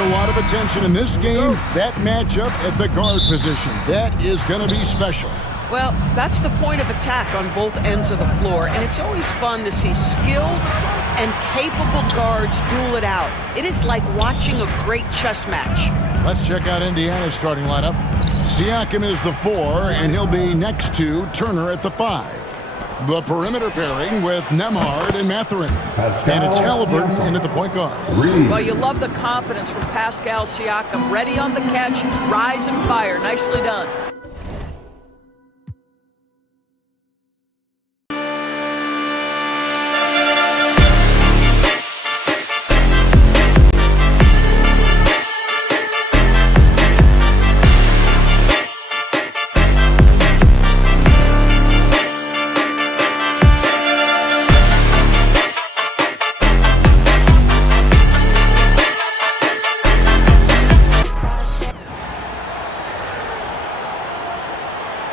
a lot of attention in this game. That matchup at the guard position. That is going to be special. Well, that's the point of attack on both ends of the floor, and it's always fun to see skilled and capable guards duel it out. It is like watching a great chess match. Let's check out Indiana's starting lineup. Siakam is the 4, and he'll be next to Turner at the 5. The perimeter pairing with Nembhard and Mathurin. And it's Halliburton in at the point guard. Well, you love the confidence from Pascal Siakam. Ready on the catch, rise and fire. Nicely done.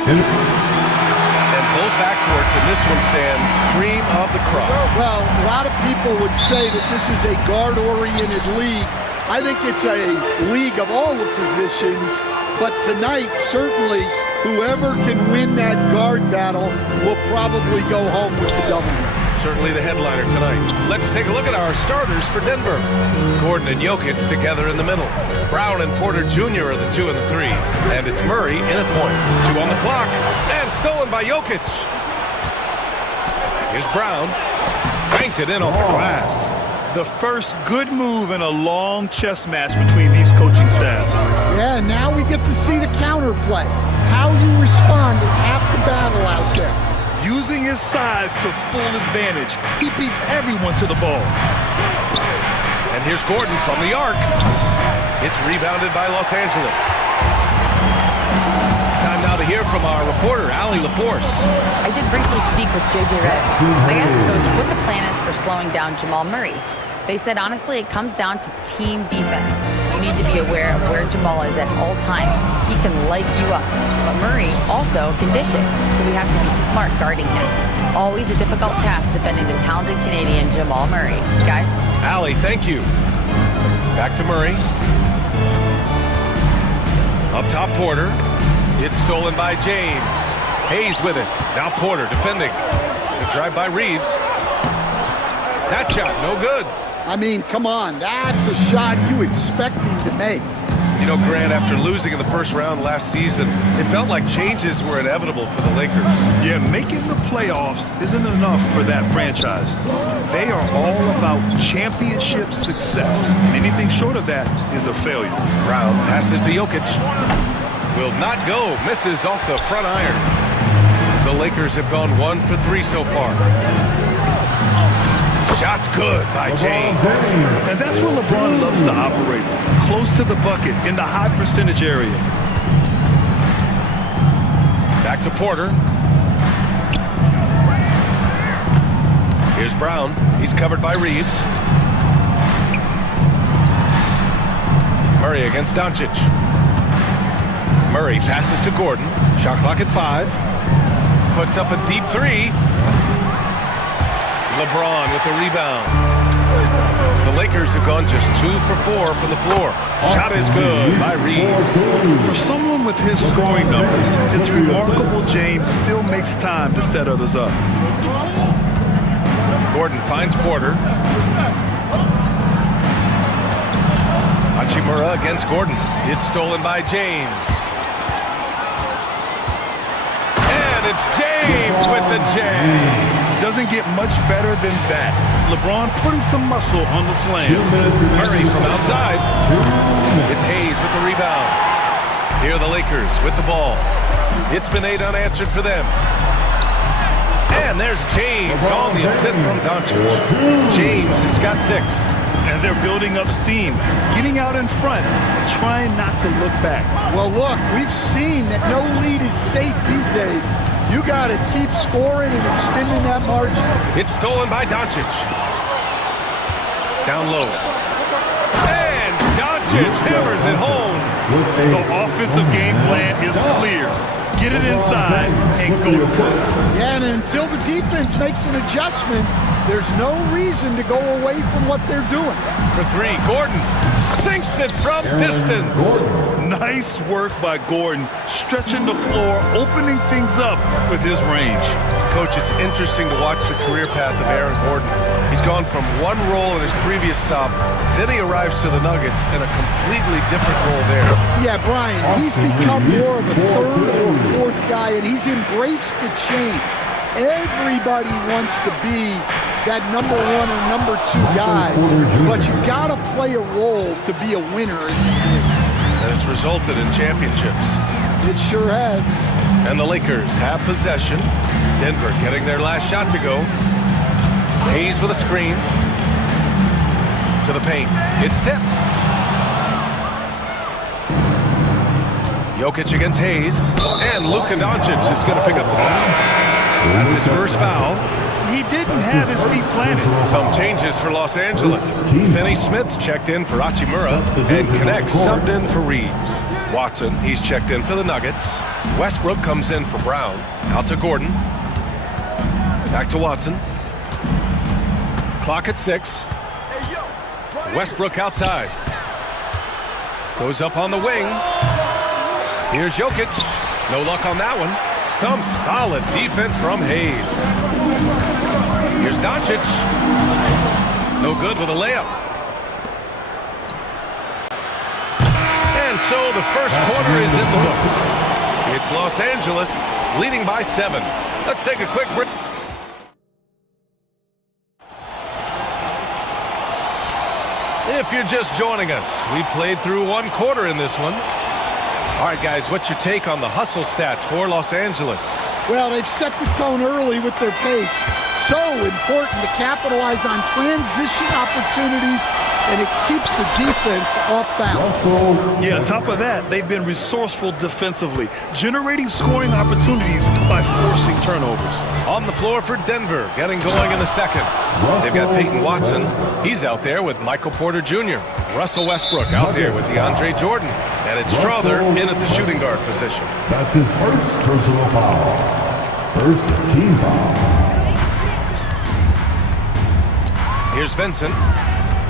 And both backcourts in this one stand cream of the crop. Well, a lot of people would say that this is a guard-oriented league. I think it's a league of all the positions, but tonight, certainly, whoever can win that guard battle will probably go home with the W. Certainly the headliner tonight. Let's take a look at our starters for Denver. Gordon and Jokic together in the middle. Brown and Porter Jr. are the 2 and the 3. And it's Murray in at point. 2 on the clock. And stolen by Jokic. Here's Brown. Banked it in off the glass. The first good move in a long chess match between these coaching staffs. Yeah, now we get to see the counterplay. How you respond is half the battle out there. Using his size to full advantage, he beats everyone to the ball. And here's Gordon from the arc. It's rebounded by Los Angeles. Time now to hear from our reporter, Allie LaForce. I did briefly speak with JJ Redick. I asked Coach what the plan is for slowing down Jamal Murray. They said, honestly, it comes down to team defense. You need to be aware of where Jamal is at all times. He can light you up. But Murray also can dish it, so we have to be smart guarding him. Always a difficult task defending the talented Canadian Jamal Murray. Guys? Allie, thank you. Back to Murray. Up top, Porter. It's stolen by James. Hayes with it. Now Porter defending. The drive by Reeves. That shot, no good. I mean, come on, that's a shot you expect him to make. You know, Grant, after losing in the first round last season, it felt like changes were inevitable for the Lakers. Yeah, making the playoffs isn't enough for that franchise. They are all about championship success. And anything short of that is a failure. Brown passes to Jokic. Will not go. Misses off the front iron. The Lakers have gone 1 for 3 so far. Shot's good by James. And that's where LeBron loves to operate. Close to the bucket, in the high percentage area. Back to Porter. Here's Brown. He's covered by Reeves. Murray against Doncic. Murray passes to Gordon. Shot clock at 5. Puts up a deep 3. LeBron with the rebound. The Lakers have gone just 2 for 4 from the floor. Shot is good by Reeves. For someone with his scoring numbers, it's remarkable James still makes time to set others up. Gordon finds Porter. Hachimura against Gordon. It's stolen by James. And it's James with the J. Doesn't get much better than that. LeBron putting some muscle on the slam. Murray from outside. It's Hayes with the rebound. Here are the Lakers with the ball. It's been 8 unanswered for them. And there's James on the assist from Doncic. James has got 6. And they're building up steam, getting out in front, and trying not to look back. Well, look, we've seen that no lead is safe these days. You got to keep scoring and extending that margin. It's stolen by Doncic. Down low. And Doncic hammers it home. The offensive game plan is clear. get it inside, and go to work. Yeah, and until the defense makes an adjustment, there's no reason to go away from what they're doing. For three, Gordon sinks it from distance. Nice work by Gordon, stretching the floor, opening things up with his range. Coach, it's interesting to watch the career path of Aaron Gordon. He's gone from one role in his previous stop, then he arrives to the Nuggets in a completely different role there. Yeah, Brian, he's become more of a third or fourth guy, and he's embraced the change. Everybody wants to be that number one or number two guy, but you got to play a role to be a winner in this league. And it's resulted in championships. It sure has. And the Lakers have possession. Denver getting their last shot to go. Hayes with a screen. To the paint. It's tipped. Jokic against Hayes. And Luka Doncic is going to pick up the foul. That's his first foul. He didn't have his feet planted. Some changes for Los Angeles. Finney Smith checked in for Hachimura, and Connect subbed in for Reeves. Watson, he's checked in for the Nuggets. Westbrook comes in for Brown. Out to Gordon. Back to Watson. Clock at 6. Westbrook outside. Goes up on the wing. Here's Jokic. No luck on that one. Some solid defense from Hayes. Here's Doncic. No good with a layup. And so the first quarter is in the books. It's Los Angeles leading by 7. Let's take a quick break. If you're just joining us, we played through one quarter in this one. All right, guys, what's your take on the hustle stats for Los Angeles? Well, they've set the tone early with their pace. So important to capitalize on transition opportunities, and it keeps the defense off balance. Yeah, on top of that, they've been resourceful defensively, generating scoring opportunities by forcing turnovers. On the floor for Denver, getting going in the second. They've got Peyton Watson. He's out there with Michael Porter Jr. Russell Westbrook out there with DeAndre Jordan. And it's Strother in at the shooting guard position. That's his first personal foul. First team foul. Here's Vincent.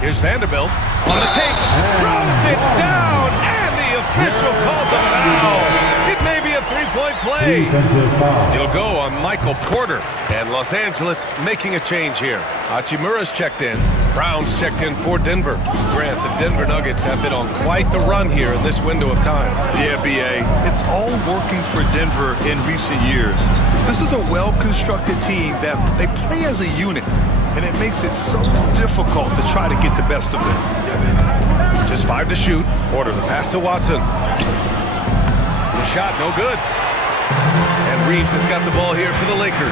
Here's Vanderbilt on the take. Throws it down, and the official calls a foul. It may be a three-point play. It'll go on Michael Porter. And Los Angeles making a change here. Hachimura's checked in. Brown's checked in for Denver. Grant, the Denver Nuggets have been on quite the run here in this window of time. Yeah, B.A., it's all working for Denver in recent years. This is a well-constructed team that they play as a unit, and it makes it so difficult to try to get the best of them. Just 5 to shoot. Porter, the pass to Watson. The shot, no good. And Reeves has got the ball here for the Lakers.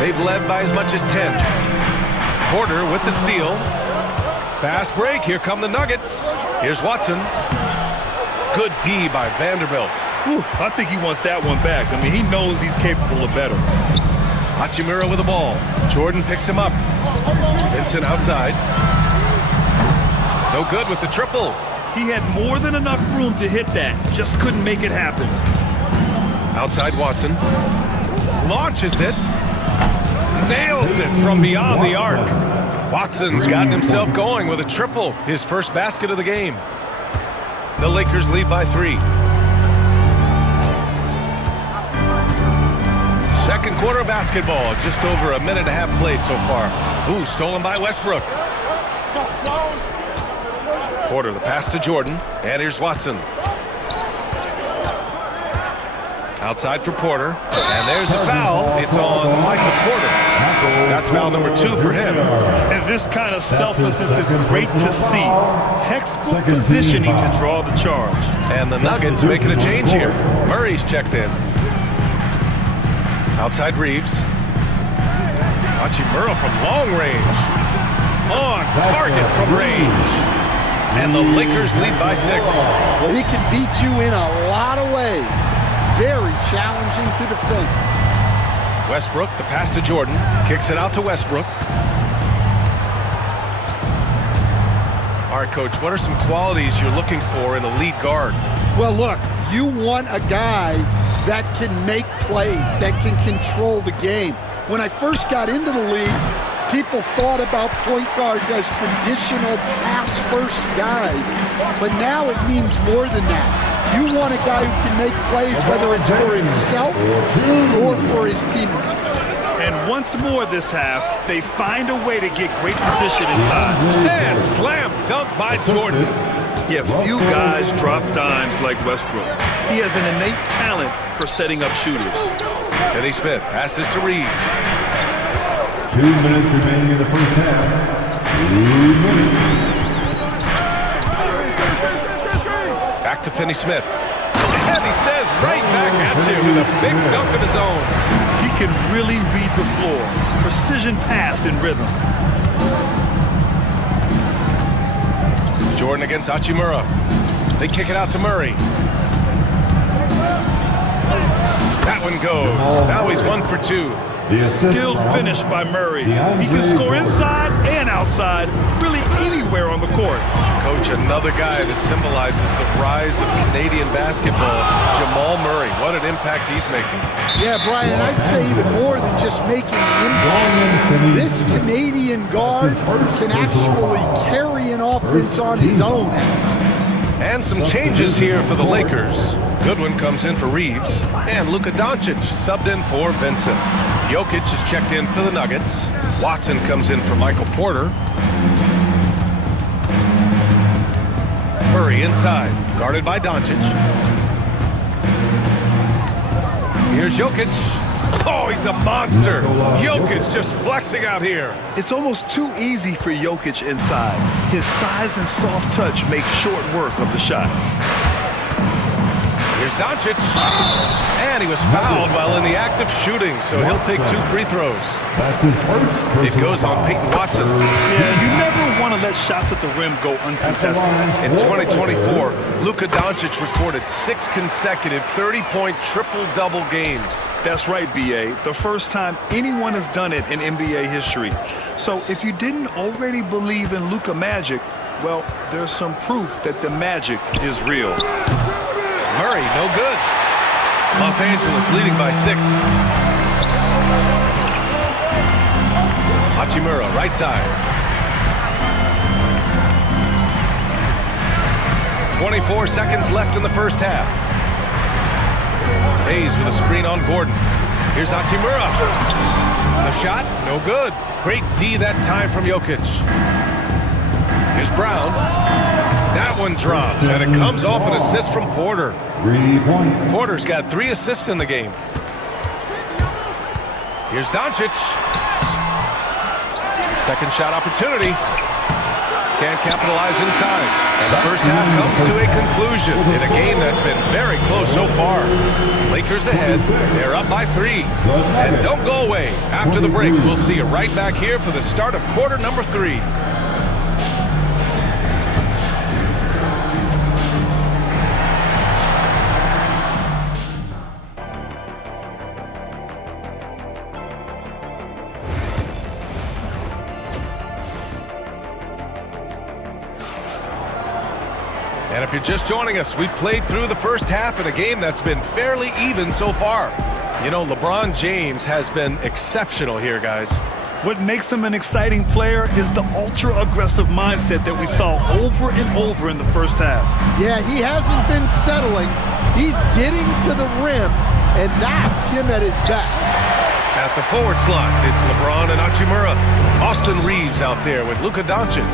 They've led by as much as 10. Porter with the steal. Fast break. Here come the Nuggets. Here's Watson. Good D by Vanderbilt. Whew, I think he wants that one back. I mean, he knows he's capable of better. Hachimura with the ball. Jordan picks him up. Vincent outside. No good with the triple. He had more than enough room to hit that. Just couldn't make it happen. Outside Watson. Launches it. Nails it from beyond the arc. Watson's gotten himself going with a triple. His first basket of the game. The Lakers lead by 3. Second quarter of basketball. Just over a minute and a half played so far. Ooh, stolen by Westbrook. Porter, the pass to Jordan. And here's Watson. Outside for Porter. And there's the foul. It's on Michael Porter. That's foul number 2 for him. And this kind of selflessness is great to see. Textbook positioning to draw the charge. And the Nuggets making a change here. Murray's checked in. Outside Reeves. Hachimura from long range. On target from range. And the Lakers lead by 6. Well, he can beat you in a lot of ways. Very challenging to defend. Westbrook, the pass to Jordan. Kicks it out to Westbrook. All right, Coach, what are some qualities you're looking for in a lead guard? Well, look, you want a guy that can make plays, that can control the game. When I first got into the league, people thought about point guards as traditional pass-first guys, but now it means more than that. You want a guy who can make plays, whether it's for himself or for his teammates. And once more this half, they find a way to get great position inside. And slam dunk by Jordan. Yeah, few guys drop dimes like Westbrook. He has an innate talent for setting up shooters. Finney Smith passes to Reeves. 2 minutes remaining in the first half. 2 minutes. Back to Finney Smith. And he says right back at you with a big dunk of his own. He can really read the floor. Precision pass in rhythm. Jordan against Hachimura. They kick it out to Murray. That one goes. Now he's 1 for 2. Skilled finish by Murray. He can score inside and outside, really anywhere on the court. Coach, another guy that symbolizes the rise of Canadian basketball, Jamal Murray. What an impact he's making. Yeah, Brian, I'd say even more than just making an impact. This Canadian guard can actually carry an offense on his own at times. And some changes here for the Lakers. Goodwin comes in for Reeves, and Luka Doncic subbed in for Vincent. Jokic is checked in for the Nuggets. Watson comes in for Michael Porter. Murray inside, guarded by Doncic. Here's Jokic. Oh, he's a monster. Jokic just flexing out here. It's almost too easy for Jokic inside. His size and soft touch make short work of the shot. Here's Doncic. And he was fouled while in the act of shooting, so he'll take 2 free throws. That's his first. It goes on Peyton Watson. Yeah, you never want to let shots at the rim go uncontested. In 2024, Luka Doncic recorded 6 consecutive 30-point triple-double games. That's right, B.A. The first time anyone has done it in NBA history. So if you didn't already believe in Luka Magic, well, there's some proof that the magic is real. Murray, no good. Los Angeles leading by 6. Hachimura, right side. 24 seconds left in the first half. Hayes with a screen on Gordon. Here's Hachimura. The shot, no good. Great D that time from Jokic. Here's Brown. That one drops, and it comes off an assist from Porter. 3 points. Porter's got 3 assists in the game. Here's Doncic. Second shot opportunity. Can't capitalize inside. And the first half comes to a conclusion in a game that's been very close so far. Lakers ahead. They're up by 3. And don't go away. After the break, we'll see you right back here for the start of quarter number 3. And if you're just joining us, we played through the first half in a game that's been fairly even so far. You know, LeBron James has been exceptional here, guys. What makes him an exciting player is the ultra-aggressive mindset that we saw over and over in the first half. Yeah, he hasn't been settling. He's getting to the rim, and that's him at his best. At the forward slots, it's LeBron and Hachimura. Austin Reeves out there with Luka Doncic.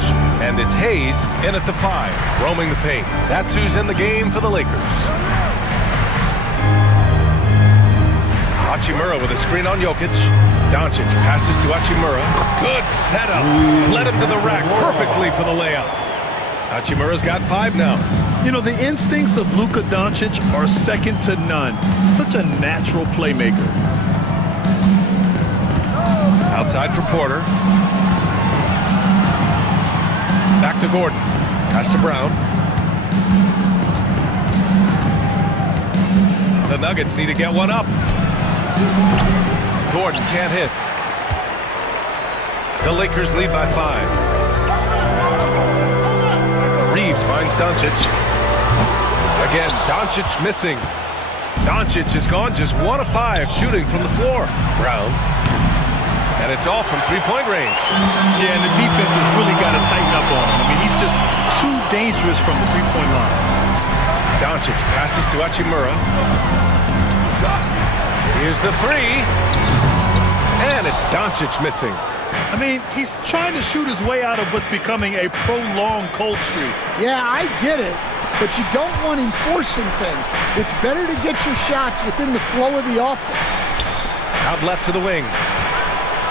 And it's Hayes in at the 5, roaming the paint. That's who's in the game for the Lakers. Hachimura with a screen on Jokic. Doncic passes to Hachimura. Good setup. Led him to the rack perfectly for the layup. Hachimura's got 5 now. You know, the instincts of Luka Doncic are second to none. Such a natural playmaker. Outside for Porter. Back to Gordon. Pass to Brown. The Nuggets need to get one up. Gordon can't hit. The Lakers lead by 5. Reeves finds Doncic. Again, Doncic missing. Doncic has gone just 1 of 5 shooting from the floor. Brown. And it's all from three-point range. Yeah, and the defense has really got to tighten up on him. I mean, he's just too dangerous from the three-point line. Doncic passes to Hachimura. Here's the three. And it's Doncic missing. I mean, he's trying to shoot his way out of what's becoming a prolonged cold streak. Yeah, I get it, but you don't want him forcing things. It's better to get your shots within the flow of the offense. Out left to the wing.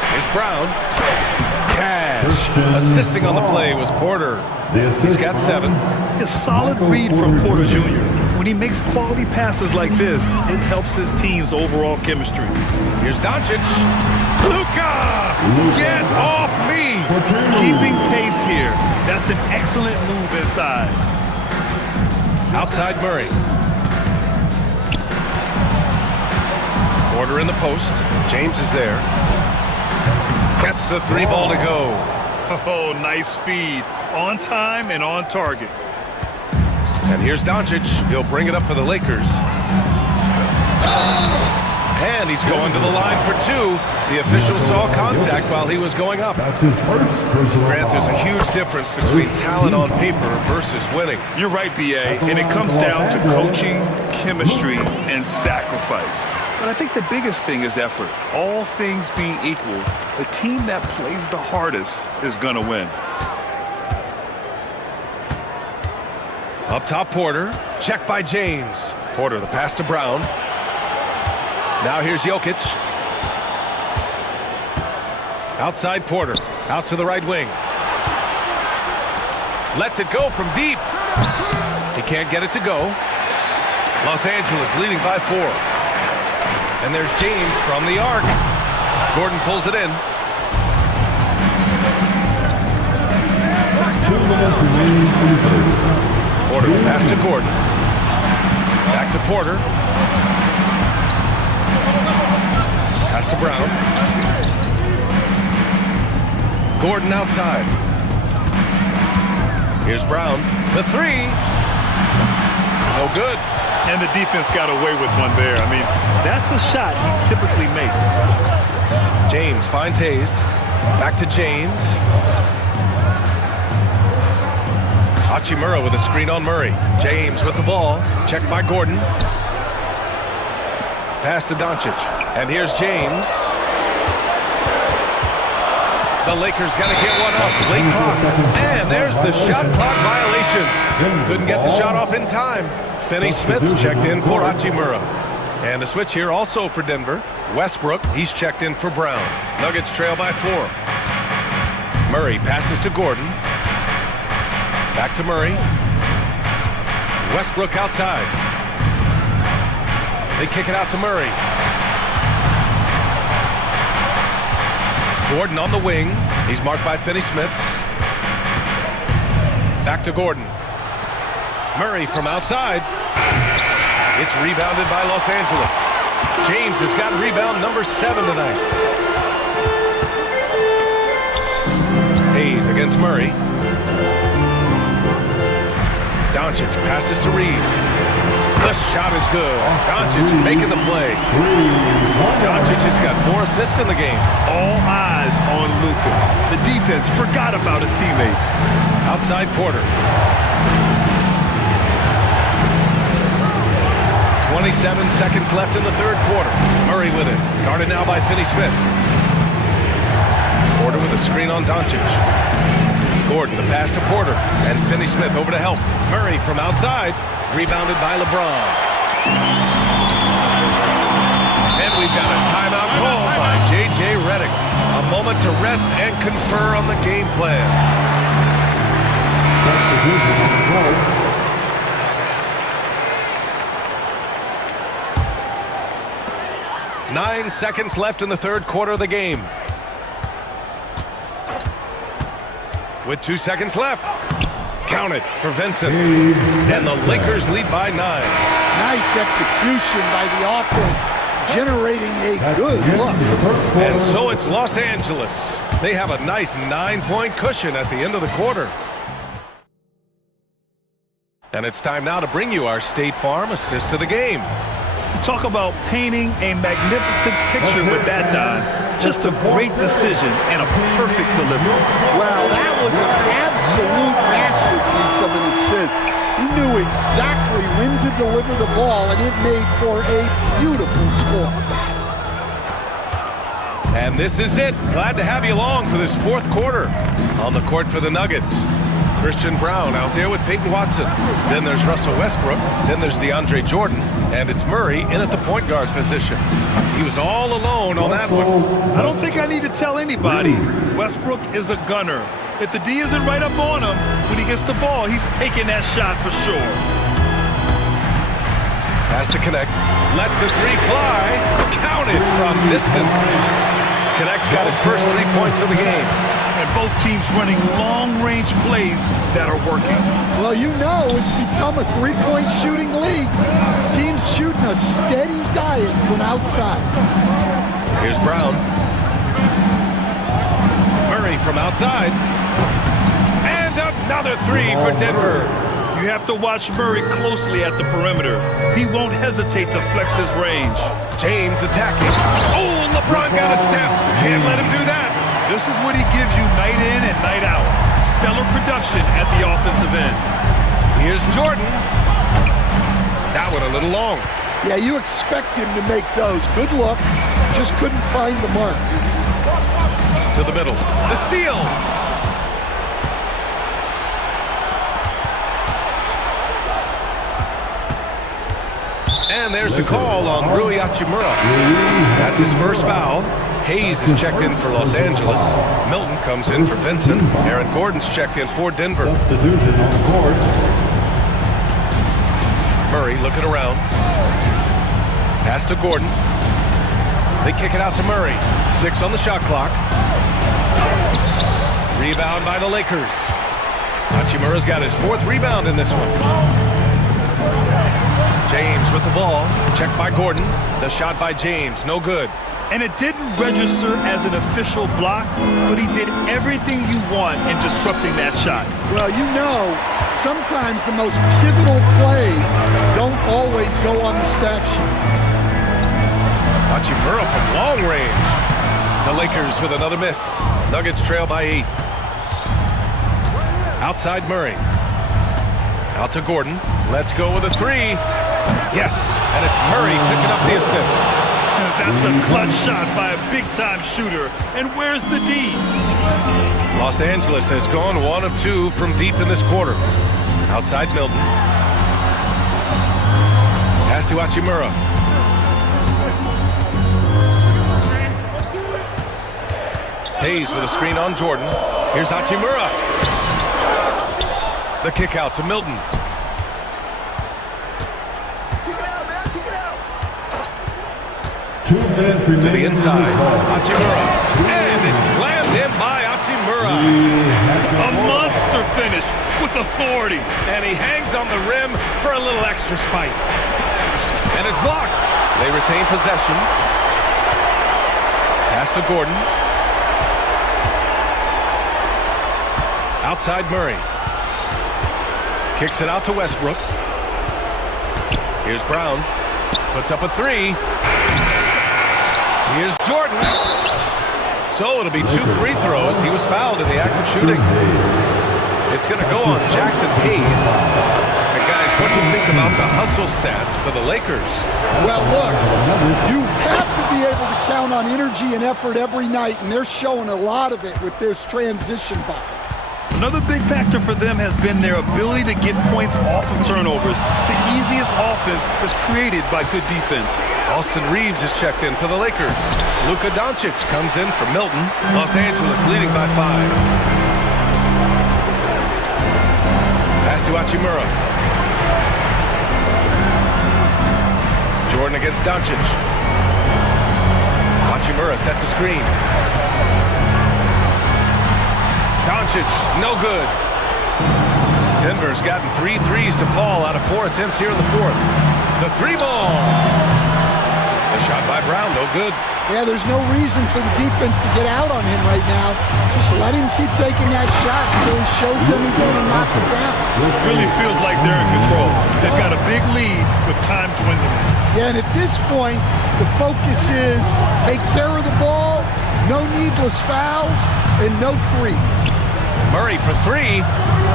Here's Brown. Cash. Assisting on the play was Porter. He's got 7. A solid read from Porter Jr. When he makes quality passes like this, it helps his team's overall chemistry. Here's Doncic. Luka! Get off me! Keeping pace here. That's an excellent move inside. Outside Murray. Porter in the post. James is there. Gets the 3 ball to go. Oh, nice feed. On time and on target. And here's Doncic. He'll bring it up for the Lakers. And he's going to the line for 2. The official saw contact while he was going up. That's his first personal Grant, there's a huge difference between talent on paper versus winning. You're right, B.A., and it comes down to coaching, chemistry, and sacrifice. But I think the biggest thing is effort. All things being equal, the team that plays the hardest is going to win. Up top, Porter. Check by James. Porter, the pass to Brown. Now here's Jokic. Outside Porter. Out to the right wing. Lets it go from deep. He can't get it to go. Los Angeles leading by 4. And there's James from the arc. Gordon pulls it in. 2 minutes remaining in the third. Porter pass to Gordon. Back to Porter. Pass to Brown. Gordon outside. Here's Brown. The 3. No good. And the defense got away with one there. I mean, that's a shot he typically makes. James finds Hayes. Back to James. Hachimura with a screen on Murray. James with the ball. Checked by Gordon. Pass to Doncic. And here's James. The Lakers got to get one up. Late clock. And there's the shot clock violation. Couldn't get the shot off in time. Finney-Smith checked in for Hachimura. And a switch here also for Denver. Westbrook, he's checked in for Brown. Nuggets trail by 4. Murray passes to Gordon. Back to Murray. Westbrook outside. They kick it out to Murray. Gordon on the wing. He's marked by Finney-Smith. Back to Gordon. Murray from outside. It's rebounded by Los Angeles. James has got rebound number 7 tonight. Hayes against Murray. Doncic passes to Reeves. The shot is good. Doncic making the play. Doncic has got 4 assists in the game. All eyes on Luka. The defense forgot about his teammates. Outside Porter. 27 seconds left in the third quarter. Murray with it. Guarded now by Finney-Smith. Porter with a screen on Doncic. Gordon, the pass to Porter. And Finney-Smith over to help. Murray from outside. Rebounded by LeBron. And we've got a timeout called by J.J. Redick. A moment to rest and confer on the game plan. 9 seconds left in the third quarter of the game. With 2 seconds left. Count it for Vincent. And the Lakers lead by 9. Nice execution by the offense, generating a good look. And so it's Los Angeles. They have a nice 9-point cushion at the end of the quarter. And it's time now to bring you our State Farm assist to the game. Talk about painting a magnificent picture with that dive. Just a great decision and a perfect delivery. Wow, that was an absolute masterpiece of an assist. He knew exactly when to deliver the ball, and it made for a beautiful score. And this is it. Glad to have you along for this fourth quarter. On the court for the Nuggets, Christian Brown out there with Peyton Watson. Then there's Russell Westbrook. Then there's DeAndre Jordan. And it's Murray in at the point guard position. He was all alone on that one. I don't think I need to tell anybody. Westbrook is a gunner. If the D isn't right up on him, when he gets the ball, he's taking that shot for sure. Has to connect. Lets the three fly. Counted from distance. Connect's got his first 3 points of the game. And both teams running long-range plays that are working. Well, you know it's become a three-point shooting league. Teams shooting a steady diet from outside. Here's Brown. Murray from outside. And another three for Denver. You have to watch Murray closely at the perimeter. He won't hesitate to flex his range. James attacking. Oh, LeBron got a step. Can't let him do that. This is what he gives you night in and night out. Stellar production at the offensive end. Here's Jordan. That one a little long. Yeah, you expect him to make those. Good look. Just couldn't find the mark. To the middle. The steal. And there's the call on Rui Hachimura. That's his first foul. Hayes is checked in for Los Angeles. Milton comes in for Vincent. Aaron Gordon's checked in for Denver. Substitution on the court. Murray looking around. Pass to Gordon. They kick it out to Murray. 6 on the shot clock. Rebound by the Lakers. Hachimura's got his 4th rebound in this one. James with the ball. Checked by Gordon. The shot by James. No good. And it didn't register as an official block, but he did everything you want in disrupting that shot. Well, you know, sometimes the most pivotal plays don't always go on the stat sheet. Hachimura from long range. The Lakers with another miss. Nuggets trail by 8. Outside Murray. Out to Gordon. Let's go with a 3. Yes, and it's Murray picking up the assist. That's a clutch shot by a big-time shooter. And where's the D? Los Angeles has gone 1 of 2 from deep in this quarter. Outside Milton. Pass to Hachimura. Hayes with a screen on Jordan. Here's Hachimura. The kick out to Milton. To the inside. Hachimura. And it's slammed in by Hachimura. A monster finish with authority. And he hangs on the rim for a little extra spice. And it's blocked. They retain possession. Pass to Gordon. Outside Murray. Kicks it out to Westbrook. Here's Brown. Puts up a 3. Here's Jordan. So it'll be 2 free throws. He was fouled in the act of shooting. It's going to go on Jackson Hayes. And guys, what do you think about the hustle stats for the Lakers? Well, look, you have to be able to count on energy and effort every night, and they're showing a lot of it with their transition buckets. Another big factor for them has been their ability to get points off of turnovers. The easiest offense is created by good defense. Austin Reeves is checked in for the Lakers. Luka Doncic comes in for Milton. Los Angeles leading by 5. Pass to Hachimura. Jordan against Doncic. Hachimura sets a screen. Doncic, no good. Denver's gotten 3 threes to fall out of 4 attempts here in the 4th. The 3-ball. A shot by Brown, no good. Yeah, there's no reason for the defense to get out on him right now. Just let him keep taking that shot until he shows them he's going to knock it down. It really feels like they're in control. They've got a big lead with time dwindling. Yeah, and at this point, the focus is take care of the ball, no needless fouls, and no threes. Murray for three,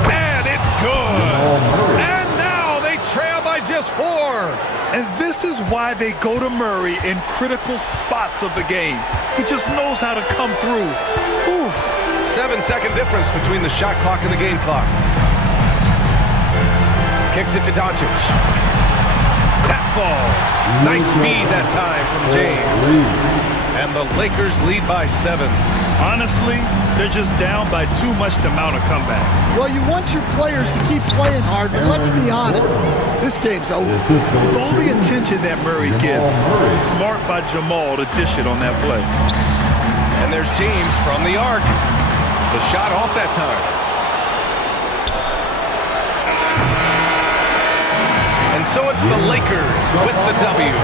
and it's good. And now they trail by just 4. And this is why they go to Murray in critical spots of the game. He just knows how to come through. Whew. 7-second difference between the shot clock and the game clock. Kicks it to Doncic. That falls. Nice feed that time from James. And the Lakers lead by 7. Honestly, they're just down by too much to mount a comeback. Well, you want your players to keep playing hard, but let's be honest, this game's over. With all the attention that Murray gets, smart by Jamal to dish it on that play. And there's James from the arc. The shot off that time. And so it's the Lakers with the W.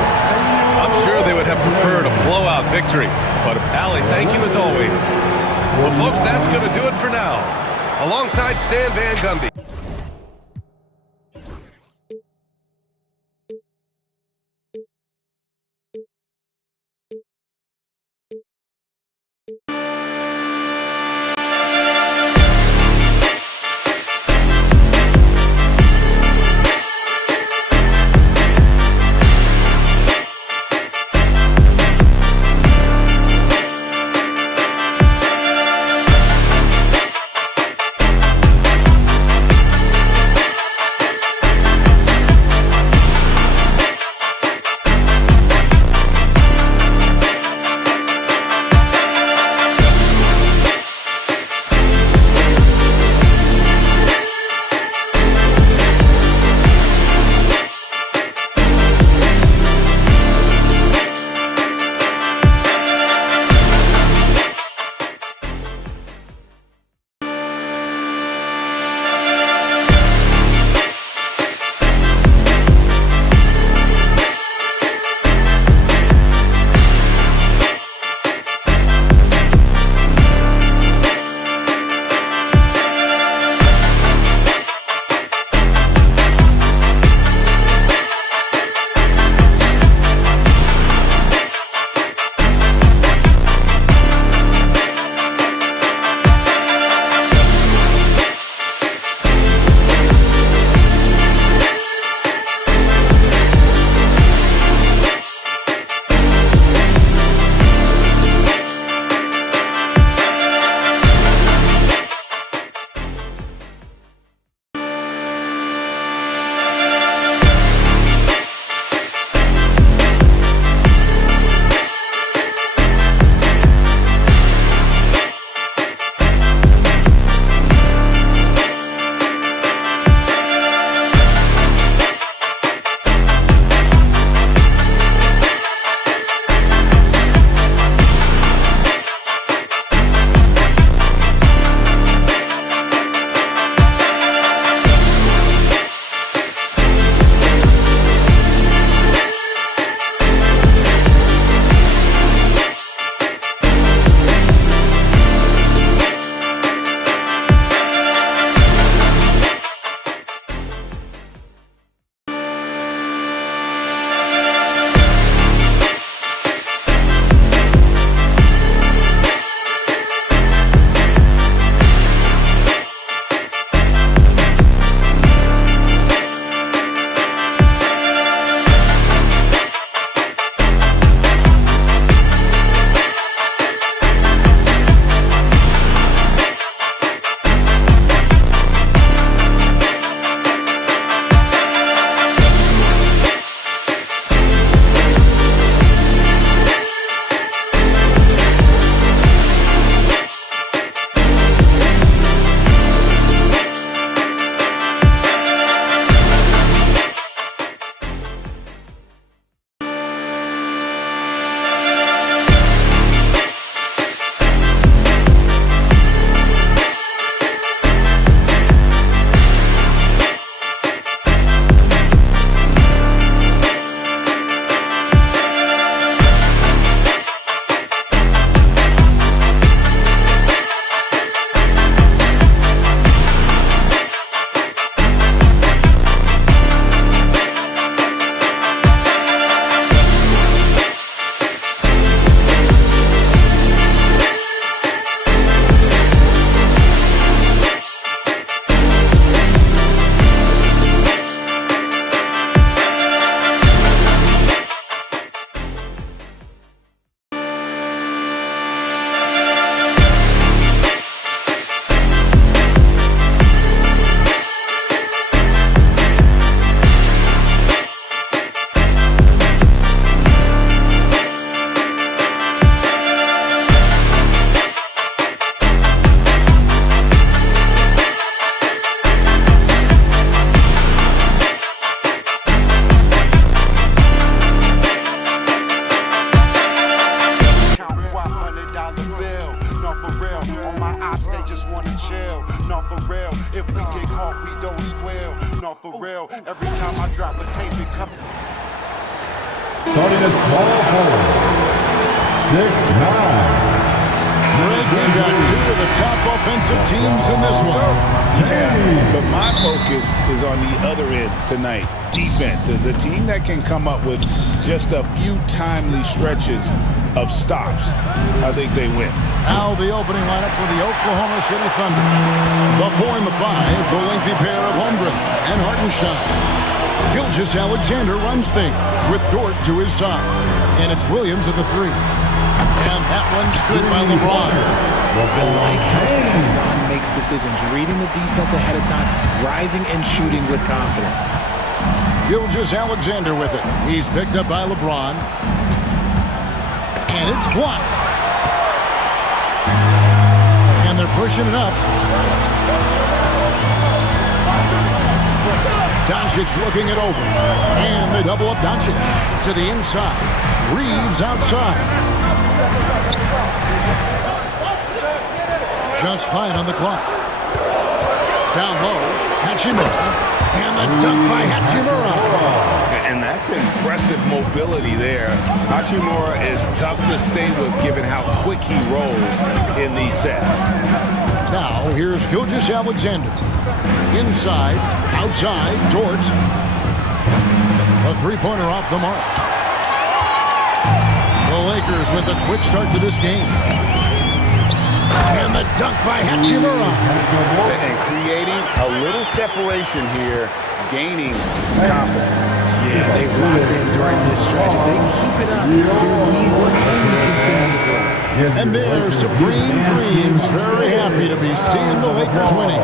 I'm sure they would have preferred a blowout victory. But, Allie, thank you as always. Well, folks, that's going to do it for now. Alongside Stan Van Gundy. just wanna chill, not for real. If we get caught, we don't squeal, not for real. Every time I drop a tape, it comes. Starting a small forward, 6'9". Greg, we've got two of the top offensive teams in this one. Yeah, but my focus is on the other end tonight. Defense. The team that can come up with just a few timely stretches of stops, I think they win. Now the opening lineup for the Oklahoma City Thunder. The 4 and the 5, the lengthy pair of Holmgren and Hartenstein. Gilgeous-Alexander runs things with Dort to his side. And it's Williams at the 3. And that one's good by LeBron. I like how fast Bron makes decisions, reading the defense ahead of time, rising and shooting with confidence. Gilgeous-Alexander with it. He's picked up by LeBron. And it's blocked. And they're pushing it up. Doncic looking it over. And they double up Doncic to the inside. Reeves outside. Just 5 on the clock. Down low, Hachimura. And the dunk by Hachimura. And that's impressive mobility there. Hachimura is tough to stay with given how quick he rolls in these sets. Now, here's Gilgeous-Alexander. Inside, outside, Dort. A three-pointer off the mark. The Lakers with a quick start to this game. And the dunk by Hachimura. And creating a little separation here, gaining some confidence. Yeah, they've locked in during this stretch. If they keep it up, their lead will only continue to grow. And their Supreme Dreams very happy to be seeing the Lakers winning.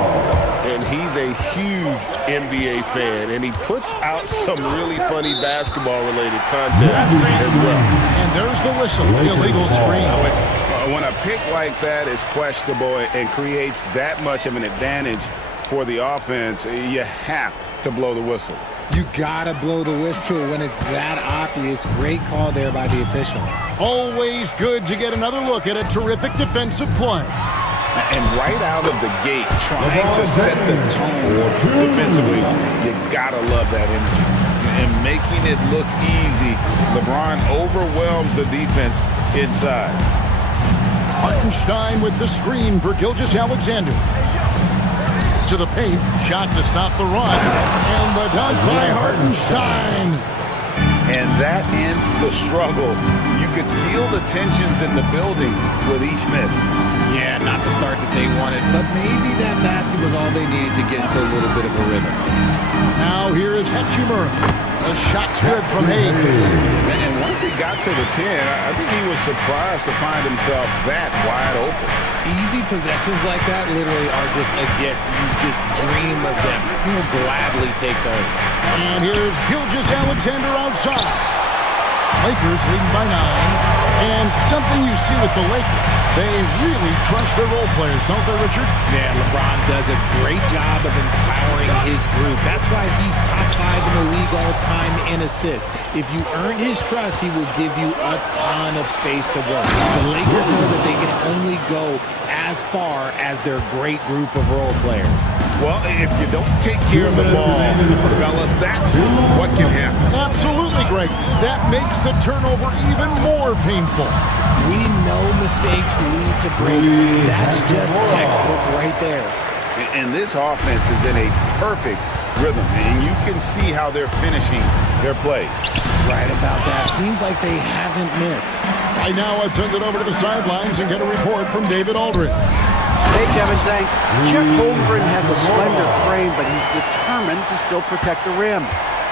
And he's a huge NBA fan, and he puts out some really funny basketball-related content as well. And there's the whistle, illegal screen. When a pick like that is questionable and creates that much of an advantage for the offense, you have to blow the whistle. You gotta blow the whistle when it's that obvious. Great call there by the official. Always good to get another look at a terrific defensive play. And right out of the gate, trying to set the tone defensively, you gotta love that energy. And making it look easy, LeBron overwhelms the defense inside. Hartenstein with the screen for Gilgeous-Alexander. To the paint, shot to stop the run. And the dunk by Hartenstein. And that ends the struggle. You could feel the tensions in the building with each miss. Yeah, not the start that they wanted, but maybe that basket was all they needed to get into a little bit of a rhythm. Now here is Hachimura. The shot's good from Hayes. And once he got to the 10, I think he was surprised to find himself that wide open. Easy possessions like that literally are just a gift. You just dream of them. He'll gladly take those. And here's Gilgeous-Alexander outside. Lakers leading by 9. And something you see with the Lakers, they really trust their role players, don't they, Richard? Yeah, LeBron does a great job of empowering his group. That's why he's top 5 in the league all time in assists. If you earn his trust, he will give you a ton of space to work. The Lakers know that they can only go as far as their great group of role players. Well, if you don't take care of the ball, fellas, that's what can happen. Absolutely, Greg. That makes the turnover even more painful. We know mistakes lead to breaks. That's just textbook right there. And this offense is in a perfect rhythm, and you can see how they're finishing their plays. Right about that. Seems like they haven't missed. Right now, let's send it over to the sidelines and get a report from David Aldridge. Hey, Kevin, thanks. Chet Holmgren has a slender frame, but he's determined to still protect the rim.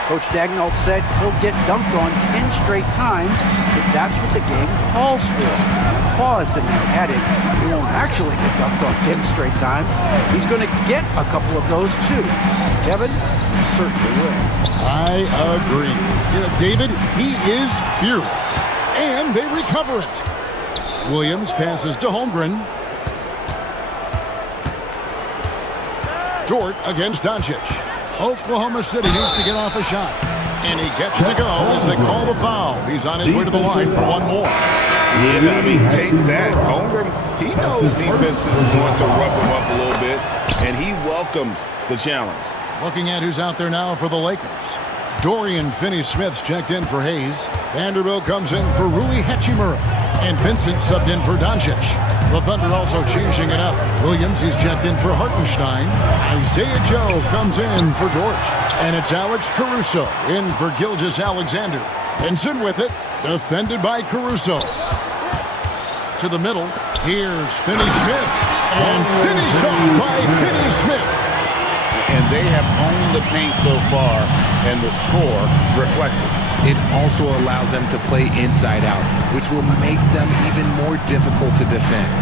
Coach Dagnall said he'll get dunked on 10 straight times if that's what the game calls for. Paused and then added, he won't actually get dunked on 10 straight times. He's going to get a couple of those too. Kevin, certainly will. I agree. You know, David, he is fearless. And they recover it. Williams passes to Holmgren. Dort against Doncic. Oklahoma City needs to get off a shot. And he gets it to go as they call the foul. He's on his way to the line for one more. Yeah, I mean, take that. Holmgren, he knows knows defenses want to rough him up a little bit, and he welcomes the challenge. Looking at who's out there now for the Lakers. Dorian Finney-Smith's checked in for Hayes. Vanderbilt comes in for Rui Hachimura. And Vincent subbed in for Doncic. The Thunder also changing it up. Williams, he's checked in for Hartenstein. Isaiah Joe comes in for Dort. And it's Alex Caruso in for Gilgeous-Alexander. Vincent with it, defended by Caruso. To the middle, here's Finney-Smith. And finished off by Finney-Smith. And they have owned the paint so far, and the score reflects it. It also allows them to play inside out, which will make them even more difficult to defend.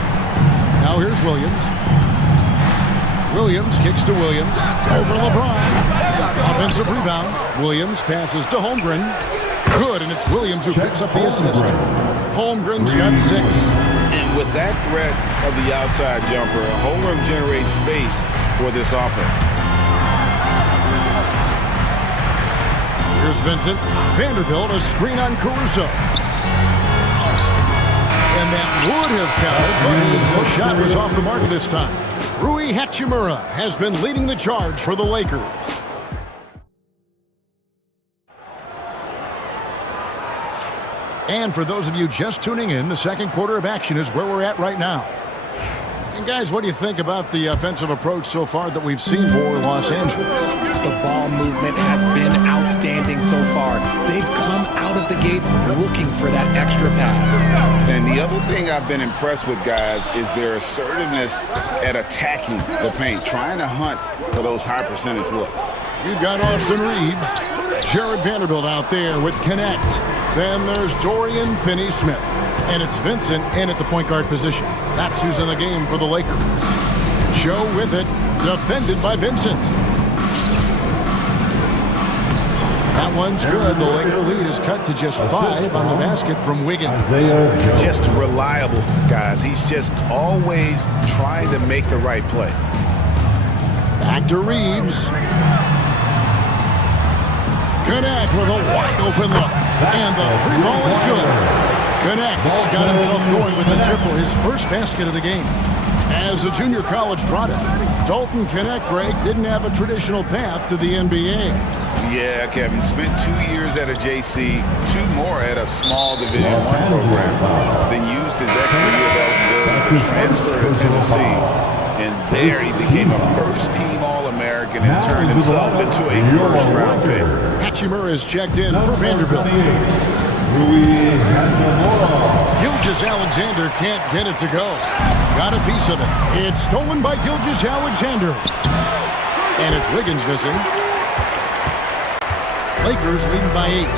Now here's Williams. Williams kicks to Williams. Over LeBron. Offensive rebound. Williams passes to Holmgren. Good, and it's Williams who picks up the assist. Holmgren's got 6. And with that threat of the outside jumper, Holmgren generates space for this offense. Here's Vincent. Vanderbilt, a screen on Caruso. And that would have counted, but the shot was off the mark this time. Rui Hachimura has been leading the charge for the Lakers. And for those of you just tuning in, the second quarter of action is where we're at right now. And guys, what do you think about the offensive approach so far that we've seen for Los Angeles? The ball movement has been outstanding so far. They've come out of the gate looking for that extra pass. And the other thing I've been impressed with, guys, is their assertiveness at attacking the paint, trying to hunt for those high percentage looks. You've got Austin Reeves, Jared Vanderbilt out there with Connect. Then there's Dorian Finney-Smith. And it's Vincent in at the point guard position. That's who's in the game for the Lakers. Joe with it, defended by Vincent. That one's good. The Laker lead is cut to just 5 on the basket from Wiggins. Just reliable, guys. He's just always trying to make the right play. Back to Reeves. Connect with a wide open look. And the 3 ball is good. Connect got himself going with the triple, his first basket of the game. As a junior college product, Dalton Connect, Greg, didn't have a traditional path to the NBA. Yeah, Kevin, spent 2 years at a JC, 2 more at a small Division I program, then used his extra year of eligibility to transfer to Tennessee. And there he became a first-team All-American and turned himself into a first-round pick. Hachimura is checked in for Vanderbilt. Gilgeous-Alexander can't get it to go. Got a piece of it. It's stolen by Gilgeous-Alexander. And it's Wiggins missing. Lakers leading by 8.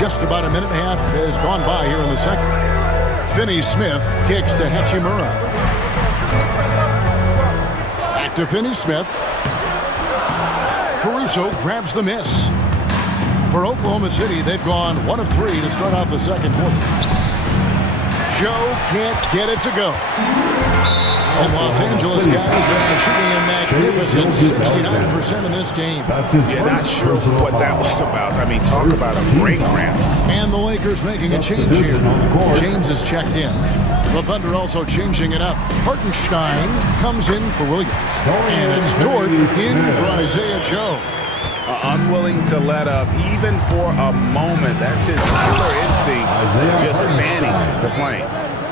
Just about a minute and a half has gone by here in the second. Finney-Smith kicks to Hachimura. Back to Finney-Smith. Caruso grabs the miss. For Oklahoma City, they've gone 1 of 3 to start out the second quarter. Joe can't get it to go. And Los Angeles guys are shooting a magnificent 69% in this game. Yeah, not sure what that was about. I mean, talk about a break ramp. And the Lakers making a change here. James is checked in. The Thunder also changing it up. Hartenstein comes in for Williams. And it's Dort in for Isaiah Joe. Unwilling to let up even for a moment. That's his killer instinct, just fanning the flames.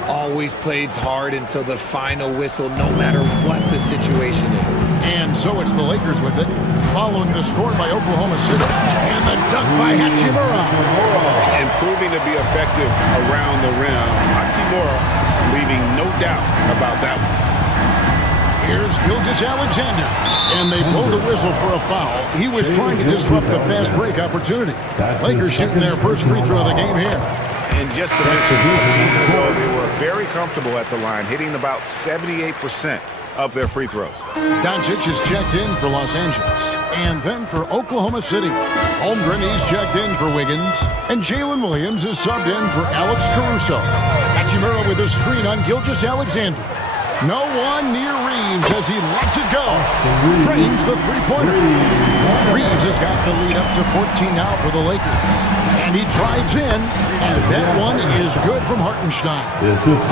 Always plays hard until the final whistle, no matter what the situation is. And so it's the Lakers with it, following the score by Oklahoma City. And the dunk by Hachimura. And proving to be effective around the rim. Hachimura leaving no doubt about that one. Here's Gilgeous-Alexander. And they blow the whistle for a foul. He was trying to disrupt the fast break opportunity. Lakers shooting their first free throw of the game here. And just to mention, a season ago, they were very comfortable at the line, hitting about 78% of their free throws. Doncic is checked in for Los Angeles. And then for Oklahoma City, Holmgren is checked in for Wiggins. And Jalen Williams is subbed in for Alex Caruso. Hachimura with a screen on Gilgeous-Alexander. No one near Reeves as he lets it go. Trains the three-pointer. Reeves has got the lead up to 14 now for the Lakers. And he drives in, and that one is good from Hartenstein.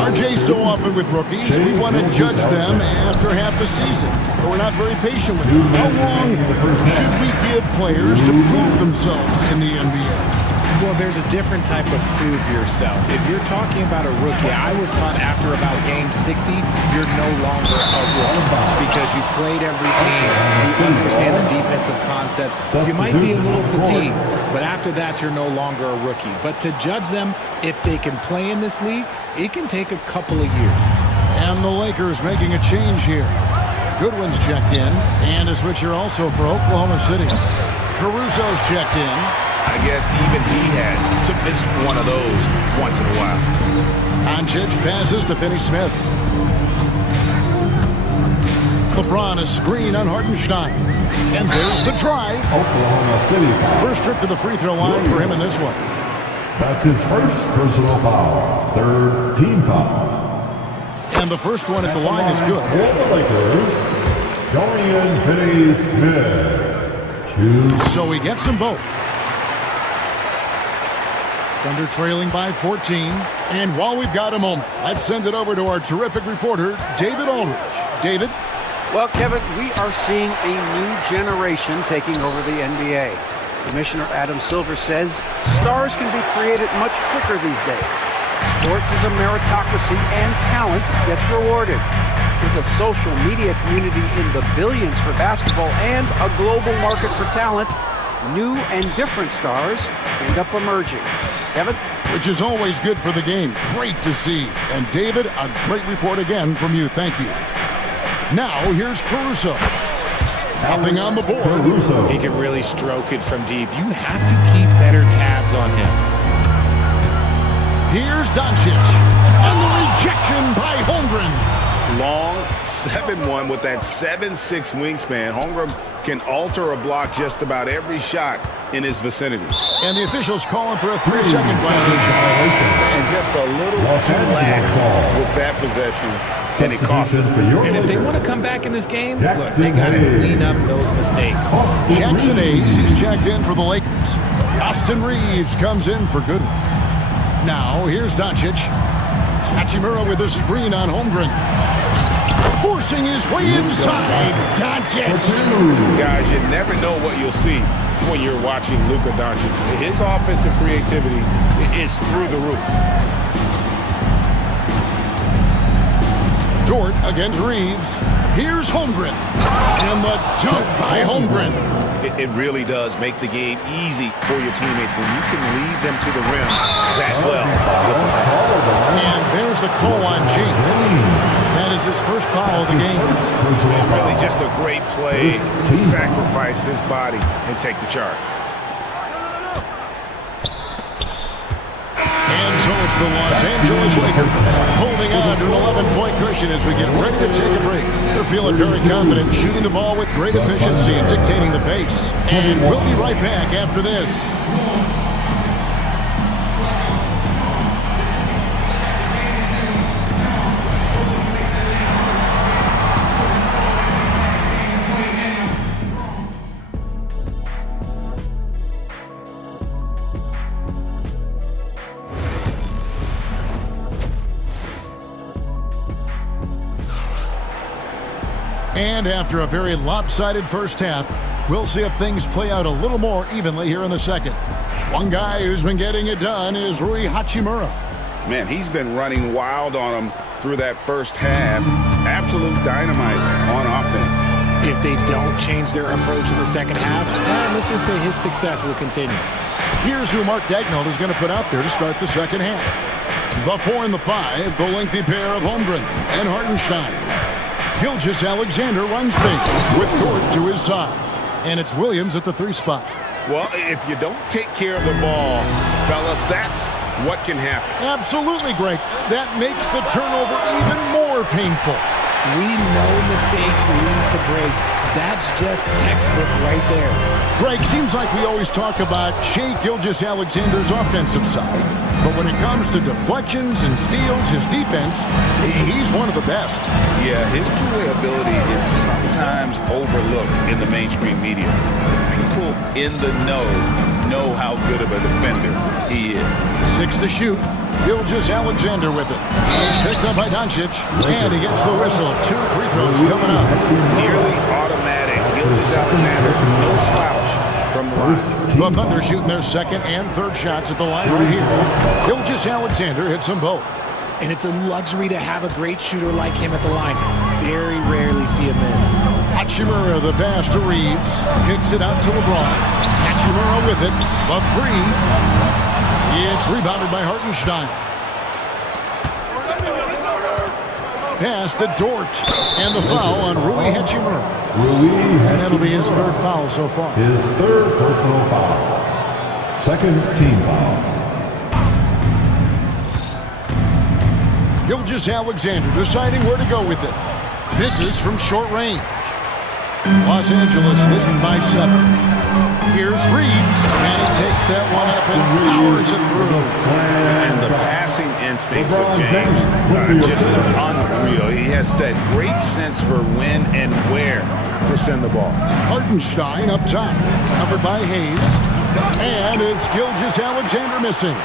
RJ, so often with rookies, we want to judge them after half the season. But we're not very patient with them. How long should we give players to prove themselves in the NBA? Well, there's a different type of prove yourself. If you're talking about a rookie, I was taught after about game 60, you're no longer a rookie because you played every team, you understand the defensive concept. You might be a little fatigued, but after that, you're no longer a rookie. But to judge them, if they can play in this league, it can take a couple of years. And the Lakers making a change here. Goodwin's checked in, and a switcher also for Oklahoma City. Caruso's checked in. I guess even he has to miss one of those once in a while. Doncic passes to Finney-Smith. LeBron a screen on Hartenstein. And there's the drive. Oklahoma City foul. First trip to the free throw line for him in this one. That's his first personal foul. Third team foul. And the first one at the line is good. For the Lakers, Dorian Finney-Smith. So he gets them both. Thunder trailing by 14. And while we've got a moment, let's send it over to our terrific reporter, David Aldridge. David? Well, Kevin, we are seeing a new generation taking over the NBA. Commissioner Adam Silver says stars can be created much quicker these days. Sports is a meritocracy and talent gets rewarded. With a social media community in the billions for basketball and a global market for talent, new and different stars end up emerging. Kevin? Which is always good for the game. Great to see. And David, a great report again from you. Thank you. Now, here's Caruso. Nothing on the board. Caruso. He can really stroke it from deep. You have to keep better tabs on him. Here's Doncic. And the rejection by Holmgren. Long 7-1 with that 7'6" wingspan. Holmgren can alter a block just about every shot in his vicinity. And the officials calling for a 3-second violation. And just a little too lax with that possession, and it cost them. And if they want to come back in this game, look, they got to clean up those mistakes. Jackson Hayes, he's checked in for the Lakers. Austin Reeves comes in for Goodwin. Now, here's Doncic. Hachimura with a screen on Holmgren. Forcing his way inside. Doncic. Guys, you never know what you'll see when you're watching Luka Doncic. His offensive creativity is through the roof. Dort against Reeves. Here's Holmgren. And the dunk by Holmgren. It really does make the game easy for your teammates when you can lead them to the rim that well. And there's the call on James. That is his first foul of the game. Really just a great play to sacrifice his body and take the charge. And so it's the Los Angeles Lakers holding on to an 11-point cushion as we get ready to take a break. They're feeling very confident, shooting the ball with great efficiency and dictating the pace. And we'll be right back after this. And after a very lopsided first half, we'll see if things play out a little more evenly here in the second. One guy who's been getting it done is Rui Hachimura. Man, he's been running wild on him through that first half. Absolute dynamite on offense. If they don't change their approach in the second half, let's just say his success will continue. Here's who Mark Daigneault is going to put out there to start the second half. The 4 and the 5, the lengthy pair of Holmgren and Hartenstein. Gilgeous-Alexander runs things with Dort to his side. And it's Williams at the 3 spot. Well, if you don't take care of the ball, fellas, that's what can happen. Absolutely, Greg. That makes the turnover even more painful. We know mistakes lead to breaks. That's just textbook right there. Greg, seems like we always talk about Shea Gilgeous-Alexander's offensive side, but when it comes to deflections and steals, his defense, he's one of the best. Yeah, his two-way ability is sometimes overlooked in the mainstream media. People in the know how good of a defender he is. 6 to shoot. Gilgeous-Alexander with it. He's picked up by Doncic, and he gets the whistle. 2 free throws coming up. Nearly automatic. Gilgeous-Alexander, no slouch from the line. The Thunder shooting their second and third shots at the line right here. Gilgeous-Alexander hits them both. And it's a luxury to have a great shooter like him at the line. Very rarely see a miss. Hachimura, the pass to Reeves. Kicks it out to LeBron. Hachimura with it. The 3. It's rebounded by Hartenstein. Pass to Dort. And the foul on Rui Hachimura. And that'll be his third foul so far. His third personal foul. Second team foul. Gilgeous-Alexander deciding where to go with it. Misses from short range. Los Angeles leading by 7. Here's Reeves, and he takes that one up and powers it through. And the passing instincts of James are just unreal. He has that great sense for when and where to send the ball. Hartenstein up top, covered by Hayes. And it's Gilgeous-Alexander missing.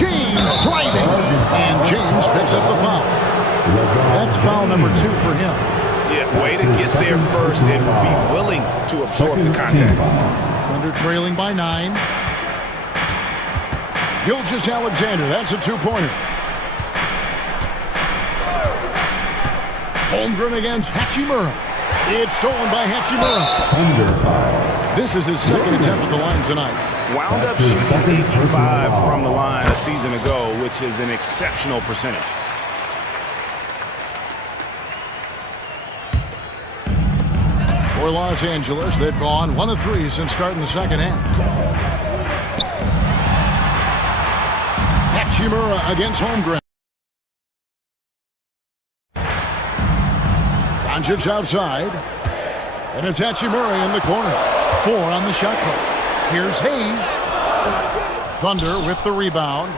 James driving, and James picks up the foul. That's foul number 2 for him. Yeah, way to get there first and be willing to absorb the contact. Thunder trailing by 9. Gilgeous-Alexander, that's a 2-pointer. Holmgren against Hachimura. It's stolen by Hachimura. This is his second attempt at the line tonight. Wound up shooting 85 from the line a season ago, which is an exceptional percentage. For Los Angeles, they've gone 1 of 3 since starting the second half. Hachimura against Holmgren. Doncic outside. And it's Hachimura in the corner. 4 on the shot clock. Here's Hayes. Thunder with the rebound.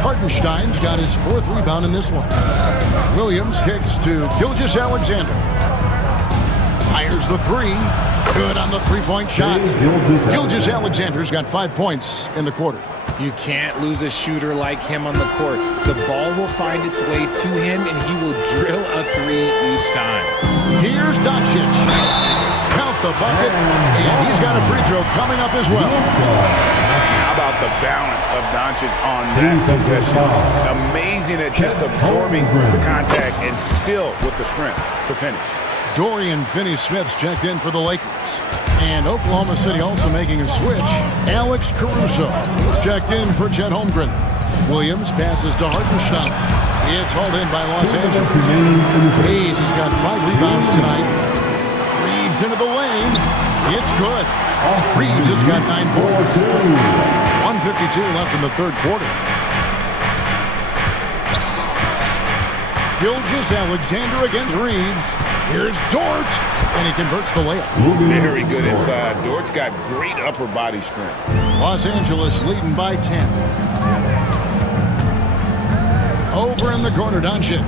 Hartenstein's got his 4th rebound in this one. Williams kicks to Gilgeous-Alexander. Fires the 3. Good on the 3-point shot. Gilgeous-Alexander's got 5 points in the quarter. You can't lose a shooter like him on the court. The ball will find its way to him, and he will drill a 3 each time. Here's Doncic. Count the bucket, and he's got a free throw coming up as well. How about the balance of Doncic on that possession? Amazing at just absorbing the contact and still with the strength to finish. Dorian Finney-Smith's checked in for the Lakers. And Oklahoma City also making a switch. Alex Caruso checked in for Chet Holmgren. Williams passes to Hartenstein. It's hauled in by Los Angeles. Hayes has got 5 rebounds tonight. Reeves into the lane. It's good. Reeves has got 9 points. 1:52 left in the third quarter. Gilgeous-Alexander against Reeves. Here's Dort, and he converts the layup. Very good inside. Dort's got great upper body strength. Los Angeles leading by 10. Over in the corner, Doncic.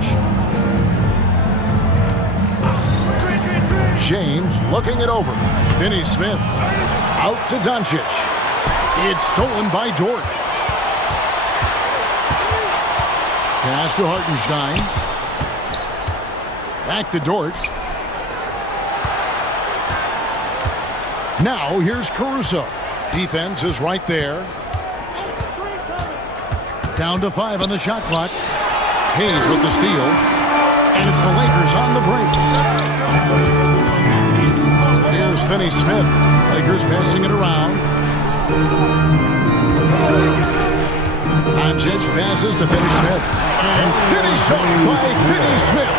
James looking it over. Finney-Smith out to Doncic. It's stolen by Dort. Pass to Hartenstein. Back to Dort. Now here's Caruso. Defense is right there. Down to 5 on the shot clock. Hayes with the steal. And it's the Lakers on the break. Here's Finney-Smith. Lakers passing it around. Doncic passes to Finney-Smith. And finished off by Finney-Smith.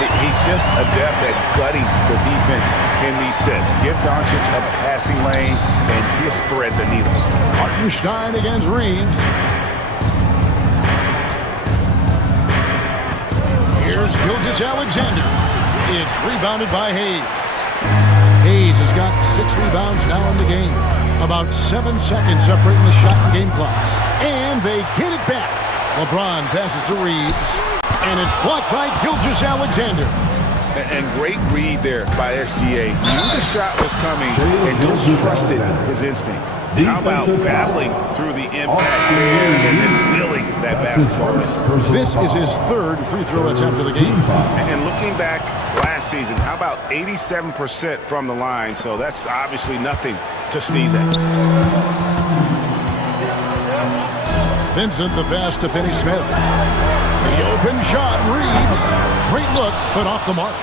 He's just adept at gutting the defense in these sets. Give Doncic a passing lane, and he'll thread the needle. Hartenstein against Reeves. Here's Here's Gilgeous-Alexander. It's rebounded by Hayes. Hayes has got 6 rebounds now in the game. About 7 seconds separating the shot and game clocks. And they get it back. LeBron passes to Reeves. And it's blocked by Gilgeous-Alexander. And great read there by SGA. He knew the shot was coming and just trusted his instincts. How about battling through the impact there and then willing that basketball in? This is his 3rd free throw attempt of the game. And looking back last season, how about 87% from the line? So that's obviously nothing to sneeze at. Vincent the pass to Finney-Smith. The open shot, Reeves. Great look, but off the mark.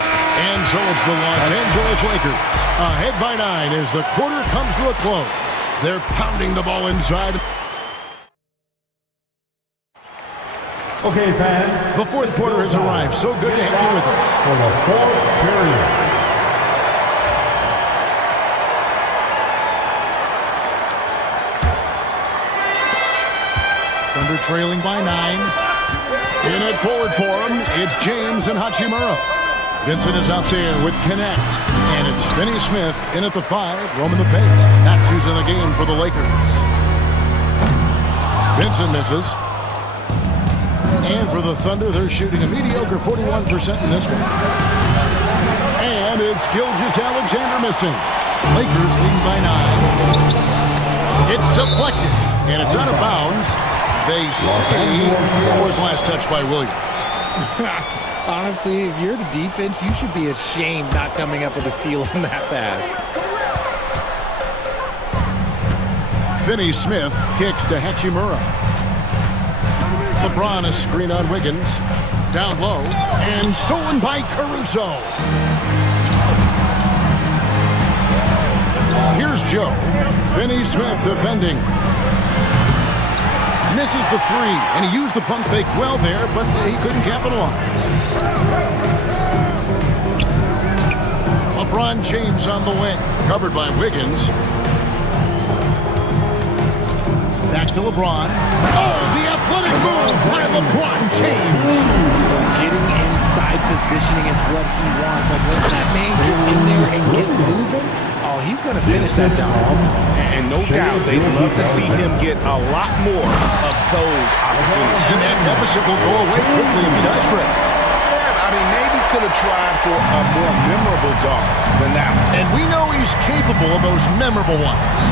And so it's the Los Angeles Lakers. Ahead by 9 as the quarter comes to a close. They're pounding the ball inside. Okay, fans. The 4th quarter has arrived. So good to have you with us. For the 4th period. Thunder trailing by 9. In it forward for him, it's James and Hachimura. Vincent is out there with Connect. And it's Finney-Smith in at the 5, roaming the paint. That's who's in the game for the Lakers. Vincent misses. And for the Thunder, they're shooting a mediocre 41% in this one. And it's Gilgeous-Alexander missing. Lakers leading by 9. It's deflected. And it's out of bounds. They say it was last touched by Williams. Honestly, if you're the defense, you should be ashamed not coming up with a steal on that pass. Finney-Smith kicks to Hachimura. LeBron is screen on Wiggins. Down low. And stolen by Caruso. Here's Joe. Finney-Smith defending. Misses the 3, and he used the pump fake well there, but he couldn't capitalize. LeBron James on the wing, covered by Wiggins. Back to LeBron. Oh, the athletic move by LeBron James. Getting inside positioning is what he wants. Like once that man gets in there and gets moving, oh, he's going to finish that down. And no doubt, they'd love to see him get a lot more of those opportunities. And that deficit will go away quickly if he does great. Yeah, I mean, maybe could have tried for a more memorable dunk than that one. And we know he's capable of those memorable ones.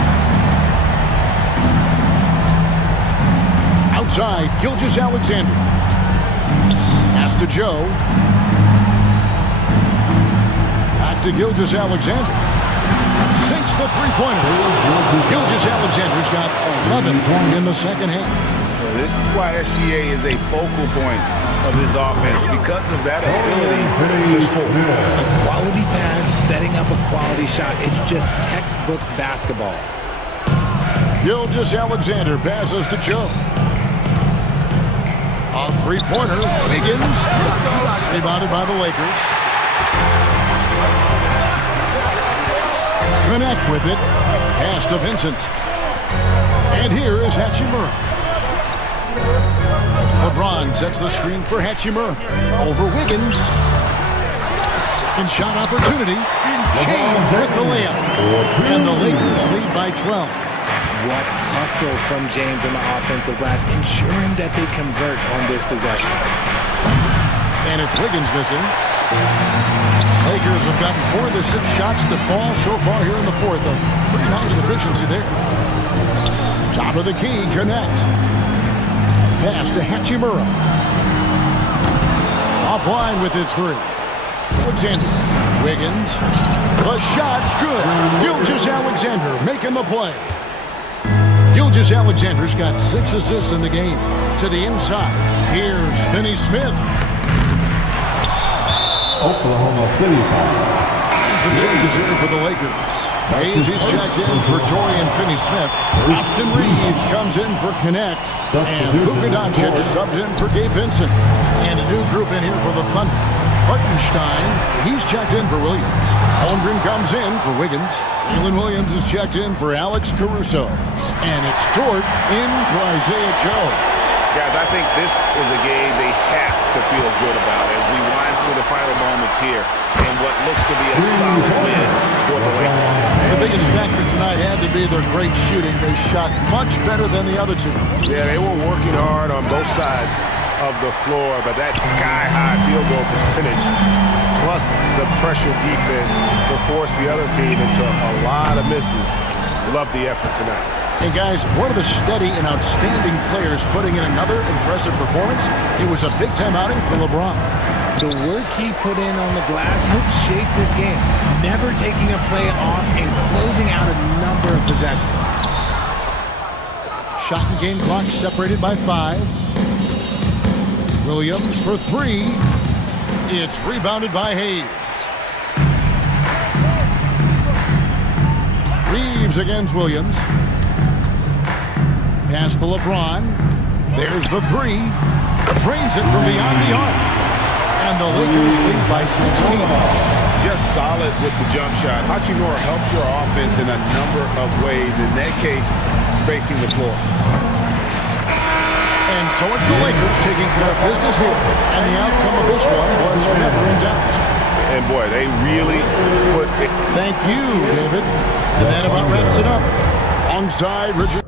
Outside, Gilgeous-Alexander. Pass to Joe. Back to Gilgeous-Alexander. Sinks the three-pointer. Gilgeous-Alexander's got 11 in the second half. Well, this is why SGA is a focal point of this offense, because of that ability to score. A quality pass, setting up a quality shot. It's just textbook basketball. Gilgeous-Alexander passes to Joe. A three-pointer. Wiggins. Rebounded by the Lakers. Connect with it. Pass to Vincent. And here is Hachimura. LeBron sets the screen for Hachimura. Over Wiggins. Second shot opportunity. And James with the layup. And the Lakers lead by 12. What hustle from James on the offensive glass, ensuring that they convert on this possession. And it's Wiggins missing. Lakers have gotten 4 of their 6 shots to fall so far here in the fourth. A pretty nice efficiency there. Top of the key, Connect. Pass to Hachimura. Offline with his 3. Alexander. Wiggins. The shot's good. Gilgeous-Alexander making the play. Gilgeous-Alexander's got 6 assists in the game. To the inside. Here's Finney-Smith. Oklahoma City foul. Some changes here for the Lakers. Hayes is checked in for Dorian Finney-Smith. Austin Reeves comes in for Connect. And Luka Doncic subbed in for Gabe Vincent. And a new group in here for the Thunder. Hartenstein, he's checked in for Williams. Holmgren comes in for Wiggins. Jalen Williams is checked in for Alex Caruso. And it's Dort in for Isaiah Joe. Guys, I think this is a game they have to feel good about as we wind through the final moments here in what looks to be a solid win for the Lakers. The biggest factor tonight had to be their great shooting. They shot much better than the other two. Yeah, they were working hard on both sides of the floor, but that sky-high field goal percentage plus the pressure defense will force the other team into a lot of misses. Love the effort tonight. And guys, one of the steady and outstanding players putting in another impressive performance. It was a big-time outing for LeBron. The work he put in on the glass helped shape this game, never taking a play off and closing out a number of possessions. Shot and game clock separated by 5. Williams for 3. It's rebounded by Hayes. Reeves against Williams. Pass to LeBron. There's the 3. Drains it from beyond the arc. And the Lakers lead by 16. Just solid with the jump shot. Hachimura helps your offense in a number of ways. In that case, spacing the floor. And so it's the Lakers taking care of business here. And the outcome of this one was never in doubt. And boy, they really put it. Thank you, David. And that about wraps it up. Alongside Richard.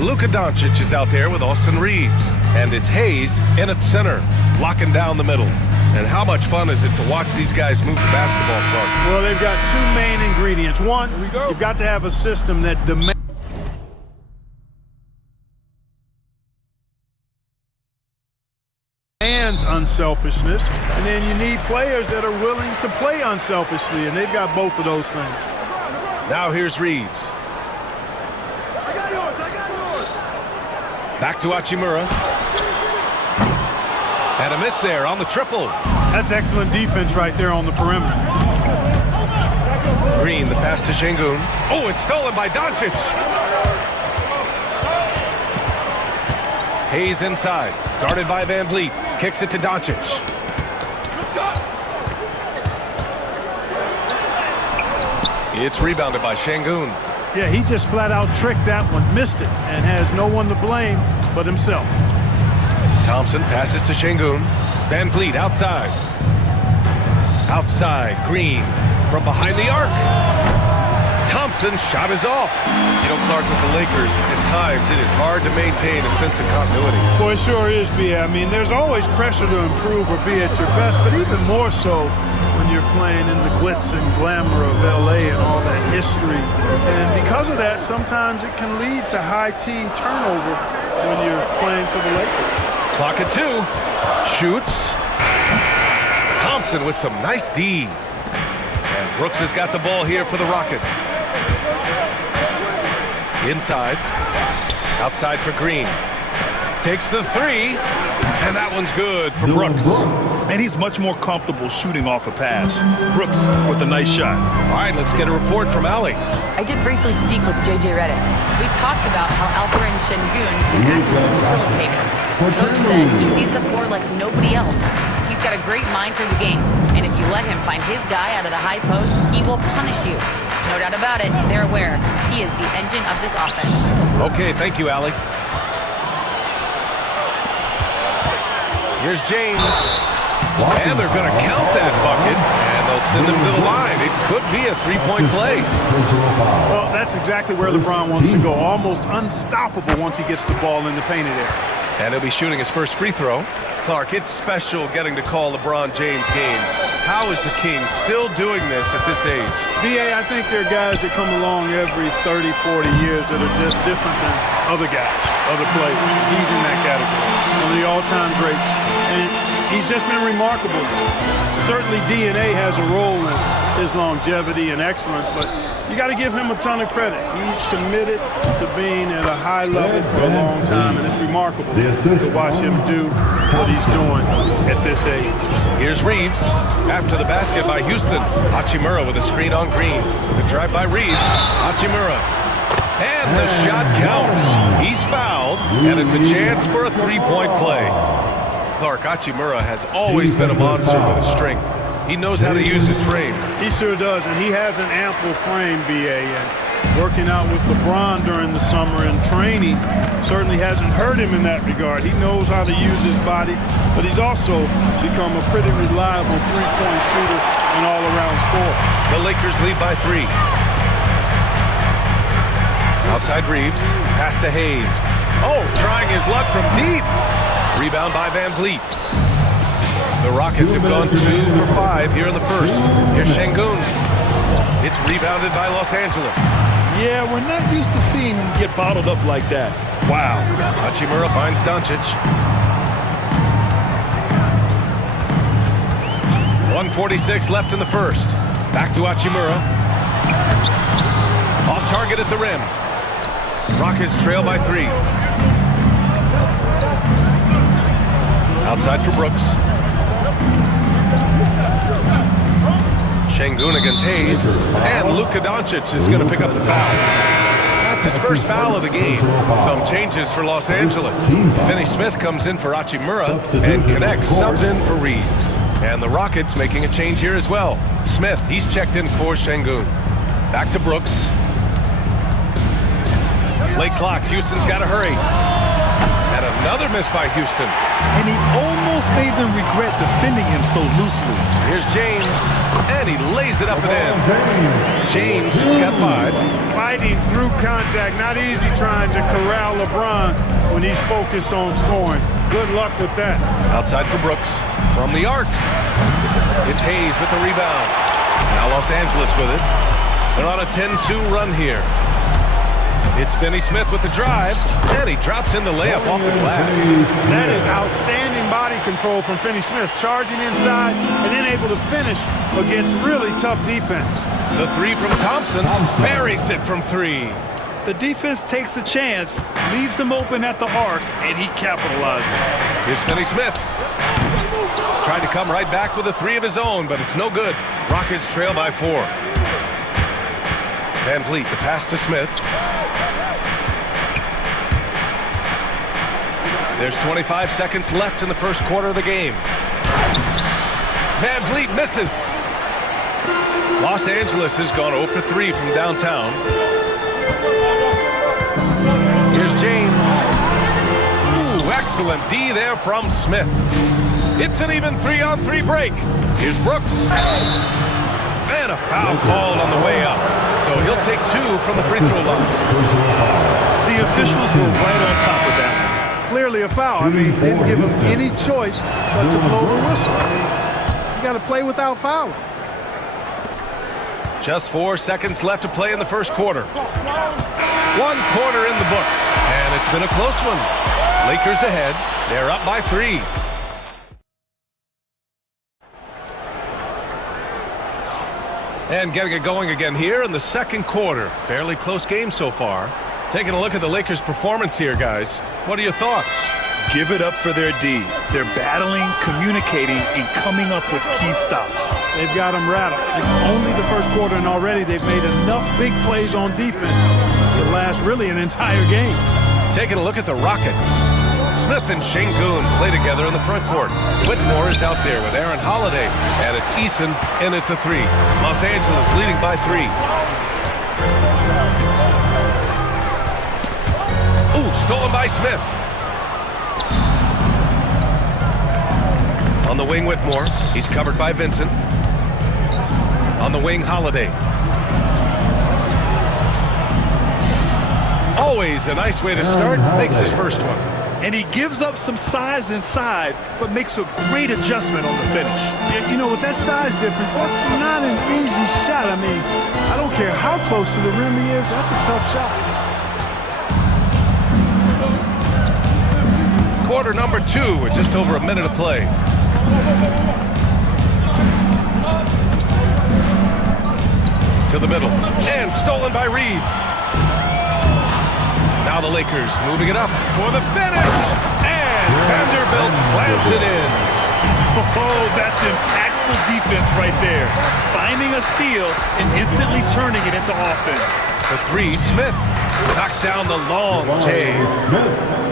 Luka Doncic is out there with Austin Reeves. And it's Hayes in at center, locking down the middle. And how much fun is it to watch these guys move the basketball park? Well, they've got two main ingredients. One, you've got to have a system that demands unselfishness, and then you need players that are willing to play unselfishly, and they've got both of those things. Now here's Reeves. Back to Hachimura. And a miss there on the triple. That's excellent defense right there on the perimeter. Green, the pass to Şengün. Oh, it's stolen by Doncic. Hayes inside, guarded by Van Vliet. Kicks it to Doncic. It's rebounded by Şengün. Yeah, he just flat out tricked that one, missed it, and has no one to blame but himself. Thompson passes to Şengün. Van Vliet outside. Outside, Green from behind the arc. Thompson's shot is off. You know, Clark, with the Lakers, at times it is hard to maintain a sense of continuity. Well, it sure is, B.A. I mean, there's always pressure to improve or be at your best, but even more so when you're playing in the glitz and glamour of L.A. and all that history. And because of that, sometimes it can lead to high team turnover when you're playing for the Lakers. Clock at 2. Shoots. Thompson with some nice D. And Brooks has got the ball here for the Rockets. Inside. Outside for Green. Takes the 3. And that one's good for Brooks. And he's much more comfortable shooting off a pass. Brooks with a nice shot. All right, let's get a report from Allie. I did briefly speak with J.J. Redick. We talked about how Alperen Şengün can act as a facilitator. Coach said he sees the floor like nobody else. He's got a great mind for the game, and if you let him find his guy out of the high post, he will punish you. No doubt about it, they're aware. He is the engine of this offense. Okay, thank you, Allie. Here's James. And they're going to count that bucket, and they'll send him to the line. It could be a three-point play. Well, that's exactly where LeBron wants to go. Almost unstoppable once he gets the ball in the painted area. And he'll be shooting his first free throw. Clark, it's special getting to call LeBron James games. How is the King still doing this at this age? B.A., I think there are guys that come along every 30, 40 years that are just different than other guys, other players. He's in that category. One of the all-time greats. And he's just been remarkable. Certainly DNA has a role in his longevity and excellence, but you got to give him a ton of credit. He's committed to being at a high level for a long time, and it's remarkable to watch him do what he's doing at this age. Here's Reeves. After the basket by Houston, Hachimura with a screen on Green. The drive by Reeves. Hachimura. And the shot counts. He's fouled, and it's a chance for a three-point play. Clark, Hachimura has always been a monster with his strength. He knows how to use his frame. He sure does, and he has an ample frame, B.A., and working out with LeBron during the summer and training certainly hasn't hurt him in that regard. He knows how to use his body, but he's also become a pretty reliable three-point shooter and all-around scorer. The Lakers lead by 3. Outside Reeves, pass to Hayes. Oh, trying his luck from deep. Rebound by Van Vliet. The Rockets have gone 2 for 5 here in the first. Here's Şengün. It's rebounded by Los Angeles. Yeah, we're not used to seeing him get bottled up like that. Wow. Hachimura finds Doncic. 1:46 left in the first. Back to Hachimura. Off target at the rim. Rockets trail by 3. Outside for Brooks. Şengün against Hayes. And Luka Doncic is going to pick up the foul. That's his first foul of the game. Some changes for Los Angeles. Finney Smith comes in for Hachimura and connects, subbed in for Reeves. And the Rockets making a change here as well. Smith, he's checked in for Şengün. Back to Brooks. Late clock, Houston's got to hurry. And another miss by Houston. And he almost made them regret defending him so loosely. Here's James, and he lays it up and in. James has got 5. Fighting through contact, not easy trying to corral LeBron when he's focused on scoring. Good luck with that. Outside for Brooks, from the arc. It's Hayes with the rebound. Now Los Angeles with it. They're on a 10-2 run here. It's Finney Smith with the drive, and he drops in the layup off the glass. That is outstanding body control from Finney Smith, charging inside and then able to finish against really tough defense. The 3 from Thompson, buries it from 3. The defense takes a chance, leaves him open at the arc, and he capitalizes. Here's Finney Smith. Tried to come right back with a 3 of his own, but it's no good. Rockets trail by 4. Van Vliet, the pass to Smith. There's 25 seconds left in the first quarter of the game. Van Vliet misses. Los Angeles has gone 0 for 3 from downtown. Here's James. Ooh, excellent D there from Smith. It's an even 3-on-3 break. Here's Brooks. And a foul called on the way up. So he'll take 2 from the free throw line. The officials were right on top of that. Clearly a foul. I mean, didn't give him any choice but to blow the whistle. I mean, you got to play without fouling. Just 4 seconds left to play in the first quarter. 1 quarter in the books, and it's been a close one. Lakers ahead. They're up by 3. And getting it going again here in the second quarter. Fairly close game so far. Taking a look at the Lakers' performance here, guys. What are your thoughts? Give it up for their D. They're battling, communicating, and coming up with key stops. They've got them rattled. It's only the first quarter, and already they've made enough big plays on defense to last really an entire game. Taking a look at the Rockets. Smith and Şengün play together in the front court. Whitmore is out there with Aaron Holiday, and it's Eason in at the 3. Los Angeles leading by 3. Ooh, stolen by Smith. On the wing, Whitmore. He's covered by Vincent. On the wing, Holiday. Always a nice way to start. Makes his first one. And he gives up some size inside, but makes a great adjustment on the finish. You know, with that size difference, that's not an easy shot. I mean, I don't care how close to the rim he is, that's a tough shot. Quarter number 2 with just over a minute of play. To the middle, and stolen by Reeves. Now the Lakers moving it up for the finish, and Vanderbilt slams it in. Oh, that's impactful defense right there. Finding a steal and instantly turning it into offense. The 3, Smith knocks down the long J.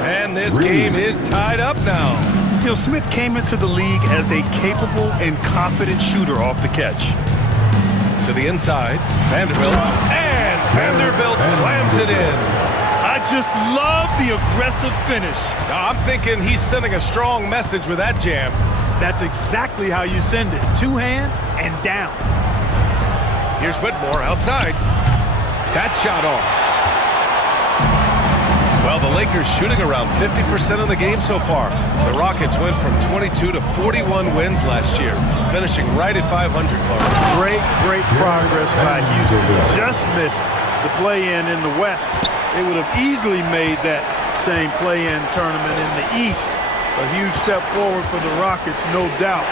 And this game is tied up now. You know, Smith came into the league as a capable and confident shooter off the catch. To the inside, Vanderbilt, and Vanderbilt slams it in. I just love the aggressive finish. I'm thinking he's sending a strong message with that jam. That's exactly how you send it. 2 hands and down. Here's Whitmore outside. That shot off. Well, the Lakers shooting around 50% of the game so far. The Rockets went from 22 to 41 wins last year, finishing right at 500. Great progress by Houston. Just missed the play-in in the West. They would have easily made that same play-in tournament in the East. A huge step forward for the Rockets, no doubt.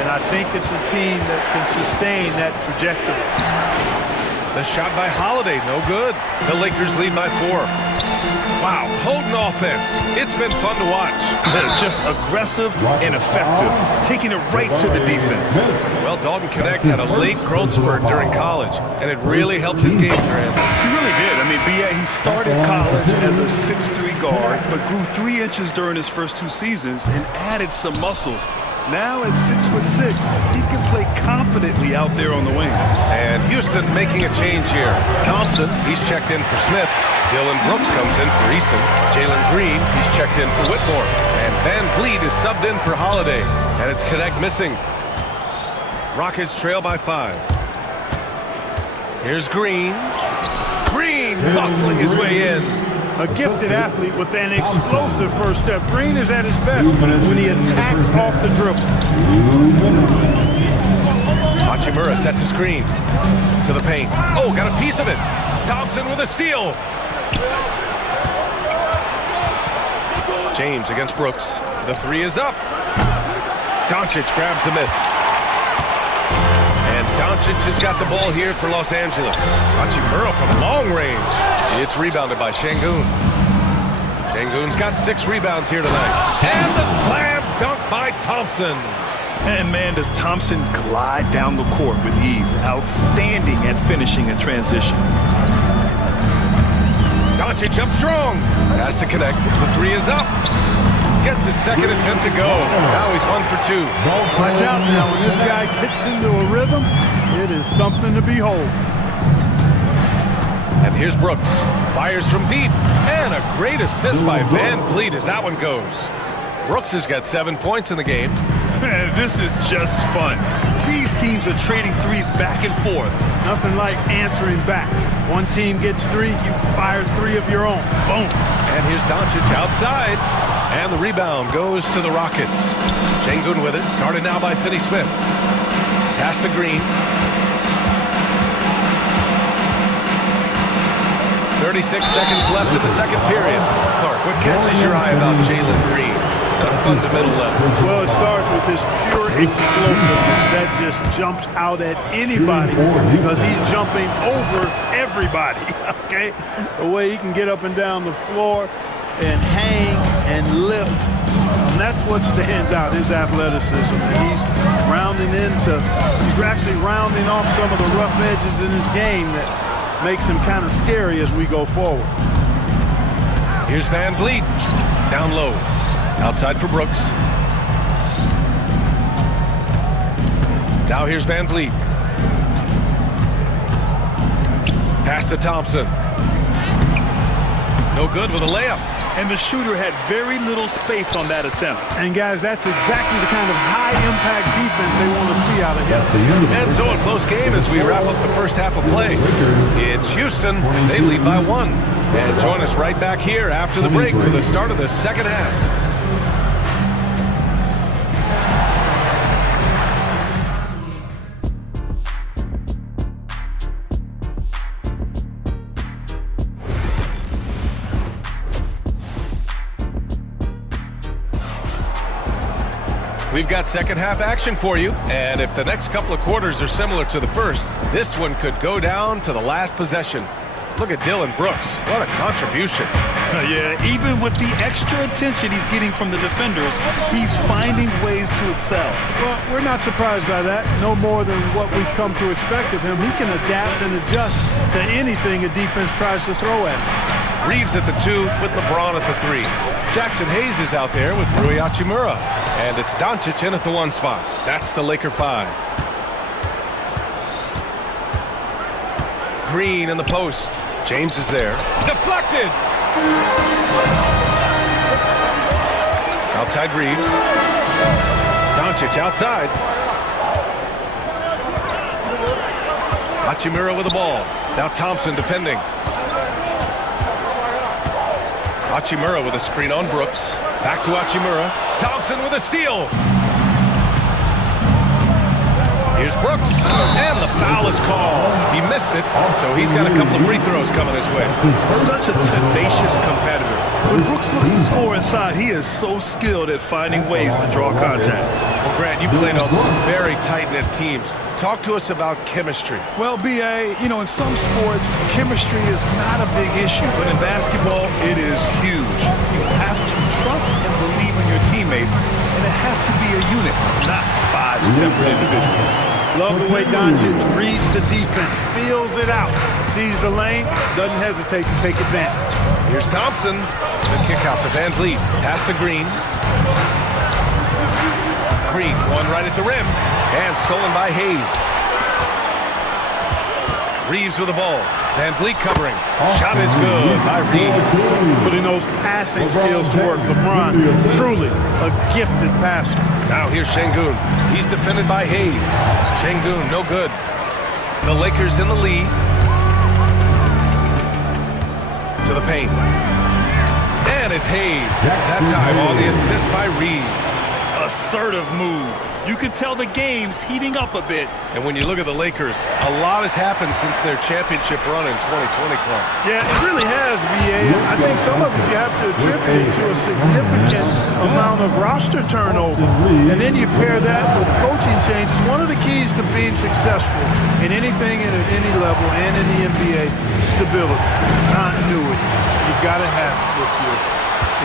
And I think it's a team that can sustain that trajectory. The shot by Holiday, no good. The Lakers lead by 4. Wow, potent offense. It's been fun to watch. Just aggressive and effective, taking it right to the defense. Well, Dalton Connect had a late growth spurt during college, and it really helped his game plan. He really did. I mean, he started college as a 6'3" guard, but grew 3 inches during his first 2 seasons and added some muscles. Now at 6'6", he can play confidently out there on the wing. And Houston making a change here. Thompson, he's checked in for Smith. Dylan Brooks comes in for Eason. Jalen Green, he's checked in for Whitmore. And Van Vliet is subbed in for Holiday. And it's Connect missing. Rockets trail by 5. Here's Green. Green bustling his way in. A gifted athlete with an explosive first step. Green is at his best when he attacks off the dribble. Hachimura sets a screen to the paint. Oh, got a piece of it. Thompson with a steal. James against Brooks. The 3 is up. Doncic grabs the miss. And Doncic has got the ball here for Los Angeles. Hachimura from long range. It's rebounded by Şengün. Şengün's got 6 rebounds here tonight. And the slam dunk by Thompson. And man, does Thompson glide down the court with ease. Outstanding at finishing in transition. Doncic up strong. Has to connect. The 3 is up. Gets his second attempt to go. Now he's 1 for 2. Watch out now. When this guy gets into a rhythm, it is something to behold. And here's Brooks. Fires from deep. And a great assist by Van Vliet as that one goes. Brooks has got 7 points in the game. Man, this is just fun. These teams are trading threes back and forth. Nothing like answering back. One team gets 3, you fire 3 of your own. Boom. And here's Doncic outside. And the rebound goes to the Rockets. Şengün with it. Guarded now by Finney-Smith. Pass to Green. 36 seconds left in the second period. Clark, what catches your eye about Jalen Green at a fundamental level? Well, it starts with his pure explosiveness. That just jumps out at anybody because he's jumping over everybody, okay? The way he can get up and down the floor and hang and lift, that's what stands out, his athleticism. And he's he's actually rounding off some of the rough edges in his game that makes him kind of scary as we go forward. Here's Van Vliet. Down low. Outside for Brooks. Now here's Van Vliet. Pass to Thompson. No good with a layup. And the shooter had very little space on that attempt. And guys, that's exactly the kind of high-impact defense they want to see out of him. And so a close game as we wrap up the first half of play. It's Houston. They lead by 1. And join us right back here after the break for the start of the second half. We've got second half action for you, and if the next couple of quarters are similar to the first, this one could go down to the last possession. Look at Dylan Brooks. What a contribution. Yeah, even with the extra attention he's getting from the defenders, he's finding ways to excel. Well, we're not surprised by that. No more than what we've come to expect of him. He can adapt and adjust to anything a defense tries to throw at him. Reeves at the 2 with LeBron at the 3. Jackson Hayes is out there with Rui Hachimura. And it's Doncic in at the 1 spot. That's the Laker 5. Green in the post. James is there. Deflected! Outside Reeves. Doncic outside. Hachimura with the ball. Now Thompson defending. Hachimura with a screen on Brooks. Back to Hachimura. Thompson with a steal. Here's Brooks. And the foul is called. He missed it, so he's got a couple of free throws coming his way. Such a tenacious competitor. When Brooks looks to score inside, he is so skilled at finding ways to draw contact. Well, Grant, you played on some very tight-knit teams. Talk to us about chemistry. Well, B.A., in some sports, chemistry is not a big issue, but in basketball, it is huge. You have to trust and believe in your teammates, and it has to be a unit, not 5 separate individuals. Love the way Doncic reads the defense, feels it out, sees the lane, doesn't hesitate to take advantage. Here's Thompson. The kick out to Van Vliet. Pass to Green. Green going right at the rim. And stolen by Hayes. Reeves with the ball. Van Vliet covering. Shot is good by Reeves. Putting those passing skills to work. LeBron, truly a gifted passer. Now here's Şengün. He's defended by Hayes. Şengün, no good. The Lakers in the lead. To the paint. And it's Hayes. That time on the assist by Reeves. Assertive move. You can tell the game's heating up a bit. And when you look at the Lakers, a lot has happened since their championship run in 2020, Clark. Yeah, it really has, B.A. I think some of it you have to attribute to a significant amount of roster turnover. And then you pair that with coaching changes. One of the keys to being successful in anything and at any level and in the NBA, stability, continuity. You've got to have it with your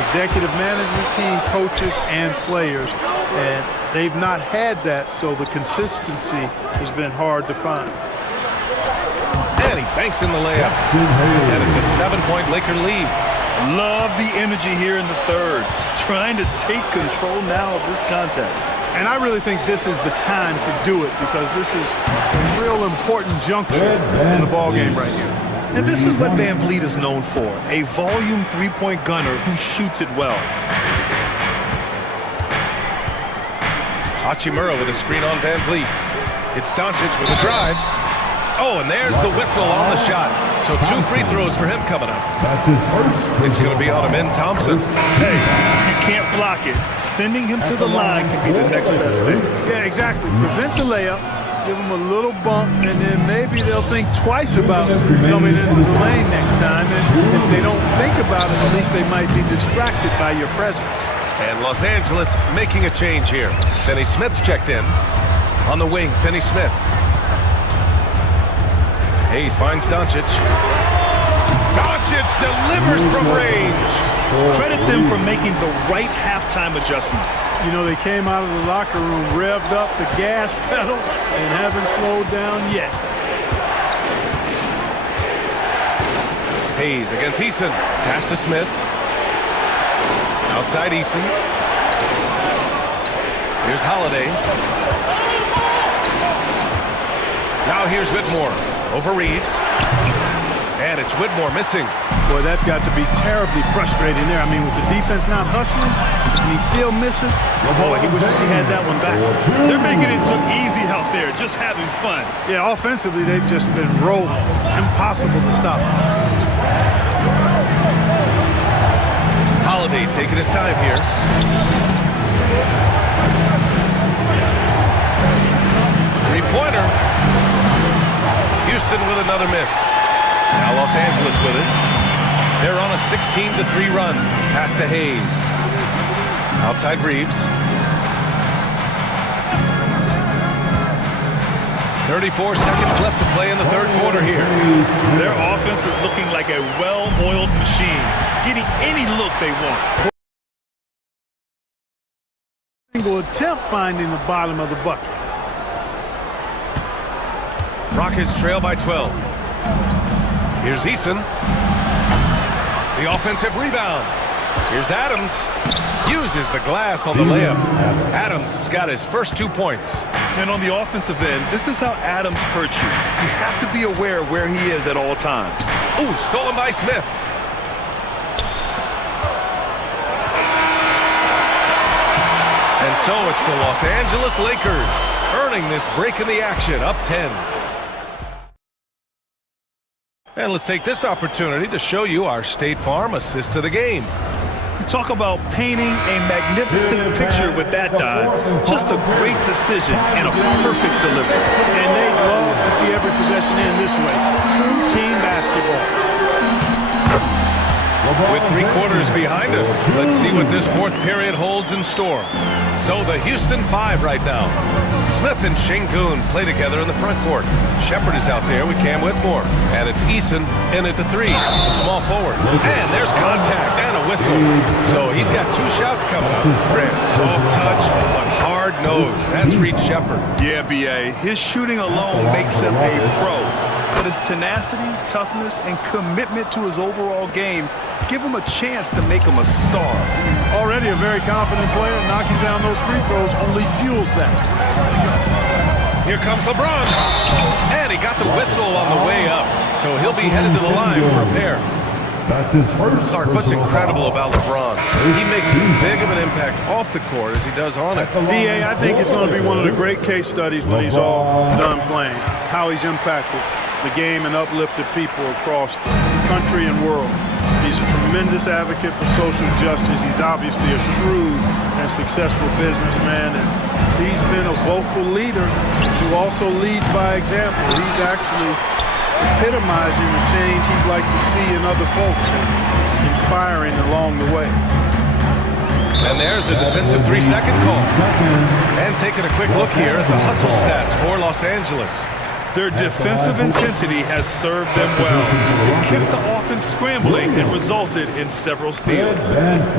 executive management team, coaches, and players. And they've not had that, so the consistency has been hard to find. And he banks in the layup. And it's a 7-point Laker lead. Love the energy here in the third. Trying to take control now of this contest. And I really think this is the time to do it because this is a real important juncture in the ballgame right here. And this is what Van Vliet is known for, a volume three-point gunner who shoots it well. Hachimura with a screen on Van Vliet. It's Doncic with a drive. Oh, and there's the whistle on the shot. So 2 free throws for him coming up. That's his first. It's going to be on Amin Thompson. Hey, you can't block it. Sending him to the line can be the next best thing. Yeah, exactly. Prevent the layup, give them a little bump, and then maybe they'll think twice about coming into the lane next time. And if they don't think about it, at least they might be distracted by your presence. And Los Angeles making a change here. Finney Smith's checked in. On the wing, Finney Smith. Hayes finds Doncic. Doncic delivers from range. Credit them for making the right halftime adjustments. You know, they came out of the locker room, revved up the gas pedal, and haven't slowed down yet. Hayes against Eason. Pass to Smith. Outside Eason. Here's Holiday. Now here's Whitmore. Over Reeves. And it's Whitmore missing. Boy, that's got to be terribly frustrating there. I mean, with the defense not hustling, and he still misses. Boy, he wishes he had that one back. They're making it look easy out there, just having fun. Yeah, offensively, they've just been rolling. Impossible to stop. Holiday taking his time here. Three-pointer. Houston with another miss. Now Los Angeles with it. They're on a 16-3 run. Pass to Hayes. Outside Reeves. 34 seconds left to play in the third quarter here. Their offense is looking like a well-oiled machine, getting any look they want. Single attempt finding the bottom of the bucket. Rockets trail by 12. Here's Eason. The offensive rebound. Here's Adams. Uses the glass on the layup. Adams has got his first 2 points. And on the offensive end, this is how Adams hurts you. You have to be aware of where he is at all times. Ooh, stolen by Smith. And so it's the Los Angeles Lakers earning this break in the action, up 10. And let's take this opportunity to show you our State Farm assist of the game. You talk about painting a magnificent picture with that dive. Just a great decision and a perfect delivery. And they love to see every possession in this way. True team basketball. With 3 quarters behind us, let's see what this fourth period holds in store. So the Houston 5 right now. Smith and Şengün play together in the front court. Shepard is out there with Cam Whitmore. And it's Eason in at the 3. Small forward. And there's contact and a whistle. So he's got 2 shots coming up. Grant, soft touch, but hard nose. That's Reed Shepard. Yeah, B.A. His shooting alone makes him a pro. But his tenacity, toughness, and commitment to his overall game give him a chance to make him a star. Already a very confident player, knocking down those free throws only fuels that. Here comes LeBron. And he got the whistle on the way up. So he'll be headed to the line for a pair. That's his first. Clark, what's incredible about LeBron? He makes as big of an impact off the court as he does on it. D.A., I think it's going to be one of the great case studies when he's all done playing. How he's impacted the game and uplifted people across the country and world. He's a tremendous advocate for social justice. He's obviously a shrewd and successful businessman, and he's been a vocal leader who also leads by example. He's actually epitomizing the change he'd like to see in other folks and inspiring along the way. And there's a defensive 3-second call. And taking a quick look here at the hustle stats for Los Angeles. Their defensive intensity has served them well. It kept the offense scrambling and resulted in several steals.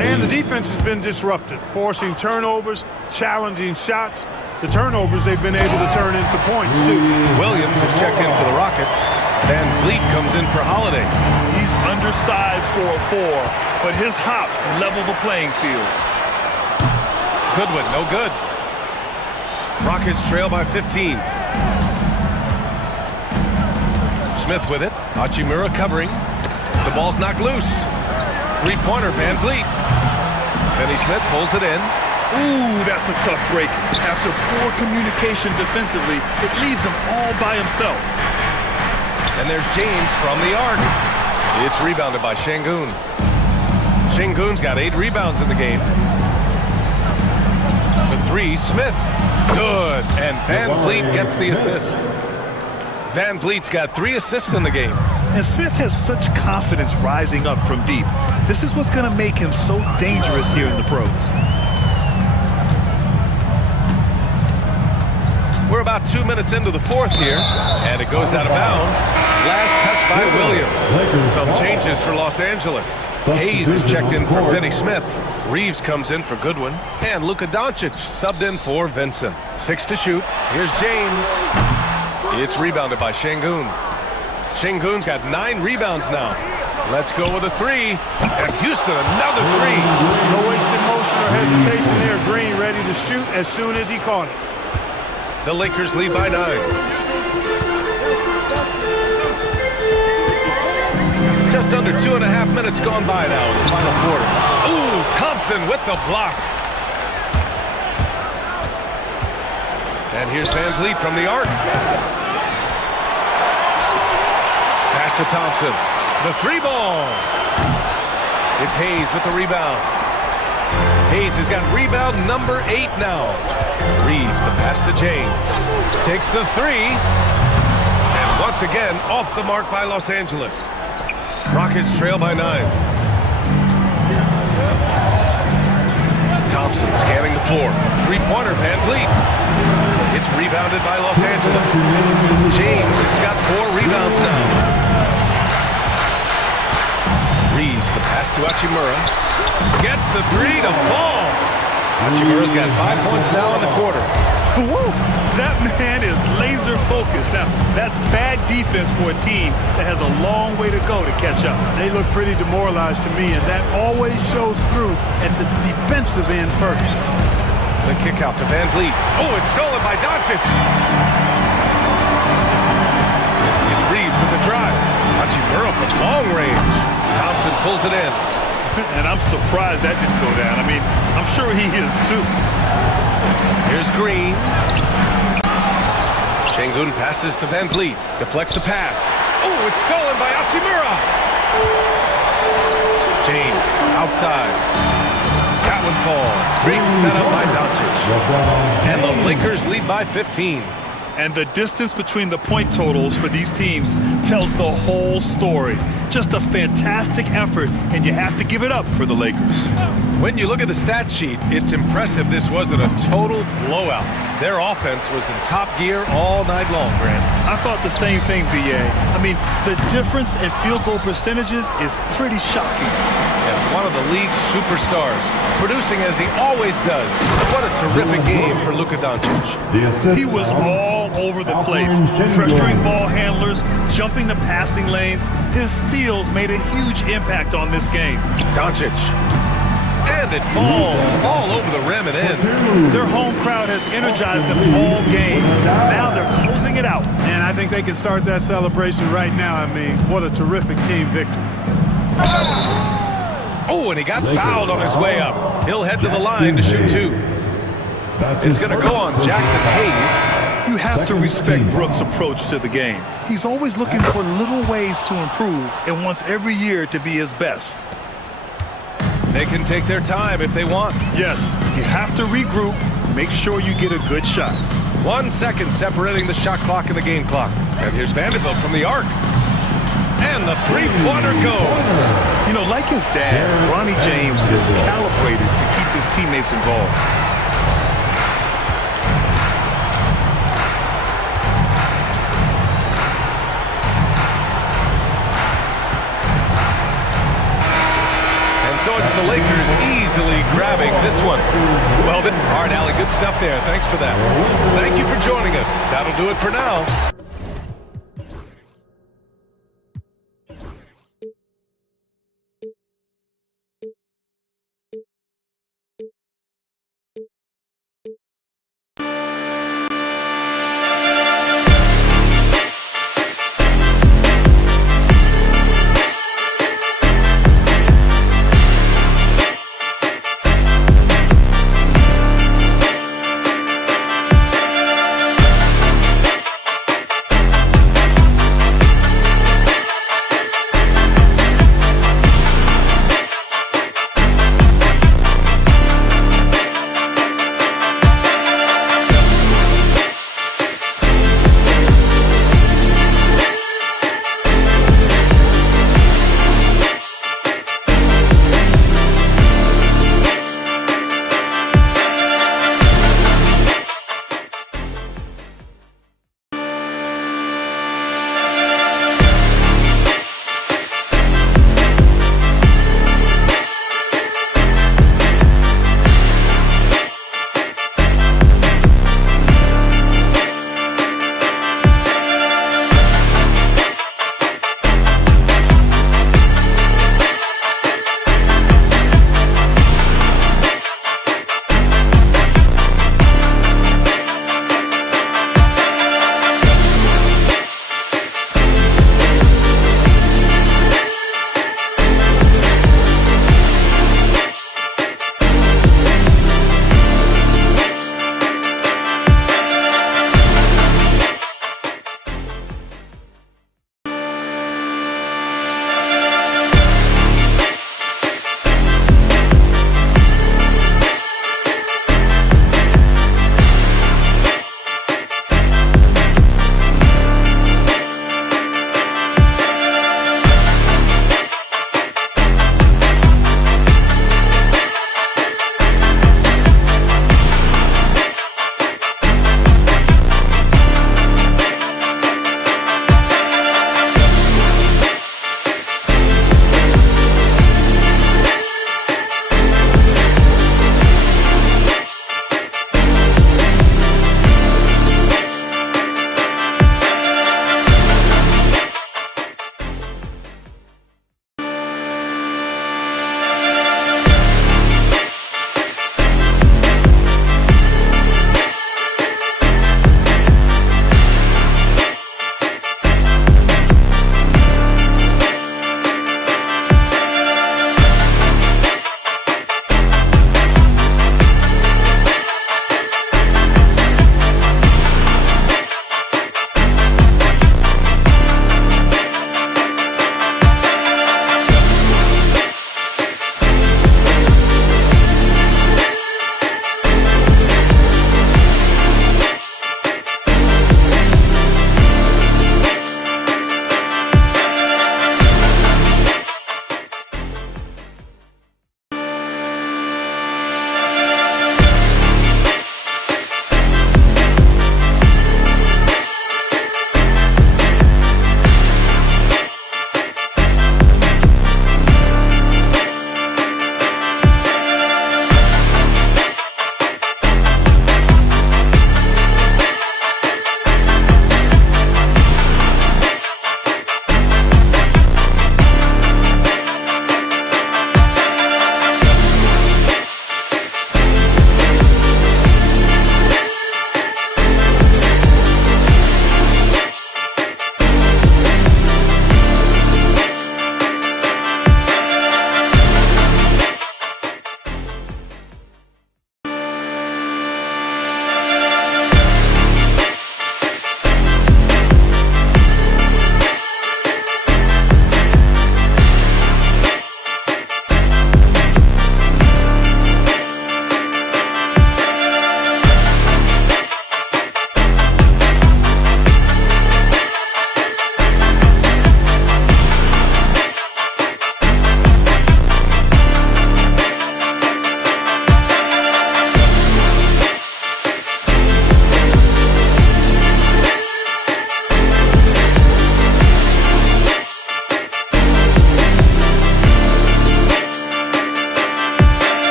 And the defense has been disruptive, forcing turnovers, challenging shots. The turnovers they've been able to turn into points, too. Williams has checked in for the Rockets. Van Vliet comes in for Holiday. He's undersized for a 4, but his hops level the playing field. Goodwin, no good. Rockets trail by 15. Smith with it. Hachimura covering. The ball's knocked loose. 3-pointer, Van Vliet. Finney Smith pulls it in. Ooh, that's a tough break. After poor communication defensively, it leaves him all by himself. And there's James from the arc. It's rebounded by Şengün. Şengün's got 8 rebounds in the game. The 3, Smith. Good. And Van Vliet gets the assist. Van Vliet's got 3 assists in the game. And Smith has such confidence rising up from deep. This is what's going to make him so dangerous here in the pros. We're about 2 minutes into the 4th here, and it goes out of bounds. Last touch by Williams. Some changes for Los Angeles. Hayes is checked in for Finney Smith. Reeves comes in for Goodwin. And Luka Doncic subbed in for Vincent. 6 to shoot. Here's James. It's rebounded by Şengün. Şengün's got 9 rebounds now. Let's go with a 3. And Houston, another 3. No wasted motion or hesitation there. Green ready to shoot as soon as he caught it. The Lakers lead by 9. Just under 2.5 minutes gone by now in the final quarter. Ooh, Thompson with the block. And here's Van Vliet from the arc. Pass to Thompson. The 3 ball. It's Hayes with the rebound. Hayes has got rebound number 8 now. Reeves, the pass to James. Takes the 3. And once again, off the mark by Los Angeles. Rockets trail by 9. Thompson scanning the floor. 3-pointer, Van Vliet. It's rebounded by Los Angeles. James has got 4 rebounds now. Reeves, the pass to Hachimura. Gets the 3 to fall. Hachimura's got 5 points now in the quarter. Woo! That man is laser focused. Now, that's bad defense for a team that has a long way to go to catch up. They look pretty demoralized to me, and that always shows through at the defensive end first. The kick out to Van Vliet. Oh, it's stolen by Doncic. It's Reeves with the drive. Hachimura from long range. Thompson pulls it in. And I'm surprised that didn't go down. I mean, I'm sure he is too. Here's Green. Şengün passes to Van Vliet. Deflects the pass. Oh, it's stolen by Hachimura. James outside. That one falls. Great setup by Doncic. And the Lakers lead by 15. And the distance between the point totals for these teams tells the whole story. Just a fantastic effort, and you have to give it up for the Lakers. When you look at the stat sheet, it's impressive this wasn't a total blowout. Their offense was in top gear all night long, Grant. I thought the same thing, B.A. I mean, the difference in field goal percentages is pretty shocking. And one of the league's superstars, producing as he always does. What a terrific game for Luka Doncic. He was all over the place, pressuring ball handlers, jumping the passing lanes. His steals made a huge impact on this game. Doncic. And it falls all over the rim and in. Their home crowd has energized them all game. Now they're closing it out. And I think they can start that celebration right now. I mean, what a terrific team victory. Oh, and he got fouled on his way up. He'll head to the line to shoot 2. It's going to go on Jackson Hayes. You have to respect Brooks' approach to the game. He's always looking for little ways to improve and wants every year to be his best. They can take their time if they want. Yes, you have to regroup, make sure you get a good shot. 1 second separating the shot clock and the game clock. And here's Vanderbilt from the arc. And the 3-pointer goes. You know, like his dad, Ronnie James is calibrated to keep his teammates involved. So it's the Lakers easily grabbing this one. Well, then, all right, Allie, good stuff there. Thanks for that. Thank you for joining us. That'll do it for now.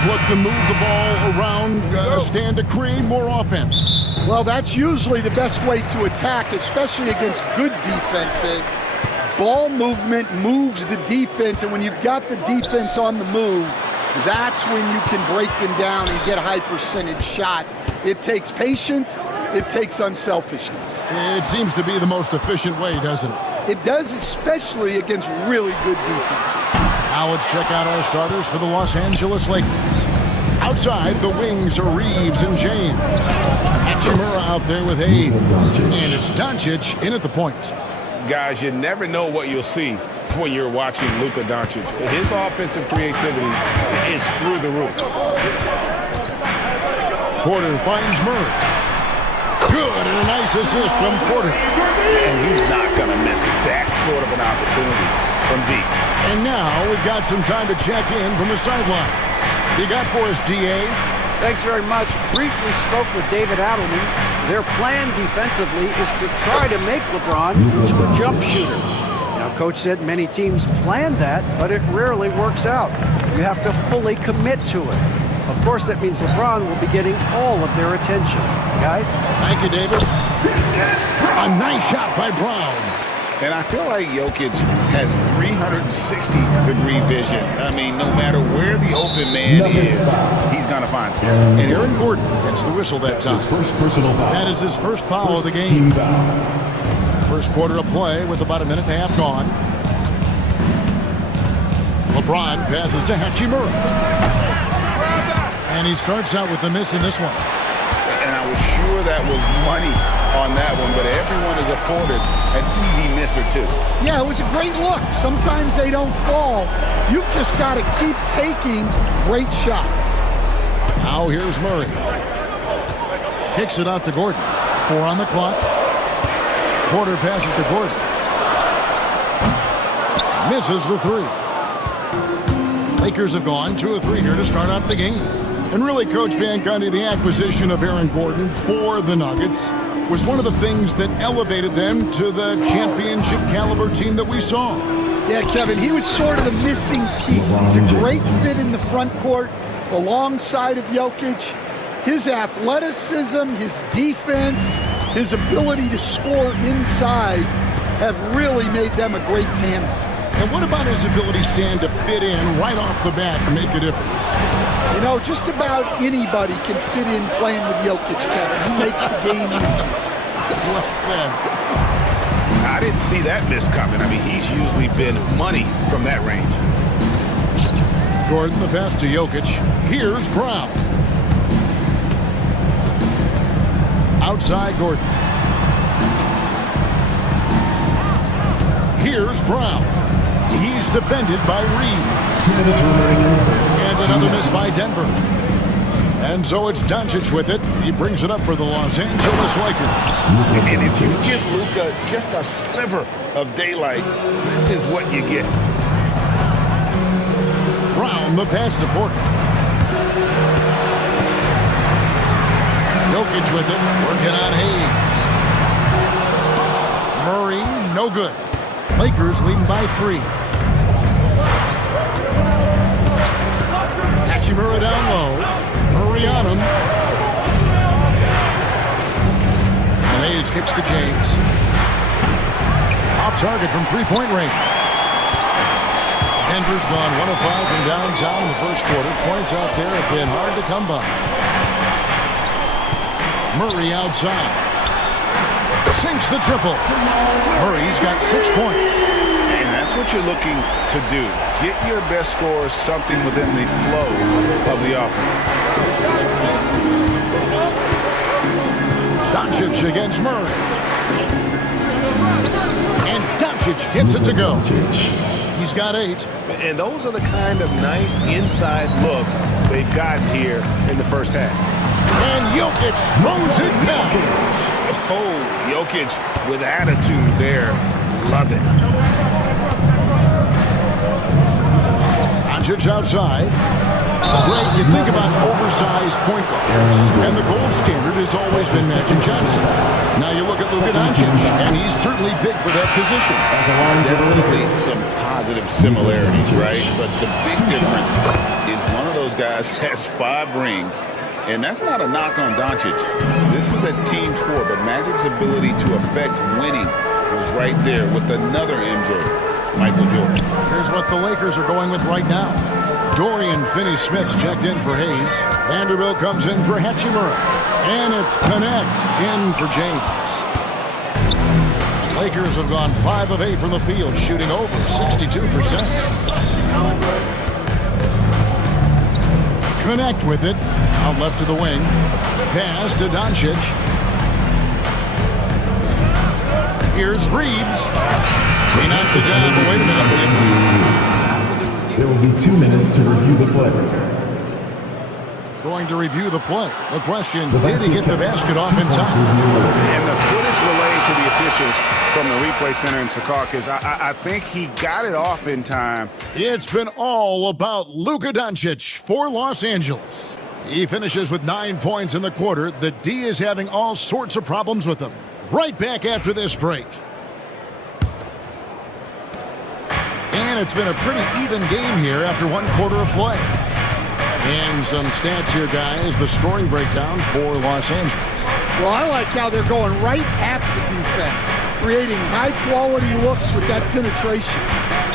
teams look to move the ball around, stand to create more offense. Well, that's usually the best way to attack, especially against good defenses. Ball movement moves the defense, and when you've got the defense on the move, that's when you can break them down and get high percentage shots. It takes patience. It takes unselfishness. It seems to be the most efficient way, doesn't it? It does, especially against really good defenses. Now let's check out our starters for the Los Angeles Lakers. Outside, the wings are Reeves and James. Hachimura out there with Hayes. And it's Doncic in at the point. Guys, you never know what you'll see when you're watching Luka Doncic. His offensive creativity is through the roof. Porter finds Murray. Good, and a nice assist from Porter. And he's not going to miss that sort of an opportunity from deep. And now we've got some time to check in from the sideline. You got for us, D.A.? Thanks very much. Briefly spoke with David Adelman. Their plan defensively is to try to make LeBron into a jump shooter. Now, Coach said many teams plan that, but it rarely works out. You have to fully commit to it. Of course, that means LeBron will be getting all of their attention. Guys? Thank you, David. A nice shot by Brown. And I feel like Jokic has 360-degree vision. I mean, no matter where the open man is, he's going to find him. And Aaron Gordon gets the whistle that time. That is his first foul of the game. First quarter of play with about a minute and a half gone. LeBron passes to Hachimura. And he starts out with a miss in this one. And I was sure that was money on that one, but everyone is afforded an easy miss or two. Yeah, it was a great look. Sometimes they don't fall. You've just got to keep taking great shots. Now here's Murray. Kicks it out to Gordon. 4 on the clock. Porter passes to Gordon. Misses the 3. Lakers have gone 2 of 3 here to start out the game. And really, Coach Van Gundy, the acquisition of Aaron Gordon for the Nuggets was one of the things that elevated them to the championship caliber team that we saw. Yeah, Kevin, he was sort of the missing piece. He's a great fit in the front court alongside of Jokic. His athleticism, his defense, his ability to score inside have really made them a great tandem. And what about his ability, Stan, to fit in right off the bat and make a difference? You know, just about anybody can fit in playing with Jokic, Kevin. He makes the game easy. Well said. I didn't see that miss coming. I mean, he's usually been money from that range. Gordon, the pass to Jokic. Here's Brown. Outside Gordon. Here's Brown. He's defended by Reeves. And another miss by Denver. And so it's Doncic with it. He brings it up for the Los Angeles Lakers. And if you give Luka just a sliver of daylight, this is what you get. Brown, the pass to Porter. Jokic with it, working on Hayes. Murray, no good. Lakers leading by 3. Hachimura down low. Murray on him. And Hayes kicks to James. Off target from three-point range. Denver's gone 1 of 5 from downtown in the first quarter. Points out there have been hard to come by. Murray outside. Sinks the triple. Murray's got 6 points. And that's what you're looking to do. Get your best scorers something within the flow of the offense. Doncic against Murray. And Doncic gets it to go. He's got 8. And those are the kind of nice inside looks they've gotten here in the first half. And Jokic throws it down. Oh, Jokic with attitude there. Love it. Doncic outside. Greg, you think about oversized point guards, and the gold standard has always been Magic Johnson. Now you look at Luka Doncic, and he's certainly big for that position. Definitely some positive similarities, right? But the big difference is one of those those guys has 5 rings, and that's not a knock on Doncic. This is a team sport, but Magic's ability to affect winning was right there with another MJ, Michael Jordan. Here's what the Lakers are going with right now. Dorian Finney-Smith's checked in for Hayes. Vanderbilt comes in for Hachimura. And it's Connect in for James. Lakers have gone 5 of 8 from the field, shooting over 62%. Connect with it. Out left to the wing. Pass to Doncic. Here's Reeves. He knocks it down, but wait a minute. There will be 2 minutes to review the play. Going to review the play. The question, did he get the basket off in time? And the footage relayed to the officials from the replay center in Secaucus, I think he got it off in time. It's been all about Luka Doncic for Los Angeles. He finishes with 9 points in the quarter. The D is having all sorts of problems with him. Right back after this break. And it's been a pretty even game here after 1 quarter of play. And some stats here, guys. The scoring breakdown for Los Angeles. Well, I like how they're going right at the defense, creating high-quality looks with that penetration.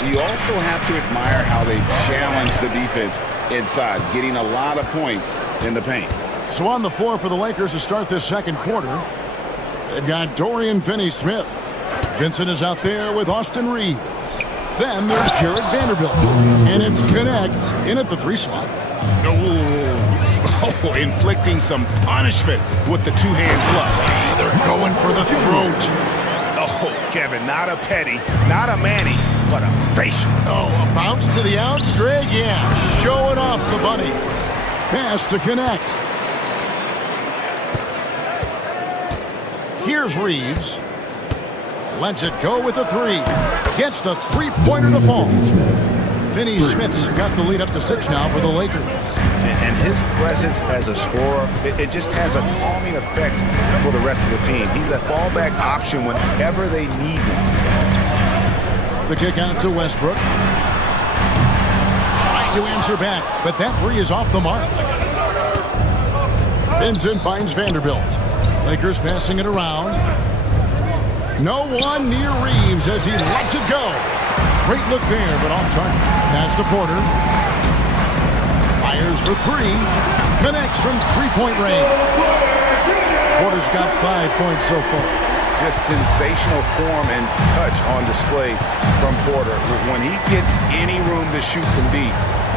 You also have to admire how they challenge the defense inside, getting a lot of points in the paint. So on the floor for the Lakers to start this second quarter, they've got Dorian Finney-Smith. Vincent is out there with Austin Reeves. Then there's Jared Vanderbilt. And it's Connect in at the 3 slot. Oh, inflicting some punishment with the 2-hand flush. They're going for the throat. Oh, Kevin, not a petty, not a Manny, but a facial. Oh, a bounce to the outs, Greg? Yeah, showing off the bunnies. Pass to Connect. Here's Reeves. Lets it go with the 3. Gets the 3-pointer to fall. Finney-Smith's got the lead up to 6 now for the Lakers. And his presence as a scorer, it just has a calming effect for the rest of the team. He's a fallback option whenever they need him. The kick out to Westbrook. Trying to answer back, but that 3 is off the mark. Vincent finds Vanderbilt. Lakers passing it around. No one near Reeves as he lets it go. Great look there, but off target. Pass to Porter. Fires for 3. Connects from 3-point range. Porter's got 5 points so far. Just sensational form and touch on display from Porter. When he gets any room to shoot from deep,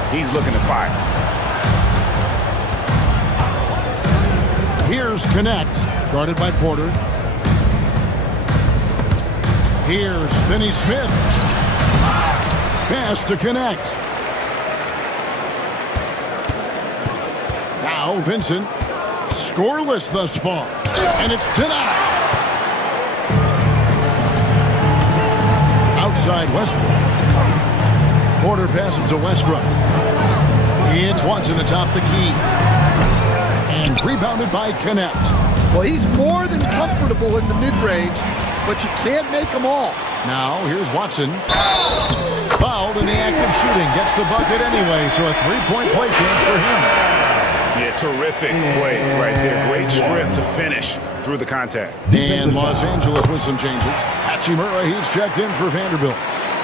he's looking to fire. Here's Connect, guarded by Porter. Here's Finney-Smith. Pass to Connect. Now Vincent. Scoreless thus far. And it's denied. Outside Westbrook. Porter passes to Westbrook. It's Watson atop the key. And rebounded by Connect. Well, he's more than comfortable in the mid-range, but you can't make them all. Now, here's Watson. Fouled in the act of shooting. Gets the bucket anyway, so a 3-point play chance for him. Yeah, terrific play right there. Great strength to finish through the contact. And Los Angeles with some changes. Hachimura, he's checked in for Vanderbilt.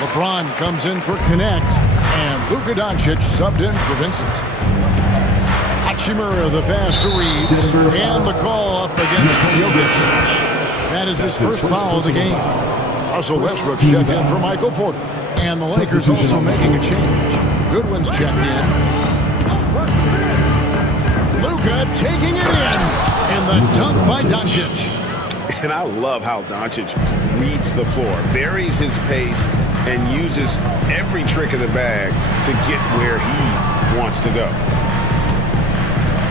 LeBron comes in for Connect. And Luka Doncic subbed in for Vincent. Hachimura, the pass to Reeves. And the call up against Jokic. That is his first foul of the game. Russell Westbrook checked in for Michael Porter. And the Lakers also making a change. Goodwin's checked in. Luka taking it in. And the dunk by Doncic. And I love how Doncic reads the floor, varies his pace, and uses every trick of the bag to get where he wants to go.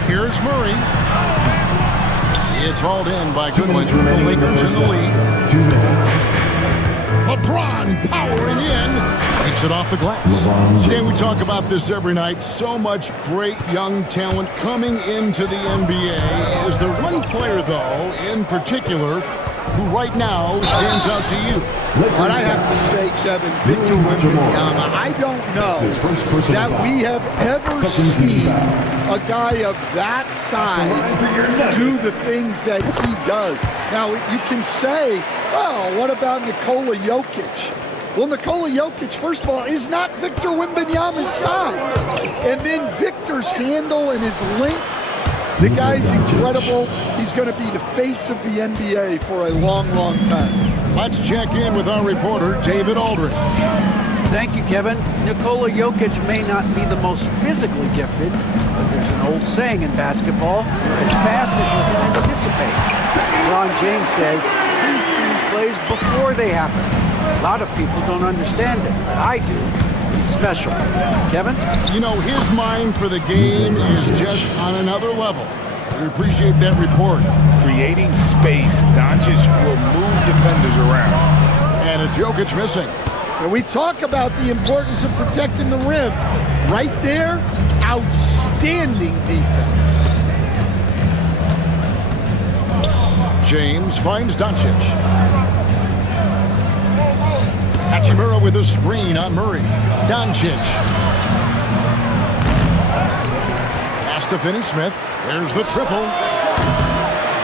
Here's Murray. It's hauled in by Goodwin. The Lakers in the lead. 2 minutes. LeBron powering in. Takes it off the glass. Dan, we talk about this every night. So much great young talent coming into the NBA. Is there one player, though, in particular, who right now stands out to you? What I have to say, Kevin, Victor Wembanyama, I don't know that we have ever seen a guy of that size do the things that he does. Now, you can say, well, what about Nikola Jokic? Well, Nikola Jokic, first of all, is not Victor Wembanyama's size. And then Victor's handle and his length, the guy's incredible. He's going to be the face of the NBA for a long, long time. Let's check in with our reporter, David Aldridge. Thank you, Kevin. Nikola Jokic may not be the most physically gifted, but there's an old saying in basketball, you're as fast as you can anticipate. LeBron James says he sees plays before they happen. A lot of people don't understand it, but I do. He's special. Kevin? You know, his mind for the game is just on another level. We appreciate that report. Creating space, Doncic will move defenders around. And it's Jokic missing. And we talk about the importance of protecting the rim. Right there, outstanding defense. James finds Doncic. Hachimura with a screen on Murray. Doncic. Pass to Finney-Smith. There's the triple.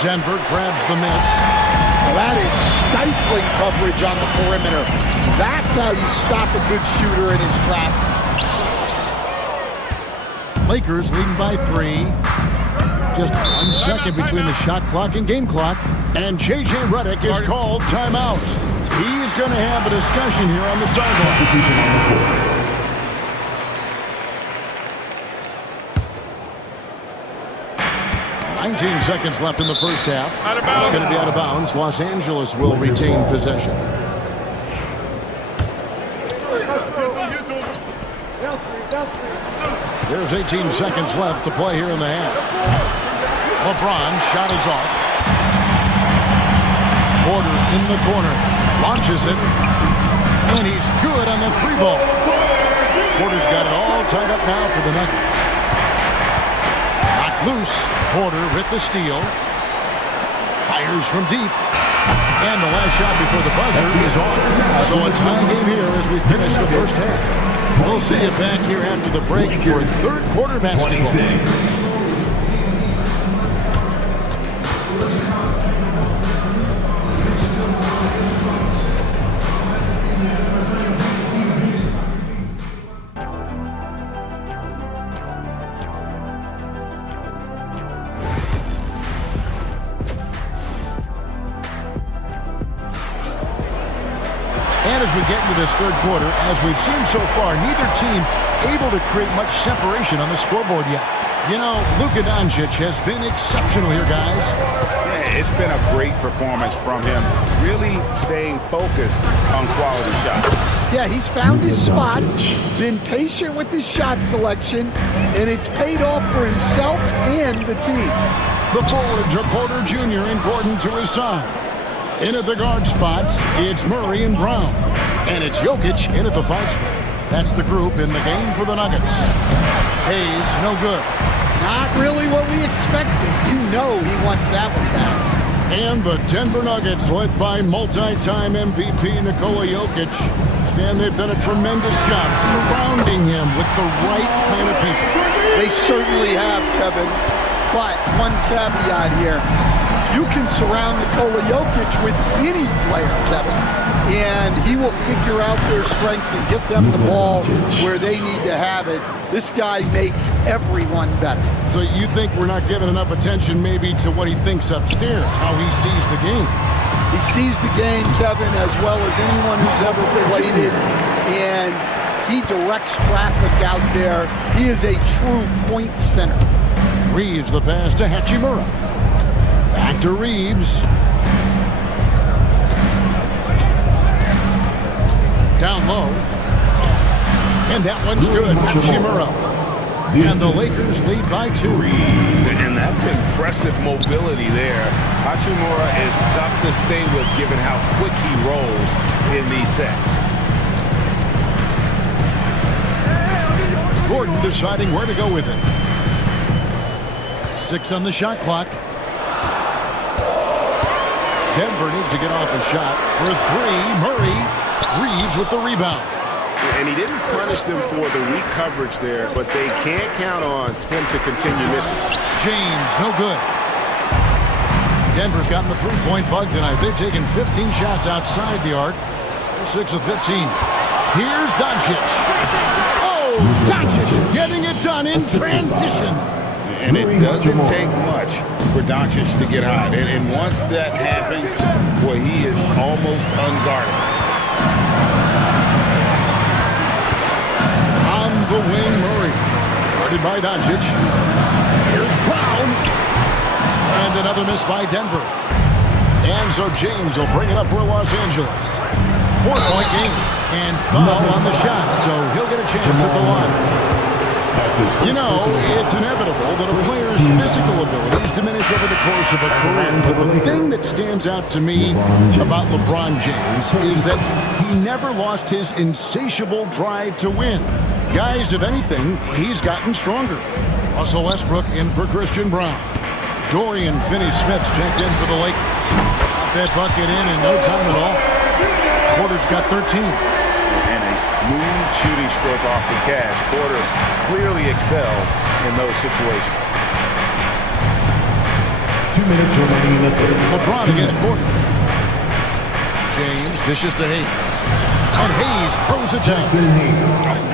Denver grabs the miss. Well, that is stifling coverage on the perimeter. That's how you stop a good shooter in his tracks. Lakers leading by 3. Just 1 second between the shot clock and game clock. And J.J. Redick is called timeout. He's going to have a discussion here on the sideline. 19 seconds left in the first half. It's going to be out of bounds. Los Angeles will retain possession. There's 18 seconds left to play here in the half. LeBron shot is off. Porter in the corner. Launches it. And he's good on the 3-ball. Porter's got it all tied up now for the Nuggets. Knocked loose. Porter with the steal. Fires from deep. And the last shot before the buzzer is off. So a tie game here as we finish the first half. We'll see you back here after the break for third quarter basketball. 26. And as we get into this third quarter, as we've seen so far, neither team able to create much separation on the scoreboard yet. You know, Luka Doncic has been exceptional here, guys. Yeah, it's been a great performance from him, really staying focused on quality shots. Yeah, he's found his spots, been patient with his shot selection, and it's paid off for himself and the team. The forwards are Porter Jr. and Gordon to his side. In at the guard spots, it's Murray and Brown. And it's Jokic in at the 5 spot. That's the group in the game for the Nuggets. Hayes, no good. Not really what we expected. You know he wants that one back. And the Denver Nuggets, led by multi-time MVP Nikola Jokic. And they've done a tremendous job surrounding him with the right kind of people. They certainly have, Kevin. But one caveat here. You can surround Nikola Jokic with any player, Kevin, and he will figure out their strengths and get them the ball where they need to have it. This guy makes everyone better. So you think we're not giving enough attention maybe to what he thinks upstairs, how he sees the game? He sees the game, Kevin, as well as anyone who's ever played it, and he directs traffic out there. He is a true point center. Reeves the pass to Hachimura. Back to Reeves. Down low. And that one's good. Hachimura. And the Lakers lead by 2. And that's impressive mobility there. Hachimura is tough to stay with given how quick he rolls in these sets. Gordon deciding where to go with it. 6 on the shot clock. Denver needs to get off a shot. For three, Murray. Reeves with the rebound. And he didn't punish them for the weak coverage there, but they can't count on him to continue missing. James, no good. Denver's gotten the three-point bug tonight. They've taken 15 shots outside the arc. They're 6 of 15. Here's Doncic. Oh, Doncic getting it done in transition. And it doesn't take much for Doncic to get hot. And once that happens, boy, he is almost unguardable. On the wing, Murray. Guarded by Doncic. Here's Brown. And another miss by Denver. And so James will bring it up for Los Angeles. 4-point game. And foul on the shot, so he'll get a chance at the line. You know, it's inevitable that a player's physical abilities diminish over the course of a career. But the thing that stands out to me about LeBron James is that he never lost his insatiable drive to win. Guys, if anything, he's gotten stronger. Russell Westbrook in for Christian Brown. Dorian Finney-Smith checked in for the Lakers. Got that bucket in no time at all. Porter's got 13. And a smooth shooting stroke off the cash. Porter clearly excels in those situations. 2 minutes remaining in the third. LeBron against Porter. James dishes to Hayes. And Hayes throws it down.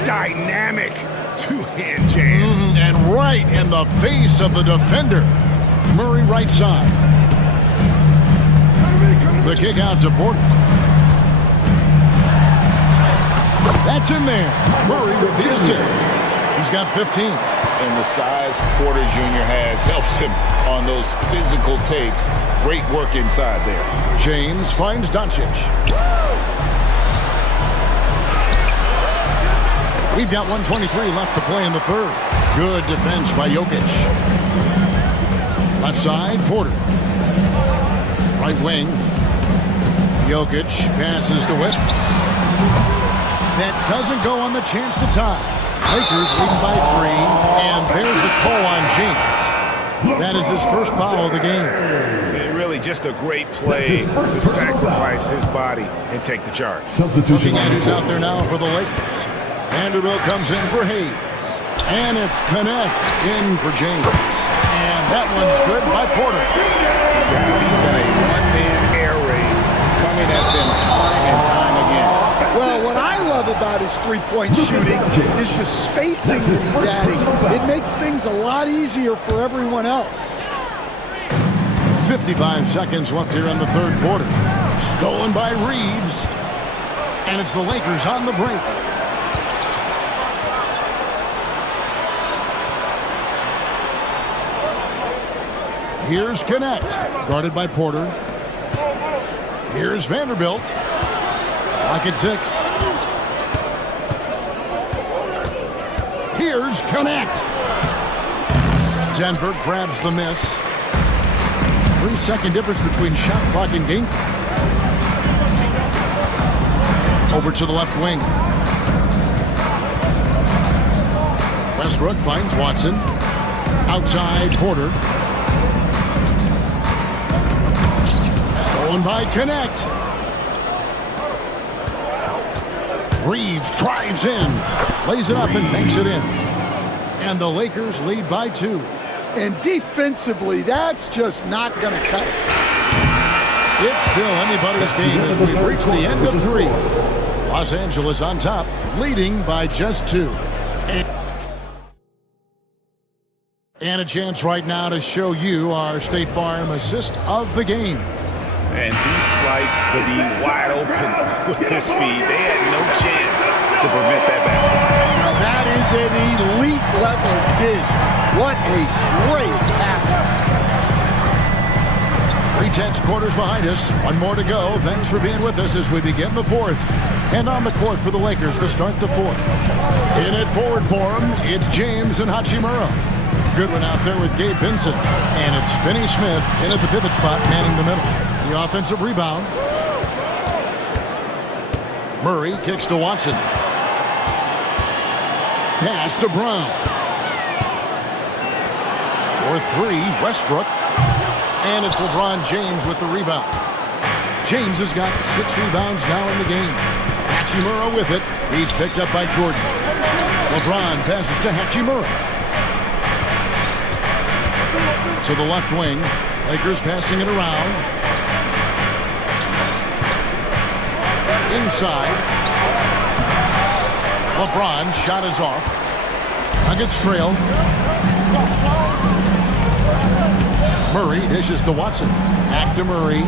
Dynamic two-hand jam. And right in the face of the defender. Murray right side. The kick out to Porter. That's in there. Murray with the assist. He's got 15. And the size Porter Jr. has helps him on those physical takes. Great work inside there. James finds Doncic. We've got 1:23 left to play in the third. Good defense by Jokic. Left side, Porter. Right wing. Jokic passes to Westbrook. That doesn't go on the chance to tie. Lakers leading by 3, and there's the call on James. That is his first foul of the game. And really just a great play to sacrifice his body and take the charge. Looking at who's out there now for the Lakers. Vanderbilt comes in for Hayes. And it's Connect in for James. And that one's good by Porter. Guys, he's got a one-man air raid coming at them time and time again. Well, what I love about his three-point shooting is the spacing that he's adding. It makes things a lot easier for everyone else. 55 seconds left here in the third quarter. Stolen by Reeves. And it's the Lakers on the break. Here's Connect, guarded by Porter. Here's Vanderbilt. Lock at 6. Here's Connect. Denver grabs the miss. 3-second difference between shot clock and game. Over to the left wing. Westbrook finds Watson. Outside Porter. Stolen by Connect. Reeves drives in, lays it up and banks it in. And the Lakers lead by 2. And defensively, that's just not going to cut it. It's still anybody's game as we reach the end of 3. Los Angeles on top, leading by just 2. And a chance right now to show you our State Farm assist of the game. And he sliced the D wide open with his feed. They had no chance to prevent that basket. Now that is an elite level dish. What a great pass. 3 quarters behind us. 1 more to go. Thanks for being with us as we begin the 4th. And on the court for the Lakers to start the 4th. In it forward for him, it's James and Hachimura. Good one out there with Gabe Vincent. And it's Finney-Smith in at the pivot spot, manning the middle. The offensive rebound. Murray kicks to Watson. Pass to Brown. For 3, Westbrook. And it's LeBron James with the rebound. James has got 6 rebounds now in the game. Hachimura with it. He's picked up by Jordan. LeBron passes to Hachimura. To the left wing. Lakers passing it around. Inside. LeBron shot is off. Nuggets trail. Murray dishes to Watson. Back to Murray.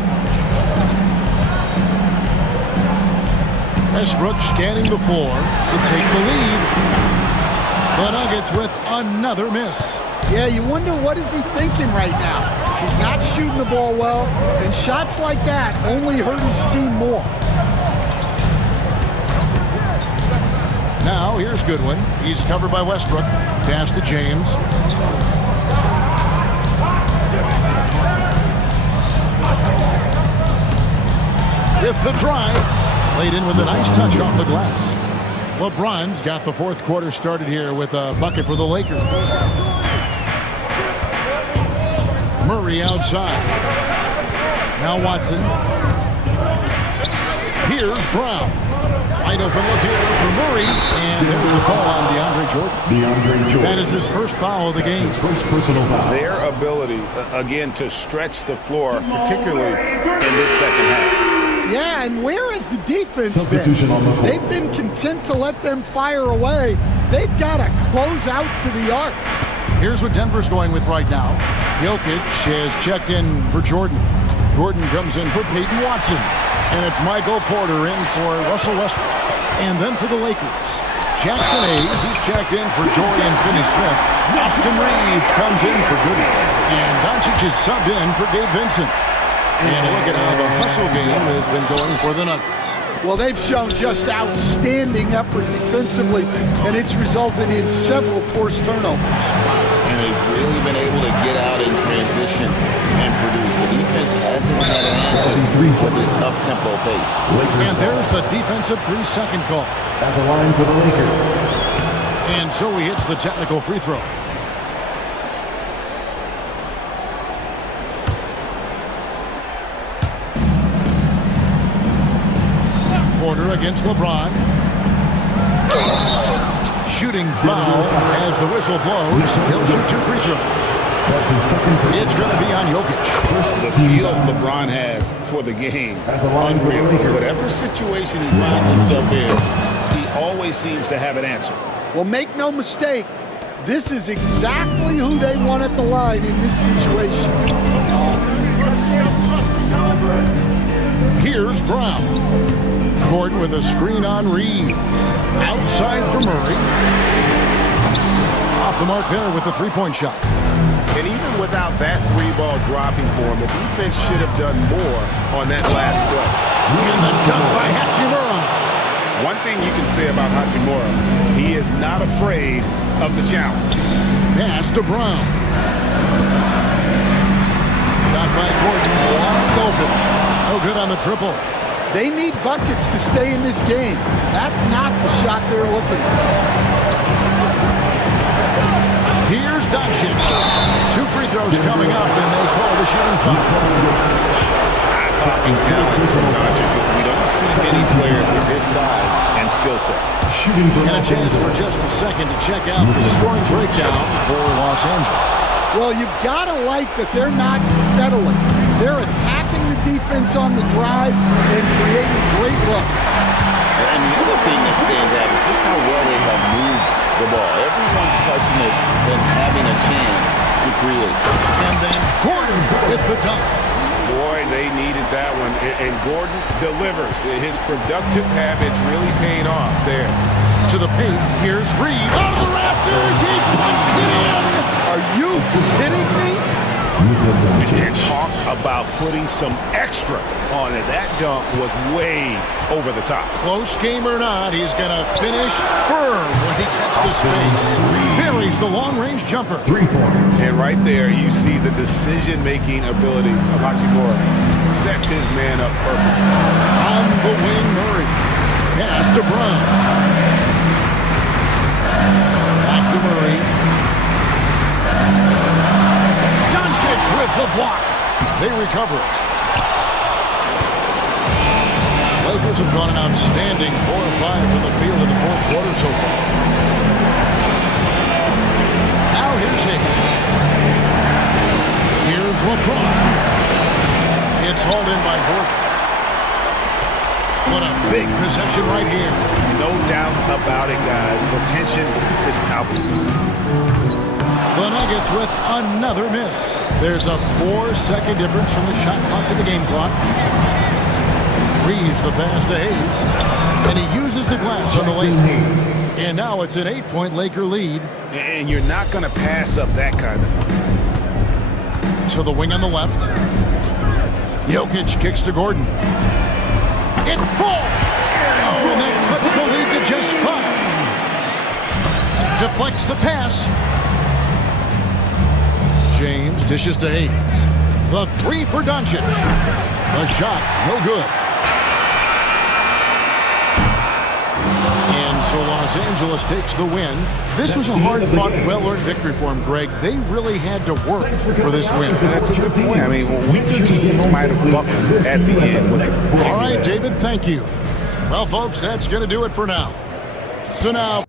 Westbrook scanning the floor to take the lead. The Nuggets with another miss. Yeah, you wonder what is he thinking right now. He's not shooting the ball well, and shots like that only hurt his team more. Now here's Goodwin. He's covered by Westbrook. Pass to James. With the drive. Laid in with a nice touch off the glass. LeBron's got the fourth quarter started here with a bucket for the Lakers. Murray outside. Now Watson. Here's Brown. Wide open look here for Murray. And there's the call on DeAndre Jordan. That is his first foul of the game. First personal foul. Their ability, again, to stretch the floor, particularly in this second half. Yeah, and where has the defense been? They've been content to let them fire away. They've got to close out to the arc. Here's what Denver's going with right now. Jokic has checked in for Jordan. Jordan comes in for Peyton Watson. And it's Michael Porter in for Russell Westbrook. And then for the Lakers, Jackson Hayes, he's checked in for Dorian Finney-Smith. Austin Reeves comes in for Goodwin. And Doncic is subbed in for Gabe Vincent. And look at how the hustle game has been going for the Nuggets. Well, they've shown just outstanding effort defensively, and it's resulted in several forced turnovers. And they've really been able to get out in transition and produce. The defense hasn't had an answer for this up-tempo pace. And there's the defensive 3-second call. At the line for the Lakers. And so he hits the technical free throw. Porter against LeBron. Shooting foul as the whistle blows. He'll shoot 2 free throws. That's his second. It's going to be on Jokic. The feel LeBron has for the game, unreal. Whatever situation he finds himself in, he always seems to have an answer. Well, make no mistake, this is exactly who they want at the line in this situation. Here's Brown. Gordon with a screen on Reed. Outside for Murray. Off the mark there with the 3-point shot. And even without that 3-ball dropping for him, the defense should have done more on that last play. And the dunk by Hachimura. One thing you can say about Hachimura, he is not afraid of the challenge. Pass to Brown. Shot by Gordon. Wide open. No good on the triple. They need buckets to stay in this game. That's not the shot they're looking for. Here's Doncic. 2 free throws coming up, and they call the shooting foul. Eye-popping talent from Doncic. We don't see many players with his size and skill set. And a chance for just a second to check out the scoring breakdown for Los Angeles. Well, you've got to like that they're not settling. They're attacking the defense on the drive and creating great looks. And the other thing that stands out is just how well they have moved the ball. Everyone's touching it and having a chance to create. And then Gordon with the dunk. Boy, they needed that one. And Gordon delivers. His productive habits really paying off there. To the paint, here's Reed. Out of the rafters, he punched it in. Are you kidding me? And talk about putting some extra on it. That dunk was way over the top. Close game or not, he's going to finish firm when he gets the space. Buries the long-range jumper. 3 points. And right there, you see the decision-making ability of Hachimura. Sets his man up perfect. On the wing, Murray. Pass to Brown. Back to Murray. With the block. They recover it. Lakers have gone an outstanding 4 of 5 from the field in the fourth quarter so far. Now here's Hayes. Here's LeBron. It's hauled in by Gordon. What a big possession right here. No doubt about it, guys. The tension is palpable. The Nuggets with another miss. There's a 4-second difference from the shot clock to the game clock. Reeves the pass to Hayes, and he uses the glass on the lane. And now it's an 8-point Laker lead. And you're not going to pass up that kind of. To the wing on the left. Jokic kicks to Gordon. It falls! Oh, and that cuts the lead to just 5. Deflects the pass. James dishes to Hayes. The 3 for Doncic. The shot, no good. And so Los Angeles takes the win. This was a hard-fought, well-earned victory for them, Greg. They really had to work for this win. That's a good point. I mean, weaker teams might have buckled at the end. All right, David, thank you. Well, folks, that's going to do it for now. So now...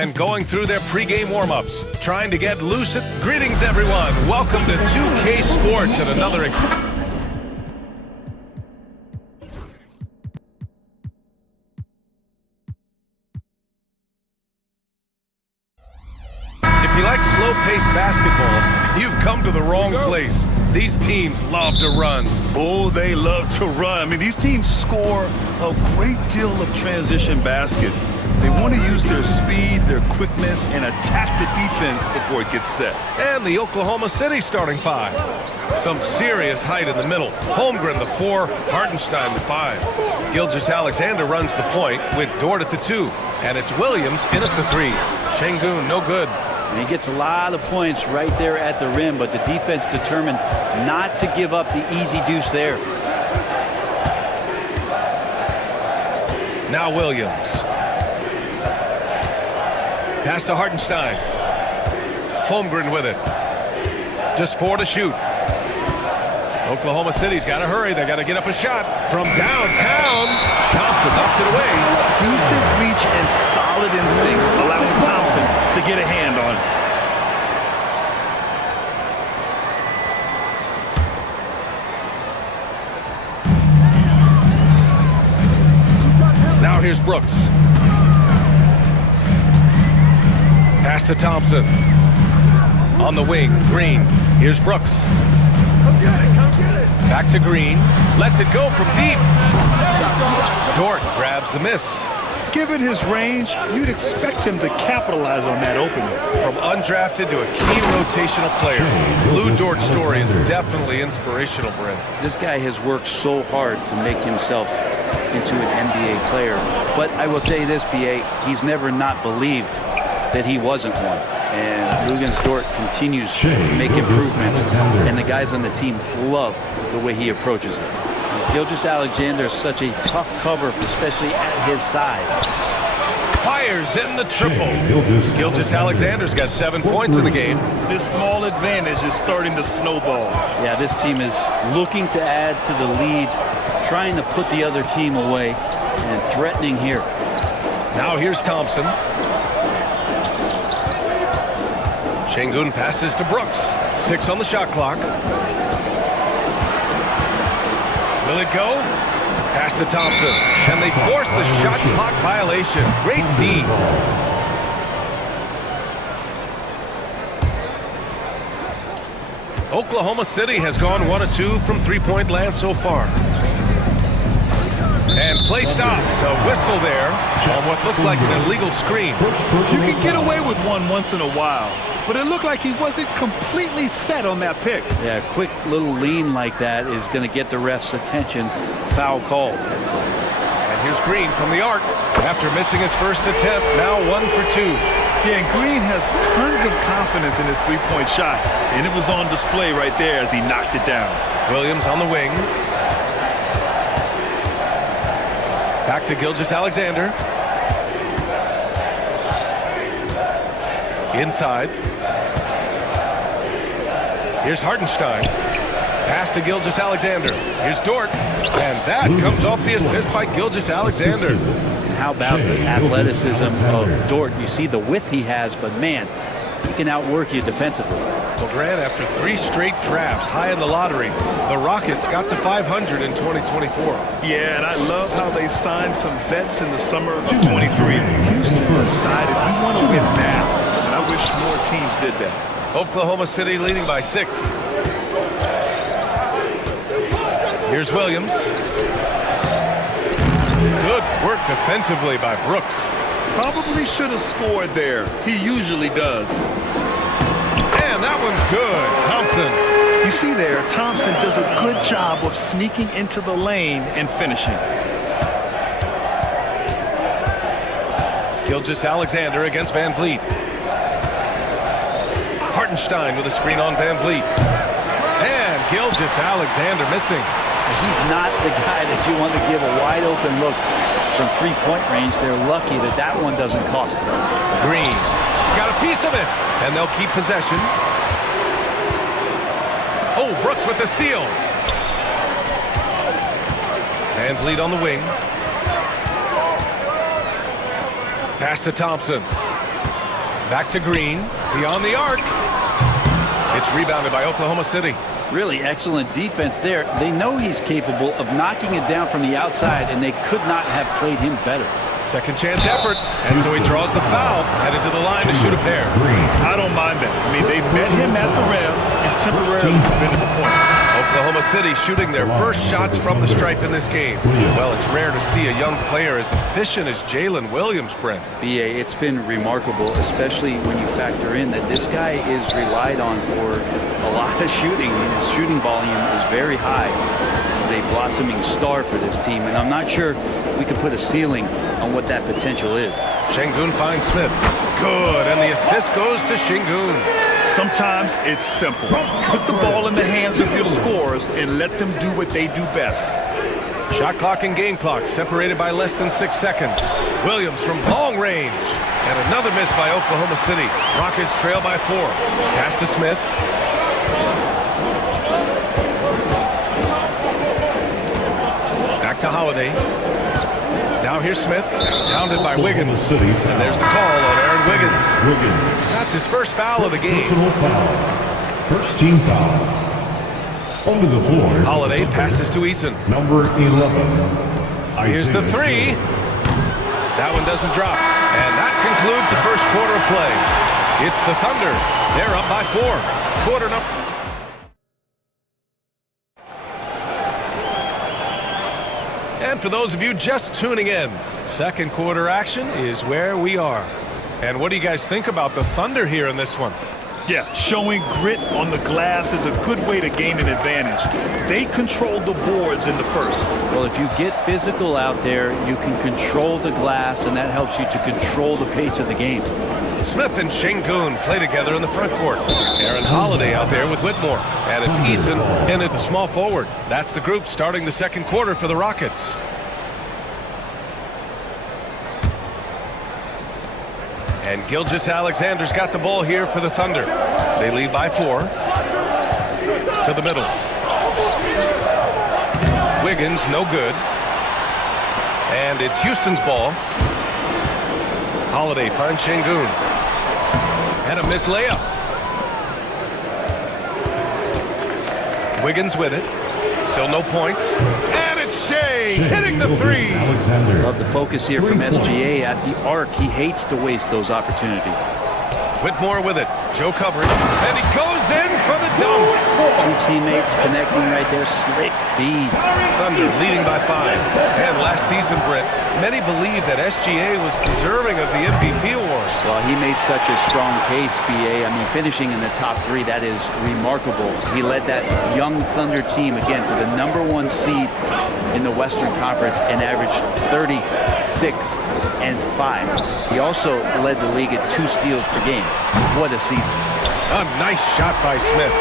and going through their pregame warm-ups, trying to get loose. Greetings, everyone. Welcome to 2K Sports and another If you like slow-paced basketball, you've come to the wrong place. These teams love to run. Oh, they love to run. I mean, these teams score a great deal of transition baskets. They want to use their speed, their quickness, and attack the defense before it gets set. And the Oklahoma City starting five. Some serious height in the middle. Holmgren, the 4, Hartenstein, the 5. Gilgeous-Alexander runs the point with Dort at the 2. And it's Williams in at the 3. Şengün, no good. And he gets a lot of points right there at the rim, but the defense determined not to give up the easy deuce there. Now Williams. Pass to Hartenstein. Holmgren with it. Just 4 to shoot. Oklahoma City's got to hurry. They got to get up a shot from downtown. Thompson knocks it away. Decent reach and solid instincts, allowing Thompson to get a hand on it. Now here's Brooks. Pass to Thompson. On the wing, Green. Here's Brooks. Back to Green. Lets it go from deep. Dort grabs the miss. Given his range, you'd expect him to capitalize on that opening. From undrafted to a key rotational player, Lou Dort's story is definitely inspirational, Brent. This guy has worked so hard to make himself into an NBA player. But I will tell you this, B.A., he's never not believed that he wasn't one. And Luguentz Dort continues to make improvements, and the guys on the team love the way he approaches it. Gilgeous-Alexander is such a tough cover, especially at his size. Fires in the triple. Gilgeous-Alexander's got 7 points in the game. This small advantage is starting to snowball. Yeah, this team is looking to add to the lead, trying to put the other team away, and threatening here. Now here's Thompson. Şengün passes to Brooks. 6 on the shot clock. Will it go? Pass to Thompson. And they force the shot clock violation. Great D. Oklahoma City has gone 1 of 2 from three-point land so far. And play stops. A whistle there on what looks like an illegal screen. You can get away with one once in a while, but it looked like he wasn't completely set on that pick. Yeah, a quick little lean like that is going to get the ref's attention. Foul call. And here's Green from the arc. After missing his first attempt, now 1 for 2. Yeah, and Green has tons of confidence in his three-point shot, and it was on display right there as he knocked it down. Williams on the wing. Back to Gilgeous-Alexander. Inside. Here's Hartenstein. Pass to Gilgeous-Alexander. Here's Dort. And that comes off the assist by Gilgeous-Alexander. And how about the athleticism of Dort? You see the width he has, but man, he can outwork you defensively. Well, Grant, after 3 straight drafts high in the lottery, the Rockets got to 500 in 2024. Yeah, and I love how they signed some vets in the summer of 23. Houston decided we want to win now, and I wish more teams did that. Oklahoma City leading by 6. Here's Williams. Good work defensively by Brooks. Probably should have scored there. He usually does. And that one's good. Thompson. You see there, Thompson does a good job of sneaking into the lane and finishing. Gilgeous-Alexander against Van Vliet. Hartenstein with a screen on Van Vliet. And Gilgeous-Alexander missing. He's not the guy that you want to give a wide open look from three-point range. They're lucky that that one doesn't cost them. Green got a piece of it, and they'll keep possession. Oh, Brooks with the steal. Van Vliet on the wing. Pass to Thompson. Back to Green, beyond the arc. It's rebounded by Oklahoma City. Really excellent defense there. They know he's capable of knocking it down from the outside, and they could not have played him better. Second chance effort, and so he draws the foul, headed to the line to shoot a pair. I don't mind that. I mean, they met him at the rim and temporarily prevented the point. Oklahoma City shooting their first shots from the stripe in this game. Well, it's rare to see a young player as efficient as Jalen Williams, Brent. B.A., it's been remarkable, especially when you factor in that this guy is relied on for a lot of shooting. His shooting volume is very high. This is a blossoming star for this team, and I'm not sure we can put a ceiling on what that potential is. Şengün finds Smith. Good, and the assist goes to Şengün. Sometimes it's simple. Put the ball in the hands of your scorers and let them do what they do best. Shot clock and game clock separated by less than 6 seconds. Williams from long range. And another miss by Oklahoma City. Rockets trail by 4. Pass to Smith. Back to Holiday. Now here's Smith, pounded by Wiggins. And there's the call on Aaron Wiggins. That's his first foul of the game. Personal foul. First team foul. Onto the floor. Holiday passes to Eason. Number 11. Here's the three. That one doesn't drop. And that concludes the first quarter of play. It's the Thunder. They're up by 4. Quarter number. And for those of you just tuning in, second quarter action is where we are. And what do you guys think about the Thunder here in this one? Yeah, showing grit on the glass is a good way to gain an advantage. They controlled the boards in the first. Well, if you get physical out there, you can control the glass, and that helps you to control the pace of the game. Smith and Şengün play together in the front court. Aaron Holiday out there with Whitmore. And it's Eason in at the small forward. That's the group starting the second quarter for the Rockets. And Gilgeous-Alexander's got the ball here for the Thunder. They lead by 4. To the middle. Wiggins, no good. And it's Houston's ball. Holiday finds Şengün. And a missed layup. Wiggins with it. Still no points. And it's Shea hitting the three. Love the focus here from SGA at the arc. He hates to waste those opportunities. Whitmore with it. Joe covering. And he goes in for the dunk. Two teammates connecting right there. Slick feed. Thunder leading by 5. And last season, Brent, many believe that SGA was deserving of the MVP award. Well, he made such a strong case, B.A. I mean, finishing in the top 3, that is remarkable. He led that young Thunder team, again, to the #1 seed in the Western Conference and averaged 36 and 5. He also led the league at 2 steals per game. What a season. A nice shot by Smith.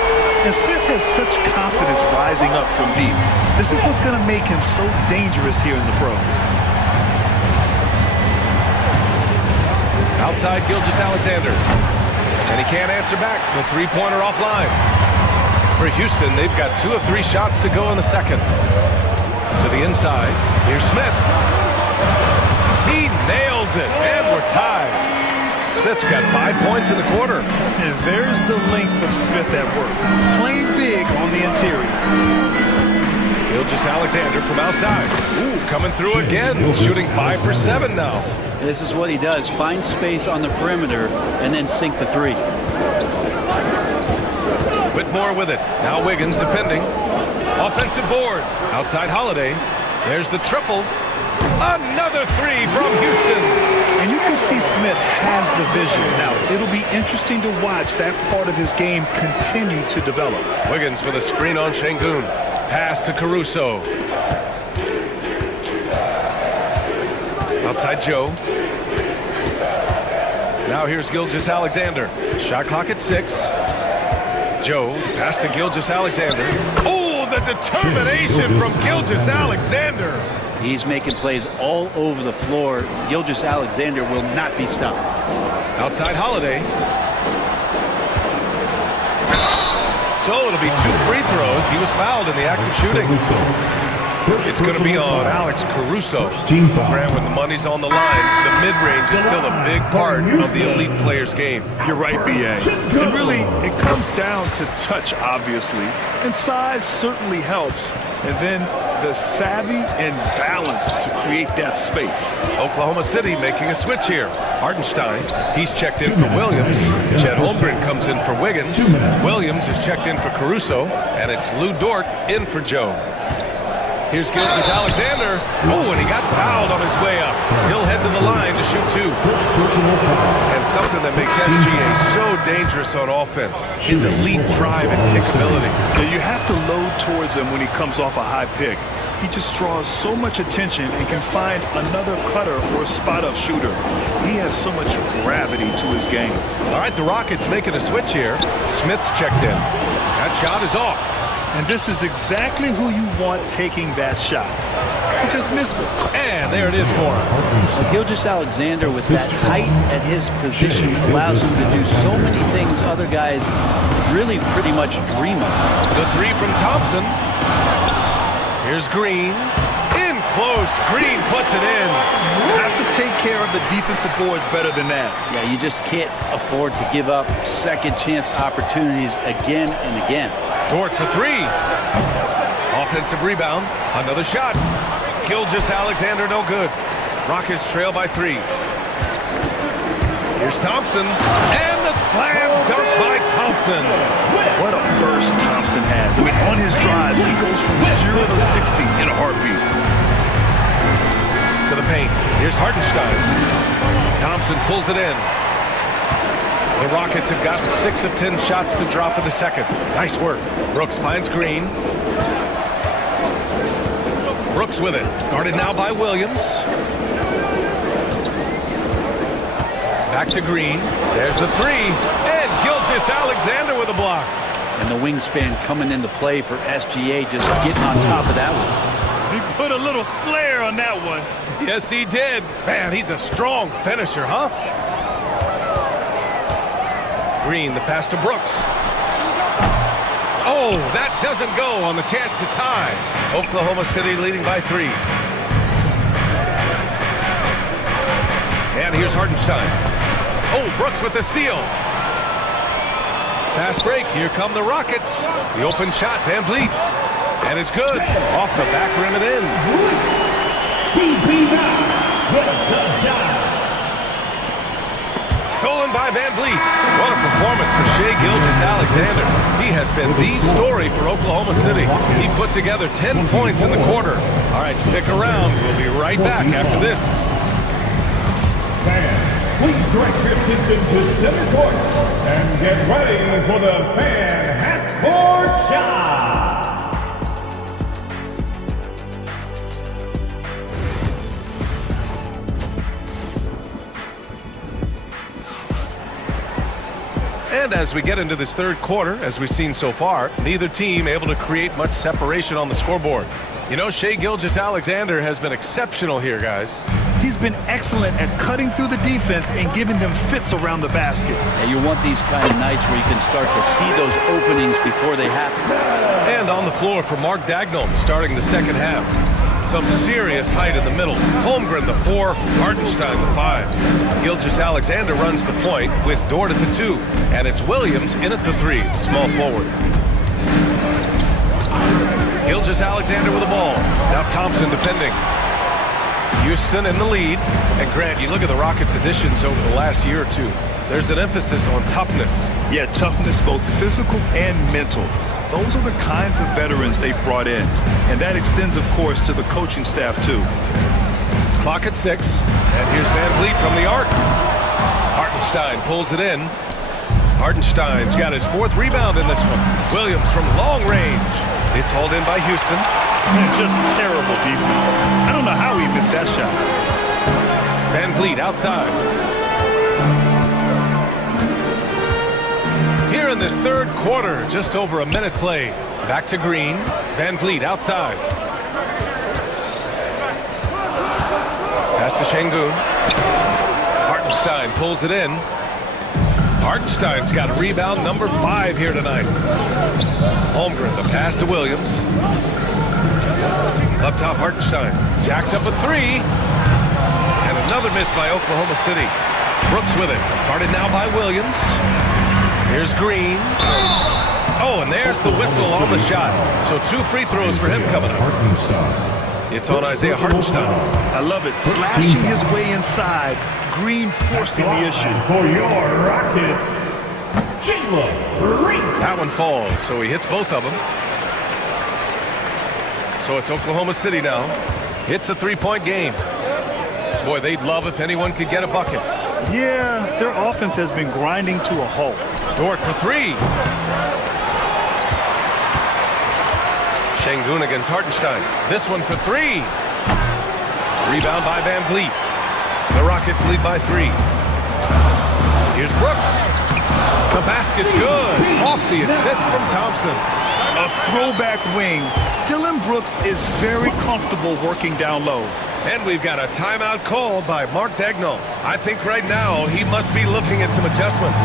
And Smith has such confidence rising up from deep. This is what's going to make him so dangerous here in the pros. Outside Gilgeous-Alexander. And he can't answer back. The three-pointer offline. For Houston, they've got 2 of 3 shots to go in the second. To the inside. Here's Smith. He nails it. And we're tied. Smith's got 5 points in the quarter. And there's the length of Smith at work. Playing big on the interior. Gilgeous-Alexander from outside. Ooh, coming through again. Shooting 5 for 7 now. This is what he does. Find space on the perimeter and then sink the 3. Whitmore with it. Now Wiggins defending. Offensive board. Outside Holiday. There's the triple. Another 3 from Houston. And you can see Smith has the vision. Now, it'll be interesting to watch that part of his game continue to develop. Wiggins with a screen on Şengün. Pass to Caruso. Outside Joe. Now here's Gilgeous-Alexander. Shot clock at 6. Joe, pass to Gilgeous-Alexander. Oh, the determination from Gilgeous-Alexander. He's making plays all over the floor. Gilgeous-Alexander will not be stopped. Outside Holiday. So it'll be 2 free throws. He was fouled in the act of shooting. It's going to be on Alex Caruso. Grant, when the money's on the line, the mid-range is still a big part of the elite player's game. You're right, B.A. And really, it comes down to touch, obviously, and size certainly helps. And then the savvy and balance to create that space. Oklahoma City making a switch here. Hartenstein, he's checked in for Williams. Chet Holmgren comes in for Wiggins. Williams is checked in for Caruso. And it's Lou Dort in for Joe. Here's Gilgeous-Alexander. Oh, and he got fouled on his way up. He'll head to the line to shoot 2. And something that makes SGA so dangerous on offense, his elite drive and kickability. Yeah, you have to load towards him when he comes off a high pick. He just draws so much attention and can find another cutter or spot-up shooter. He has so much gravity to his game. All right, the Rockets making a switch here. Smith's checked in. That shot is off. And this is exactly who you want taking that shot. He just missed it. And there it is for him. So Gilgeous-Alexander with that height at his position allows him to do so many things other guys really pretty much dream of. The 3 from Thompson. Here's Green. In close. Green puts it in. You have to take care of the defensive boards better than that. Yeah, you just can't afford to give up second chance opportunities again and again. Dort for 3. Offensive rebound. Another shot. Gilgeous-Alexander no good. Rockets trail by 3. Here's Thompson. And the slam dunk by Thompson. What a burst Thompson has. I mean, on his drives, he goes from 0 to 60 in a heartbeat. To the paint. Here's Hartenstein. Thompson pulls it in. The Rockets have gotten 6 of 10 shots to drop in the second. Nice work. Brooks finds Green. Brooks with it. Guarded now by Williams. Back to Green. There's the 3. And Gilgeous-Alexander with a block. And the wingspan coming into play for SGA, just getting on top of that one. He put a little flair on that one. Yes, he did. Man, he's a strong finisher, huh? Green, the pass to Brooks. Oh, that doesn't go on the chance to tie. Oklahoma City leading by 3. And here's Hartenstein. Oh, Brooks with the steal. Fast break. Here come the Rockets. The open shot, Van Vliet. And it's good. Off the back rim and in. Stolen by Van Vliet. What a performance for Shai Gilgeous-Alexander. He has been the story for Oklahoma City. He put together 10 points in the quarter. All right, stick around. We'll be right back after this. Fans, please direct your attention to center court and get ready for the fan half-court shot. And as we get into this third quarter, as we've seen so far, neither team able to create much separation on the scoreboard. You know, Shai Gilgeous-Alexander has been exceptional here, guys. He's been excellent at cutting through the defense and giving them fits around the basket. Yeah, you want these kind of nights where you can start to see those openings before they happen. And on the floor for Mark Daigneault starting the second half. Some serious height in the middle. Holmgren the 4, Hartenstein the 5. Gilgeous-Alexander runs the point with Dort at the 2. And it's Williams in at the 3, small forward. Gilgeous-Alexander with the ball. Now Thompson defending. Houston in the lead. And Grant, you look at the Rockets' additions over the last year or 2. There's an emphasis on toughness. Yeah, toughness, both physical and mental. Those are the kinds of veterans they've brought in. And that extends, of course, to the coaching staff, too. Clock at 6. And here's Van Vliet from the arc. Hartenstein pulls it in. Hartenstein's got his 4th rebound in this one. Williams from long range. It's hauled in by Houston. Just terrible defense. I don't know how he missed that shot. Van Vliet outside. Here in this third quarter, just over a minute played. Back to Green. Van Vliet outside. Pass to Şengün. Hartenstein pulls it in. Hartenstein's got a rebound number 5 here tonight. Holmgren, the pass to Williams. Up top, Hartenstein. Jacks up a three. And another miss by Oklahoma City. Brooks with it. Guarded now by Williams. Here's Green. Oh, and there's the whistle on the shot. So 2 free throws for him coming up. It's on Isaiah Hartenstein. I love it. Slashing his way inside. Green forcing the issue. For your Rockets, Jalen Green. That one falls, so he hits both of them. So it's Oklahoma City now. It's a 3-point game. Boy, they'd love if anyone could get a bucket. Yeah, their offense has been grinding to a halt. Dort for 3. Şengün against Hartenstein. This one for 3. Rebound by Van Vliet. The Rockets lead by 3. Here's Brooks. The basket's good. Off the assist from Thompson. A throwback wing. Dylan Brooks is very comfortable working down low. And we've got a timeout called by Mark Daigneault. I think right now he must be looking at some adjustments.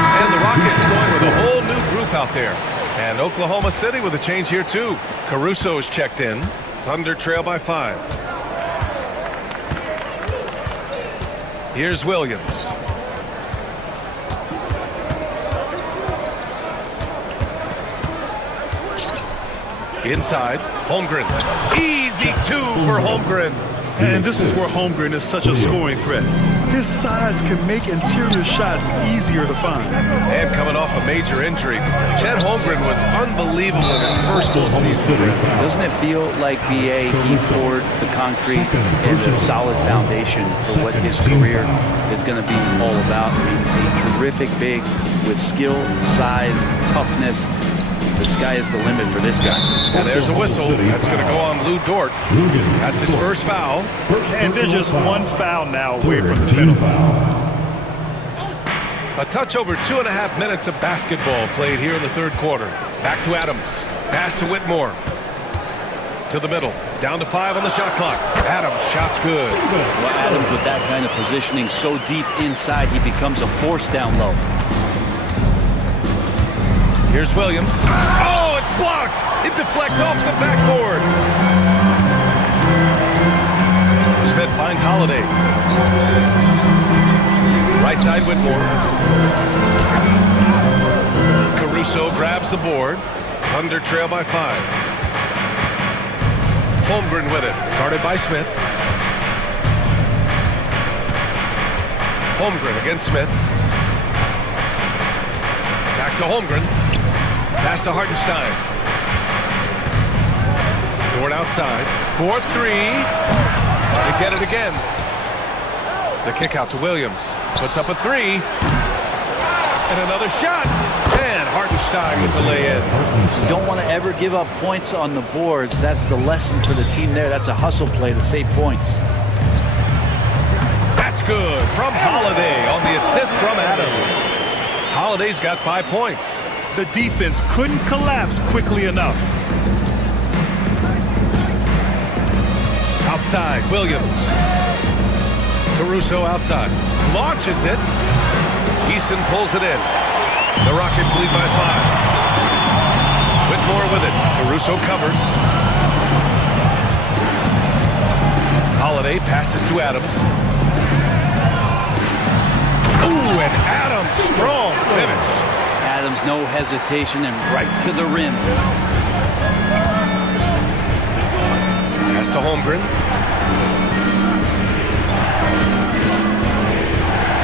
And the Rockets going with a whole new group out there. And Oklahoma City with a change here too. Caruso's checked in. Thunder trail by 5. Here's Williams. Inside, Holmgren. Easy 2 for Holmgren. And this is where Holmgren is such a scoring threat. His size can make interior shots easier to find. And coming off a major injury, Chet Holmgren was unbelievable in his first full season. Doesn't it feel like BA, he poured the concrete and a solid foundation for what his career is going to be all about? I mean, a terrific big with skill, size, toughness. The sky is the limit for this guy. And there's a whistle. That's going to go on Lou Dort. That's his first foul. And there's just one foul now away from the penalty. A touch over 2.5 minutes of basketball played here in the third quarter. Back to Adams. Pass to Whitmore. To the middle. Down to 5 on the shot clock. Adams, shot's good. Well, Adams with that kind of positioning so deep inside, he becomes a force down low. Here's Williams. Oh, it's blocked. It deflects off the backboard. Smith finds Holiday. Right side, Whitmore. Caruso grabs the board. Thunder trail by 5. Holmgren with it. Guarded by Smith. Holmgren against Smith. Back to Holmgren. Pass to Hartenstein. Dort outside. 4-3. They get it again. The kick out to Williams. Puts up a 3. And another shot. And Hartenstein with the lay-in. You don't want to ever give up points on the boards. That's the lesson for the team there. That's a hustle play to save points. That's good from Holiday on the assist from Adams. Holiday's got 5 points. The defense couldn't collapse quickly enough. Outside, Williams. Caruso outside. Launches it. Eason pulls it in. The Rockets lead by 5. Whitmore with it. Caruso covers. Holiday passes to Adams. Ooh, and Adams, strong finish. Adams, no hesitation, and right to the rim. Pass to Holmgren.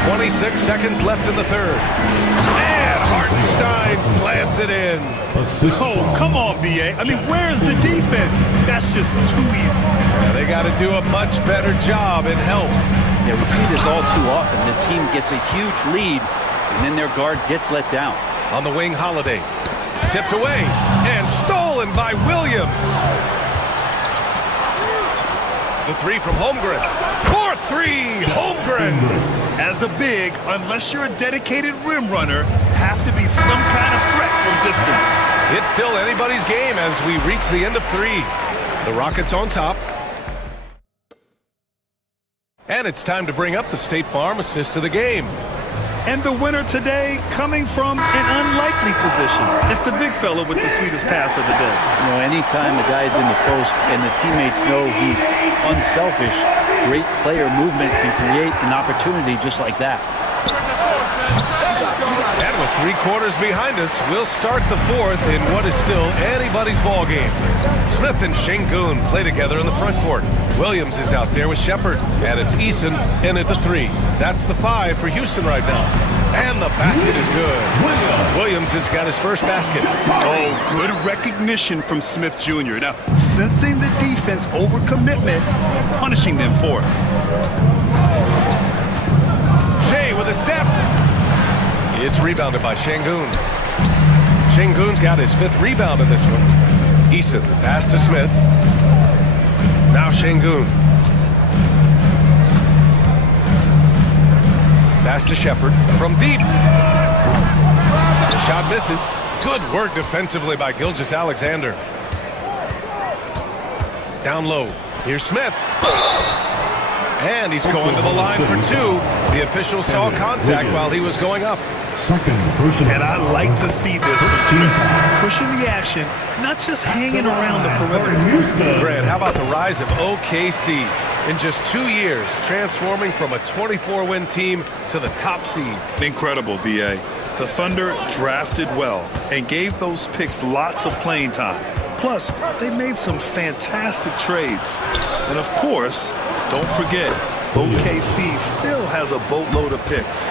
26 seconds left in the third. And Hartenstein slams it in. Oh, come on, BA. I mean, where's the defense? That's just too easy. Yeah, they got to do a much better job in help. Yeah, we see this all too often. The team gets a huge lead, and then their guard gets let down. On the wing, Holiday. Tipped away and stolen by Williams. The 3 from Holmgren. 4-3, Holmgren. As a big, unless you're a dedicated rim runner, have to be some kind of threat from distance. It's still anybody's game as we reach the end of 3. The Rockets on top. And it's time to bring up the State Farm assist of the game. And the winner today coming from an unlikely position. It's the big fella with the sweetest pass of the day. You know, anytime a guy's in the post and the teammates know he's unselfish, great player movement can create an opportunity just like that. And with 3 quarters behind us, we'll start the 4th in what is still anybody's ball game. Smith and Şengün play together in the front court. Williams is out there with Shepard, and it's Eason in at the 3. That's the 5 for Houston right now. And the basket is good. Williams has got his first basket. Oh, good recognition from Smith Jr. Now, sensing the defense overcommitment, punishing them for it. Shea with a step. It's rebounded by Şengün. Şengün's got his 5th rebound in this one. Eason, pass to Smith. Now Şengün. Pass to Shepard from deep. The shot misses. Good work defensively by Gilgeous-Alexander. Down low. Here's Smith. And he's going to the line for 2. The official saw contact while he was going up. And I like to see this from Smith. Pushing the action, not just hanging around the perimeter. Grant, how about the rise of OKC? In just 2 years, transforming from a 24-win team to the top seed. Incredible, B.A. The Thunder drafted well and gave those picks lots of playing time. Plus, they made some fantastic trades. And of course, don't forget, OKC still has a boatload of picks.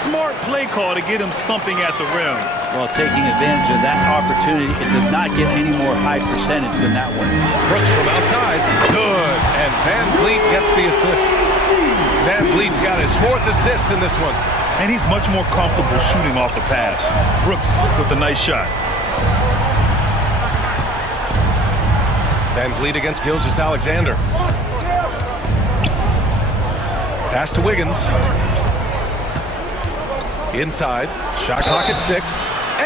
Smart play call to get him something at the rim. While taking advantage of that opportunity, it does not get any more high percentage than that one. Brooks from outside. Good. And Van Vliet gets the assist. Van Vliet's got his 4th assist in this one. And he's much more comfortable shooting off the pass. Brooks with a nice shot. Van Vliet against Gilgeous-Alexander. Pass to Wiggins. Inside, shot clock at 6,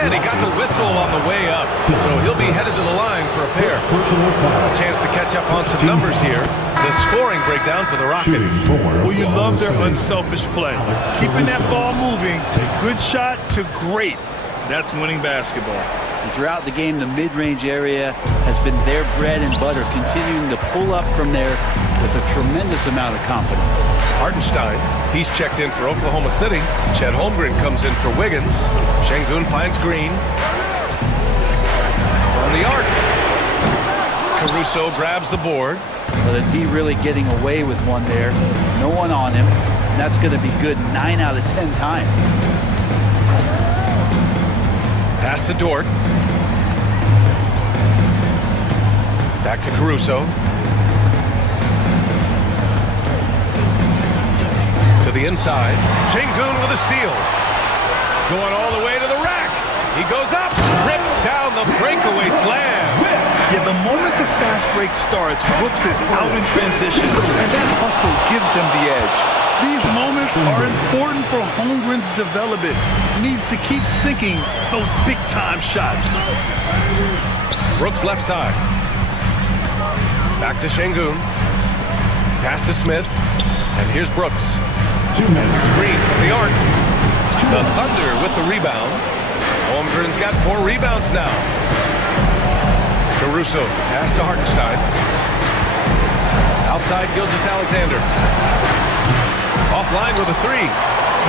and he got the whistle on the way up, so he'll be headed to the line for a pair. A chance to catch up on some numbers here. The scoring breakdown for the Rockets. Well, you love their unselfish play. Keeping that ball moving, good shot to great. That's winning basketball. And throughout the game, the mid-range area has been their bread and butter, continuing to pull up from there with a tremendous amount of confidence. Hartenstein, he's checked in for Oklahoma City. Chet Holmgren comes in for Wiggins. Şengün finds Green. From the arc. Caruso grabs the board. But a D really getting away with one there. No one on him. And that's going to be good 9 out of 10 times. Pass to Dort. Back to Caruso. To the inside. Şengün with a steal. Going all the way to the rack. He goes up, rips down the breakaway slam. Yeah, the moment the fast break starts, Brooks is out in transition, and that hustle gives him the edge. These moments are important for Holmgren's development. He needs to keep sinking those big-time shots. Brooks left side. Back to Şengün. Pass to Smith. And here's Brooks. Screen from the arc. The Thunder with the rebound. Holmgren's got 4 rebounds now. Caruso, pass to Hartenstein. Outside Gilgeous-Alexander. Offline with a 3.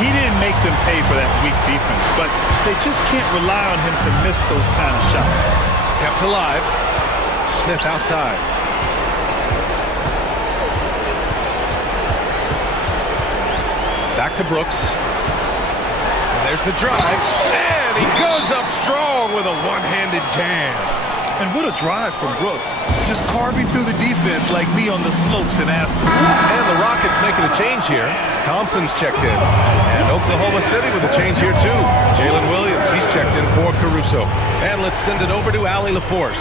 He didn't make them pay for that weak defense, but they just can't rely on him to miss those kind of shots. Kept alive. Smith outside. Back to Brooks. And there's the drive. And he goes up strong with a one-handed jam. And what a drive from Brooks. Just carving through the defense like me on the slopes in Aspen. And the Rockets making a change here. Thompson's checked in. And Oklahoma City with a change here too. Jalen Williams, he's checked in for Caruso. And let's send it over to Allie LaForce.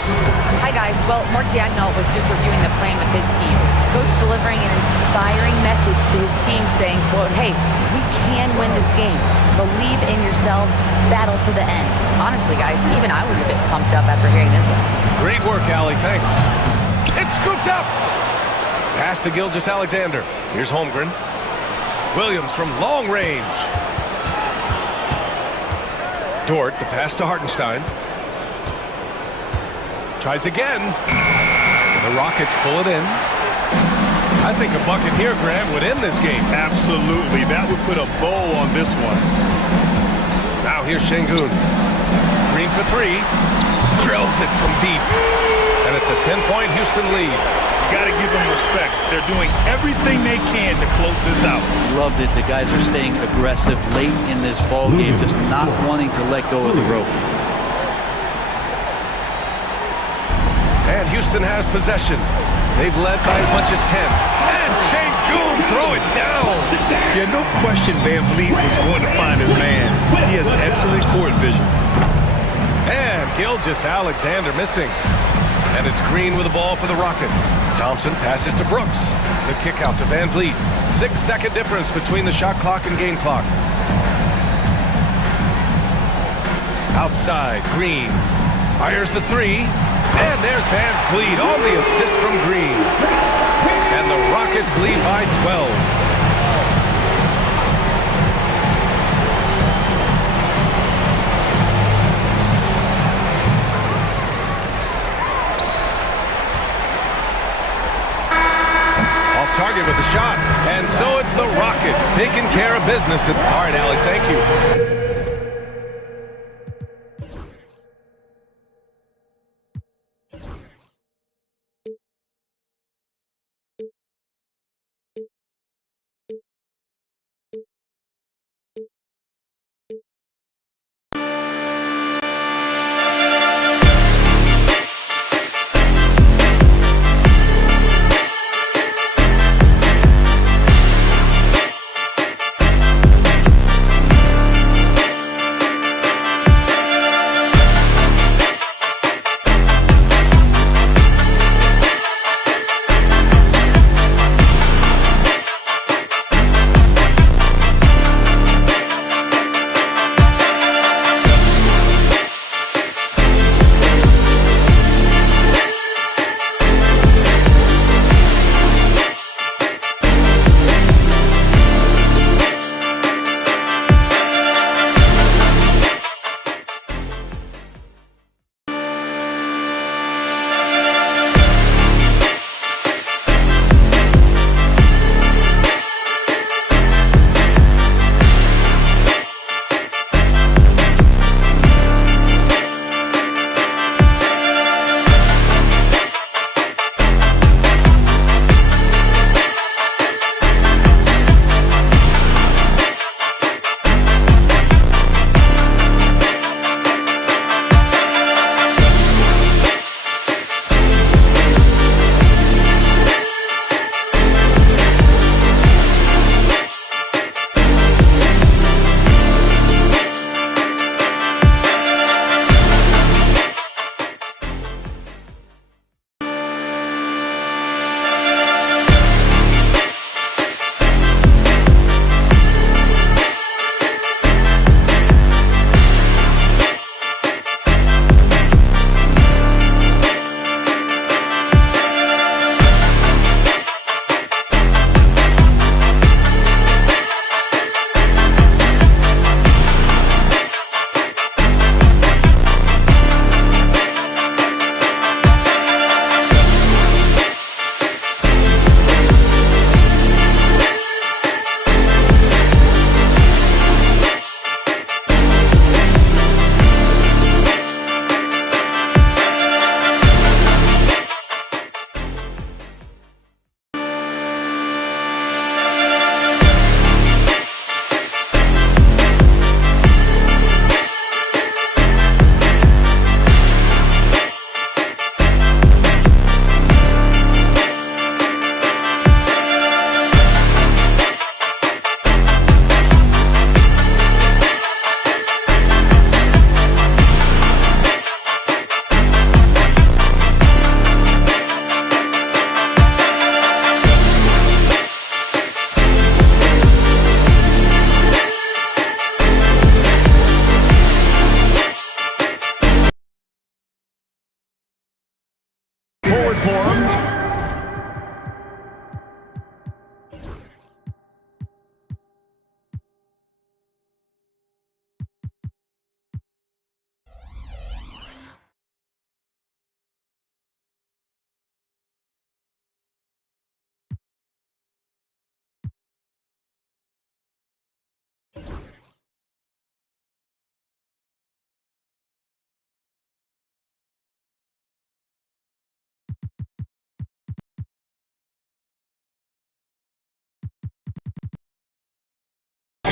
Hi guys, well, Mark Dagnall was just reviewing the plan with his team. Coach delivering an inspiring message to his team saying, quote, hey, we can win this game. Believe in yourselves, battle to the end. Honestly, guys, even I was a bit pumped up after hearing this one. Great work, Allie, thanks. It's scooped up. Pass to Gilgeous-Alexander. Here's Holmgren. Williams from long range. Dort, the pass to Hartenstein. Tries again. The Rockets pull it in. I think a bucket here, Graham, would end this game. Absolutely. That would put a bow on this one. Now here's Şengün. Green for three. Drills it from deep. And it's a 10-point Houston lead. You got to give them respect. They're doing everything they can to close this out. Loved it. The guys are staying aggressive late in this ball game, just not wanting to let go of the rope. And Houston has possession. They've led by as much as 10. And Şengün throw it down. Yeah, no question Van Vliet was going to find his man. He has excellent court vision. And Gilgeous-Alexander missing. And it's Green with the ball for the Rockets. Thompson passes to Brooks. The kick out to Van Vliet. 6-second difference between the shot clock and game clock. Outside, Green fires the three. And there's Van Vliet on the assist from Green. And the Rockets lead by 12. Target with the shot, and so it's the Rockets taking care of business. All right, Alec, thank you.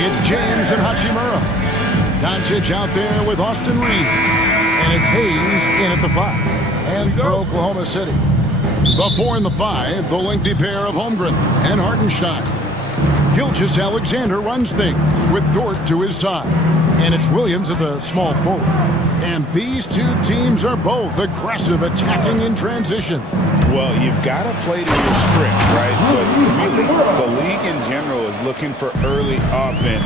It's James and Hachimura. Doncic out there with Austin Reed. And it's Hayes in at the 5. And for Oklahoma City, the 4 and the 5, the lengthy pair of Holmgren and Hartenstein. Gilgeous-Alexander runs things with Dort to his side. And it's Williams at the small forward. And these two teams are both aggressive, attacking in transition. Well, you've got to play to your strengths, right? But really, the league in general is looking for early offense.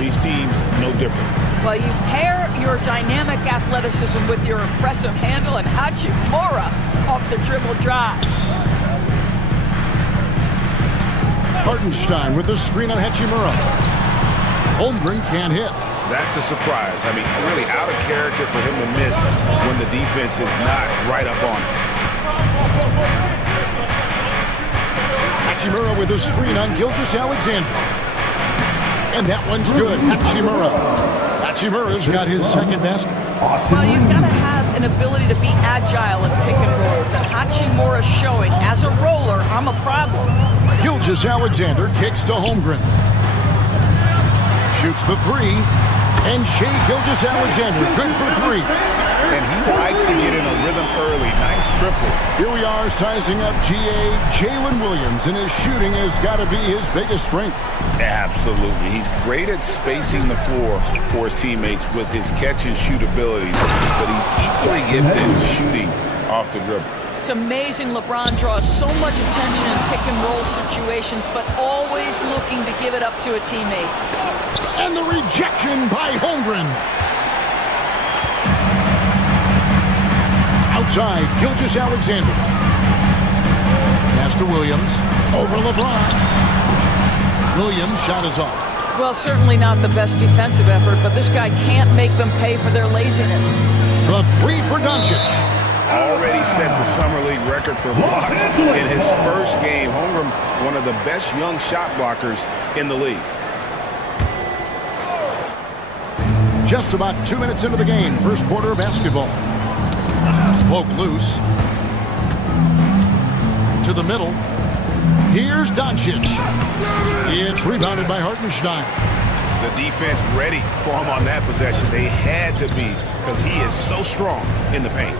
These teams, no different. Well, you pair your dynamic athleticism with your impressive handle, and Hachimura off the dribble drive. Hartenstein with the screen on Hachimura. Holmgren can't hit. That's a surprise. I mean, really out of character for him to miss when the defense is not right up on him. Hachimura with a screen on Gilgeous-Alexander. And that one's good. Hachimura's got his second basket. Well, you've got to have an ability to be agile in pick and rolls. And Hachimura's showing, as a roller, I'm a problem. Gilgeous-Alexander kicks to Holmgren. Shoots the 3. And Shai Gilgeous-Alexander, good for 3. And he likes to get in a rhythm early. Nice triple. Here we are sizing up Jalen Williams, and his shooting has got to be his biggest strength. Absolutely. He's great at spacing the floor for his teammates with his catch and shoot abilities, but he's equally gifted in shooting off the dribble. It's amazing LeBron draws so much attention in pick and roll situations, but always looking to give it up to a teammate. And the rejection by Holmgren. Outside, Gilgeous-Alexander. Pass to Williams. Over LeBron. Williams' shot is off. Well, certainly not the best defensive effort, but this guy can't make them pay for their laziness. The 3 for Doncic. Already set the Summer League record for blocks in his first game. Holmgren, one of the best young shot blockers in the league. Just about 2 minutes into the game, first quarter of basketball. Poke loose. To the middle. Here's Doncic. It's rebounded by Hartenstein. The defense ready for him on that possession. They had to be, because he is so strong in the paint.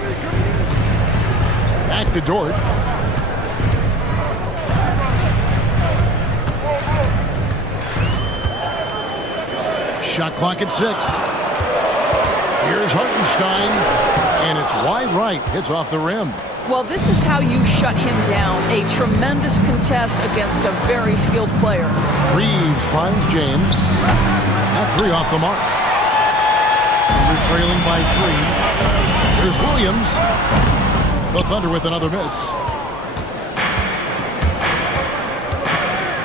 Back to Dort. Shot clock at 6. Here's Hartenstein, and it's wide right. It's off the rim. Well, this is how you shut him down. A tremendous contest against a very skilled player. Reeves finds James. That 3 off the mark. Thunder trailing by 3. Here's Williams. The Thunder with another miss.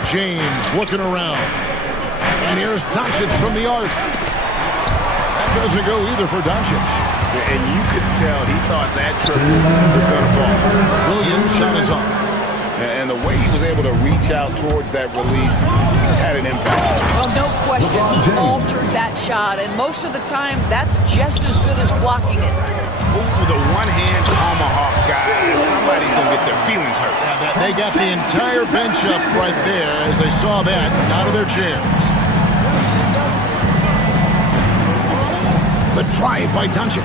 James looking around. And here's Doncic from the arc. That doesn't go either for Doncic. And you could tell he thought that triple was going to fall. Williams' shot is off. And the way he was able to reach out towards that release had an impact. Well, no question. He altered that shot, and most of the time, that's just as good as blocking it. Ooh, the one-hand tomahawk, guys. Somebody's going to get their feelings hurt. Yeah, they got the entire bench up right there as they saw that out of their chairs. The drive by Doncic.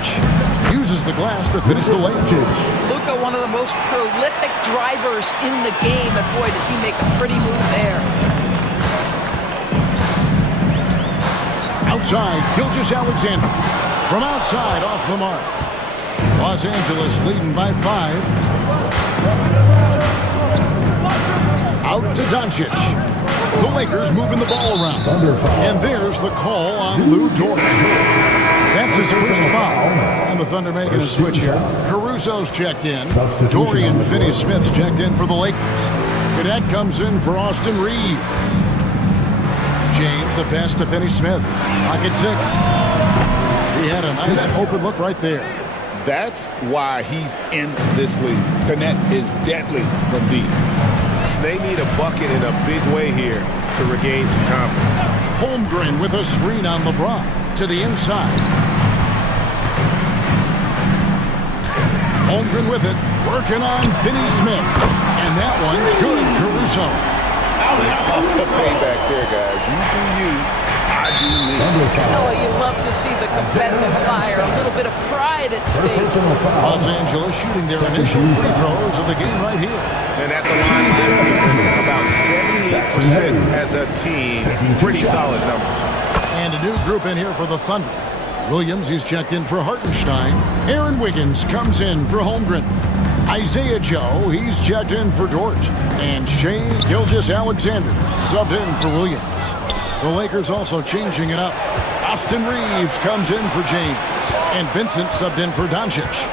Uses the glass to finish the layup. Luka, one of the most prolific drivers in the game, and boy, does he make a pretty move there. Outside, Gilgeous-Alexander. From outside, off the mark. Los Angeles leading by 5. Out to Doncic. The Lakers moving the ball around. And there's the call on Lou Dort. That's his first foul. And the Thunder making a switch here. Caruso's checked in. Dorian Finney-Smith's checked in for the Lakers. Cadet comes in for Austin Reed. James, the pass to Finney-Smith. Pocket 6. He had a nice open look right there. That's why he's in this league. Cadet is deadly from deep. They need a bucket in a big way here to regain some confidence. Holmgren with a screen on LeBron to the inside. Holmgren with it, working on Finney-Smith. And that one's good, Caruso. It's tough payback there, guys. You do you. Oh, you love to see the competitive fire, a little bit of pride at stake. Los Angeles shooting their initial free throws of the game right here. And at the line this season, about 78% as a team. Pretty solid numbers. And a new group in here for the Thunder. Williams, he's checked in for Hartenstein. Aaron Wiggins comes in for Holmgren. Isaiah Joe, he's checked in for Dort. And Shea Gilgeous-Alexander subbed in for Williams. The Lakers also changing it up. Austin Reeves comes in for James. And Vincent subbed in for Doncic.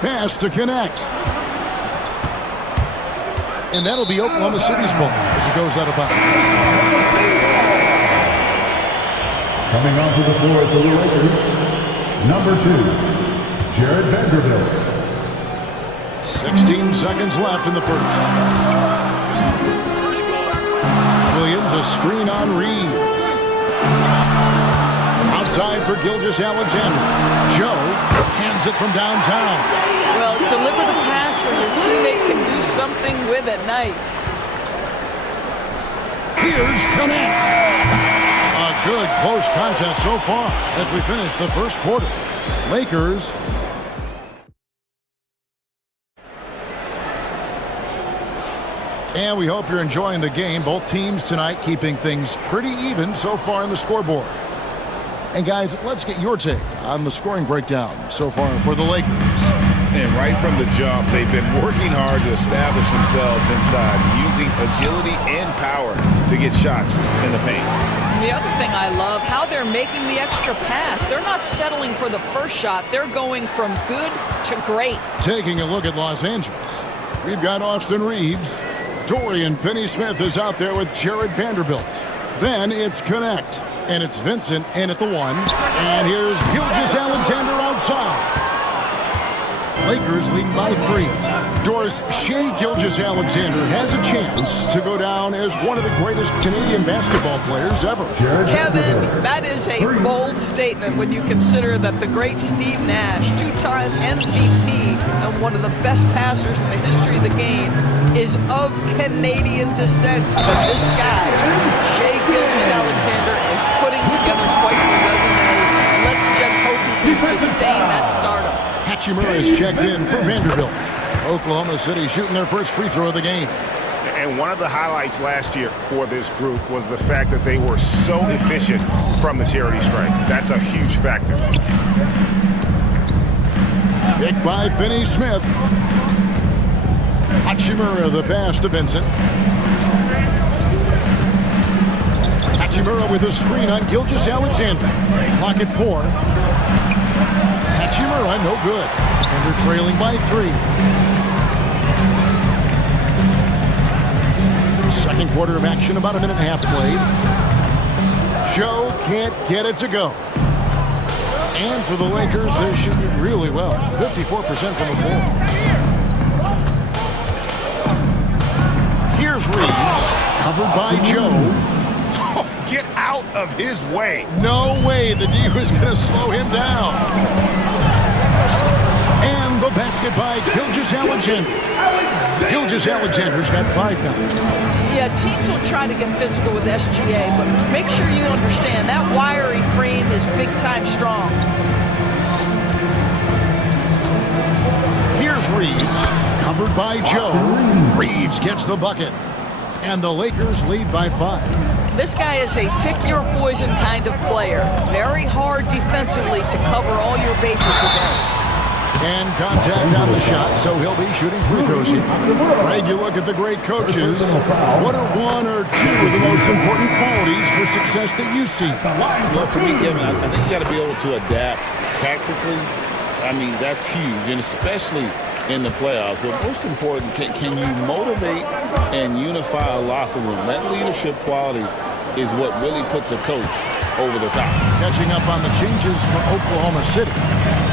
Pass to connect. And that'll be Oklahoma City's ball as it goes out of bounds. Coming onto the floor for the Lakers, number 2, Jared Vanderbilt. 16 seconds left in the first. Williams, a screen on Reeves. Outside for Gilgeous-Alexander. Joe hands it from downtown. Well, deliver the pass when your teammate can do something with it. Nice. Here's Connect. A good close contest so far as we finish the first quarter. Lakers. And we hope you're enjoying the game. Both teams tonight keeping things pretty even so far in the scoreboard. And guys, let's get your take on the scoring breakdown so far for the Lakers. And right from the jump, they've been working hard to establish themselves inside, using agility and power to get shots in the paint. The other thing I love, how they're making the extra pass. They're not settling for the first shot. They're going from good to great. Taking a look at Los Angeles, we've got Austin Reeves. Dorian Finney-Smith is out there with Jared Vanderbilt. Then it's Connect, and it's Vincent in at the 1. And here's Gilgeous-Alexander outside. Lakers leading by 3. Doris Shea Gilgeous-Alexander has a chance to go down as one of the greatest Canadian basketball players ever. Kevin, that is a bold statement when you consider that the great Steve Nash, 2-time MVP and one of the best passers in the history of the game, is of Canadian descent. But this guy, Shea Gilgeous-Alexander, is putting together quite the resume. Let's just hope he can sustain that stardom. Hachimura is checked in for Vanderbilt. Oklahoma City shooting their first free throw of the game. And one of the highlights last year for this group was the fact that they were so efficient from the charity stripe. That's a huge factor. Picked by Finney-Smith. Hachimura the pass to Vincent. Hachimura with a screen on Gilgeous-Alexander. Clock at 4. Hachimura, no good. And they're trailing by 3. Second quarter of action, about a minute and a half played. Joe can't get it to go. And for the Lakers, they're shooting it really well. 54% from the floor. Here's Reeves, covered by Joe. Get out of his way. No way the D was going to slow him down. And the basket by Gilgeous-Alexander. Gilgeous-Alexander's got 5 now. Yeah, teams will try to get physical with SGA, but make sure you understand that wiry frame is big-time strong. Here's Reeves, covered by Joe. Reeves gets the bucket. And the Lakers lead by 5. This guy is a pick-your-poison kind of player. Very hard defensively to cover all your bases with him. And contact on the shot, so he'll be shooting free throws here. Greg, you look at the great coaches. What are 1 or 2 of the most important qualities for success that you see? Well, for me, Kevin, I think you got to be able to adapt tactically. I mean, that's huge, and especially in the playoffs. But most important, can you motivate and unify a locker room? That leadership quality is what really puts a coach over the top. Catching up on the changes for Oklahoma City.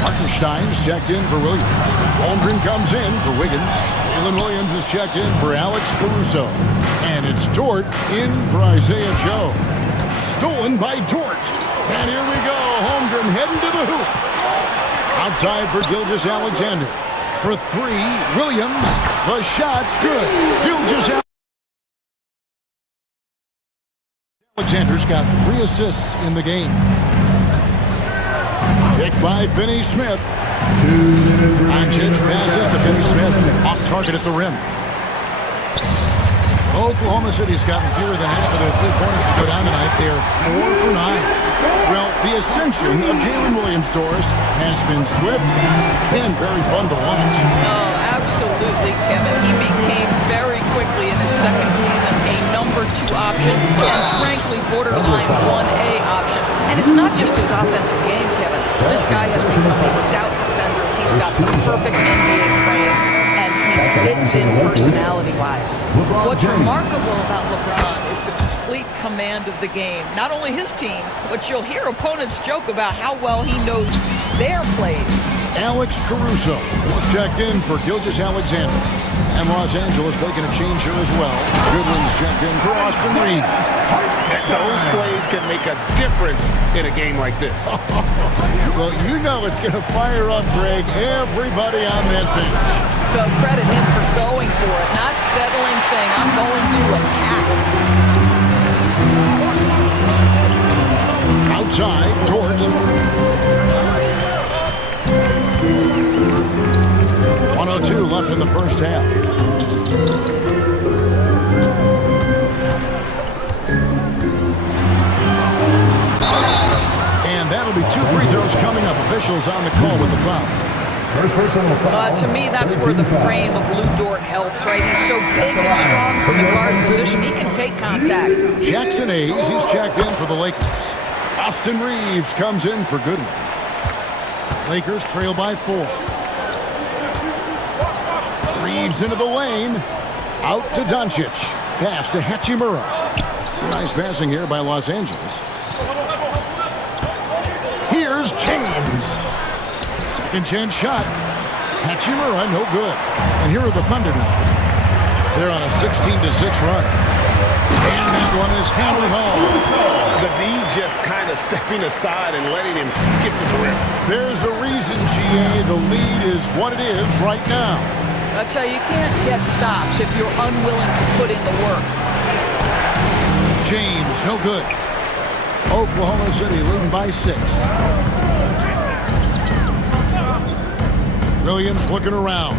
Hartenstein's checked in for Williams. Holmgren comes in for Wiggins. Jalen Williams is checked in for Alex Caruso. And it's Dort in for Isaiah Joe. Stolen by Dort. And here we go. Holmgren heading to the hoop. Outside for Gilgeous-Alexander. For 3, Williams. The shot's good. Gilgeous-Alexander Alexander's got 3 assists in the game. Picked by Finney Smith. Doncic passes to Finney Smith. Off target at the rim. Oklahoma City's gotten fewer than half of their 3-pointers to go down tonight. They're 4 for 9. Well, the ascension of Jalen Williams-Dors has been swift and very fun to watch. Oh, absolutely, Kevin. He became very quickly in his second season a number 2 option and frankly borderline 1A option. And it's not just his offensive game, Kevin. This guy has become a stout defender. He's got the perfect NBA frame, and he fits in personality-wise. What's remarkable about LeBron is the complete command of the game. Not only his team, but you'll hear opponents joke about how well he knows their plays. Alex Caruso was checked in for Gilgeous-Alexander. And Los Angeles making a change here as well. Goodwin's checked in for Austin Reeves. Those plays can make a difference in a game like this. Well, you know it's going to fire up, Greg, everybody on that bench. Well, credit him for going for it, not settling, saying, I'm going to attack. Outside, towards. 1:02 left in the first half. And that'll be 2 free throws coming up. Officials on the call with the foul. First personal foul. To me, that's where the frame of Lou Dort helps, right? He's so big and strong from the guard position. He can take contact. Jackson Hayes, he's checked in for the Lakers. Austin Reeves comes in for Goodwin. Lakers trail by 4. Reeves into the lane. Out to Doncic. Pass to Hachimura. Some nice passing here by Los Angeles. Here's James. Second chance shot. Hachimura, no good. And here are the Thunder now. They're on a 16-6 run. And that one is hammered home. The D just kind of stepping aside and letting him get to the rim. There's a reason, GA. The lead is what it is right now. I tell you, you can't get stops if you're unwilling to put in the work. James, no good. Oklahoma City leading by 6. Williams looking around.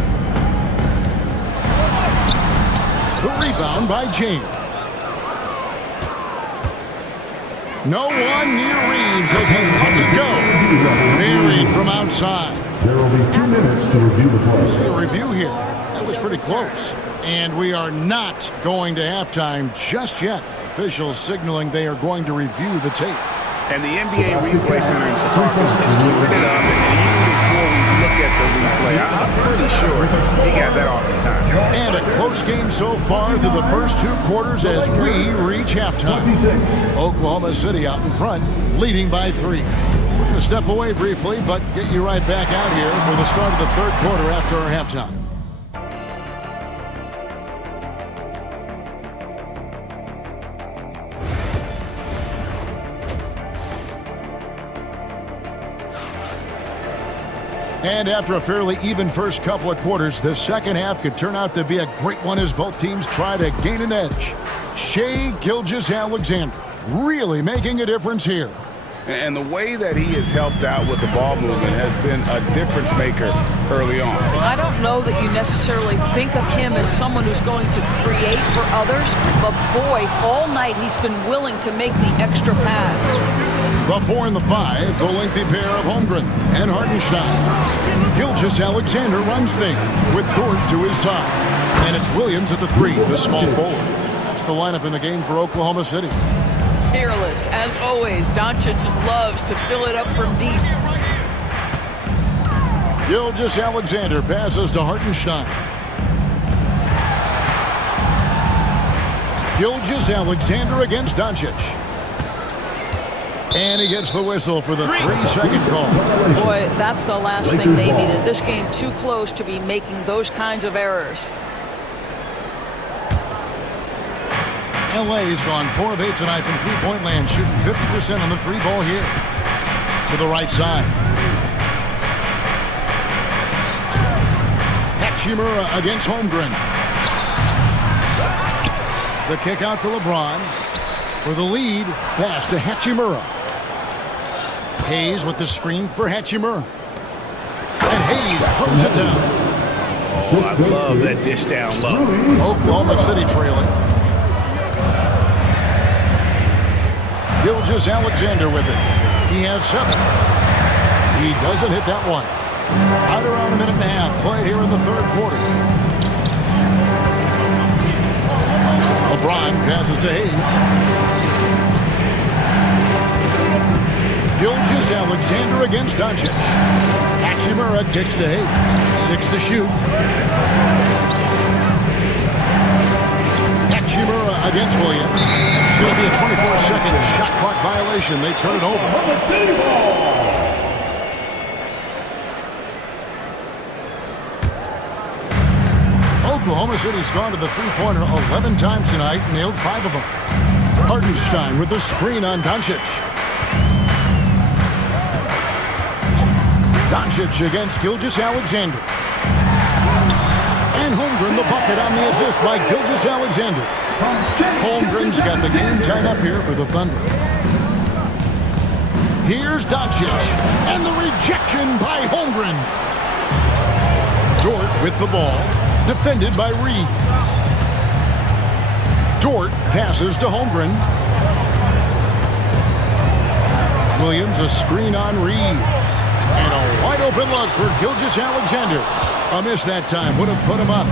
The rebound by James. No one near Reeves as he lets it go. Buried from outside. There will be 2 minutes to review the play. See a review here. That was pretty close. And we are not going to halftime just yet. Officials signaling they are going to review the tape. And the NBA Replay Center in Secaucus is queuing it up. And even before we look at the replay, I'm pretty sure he got that off in time. And a close game so far through the first 2 quarters as we reach halftime. Oklahoma City out in front, leading by 3. We're going to step away briefly, but get you right back out here for the start of the 3rd quarter after our halftime. And after a fairly even first couple of quarters, the second half could turn out to be a great one as both teams try to gain an edge. Shai Gilgeous-Alexander really making a difference here. And the way that he has helped out with the ball movement has been a difference maker early on. I don't know that you necessarily think of him as someone who's going to create for others, but boy, all night he's been willing to make the extra pass. The 4 and the 5, the lengthy pair of Holmgren and Hartenstein. Gilgeous-Alexander runs things with Dort to his side. And it's Williams at the 3, the small forward. That's the lineup in the game for Oklahoma City. Fearless, as always. Doncic loves to fill it up from deep. Gilgeous-Alexander passes to Hartenstein. Gilgeous-Alexander against Doncic. And he gets the whistle for the 3-second call. Boy, that's the last thing they needed. This game too close to be making those kinds of errors. LA's gone 4 of 8 tonight from three-point land, shooting 50% on the 3 ball here. To the right side. Hachimura against Holmgren. The kick out to LeBron. For the lead, pass to Hachimura. Hayes with the screen for Hachimura. And Hayes throws it down. Oh, I love that dish down low. Oklahoma City trailing. Gilgeous-Alexander with it. He has 7. He doesn't hit that one. Right around a minute and a half played here in the third quarter. LeBron passes to Hayes. Gilgeous-Alexander against Doncic. Hachimura takes to Hayes. 6 to shoot. Hachimura against Williams. It's going to be a 24-second shot clock violation. They turn it over. Oklahoma City's gone to the three-pointer 11 times tonight, nailed 5 of them. Hartenstein with the screen on Doncic. Doncic against Gilgeous-Alexander. And Holmgren the bucket on the assist by Gilgeous-Alexander. Holmgren's got the game tied up here for the Thunder. Here's Doncic. And the rejection by Holmgren. Dort with the ball. Defended by Reeves. Dort passes to Holmgren. Williams a screen on Reeves. And a wide open look for Gilgeous-Alexander. A miss that time would have put him up.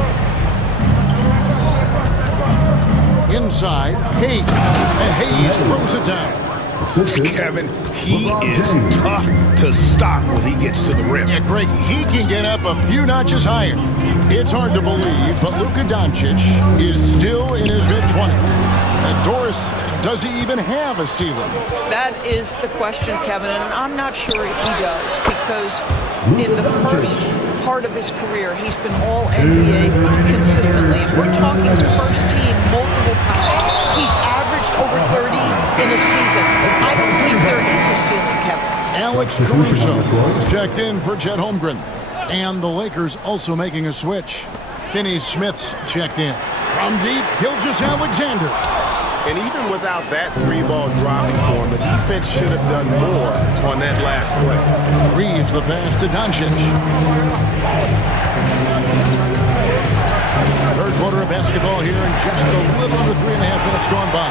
Inside, Hayes. And Hayes throws it down. Kevin, he is tough to stop when he gets to the rim. Yeah, Greg, he can get up a few notches higher. It's hard to believe, but Luka Doncic is still in his mid-20s. And Doris, does he even have a ceiling? That is the question, Kevin, and I'm not sure he does, because in the first part of his career, he's been all NBA consistently. And we're talking first team multiple times. He's averaged over 30 in a season. I don't think there is a ceiling, Kevin. Alex Caruso is checked in for Chet Holmgren. And the Lakers also making a switch. Finney Smith's checked in. From deep, Gilgeous-Alexander. And even without that 3-ball dropping for him, the defense should have done more on that last play. Reeves the pass to Doncic. Third quarter of basketball here in just a little under 3.5 minutes gone by.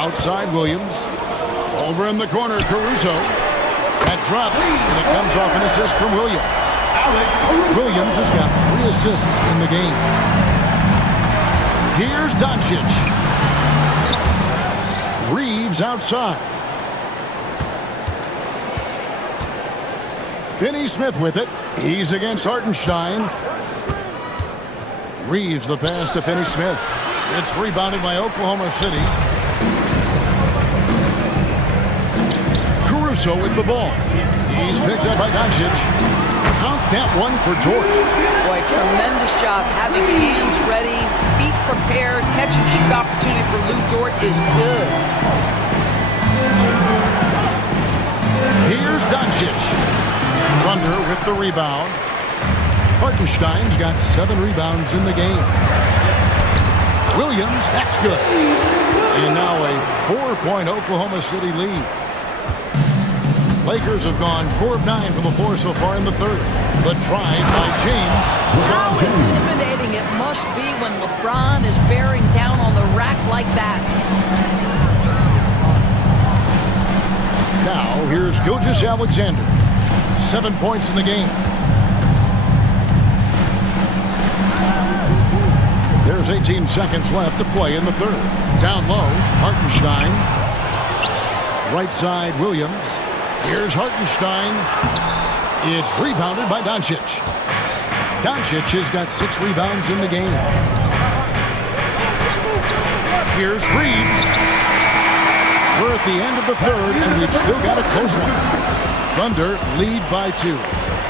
Outside Williams. Over in the corner, Caruso. That drops, and it comes off an assist from Williams. Williams has got 3 assists in the game. Here's Doncic. Reeves outside. Finney Smith with it. He's against Hartenstein. Reeves the pass to Finney Smith. It's rebounded by Oklahoma City. Caruso with the ball. He's picked up by Doncic. Count that one for Dort. Boy, tremendous job having hands ready, feet prepared, catch and shoot opportunity for Lou Dort is good. Here's Doncic. Thunder with the rebound. Hartenstein's got 7 rebounds in the game. Williams, that's good. And now a 4-point Oklahoma City lead. Lakers have gone 4 of 9 from the floor so far in the third. The drive by James. How intimidating it must be when LeBron is bearing down on the rack like that. Now, here's Gilgeous-Alexander. 7 points in the game. There's 18 seconds left to play in the third. Down low, Hartenstein. Right side, Williams. Here's Hartenstein. It's rebounded by Doncic. Doncic has got 6 rebounds in the game. Here's Reeves. We're at the end of the third, and we've still got a close one. Thunder lead by 2.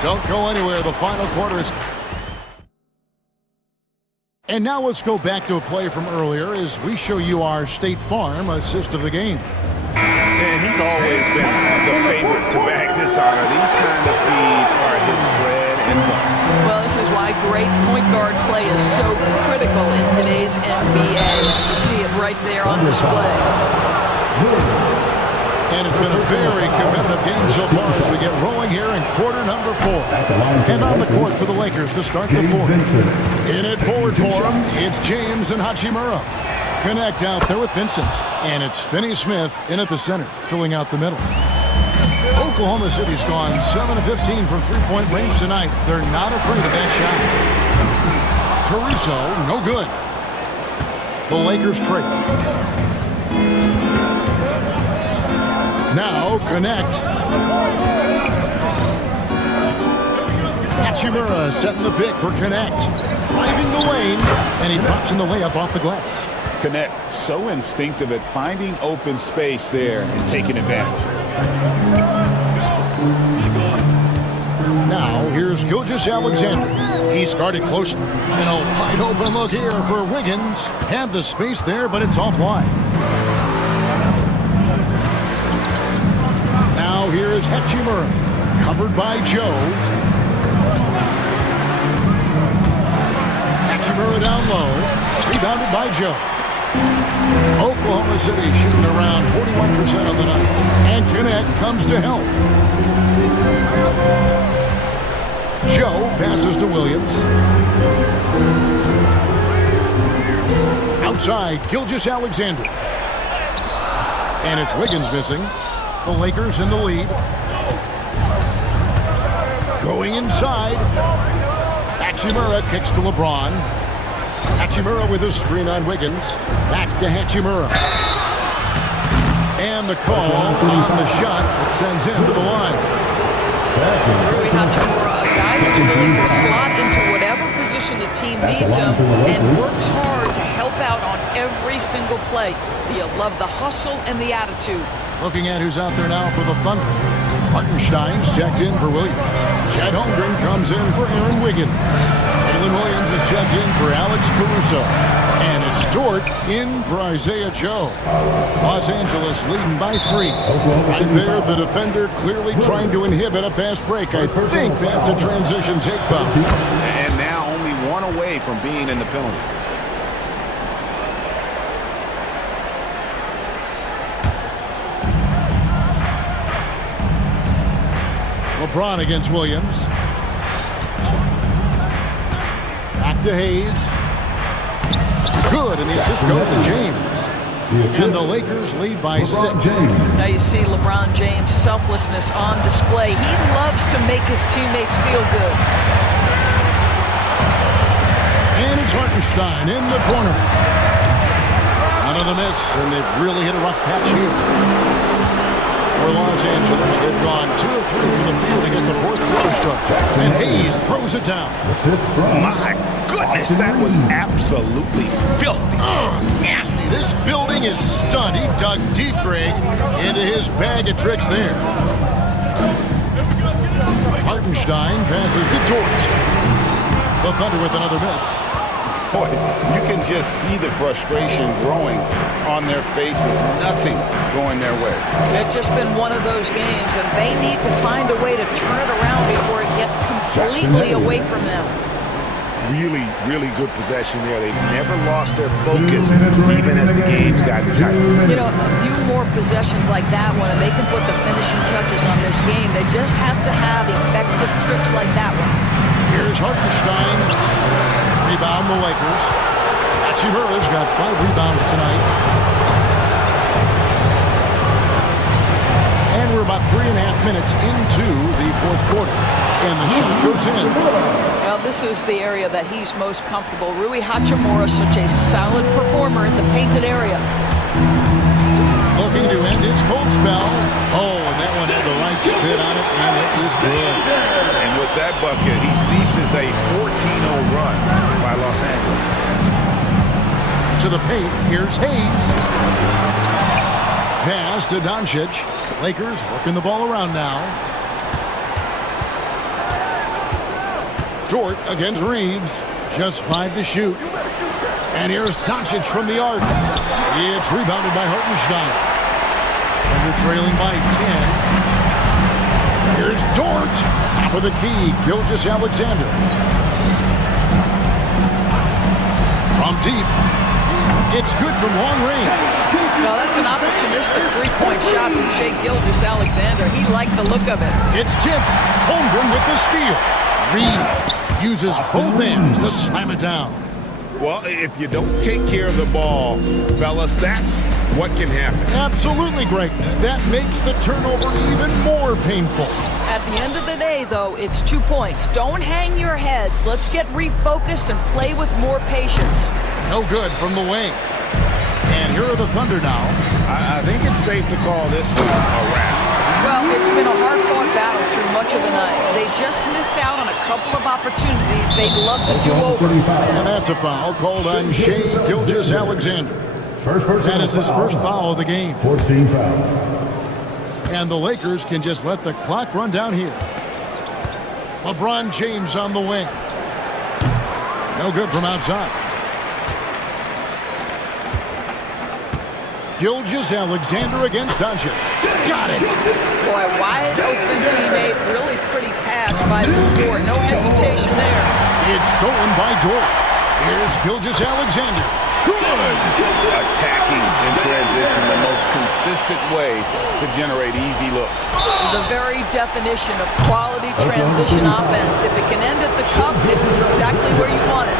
Don't go anywhere. The final quarter is... And now let's go back to a play from earlier as we show you our State Farm assist of the game. And he's always been the favorite to bag this honor. These kind of feeds are his bread and butter. Well, this is why great point guard play is so critical in today's NBA. You see it right there on display. And it's been a very competitive game so far as we get rolling here in quarter number 4. And on the court for the Lakers to start the fourth. In at forward for him, it's James and Hachimura. Connect out there with Vincent. And it's Finney-Smith in at the center, filling out the middle. Oklahoma City's gone 7 of 15 from three-point range tonight. They're not afraid of that shot. Caruso, no good. The Lakers trade. Now connect. Hachimura setting the pick for connect. Driving the lane, and he drops in the layup off the glass. Connect, so instinctive at finding open space there and taking advantage. Now here's Gilgeous-Alexander. He's guarded closely. And a wide open look here for Wiggins. Had the space there, but it's offline. Now here is Hachimura, covered by Joe. Hachimura down low, rebounded by Joe. Oklahoma City shooting around 41% on the night. And Connect comes to help. Joe passes to Williams. Outside, Gilgeous-Alexander. And it's Wiggins missing. The Lakers in the lead. Going inside. Hachimura kicks to LeBron. Hachimura with a screen on Wiggins. Back to Hachimura. And the call on the shot that sends him to the line. Rui Hachimura, a guy who's willing to slot into whatever position the team needs him and works hard to help out on every single play. You love the hustle and the attitude. Looking at who's out there now for the Thunder. Hartenstein's checked in for Williams. Chet Holmgren comes in for Aaron Wiggins. Jalen Williams is checked in for Alex Caruso. And it's Dort in for Isaiah Joe. Los Angeles leading by 3. Right there, the defender clearly trying to inhibit a fast break. I think that's a transition take foul. And now only one away from being in the penalty. LeBron against Williams. Back to Hayes. Good, and the assist goes to James. And the Lakers lead by 6. Now you see LeBron James' selflessness on display. He loves to make his teammates feel good. And it's Hartenstein in the corner. Another miss, and they've really hit a rough patch here. For Los Angeles, they've gone 2 of 3 from the field to get the fourth quarter start. And Hayes throws it down. My goodness, that was absolutely filthy. Nasty. This building is stunned. He dug deep, Greg, into his bag of tricks there. Hartenstein passes to Dort. The Thunder with another miss. Boy, you can just see the frustration growing on their faces. Nothing going their way. It's just been one of those games, and they need to find a way to turn it around before it gets completely away from them. Really, really good possession there. They've never lost their focus, even as the game's gotten tight. You know, a few more possessions like that one, and they can put the finishing touches on this game. They just have to have effective trips like that one. Here's Hartenstein. Rebound the Lakers. Hachimura's got 5 rebounds tonight. And we're about 3.5 minutes into the fourth quarter. And the shot goes in. Well, this is the area that he's most comfortable. Rui Hachimura, such a solid performer in the painted area. Looking to end his cold spell. Oh, and that one had the right spin on it, and it is good. And with that bucket, he ceases a 14-0 run by Los Angeles. To the paint, here's Hayes. Pass to Doncic. Lakers working the ball around now. Dort against Reeves. Just 5 to shoot. And here's Doncic from the arc. It's rebounded by Hartenstein. And they're trailing by 10. Here's Dort. Top of the key. Gilgeous-Alexander. From deep, it's good from long range. Well, that's an opportunistic three-point shot from Shai Gilgeous-Alexander. He liked the look of it. It's tipped. Holmgren with the steal. Reeves uses both hands to slam it down. Well, if you don't take care of the ball, fellas, that's what can happen. Absolutely, Greg. That makes the turnover even more painful. At the end of the day, though, it's 2 points. Don't hang your heads. Let's get refocused and play with more patience. No good from the wing. And here are the Thunder now. I think it's safe to call this one a wrap. Well, it's been a hard-fought battle through much of the night. They just missed out on a couple of opportunities they'd love to do over. And that's a foul called on Shai Gilgeous-Alexander. That is his first foul of the game. 14 foul. And the Lakers can just let the clock run down here. LeBron James on the wing. No good from outside. Gilgeous-Alexander against Doncic. Got it. Boy, wide open teammate, really pretty pass by the court. No hesitation there. It's stolen by Dort. Here's Gilgeous-Alexander. Good. Attacking in transition, the most consistent way to generate easy looks. The very definition of quality transition offense. If it can end at the cup, it's exactly where you want it.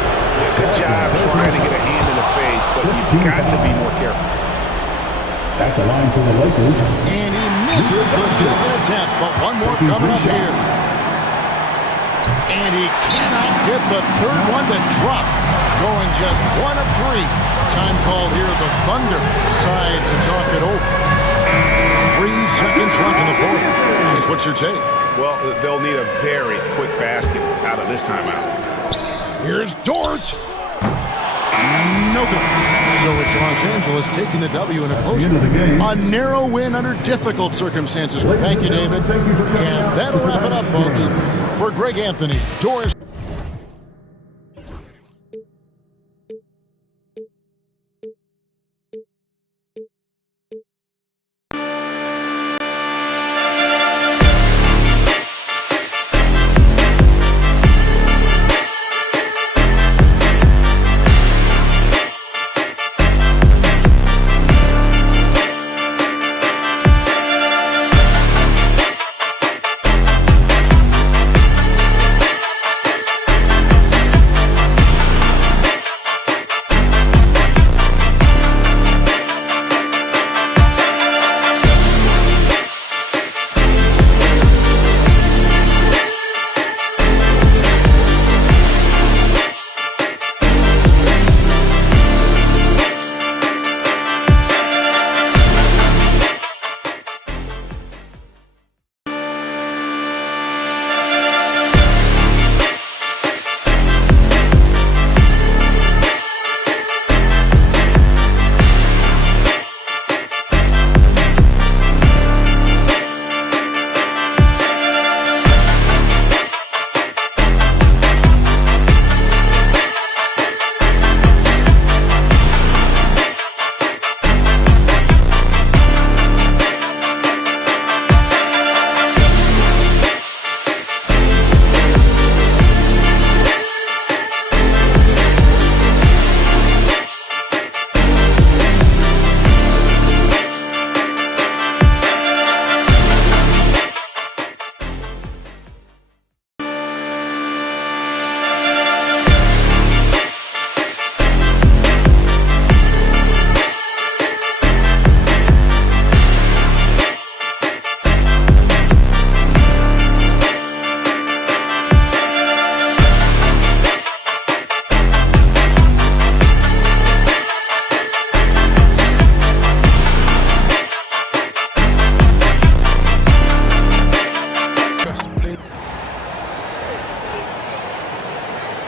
Good job trying to get a hand in the face, but you've got to be more careful. At the line for the Lakers. And he misses the second attempt, but one more coming up here. And he cannot get the third one to drop. Going just 1 of 3. Time called here. The Thunder decide to talk it over. 3 seconds left in the fourth. Here's what's your take? Well, they'll need a very quick basket out of this timeout. Here's Dort. No good. So it's Los Angeles taking the W in a close one. A narrow win under difficult circumstances. Thank you, David. And that'll wrap it up, folks. For Greg Anthony, Doris.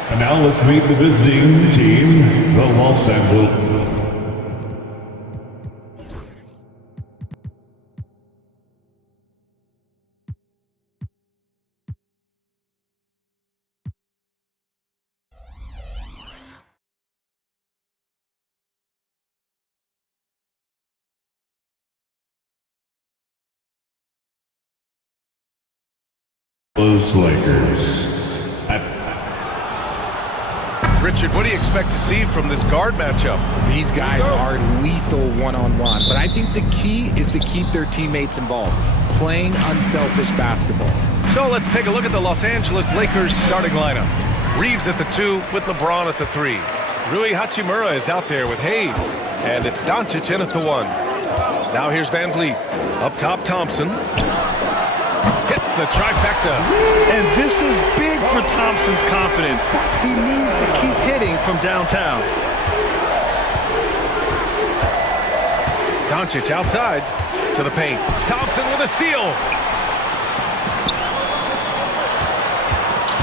And now let's meet the visiting team, the Los Angeles. Lakers. Richard, what do you expect to see from this guard matchup? These guys are lethal one-on-one, but I think the key is to keep their teammates involved, playing unselfish basketball. So let's take a look at the Los Angeles Lakers starting lineup. Reeves at the 2 with LeBron at the 3. Rui Hachimura is out there with Hayes, and it's Doncic in at the 1. Now here's Van Vliet. Up top, Thompson. Hits the trifecta. And this is big for Thompson's confidence. He needs to keep hitting from downtown. Doncic outside to the paint. Thompson with a steal.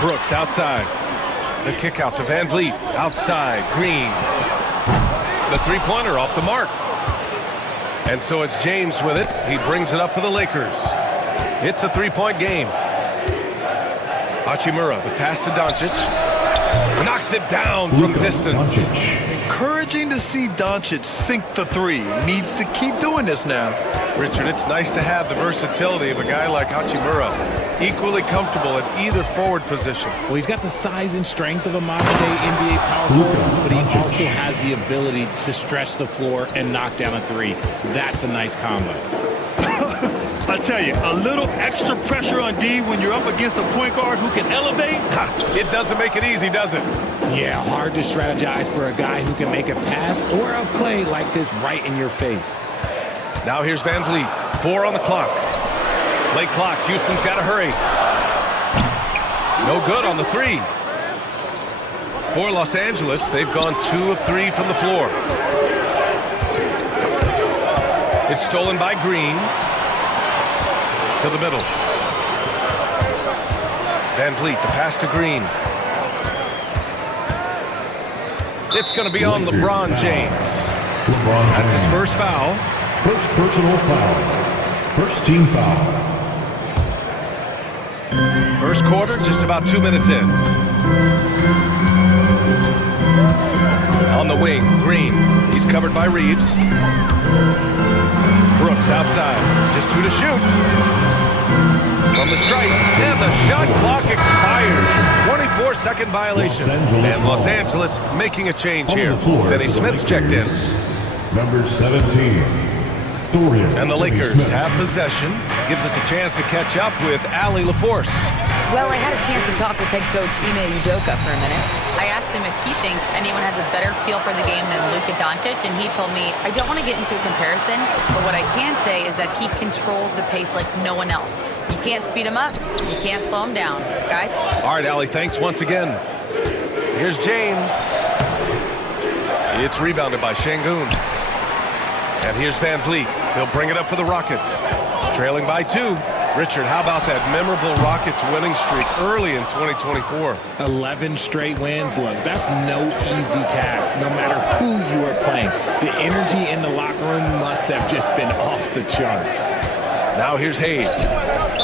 Brooks outside. The kick out to Van Vliet. Outside, Green. The three-pointer off the mark. And so it's James with it. He brings it up for the Lakers. It's a three-point game. Hachimura, the pass to Doncic. Knocks it down from distance. Encouraging to see Doncic sink the 3. Needs to keep doing this now. Richard, it's nice to have the versatility of a guy like Hachimura. Equally comfortable at either forward position. Well, he's got the size and strength of a modern-day NBA power forward, but he also has the ability to stretch the floor and knock down a 3. That's a nice combo. I tell you, a little extra pressure on D when you're up against a point guard who can elevate. It doesn't make it easy, does it? Yeah, hard to strategize for a guy who can make a pass or a play like this right in your face. Now here's Van Vliet. 4 on the clock. Late clock. Houston's got to hurry. No good on the 3. For Los Angeles, they've gone 2 of 3 from the floor. It's stolen by Green. To the middle. Van Vliet, the pass to Green. It's going to be on LeBron James. That's his first foul. First personal foul. First team foul. First quarter, just about 2 minutes in. On the wing, Green. He's covered by Reeves. Brooks outside. Just 2 to shoot. From the strike, and the shot clock expires. 24-second violation. And Los Angeles making a change here. Finney Smith's checked in. Number 17, Dorian. And the Lakers have possession. Gives us a chance to catch up with Allie LaForce. Well, I had a chance to talk with head coach Ime Udoka for a minute. I asked him if he thinks anyone has a better feel for the game than Luka Doncic, and he told me, I don't want to get into a comparison, but what I can say is that he controls the pace like no one else. You can't speed him up, you can't slow him down. Guys? All right, Allie, thanks once again. Here's James. It's rebounded by Şengün. And here's Van Vliet. He'll bring it up for the Rockets. Trailing by 2. Richard, how about that memorable Rockets winning streak early in 2024? 11 straight wins. Look, that's no easy task, no matter who you are playing. The energy in the locker room must have just been off the charts. Now here's Hayes.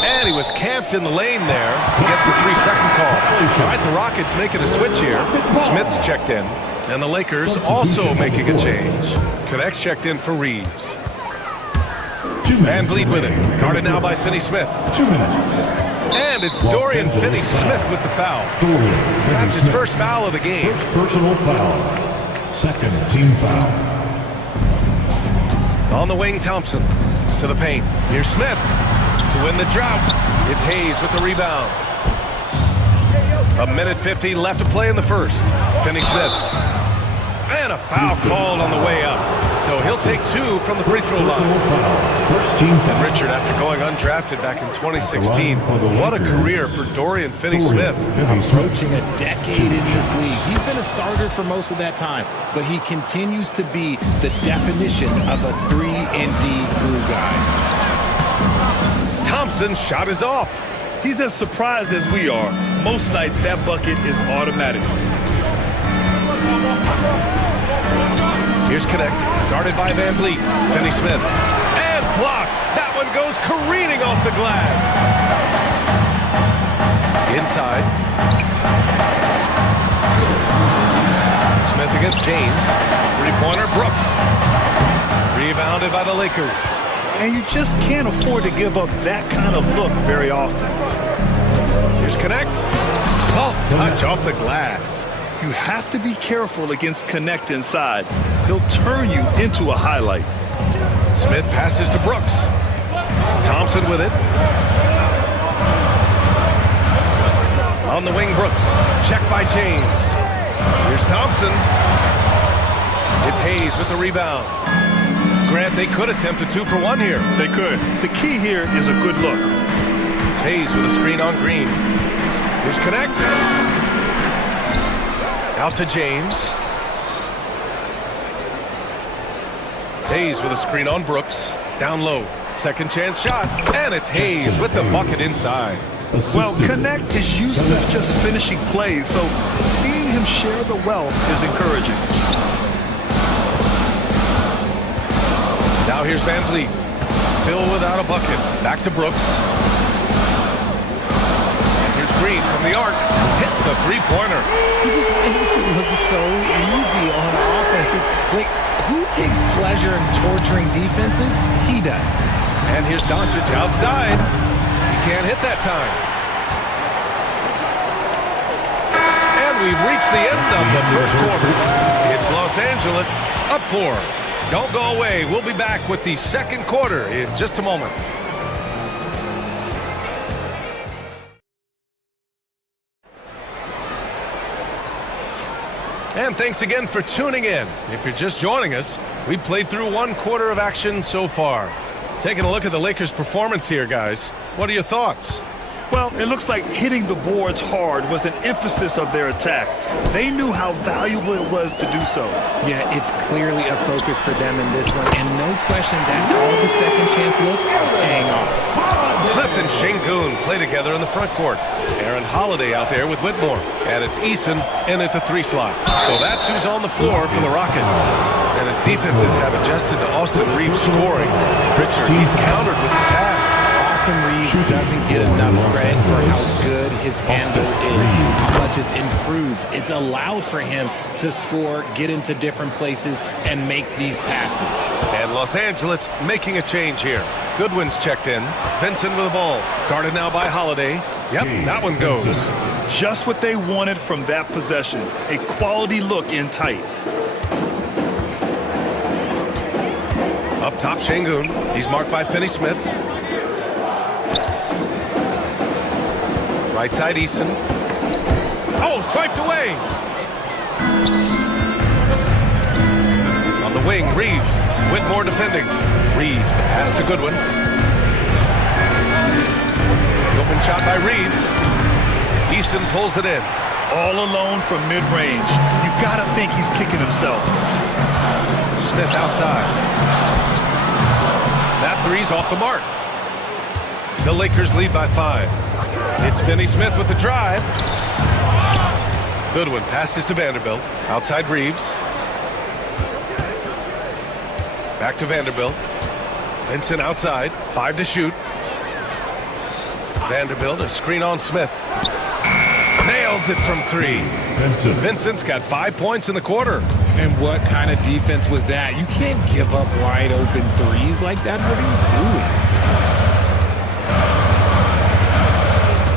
And he was camped in the lane there. He gets a 3-second call. All right, the Rockets making a switch here. Smith's checked in. And the Lakers also making a change. Connects checked in for Reeves. Van Vliet with it. Guarded now by Finney Smith. 2 minutes. And it's Dorian Finney-Smith with the foul. That's his first foul of the game. First personal foul. Second team foul. On the wing, Thompson. To the paint. Here's Smith. To win the drought. It's Hayes with the rebound. 1:50 left to play in the first. Finney-Smith. And a foul called on the way up. So he'll take 2 from the free throw line. First team foul. And Richard, after going undrafted back in 2016, what a career for Dorian Finney-Smith. Approaching a decade in this league. He's been a starter for most of that time, but he continues to be the definition of a 3-and-D glue guy. Thompson's shot is off. He's as surprised as we are. Most nights that bucket is automatic. Here's Connect, guarded by Van Vliet. Finney-Smith, and blocked. That one goes careening off the glass. Inside. Smith against James. Three-pointer, Brooks. Rebounded by the Lakers. And you just can't afford to give up that kind of look very often. Here's Connect. Soft touch off the glass. You have to be careful against Connect inside. He'll turn you into a highlight. Smith passes to Brooks. Thompson with it. On the wing, Brooks. Check by James. Here's Thompson. It's Hayes with the rebound. Grant, they could attempt a 2 for 1 here. They could. The key here is a good look. Hayes with a screen on Green. Here's Connect. Out to James. Hayes with a screen on Brooks. Down low. Second chance shot. And it's Hayes with the bucket inside. Well, Connect is used to just finishing plays, so seeing him share the wealth is encouraging. Now here's Van Vliet. Still without a bucket. Back to Brooks. And here's Green from the arc. Hits the three-pointer. He just makes it look so easy on offense. Like, who takes pleasure in torturing defenses? He does. And here's Doncic outside. He can't hit that time. And we've reached the end of the first quarter. It's Los Angeles up 4. Don't go away. We'll be back with the second quarter in just a moment. And thanks again for tuning in. If you're just joining us, we've played through 1 quarter of action so far. Taking a look at the Lakers' performance here, guys. What are your thoughts? Well, it looks like hitting the boards hard was an emphasis of their attack. They knew how valuable it was to do so. Yeah, it's clearly a focus for them in this one, and no question that all the second chance looks are paying off. Smith and Şengün play together in the front court. Aaron Holiday out there with Whitmore. And it's Eason in at the 3 slot. So that's who's on the floor for the Rockets. And as defenses have adjusted to Austin Reeves scoring, Richard, he's countered with the pass. Austin Reeves doesn't get enough credit for how good his handle is, how much it's improved. It's allowed for him to score, get into different places, and make these passes. And Los Angeles making a change here. Goodwin's checked in. Vincent with the ball. Guarded now by Holiday. Yep, that one goes. Just what they wanted from that possession. A quality look in tight. Up top, Şengün. He's marked by Finney-Smith. Right side, Eason. Oh, swiped away. On the wing, Reeves. Whitmore defending. Reeves, the pass to Goodwin. The open shot by Reeves. Eason pulls it in. All alone from mid-range. You gotta think he's kicking himself. Smith outside. That three's off the mark. The Lakers lead by 5. It's Finney-Smith with the drive. Goodwin passes to Vanderbilt. Outside Reeves. Back to Vanderbilt. Vincent outside. 5 to shoot. Vanderbilt, a screen on Smith. Nails it from 3. Vincent's got 5 points in the quarter. And what kind of defense was that? You can't give up wide open threes like that. What are you doing?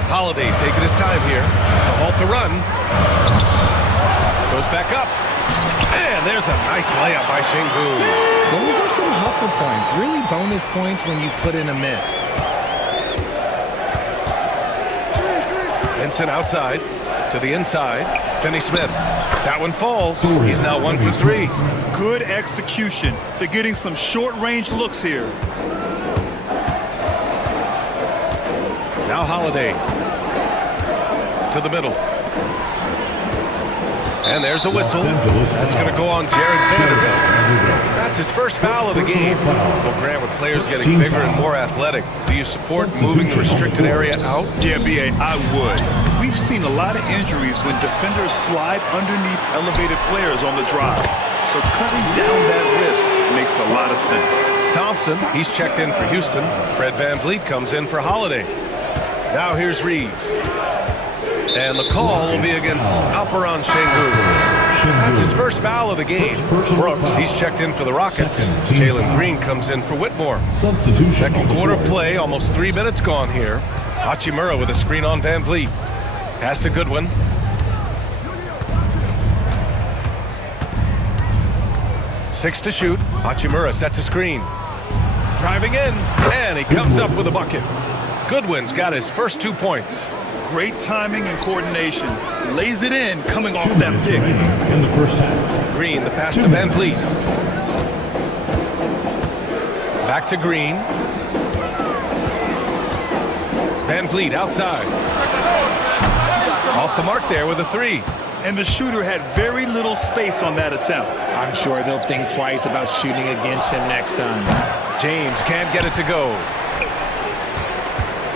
Holiday taking his time here to halt the run. Goes back up. And there's a nice layup by Şengün. Those are some hustle points. Really bonus points when you put in a miss. Vincent outside to the inside. Finney-Smith. That one falls. He's now 1 for 3. Good execution. They're getting some short-range looks here. Now Holiday to the middle. And there's a whistle. That's going to go on Jared Vanderbilt. That's his first foul of the game. Well, Grant, with players getting bigger and more athletic, do you support moving the restricted area out? Yeah, B.A., I would. We've seen a lot of injuries when defenders slide underneath elevated players on the drive. So cutting down that risk makes a lot of sense. Thompson, he's checked in for Houston. Fred VanVleet comes in for Holiday. Now here's Reeves. And the call will be against Alperen Şengün. That's his first foul of the game. Brooks, he's checked in for the Rockets. Jalen Green comes in for Whitmore. Second quarter play, almost 3 minutes gone here. Hachimura with a screen on VanVleet. Pass to Goodwin. 6 to shoot. Hachimura sets a screen. Driving in, and he comes up with a bucket. Goodwin's got his first 2 points. Great timing and coordination. Lays it in, coming off that pick. In the first half. Green, the pass to Van Vliet. Back to Green. Van Vliet outside. Off the mark there with a 3. And the shooter had very little space on that attempt. I'm sure they'll think twice about shooting against him next time. James can't get it to go.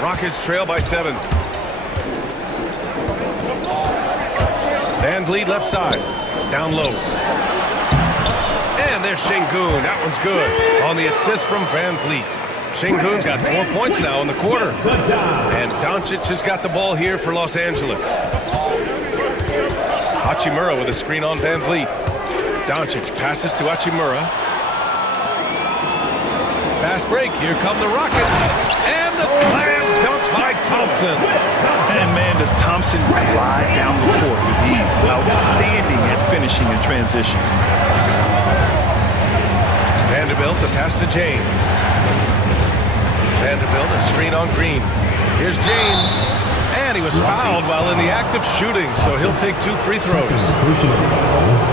Rockets trail by 7. Van Vliet left side. Down low. And there's Şengün. That one's good. On the assist from Van Vliet. Şengün's got 4 points now in the quarter. And Doncic has got the ball here for Los Angeles. Hachimura with a screen on Van Vliet. Doncic passes to Hachimura. Fast break. Here come the Rockets. And the slam dunk by Thompson. And man, does Thompson glide down the court with ease. Outstanding at finishing in transition. Vanderbilt, the pass to James. Vanderbilt, a screen on Green. Here's James. And he was fouled while in the act of shooting, so he'll take 2 free throws.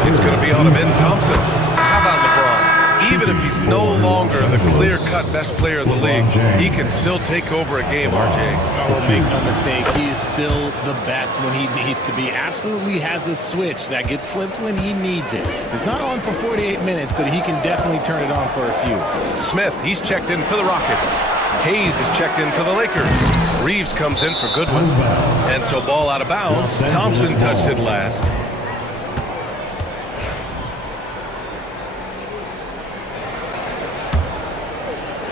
It's going to be on him in Thompson. How about LeBron? Even if he's no longer the clear-cut best player in the league, he can still take over a game, RJ. Oh, make no mistake, he is still the best when he needs to be. Absolutely has a switch that gets flipped when he needs it. It's not on for 48 minutes, but he can definitely turn it on for a few. Smith, he's checked in for the Rockets. Hayes is checked in for the Lakers. Reeves comes in for Goodwin. And so ball out of bounds. Thompson touched it last.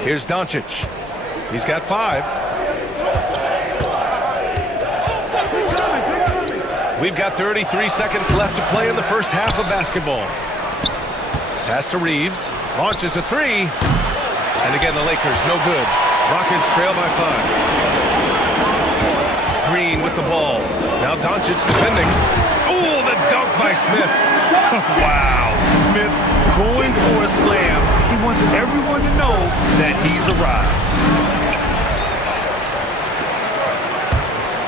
Here's Doncic. He's got 5. We've got 33 seconds left to play in the first half of basketball. Pass to Reeves. Launches a 3. And again, the Lakers, no good. Rockets trail by 5. Green with the ball. Now Doncic defending. Oh, the dunk by Smith. Wow. Smith going for a slam. He wants everyone to know that he's arrived.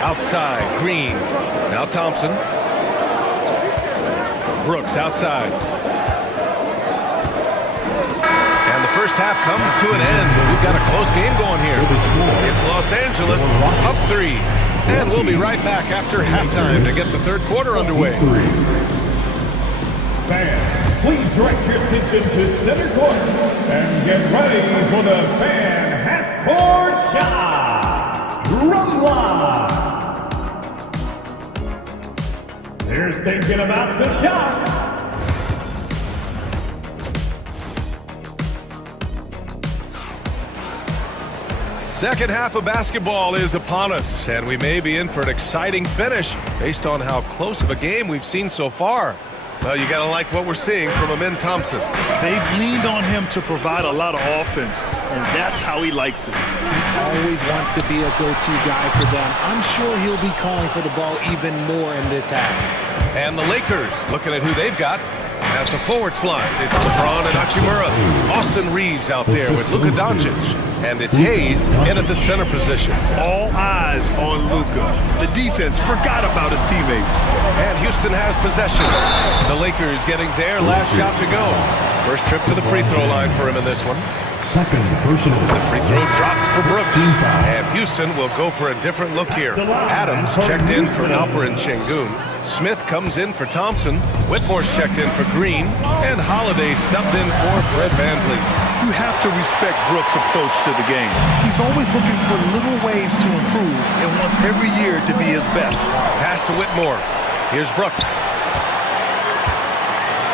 Outside, Green. Now Thompson. Brooks outside. And the first half comes to an end. We've got a close game going here. It's Los Angeles up 3. And we'll be right back after halftime to get the third quarter underway. Fans, please direct your attention to center court and get ready for the fan half-court shot. Drum line. They're thinking about the shot. Second half of basketball is upon us, and we may be in for an exciting finish based on how close of a game we've seen so far. Well, you gotta like what we're seeing from Amin Thompson. They've leaned on him to provide a lot of offense, and that's how he likes it. He always wants to be a go-to guy for them. I'm sure he'll be calling for the ball even more in this half. And the Lakers, looking at who they've got at the forward slots. It's LeBron and Hachimura. Austin Reeves out there with Luka Doncic. And it's Hayes in at the center position. All eyes on Luka. The defense forgot about his teammates. And Houston has possession. The Lakers getting their last shot to go. First trip to the free throw line for him in this one. Second personal. The free throw drops for Brooks. And Houston will go for a different look here. Adams checked in for Alperen Şengün. Smith comes in for Thompson. Whitmore's checked in for Green. And Holiday subbed in for Fred VanVleet. You have to respect Brooks' approach to the game. He's always looking for little ways to improve and wants every year to be his best. Pass to Whitmore. Here's Brooks.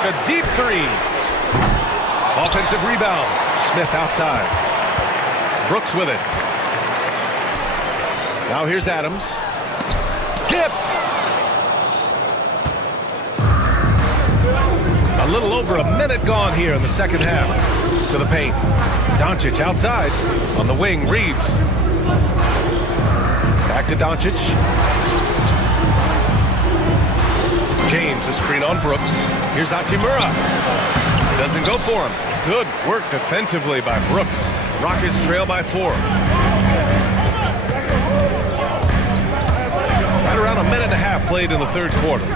A deep 3. Offensive rebound. Smith outside. Brooks with it. Now here's Adams. Tipped. A little over a minute gone here in the second half. To the paint. Doncic outside. On the wing, Reeves. Back to Doncic. James, a screen on Brooks. Here's Hachimura. Doesn't go for him. Good work defensively by Brooks. Rockets trail by 4. Right around a minute and a half played in the third quarter.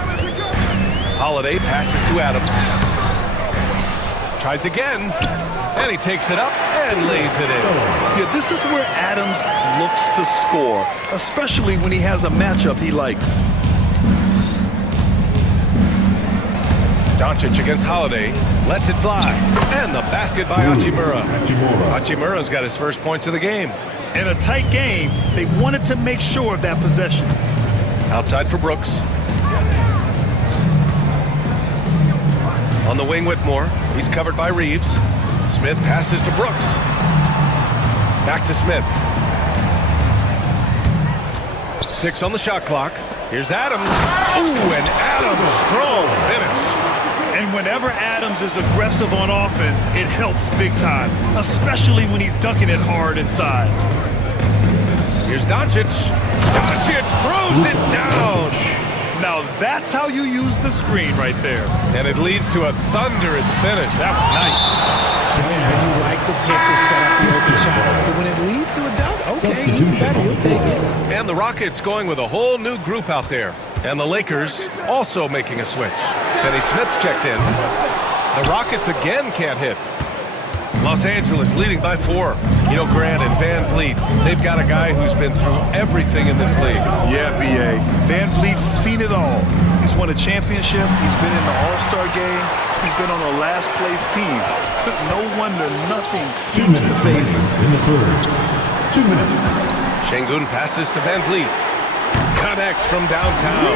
Holiday passes to Adams. Tries again. And he takes it up and lays it in. Yeah, this is where Adams looks to score, especially when he has a matchup he likes. Doncic against Holiday. Lets it fly. And the basket by Hachimura. Hachimura's got his first points of the game. In a tight game, they wanted to make sure of that possession. Outside for Brooks. On the wing, Whitmore. He's covered by Reeves. Smith passes to Brooks. Back to Smith. 6 on the shot clock. Here's Adams. Ooh, and Adams, strong finish. And whenever Adams is aggressive on offense, it helps big time, especially when he's dunking it hard inside. Here's Doncic. Doncic throws it down. Now that's how you use the screen right there. And it leads to a thunderous finish. That was nice. Yeah, you like the pick to set up the open shot. But when it leads to a dunk, okay, even better, we'll take it. And the Rockets going with a whole new group out there. And the Lakers also making a switch. Finney Smith's checked in. The Rockets again can't hit. Los Angeles leading by 4. You know, Grant and Van Vliet, they've got a guy who's been through everything in this league. Yeah, B.A. Van Vliet's seen it all. He's won a championship. He's been in the All-Star game. He's been on a last-place team. No wonder nothing seems to faze him. In the third. 2 minutes. Şengün passes to Van Vliet. Connects from downtown.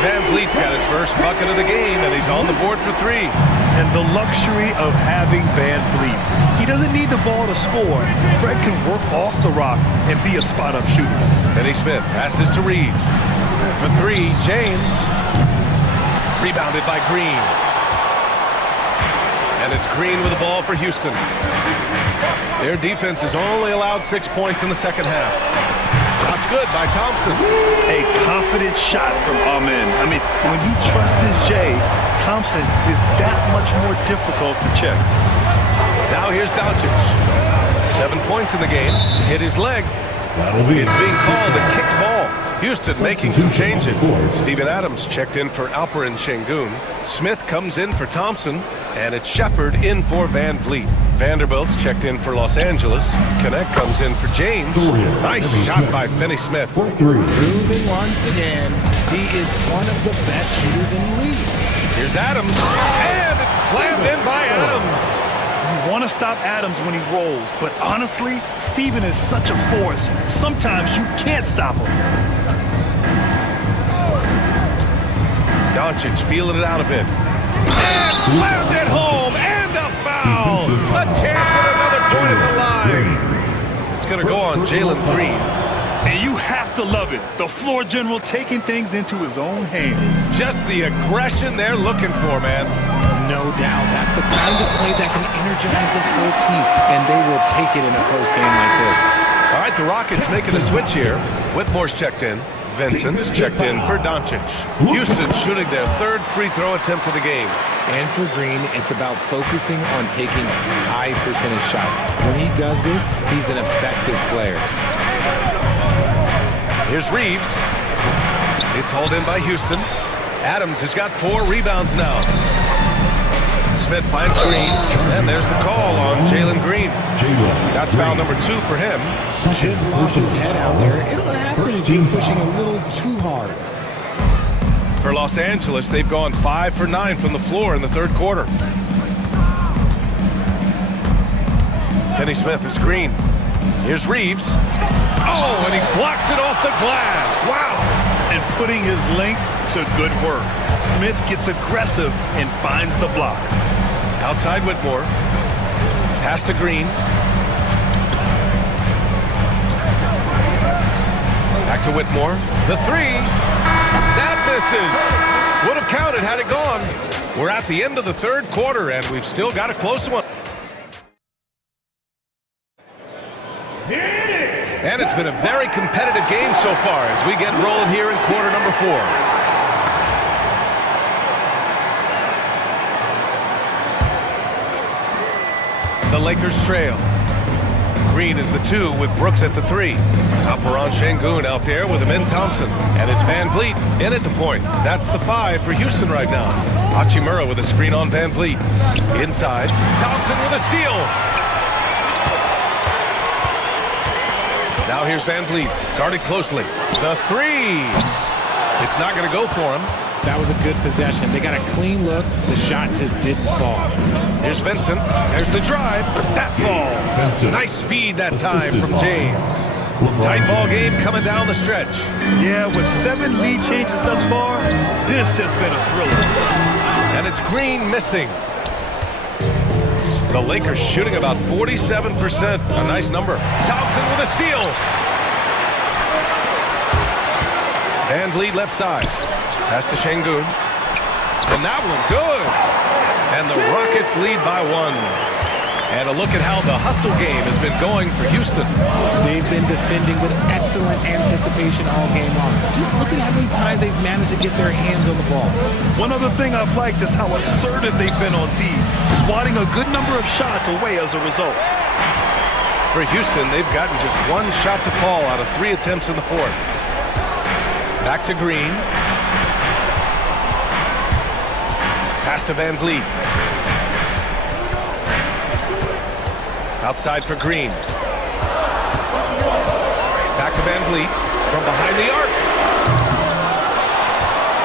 Van Vliet's got his first bucket of the game, and he's on the board for 3. And the luxury of having Van Vliet. He doesn't need the ball to score. Fred can work off the rock and be a spot-up shooter. Finney Smith passes to Reeves. For 3, James. Rebounded by Green. And it's Green with the ball for Houston. Their defense has only allowed 6 points in the second half. That's good by Thompson. A confident shot from Amen. I mean, when he trusts his J, Thompson is that much more difficult to check. Now here's Doncic. 7 points in the game. Hit his leg. It's being called a kicked ball. Houston making some changes. Steven Adams checked in for Alperen Şengün. Smith comes in for Thompson. And it's Shepard in for Van Vliet. Vanderbilt's checked in for Los Angeles. Connect comes in for James. Nice shot by Finney Smith. Proving once again, he is one of the best shooters in the league. Here's Adams. And it's slammed in by Adams. You want to stop Adams when he rolls, but honestly, Steven is such a force. Sometimes you can't stop him. Doncic feeling it out a bit. And slammed it home, and a foul. A chance at another point at the line. It's going to go on Jalen Green. And you have to love it. The floor general taking things into his own hands. Just the aggression they're looking for, man. No doubt. That's the kind of play that can energize the whole team, and they will take it in a close game like this. All right, the Rockets making a switch here. Whitmore's checked in. Vincent's checked in for Doncic. Houston shooting their 3rd free throw attempt of the game. And for Green, it's about focusing on taking high percentage shots. When he does this, he's an effective player. Here's Reeves. It's hauled in by Houston. Adams has got 4 rebounds now. Smith finds Green, and there's the call on Jalen Green. That's foul number 2 for him. Just lost his head out there. It'll happen if you're pushing a little too hard. For Los Angeles, they've gone 5 for 9 from the floor in the third quarter. Finney Smith, a screen. Here's Reeves. Oh, and he blocks it off the glass. Wow. And putting his length to good work. Smith gets aggressive and finds the block. Outside Whitmore. Pass to Green. Back to Whitmore. The 3. That misses. Would have counted had it gone. We're at the end of the third quarter, and we've still got a close one. And it's been a very competitive game so far as we get rolling here in quarter number 4. Lakers trail. Green is the 2 with Brooks at the 3. Alperon Şengün out there with Amin Thompson. And it's Van Vliet in at the point. That's the 5 for Houston right now. Hachimura with a screen on Van Vliet. Inside, Thompson with a steal. Now here's Van Vliet, guarded closely. The 3. It's not going to go for him. That was a good possession. They got a clean look. The shot just didn't fall. Here's Vincent. There's the drive. That falls. Nice feed that time from James. Tight ball game coming down the stretch. Yeah, with 7 lead changes thus far, this has been a thriller. And it's Green missing. The Lakers shooting about 47%. A nice number. Thompson with a steal. Van Vliet left side. Pass to Şengün. And that one good. And the Rockets lead by 1. And a look at how the hustle game has been going for Houston. They've been defending with excellent anticipation all game long. Just look at how many times they've managed to get their hands on the ball. One other thing I've liked is how assertive they've been on D, swatting a good number of shots away as a result. For Houston, they've gotten just 1 shot to fall out of 3 attempts in the 4th. Back to Green. Pass to Van Vliet. Outside for Green. Back to Van Vliet from behind the arc.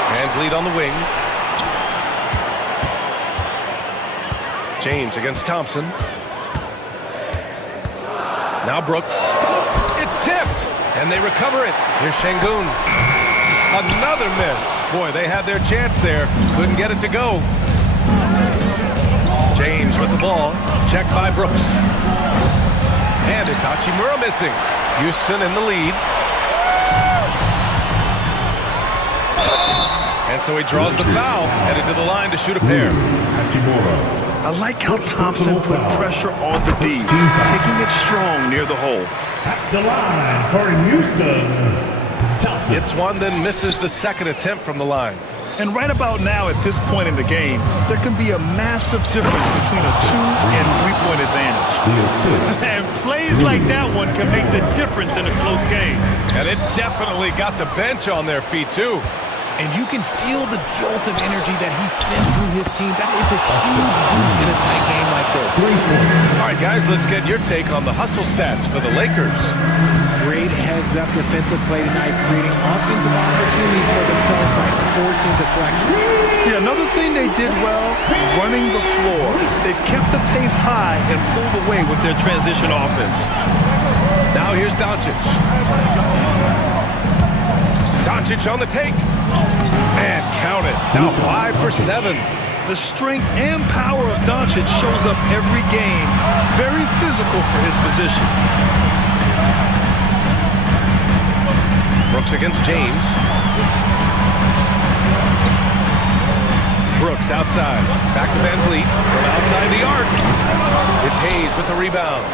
Van Vliet on the wing. James against Thompson. Now Brooks. It's tipped, and they recover it. Here's Şengün. Another miss. Boy, they had their chance there. Couldn't get it to go. James with the ball. Checked by Brooks. And it's Hachimura missing. Houston in the lead. And so he draws the foul. Headed to the line to shoot a pair. I like how Thompson put pressure on the D, taking it strong near the hole. At the line for Houston, Thompson. It's one, then misses the second attempt from the line. And right about now, at this point in the game, there can be a massive difference between a 2- and 3-point advantage. And plays like that one can make the difference in a close game. And it definitely got the bench on their feet, too. And you can feel the jolt of energy that he sent through his team. That is a huge boost in a tight game like this. All right, guys, let's get your take on the hustle stats for the Lakers. Great heads-up defensive play tonight, creating offensive opportunities for themselves by forcing deflections. Yeah, another thing they did well, running the floor. They've kept the pace high and pulled away with their transition offense. Now here's Doncic. Doncic on the take. And count it. Now 5 for 7. The strength and power of Doncic shows up every game. Very physical for his position. Brooks against James. Brooks outside. Back to Van Vliet from outside the arc. It's Hayes with the rebound.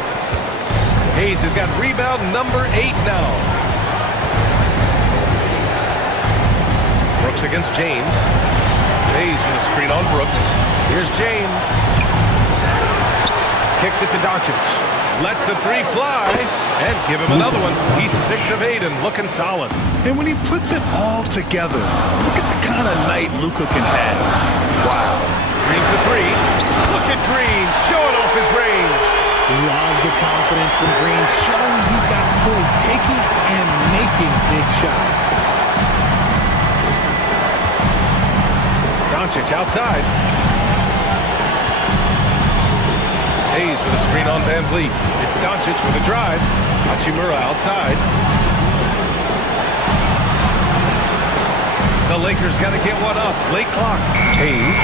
Hayes has got rebound number 8 now. Brooks against James. Hayes with a screen on Brooks. Here's James. Kicks it to Doncic. Lets the 3 fly and give him another one. He's 6 of 8 and looking solid. And when he puts it all together, look at the kind of night Luka can have. Wow. Green for 3. Look at Green showing off his range. Love the confidence from Green, showing he's got poise, taking and making big shots. Doncic outside. Hayes with a screen on Van Vliet. It's Doncic with a drive. Hachimura outside. The Lakers got to get one up. Late clock. Hayes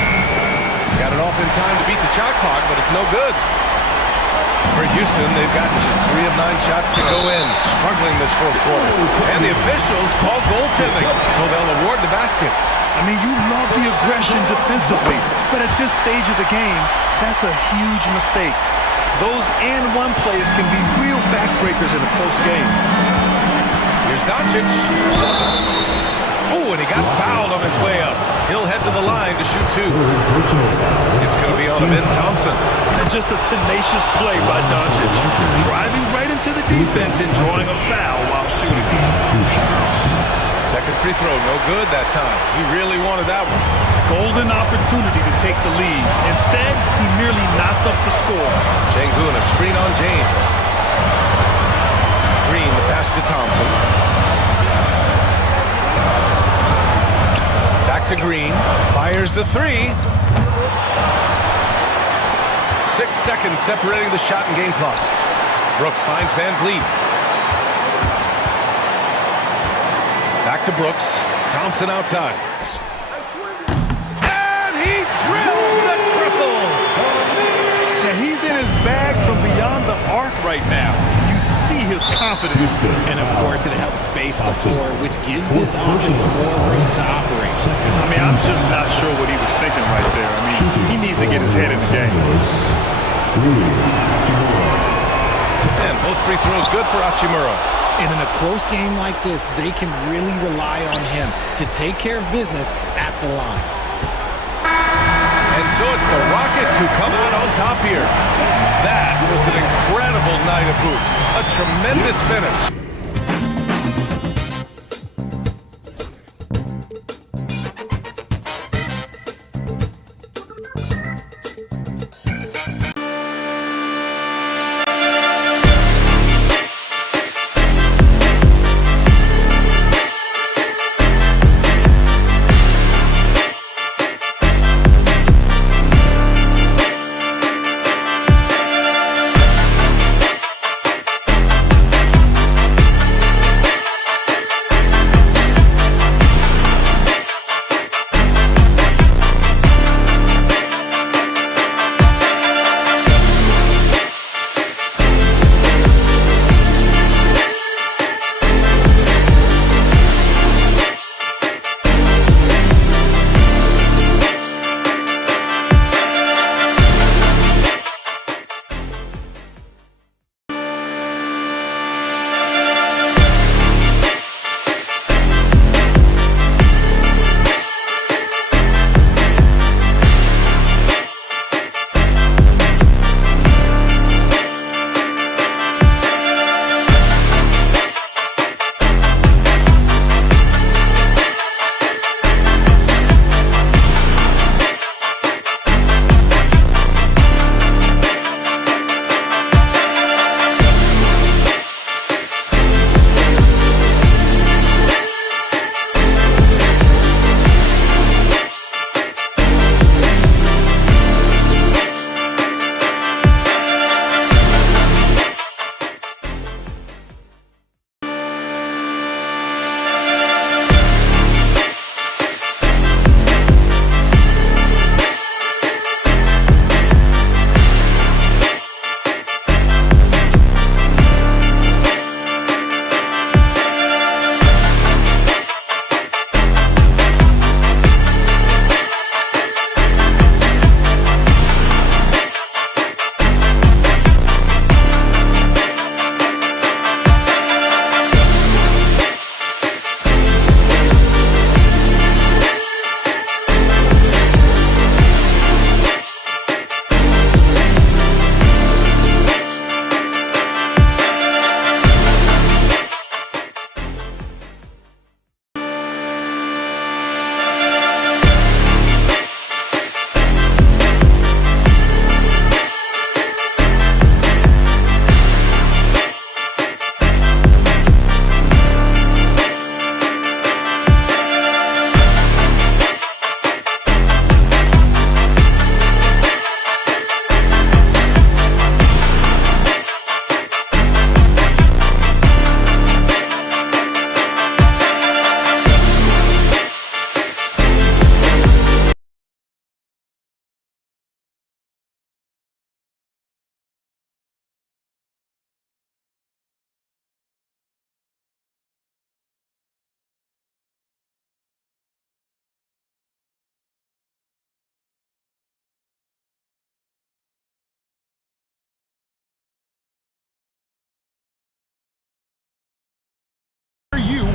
got it off in time to beat the shot clock, but it's no good. For Houston, they've gotten just 3 of 9 shots to go in. Struggling this 4th quarter. And the officials called goaltending, so they'll award the basket. I mean, you love the aggression defensively, but at this stage of the game, that's a huge mistake. Those and-one plays can be real backbreakers in a close game. Here's Doncic. Oh, and he got fouled on his way up. He'll head to the line to shoot two. It's going to be on Amin Thompson. And just a tenacious play by Doncic. Driving right into the defense and drawing a foul while shooting. Second free throw, no good that time. He really wanted that one. Golden opportunity to take the lead. Instead, he merely knots up the score. Sengun, a screen on James. Green, the pass to Thompson. Back to Green. Fires the three. 6 seconds separating the shot and game clocks. Brooks finds Van Vliet. Back to Brooks. Thompson outside. And he drills the triple. Now he's in his bag from beyond the arc right now. You see his confidence. And of course, it helps space the floor, which gives this offense more room to operate. I mean, I'm just not sure what he was thinking right there. I mean, he needs to get his head in the game. And both free throws good for Hachimura. And in a close game like this, they can really rely on him to take care of business at the line. And so it's the Rockets who come out on top here. That was an incredible night of hoops. A tremendous finish.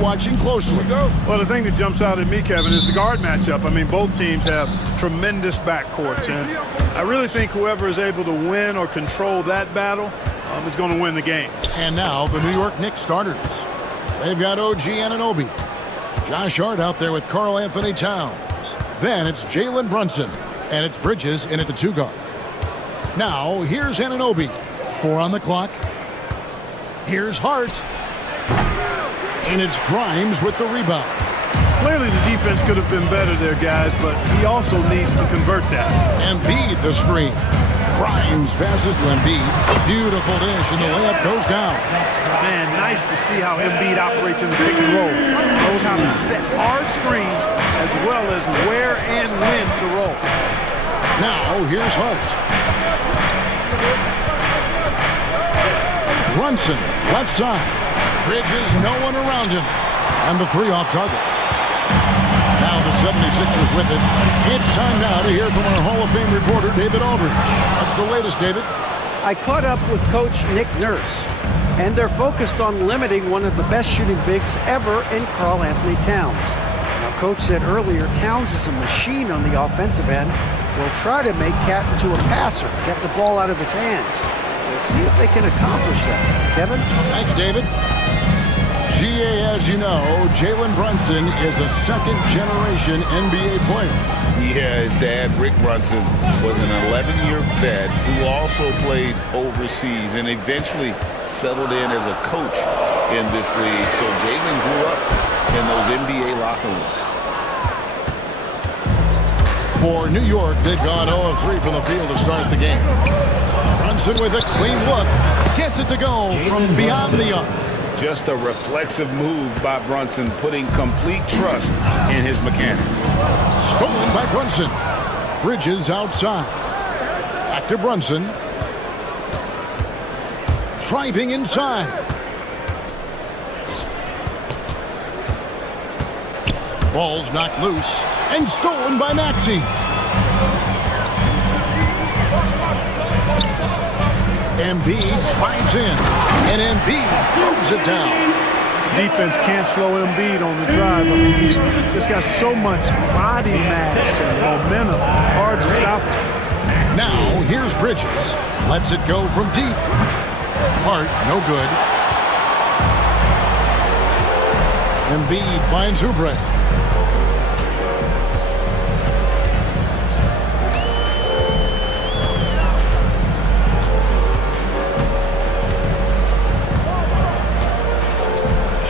watching closely. Well, the thing that jumps out at me, Kevin, is the guard matchup. I mean, both teams have tremendous backcourts, and I really think whoever is able to win or control that battle is going to win the game. And now the New York Knicks starters. They've got OG Anunoby. Josh Hart out there with Karl Anthony Towns. Then it's Jalen Brunson, and it's Bridges in at the 2 guard. Now, here's Anunoby. 4 on the clock. Here's Hart. And it's Grimes with the rebound. Clearly the defense could have been better there, guys, but he also needs to convert that. Embiid the screen. Grimes passes to Embiid. Beautiful dish, and the layup goes down. Man, nice to see how Embiid operates in the pick and roll. Knows how to set hard screens as well as where and when to roll. Now, here's Hart. Brunson, left side. Bridges, no one around him. And the 3 off target. Now the 76ers with it. It's time now to hear from our Hall of Fame reporter, David Aldridge. What's the latest, David? I caught up with Coach Nick Nurse, and they're focused on limiting one of the best shooting bigs ever in Karl Anthony Towns. Now, Coach said earlier, Towns is a machine on the offensive end. Will try to make Cat into a passer, get the ball out of his hands. We'll see if they can accomplish that. Kevin? Thanks, David. GA, as you know, Jalen Brunson is a second-generation NBA player. Yeah, his dad, Rick Brunson, was an 11-year vet who also played overseas and eventually settled in as a coach in this league. So Jalen grew up in those NBA locker rooms. For New York, they've gone 0-3 from the field to start the game. Brunson with a clean look. Gets it to go from beyond the arc. Just a reflexive move by Brunson, putting complete trust in his mechanics. Stolen by Brunson. Bridges outside. Back to Brunson. Driving inside. Ball's knocked loose and stolen by Maxey. Embiid drives in, and Embiid throws it down. Defense can't slow Embiid on the drive. I mean, he's just got so much body mass and momentum. Hard to stop him. Now, here's Bridges. Lets it go from deep. Hart, no good. Embiid finds Oubre.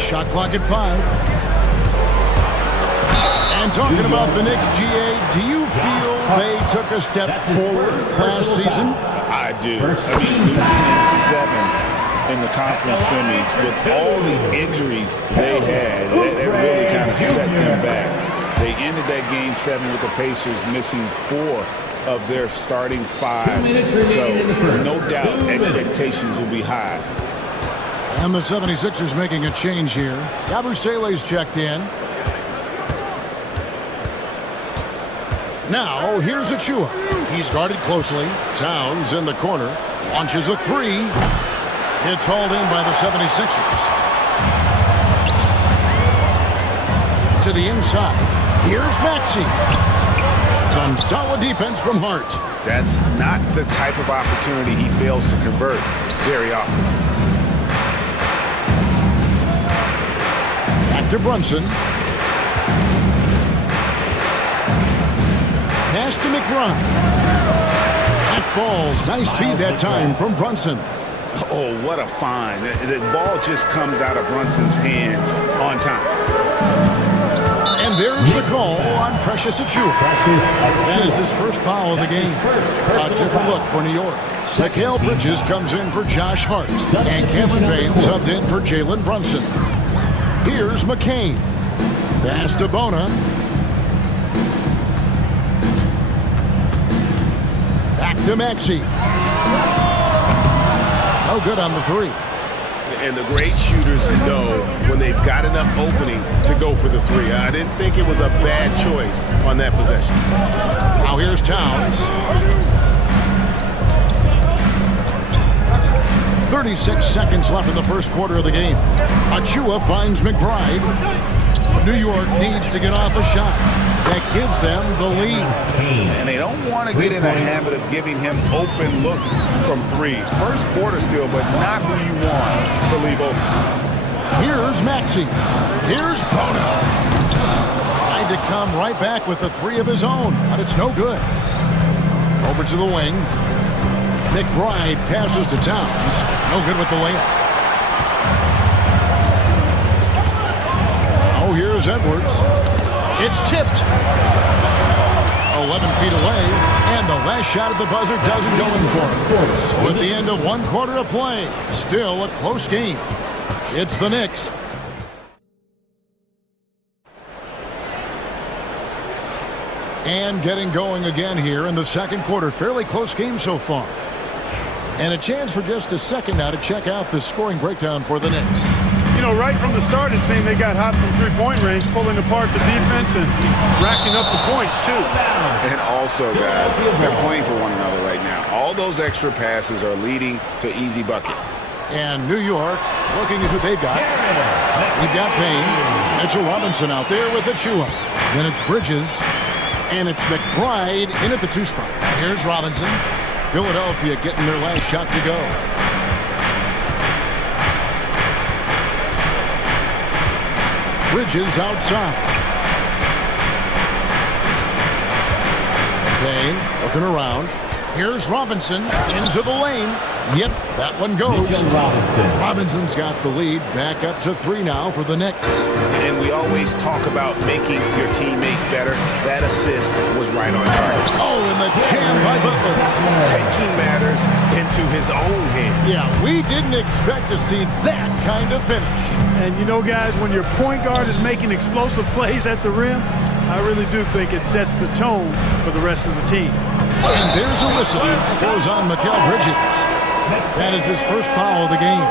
Shot clock at 5. And talking about the Knicks, GA, do you feel they took a step forward last season? I do. I mean, losing in 7 in the conference semis with all the injuries they had, that really kind of set them back. They ended that game 7 with the Pacers missing 4 of their starting 5. So no doubt expectations will be high. And the 76ers making a change here. Yabusele's checked in. Now, here's Achua. He's guarded closely. Towns in the corner. Launches a 3. It's hauled in by the 76ers. To the inside. Here's Maxey. Some solid defense from Hart. That's not the type of opportunity he fails to convert very often. To Brunson. Pass to McBride. That falls. Nice speed that time from Brunson. Oh, what a find. The ball just comes out of Brunson's hands on time. And there's the call on Precious Achua. That is his first foul of the game. A different look for New York. Mikal Bridges comes in for Josh Hart. And Cameron Payne subbed in for Jalen Brunson. Here's McCain. Pass to Bona. Back to Maxey. No good on the 3. And the great shooters know when they've got enough opening to go for the 3. I didn't think it was a bad choice on that possession. Now here's Towns. 36 seconds left in the first quarter of the game. Achua finds McBride. New York needs to get off a shot that gives them the lead. And they don't want to get in a habit of giving him open looks from three. First quarter still, but not who you want to leave open. Here's Maxey. Here's Bono. Tried to come right back with the three of his own, but it's no good. Over to the wing. McBride passes to Towns. No good with the layup. Oh, here's Edwards. It's tipped. 11 feet away, and the last shot at the buzzer doesn't go in for him. So at the end of one quarter of play, still a close game. It's the Knicks. And getting going again here in the second quarter. Fairly close game so far. And a chance for just a second now to check out the scoring breakdown for the Knicks. You know, right from the start, it seemed they got hot from three-point range, pulling apart the defense and racking up the points, too. And also, guys, they're playing for one another right now. All those extra passes are leading to easy buckets. And New York looking at who they've got. We've got Payne. Mitchell Robinson out there with Achua. Then it's Bridges. And it's McBride in at the 2 spot. Here's Robinson. Philadelphia getting their last shot to go. Bridges outside. Payne looking around. Here's Robinson into the lane. Yep, that one goes. Robinson's got the lead. Back up to 3 now for the Knicks. And we always talk about making your teammate better. That assist was right on target. Oh, and the jam by Butler. Taking matters into his own hands. Yeah, we didn't expect to see that kind of finish. And you know, guys, when your point guard is making explosive plays at the rim, I really do think it sets the tone for the rest of the team. And there's a whistle. That goes on Mikal Bridges. That is his first foul of the game.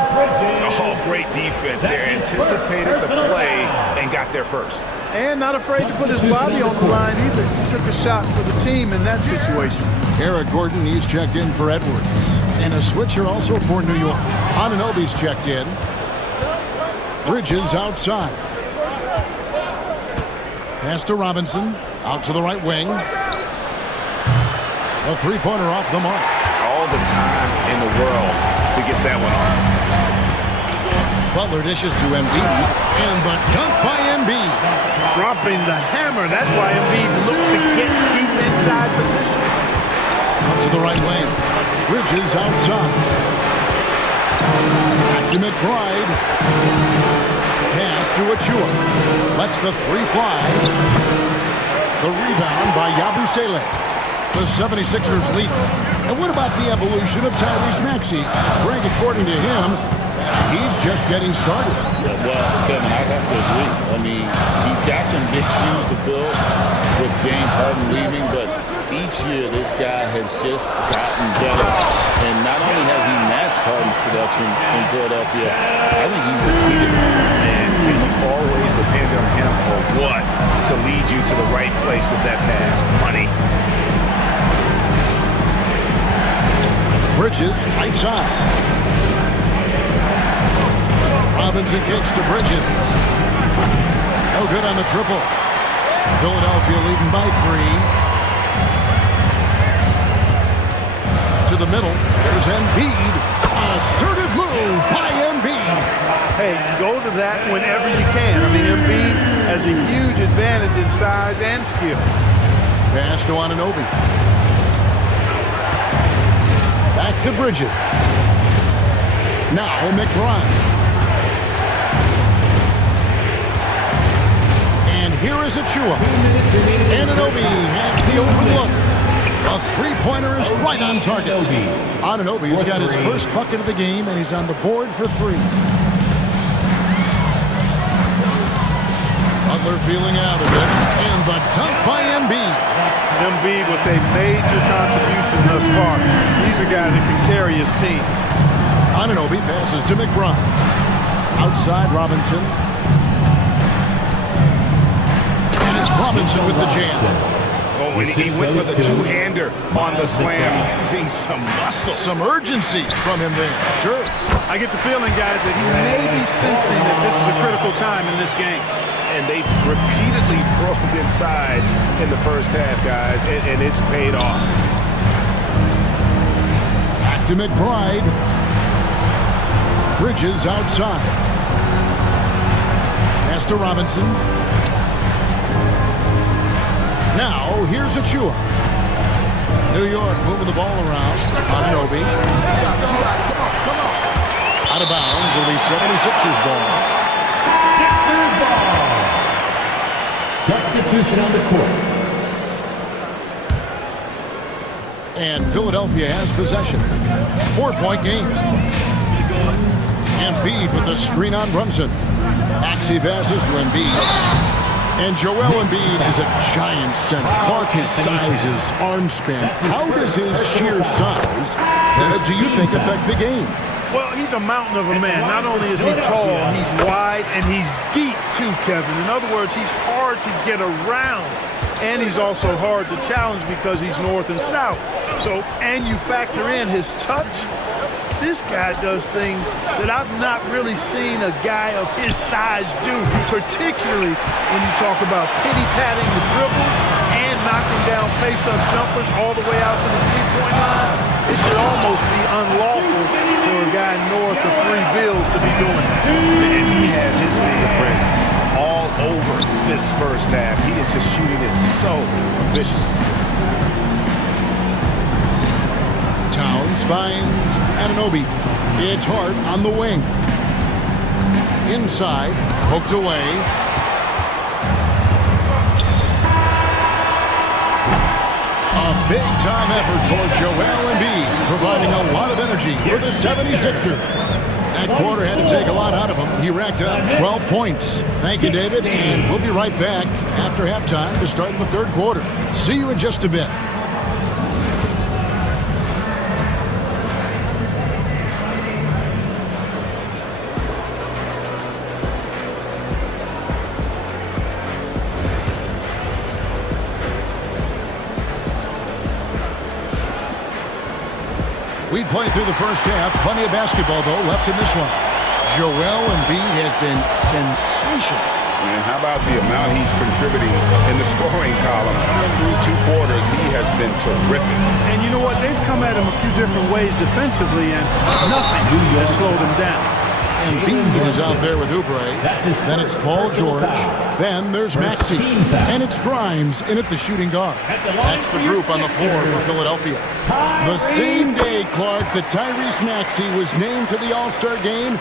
Oh, great defense there. Anticipated the play and got there first. And not afraid to put his body on the line either. He took a shot for the team in that situation. Eric Gordon, he's checked in for Edwards. And a switcher also for New York. Anunoby's checked in. Bridges outside. Pass to Robinson. Out to the right wing. A three-pointer off the mark. All the time in the world to get that one off. Butler dishes to Embiid. And the dunk by Embiid. Dropping the hammer. That's why Embiid looks to get deep inside position. Out to the right lane. Bridges outside. Back to McBride. Pass to Achua. Lets the three fly. The rebound by Yabusele. The 76ers lead. And what about the evolution of Tyrese Maxey? Greg, according to him, he's just getting started. Well, Kevin, I have to agree. I mean, he's got some big shoes to fill with James Harden leaving, but each year this guy has just gotten better. And not only has he matched Harden's production in Philadelphia, I think he's exceeded it. And can you always depend on him or what to lead you to the right place with that pass? Money. Bridges, right side. Robinson kicks to Bridges. No good on the triple. Philadelphia leading by 3. To the middle. There's Embiid. Assertive move by Embiid. Hey, go to that whenever you can. I mean, Embiid has a huge advantage in size and skill. Pass to Anunoby. Back to Bridges. Now McBride. And here is Achua. Anunoby has the open look. A three-pointer is right on target. Anunoby's got his first bucket of the game, and he's on the board for 3. Butler feeling out of it. And the dunk by Embiid. Embiid with a major contribution thus far. He's a guy that can carry his team. Anunoby passes to McBride. Outside Robinson. And it's Robinson with the jam. Oh, and he went for the two-hander on the slam, using some muscle. Some urgency from him there. Sure. I get the feeling, guys, that he may be sensing that this is a critical time in this game. And they've repeatedly probed inside in the first half, guys, and it's paid off. Back to McBride. Bridges outside. Pass to Robinson. Now, here's Achua. New York moving the ball around. Anunoby. Out of bounds. It'll be 76ers ball. Sixers ball. Substitution on the court. And Philadelphia has possession. 4-point game. Embiid with the screen on Brunson. Maxey passes to Embiid. And Joel Embiid is a giant center. Clark, his size, his arm span. How does his sheer size, do you think, affect the game? Well, he's a mountain of a man. Not only is he tall, he's wide, and he's deep too, Kevin. In other words, he's hard to get around. And he's also hard to challenge because he's north and south. So, and you factor in his touch. This guy does things that I've not really seen a guy of his size do, particularly when you talk about pity-patting the dribble and knocking down face-up jumpers all the way out to the three-point line. It should almost be unlawful for a guy north of 3 bills to be doing that. And he has his fingerprints all over this first half. He is just shooting it so efficiently. Towns finds Anunoby. It's Hart on the wing. Inside, poked away. A big-time effort for Joel Embiid, providing a lot of energy for the 76ers. That quarter had to take a lot out of him. He racked up 12 points. Thank you, David, and we'll be right back after halftime to start the third quarter. See you in just a bit. We played through the first half. Plenty of basketball, though, left in this one. Joel Embiid has been sensational. And how about the amount he's contributing in the scoring column? Through 2 quarters, he has been terrific. And you know what? They've come at him a few different ways defensively, and nothing has slowed him down. Embiid is out there with Oubre. Then it's Paul George. Then there's Maxey. And it's Grimes in at the shooting guard. That's the group on the floor for Philadelphia. The same day, Clark, that Tyrese Maxey was named to the All-Star game,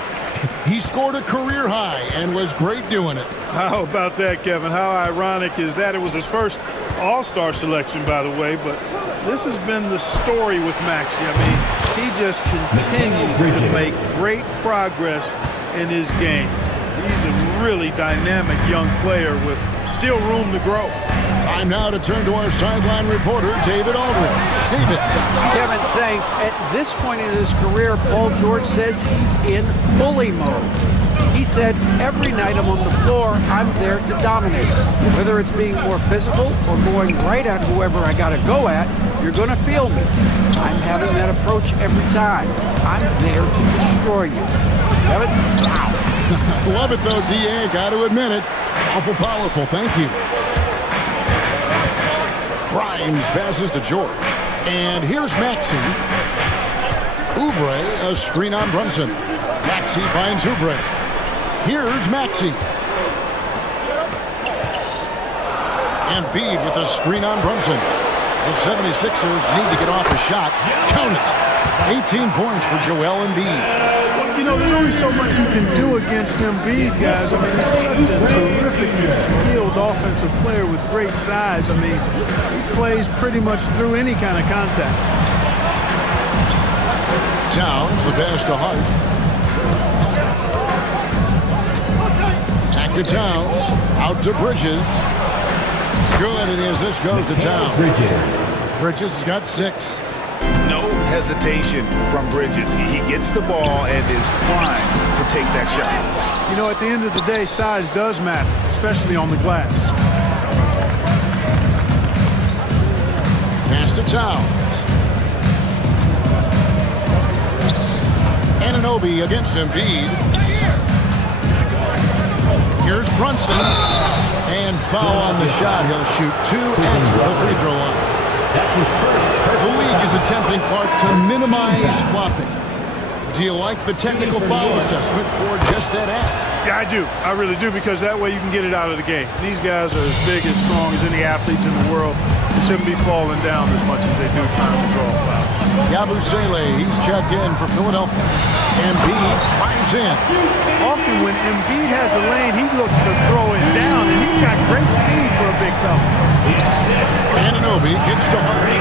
he scored a career high and was great doing it. How about that, Kevin? How ironic is that? It was his first All-Star selection, by the way, but this has been the story with Maxey. I mean, he just continues to make great progress in his game. He's a really dynamic young player with still room to grow. Time now to turn to our sideline reporter, David Aldridge. David. Kevin, thanks. At this point in his career, Paul George says he's in bully mode. He said, every night I'm on the floor, I'm there to dominate. Whether it's being more physical or going right at whoever I got to go at, you're going to feel me. I'm having that approach every time. I'm there to destroy you. Kevin? Wow. Love it, though, D.A. Got to admit it. Awful powerful. Thank you. Grimes passes to George. And here's Maxey. Oubre, a screen on Brunson. Maxey finds Oubre. Here's Maxey. Embiid with a screen on Brunson. The 76ers need to get off a shot. Count it. 18 points for Joel Embiid. You know, there's only so much you can do against Embiid, guys. I mean, he's such a terrifically skilled offensive player with great size. I mean, he plays pretty much through any kind of contact. Towns, the pass to Hart. Back to Towns. Out to Bridges. Good, and as this goes to Towns. Bridges has got 6. No hesitation from Bridges. He gets the ball and is primed to take that shot. You know, at the end of the day, size does matter, especially on the glass. Pass to Towns. Anunoby against Embiid. Here's Brunson. And foul on the shot. He'll shoot 2 at the free throw line. The league is attempting, Clark, to minimize flopping. Do you like the technical foul assessment for just that act? Yeah, I do. I really do, because that way you can get it out of the game. These guys are as big and strong as any athletes in the world. They shouldn't be falling down as much as they do trying to draw a foul. Yabusele, he's checked in for Philadelphia. Embiid drives in. Often when Embiid has a lane, he looks to throw it down, and he's got great speed for a big fella. Anunoby gets to Hart.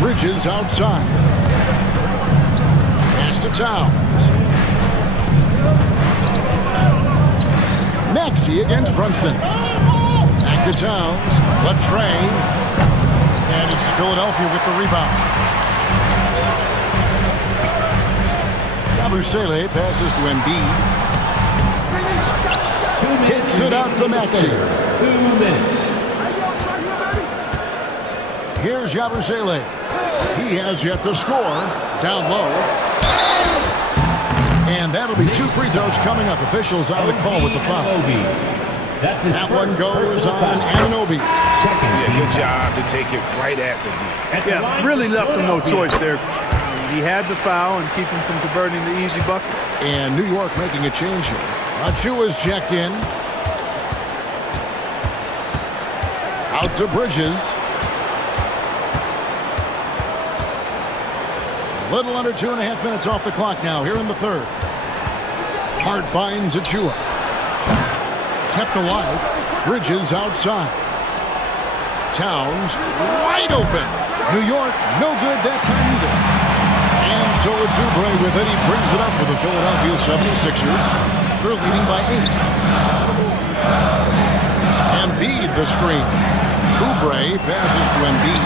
Bridges outside. Pass to Towns. Maxey against Brunson. Back to Towns. Latrey. And it's Philadelphia with the rebound. Yabusele passes to Embiid. Kicks it out to Maxey. 2 minutes. Here's Yabusele. He has yet to score. Down low. And that'll be 2 free throws coming up. Officials on the call with the foul. That one goes on Anunoby. Yeah, good job to take it right at the knee. Yeah, really left him no choice there. He had the foul and keep him from converting the easy bucket. And New York making a change here. Achua's checked in. Out to Bridges. A little under 2.5 minutes off the clock now here in the third. Hart finds Achua. Kept alive. Bridges outside. Towns wide open. New York no good that time either. And so it's Oubre with it. He brings it up for the Philadelphia 76ers. They're leading by 8. Embiid the screen. Oubre passes to Embiid.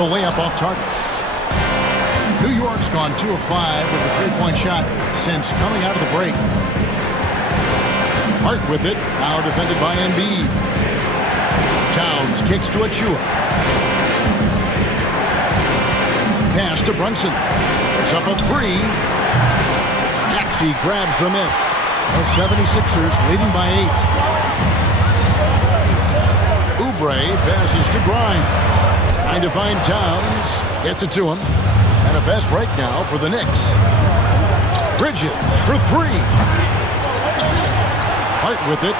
The layup off target. New York's gone 2 of 5 with a 3-point shot since coming out of the break. Hart with it, now defended by Embiid. Towns kicks to Achua. Pass to Brunson. It's up a 3. Maxey grabs the miss. The 76ers leading by 8. Oubre passes to Grimes. Trying to find Towns. Gets it to him. And a fast break now for the Knicks. Bridges for 3. Hart with it.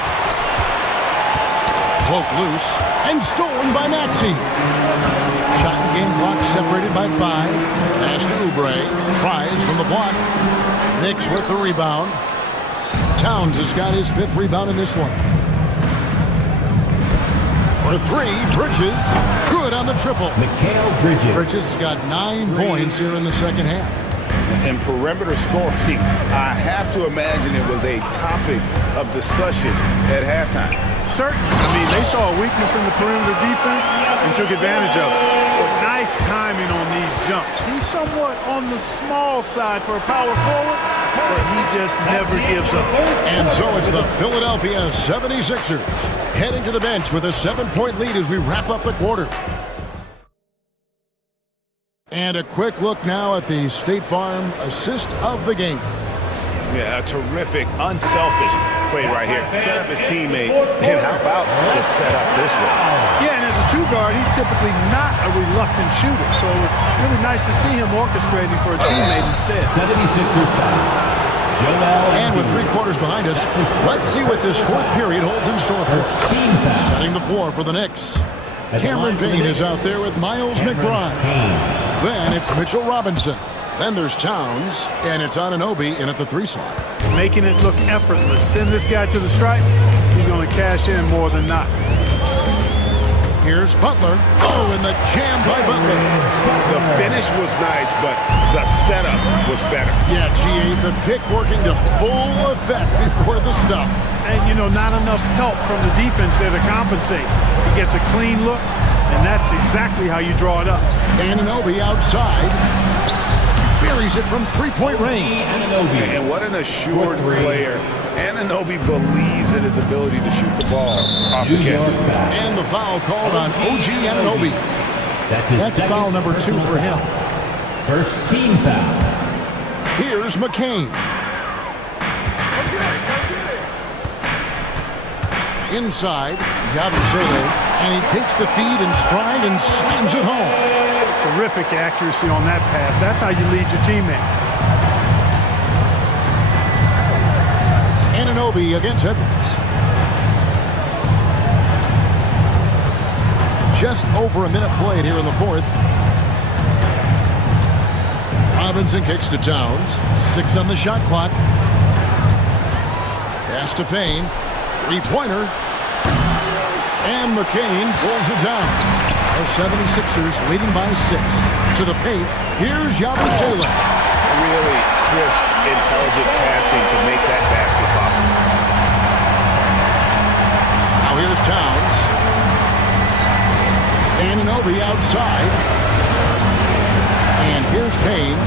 Broke loose and stolen by Maxey. Shot and game clock separated by 5. Pass to Oubre. Tries from the block. Knicks with the rebound. Towns has got his 5th rebound in this one. For 3, Bridges. Good on the triple. Bridges has got 9 points here in the second half. In perimeter scoring, I have to imagine it was a topic of discussion at halftime. Certainly. I mean, they saw a weakness in the perimeter defense and took advantage of it. But nice timing on these jumps. He's somewhat on the small side for a power forward, but he just never gives up. And so it's the Philadelphia 76ers heading to the bench with a 7-point lead as we wrap up the quarter. And a quick look now at the State Farm assist of the game. Yeah, a terrific, unselfish play right here. Set up his teammate, and how about the setup this way? Yeah, and as a 2 guard, he's typically not a reluctant shooter, so it was really nice to see him orchestrating for a teammate instead. 76ers foul. And with 3 quarters behind us, let's see what this 4th period holds in store for us. Setting the floor for the Knicks. Cameron Payne is out there with Miles McBride. Then it's Mitchell Robinson. Then there's Towns, and it's Anunoby in at the 3 slot. Making it look effortless. Send this guy to the stripe, he's going to cash in more than not. Here's Butler. Oh, and the jam by Butler. The finish was nice, but the setup was better. Yeah, G.A., the pick working to full effect before the stuff. And, you know, not enough help from the defense there to compensate. He gets a clean look, and that's exactly how you draw it up. Anunoby outside. buries it from three-point range. And what an assured player. Anunoby believes in his ability to shoot the ball off the catch. And the foul called on OG Anunoby. That's foul number 2 for him. First team foul. Here's McCain. Inside, Yabusele, and he takes the feed in stride and slams it home. Terrific accuracy on that pass. That's how you lead your teammate. Anunoby against Edwards. Just over a minute played here in the fourth. Robinson kicks to Towns. 6 on the shot clock. Pass to Payne. Three-pointer. And McCain pulls it down. The 76ers leading by 6. To the paint. Here's Yabusele. Really crisp, intelligent passing to make that basket possible. Now here's Towns. Anunoby outside. And here's Payne.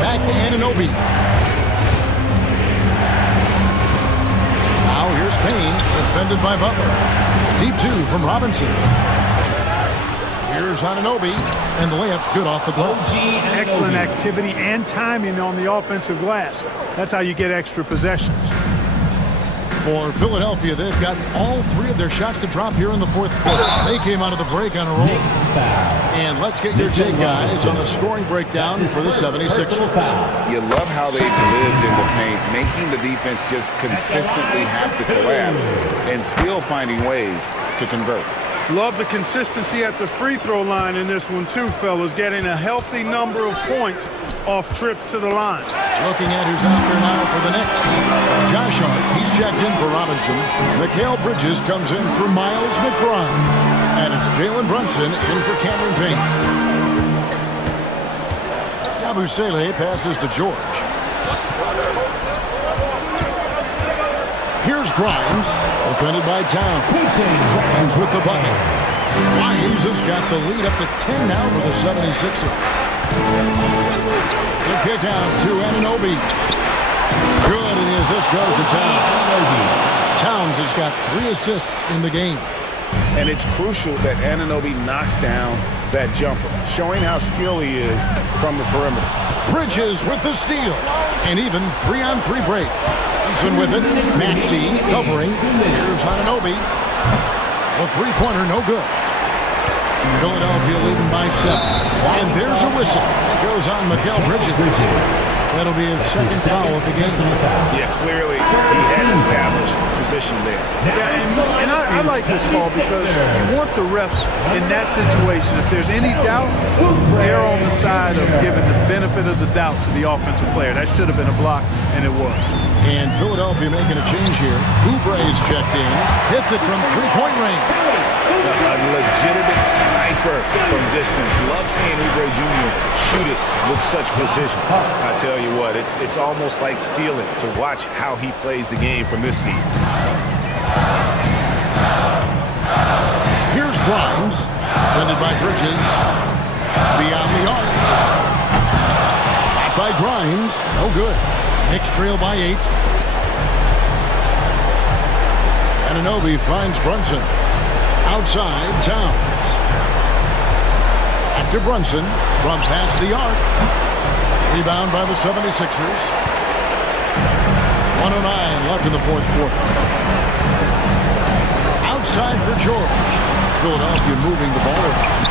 Back to Anunoby. Now here's Payne, defended by Butler. Deep 2 from Robinson. Here's Anunoby, and the layup's good off the glass. Excellent activity and timing on the offensive glass. That's how you get extra possessions. For Philadelphia, they've gotten all 3 of their shots to drop here in the fourth quarter. They came out of the break on a roll. And let's get your take, guys, on the scoring breakdown for the 76ers. You love how they've lived in the paint, making the defense just consistently have to collapse and still finding ways to convert. Love the consistency at the free throw line in this one too, fellas. Getting a healthy number of points off trips to the line. Looking at who's out there now for the Knicks. Josh Hart, he's checked in for Robinson. Mikal Bridges comes in for Miles McBride. And it's Jalen Brunson in for Cameron Payne. Yabusele passes to George. Here's Grimes, defended by Towns. Grimes with the bucket. Grimes has got the lead up to 10 now for the 76ers. The kick out to Anunoby. Good, and the assist goes to Towns. Towns has got 3 assists in the game. And it's crucial that Anunoby knocks down that jumper, showing how skilled he is from the perimeter. Bridges with the steal. And even 3-on-3 break. Johnson with it. Maxey covering. Here's Anunoby. The three-pointer no good. Philadelphia leading by 7. And there's a whistle. It goes on Mikal Bridges. That'll be his second foul of the game. Yeah, clearly he had established position there. Yeah, and I like this call because you want the refs in that situation. If there's any doubt, they're on the side of giving the benefit of the doubt to the offensive player. That should have been a block, and it was. And Philadelphia making a change here. Oubre is checked in. Hits it from three-point range. A legitimate sniper from distance. Love seeing Oubre Jr. shoot it with such precision. I tell you what, it's almost like stealing to watch how he plays the game from this seat. Here's Grimes, defended by Bridges. Beyond the arc. Shot by Grimes. No good. Knicks trail by 8. Anunoby finds Brunson. Outside, Towns. After Brunson from past the arc. Rebound by the 76ers. 1:09 left in the fourth quarter. Outside for George. Philadelphia moving the ball around.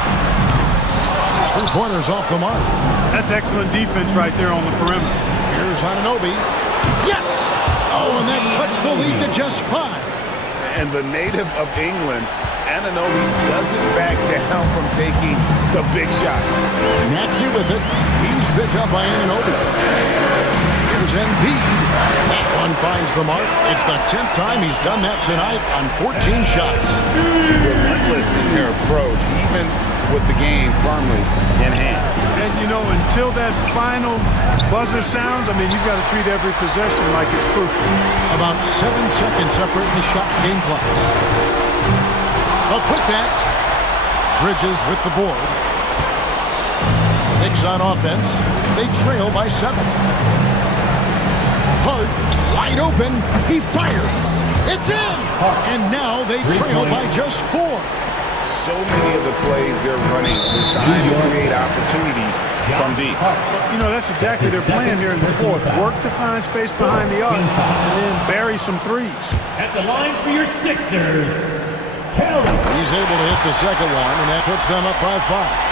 His three-pointers off the mark. That's excellent defense right there on the perimeter. Here's Anunoby. Yes! Oh, and that cuts the lead to just 5. And the native of England, Anunoby doesn't back down from taking the big shots. Maxey with it. He's picked up by Anunoby. Here's Embiid. That one finds the mark. It's the 10th time he's done that tonight on 14 shots. Relentless in their approach, even with the game firmly in hand. And, you know, until that final buzzer sounds, I mean, you've got to treat every possession like it's crucial. About 7 seconds separating the shot game clocks. A putback. Bridges with the board. Knicks on offense. They trail by 7. Hart, wide open. He fires. It's in. And now they trail by just 4. So many of the plays they're running designed to create opportunities from deep. You know, that's exactly their plan here in the fourth. Work to find space behind the arc and then bury some threes. At the line for your Sixers, Kelly. He's able to hit the second one, and that puts them up by 5.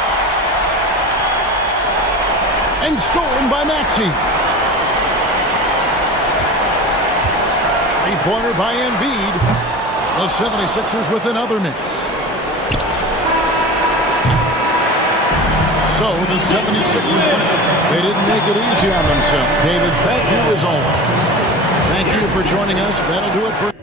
And stolen by Maxey. 3-pointer by Embiid. The 76ers with another miss. So the 76ers win. They didn't make it easy on themselves. David, thank you as always. Thank you for joining us. That'll do it for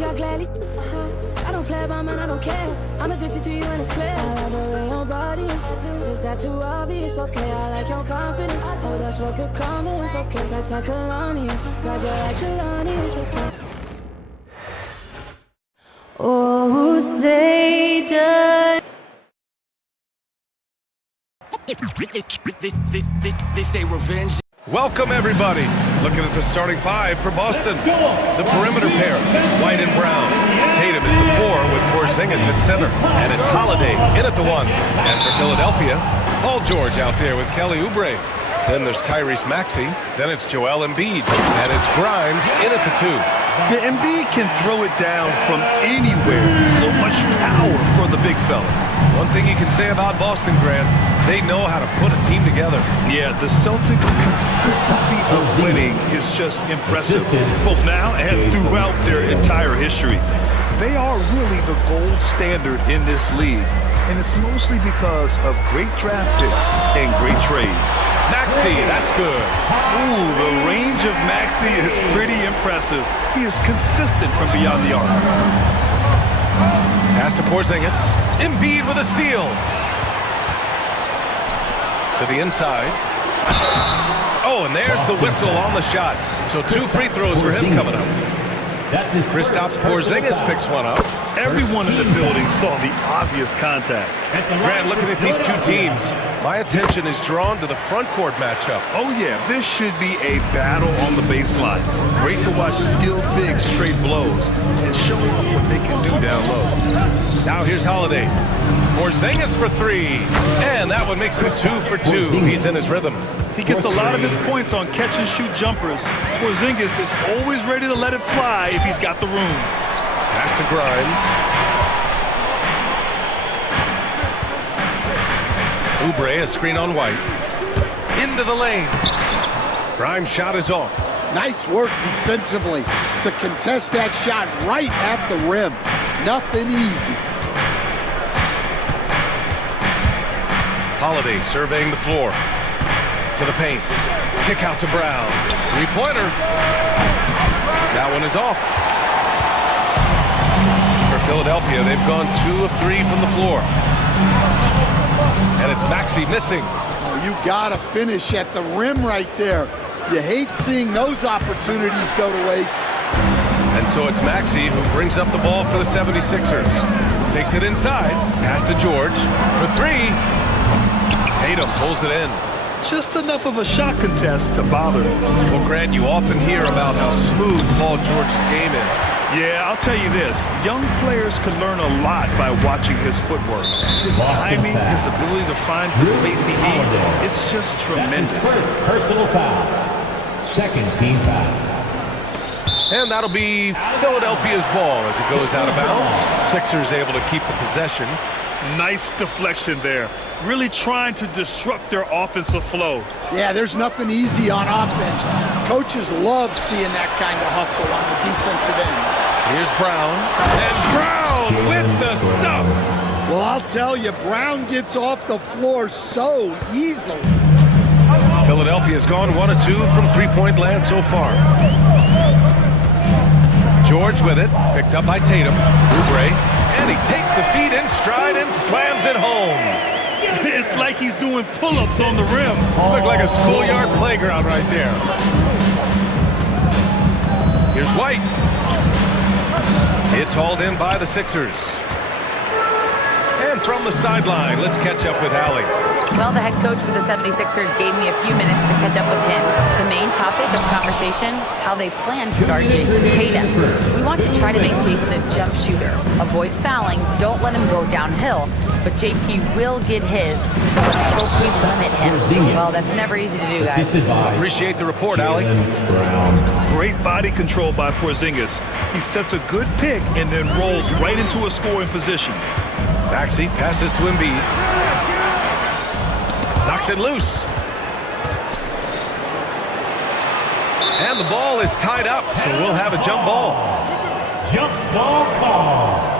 with you, I gladly. I don't play about man, I don't care. I'm addicted to you and it's clear. I like the way your body is that too obvious? Okay, I like your confidence. Oh, that's what could come in. It's okay, like Kalani's. Glad you like Kalani's, okay. Oh, say does. They say revenge. Welcome, everybody. Looking at the starting five for Boston. The perimeter pair, White and Brown. Tatum is the 4 with Porzingis at center. And it's Holiday in at the 1. And for Philadelphia, Paul George out there with Kelly Oubre. Then there's Tyrese Maxey. Then it's Joel Embiid. And it's Grimes in at the 2. Yeah, Embiid can throw it down from anywhere. So much power for the big fella. One thing you can say about Boston, Grant, they know how to put a team together. Yeah, the Celtics' consistency of winning is just impressive, both now and throughout their entire history. They are really the gold standard in this league, and it's mostly because of great draft picks and great trades. Maxey, that's good. Ooh, the range of Maxey is pretty impressive. He is consistent from beyond the arc. Pass to Porzingis. Embiid with a steal. To the inside. Oh, and there's the whistle on the shot. So 2 free throws for him coming up. Kristaps Porzingis picks one up. Everyone in the building saw the obvious contact. Grant, looking at these two teams, my attention is drawn to the front court matchup. Oh yeah, this should be a battle on the baseline. Great to watch skilled bigs trade blows and show off what they can do down low. Now here's Holiday. Porzingis for 3. And that one makes him 2 for 2. He's in his rhythm. He gets a lot of his points on catch-and-shoot jumpers. Porzingis is always ready to let it fly if he's got the room. Pass to Grimes. Oubre, a screen on White. Into the lane. Grimes' shot is off. Nice work defensively to contest that shot right at the rim. Nothing easy. Holiday surveying the floor. To the paint. Kick out to Brown. 3-pointer. That one is off. For Philadelphia, they've gone 2 of 3 from the floor. And it's Maxey missing. Oh, you gotta finish at the rim right there. You hate seeing those opportunities go to waste. And so it's Maxey who brings up the ball for the 76ers. Takes it inside. Pass to George for 3. Tatum pulls it in. Just enough of a shot contest to bother him. Well, Grant, you often hear about how smooth Paul George's game is. Yeah, I'll tell you this. Young players can learn a lot by watching his footwork. His timing, his ability to find the space he needs, it's just tremendous. First personal foul. Second team foul. And that'll be Philadelphia's ball as it goes out of bounds. Sixers able to keep the possession. Nice deflection there. Really trying to disrupt their offensive flow. Yeah, there's nothing easy on offense. Coaches love seeing that kind of hustle on the defensive end. Here's Brown. And Brown with the stuff. Well, I'll tell you, Brown gets off the floor so easily. Philadelphia's gone 1 of 2 from 3-point land so far. George with it. Picked up by Tatum. Oubre. And he takes the feet in stride and slams it home. It's like he's doing pull-ups on the rim. Looked like a schoolyard playground right there. Here's White. It's hauled in by the Sixers. And from the sideline, let's catch up with Allie. Well, the head coach for the 76ers gave me a few minutes to catch up with him. The main topic of conversation, how they plan to guard Jason Tatum. We want to try to make Jason a jump shooter. Avoid fouling, don't let him go downhill, but JT will get his, so please limit him. Well, that's never easy to do, guys. Appreciate the report, Allie. Great body control by Porzingis. He sets a good pick and then rolls right into a scoring position. Maxey passes to Embiid. Knocks it loose. And the ball is tied up, so we'll have a jump ball. Jump ball call.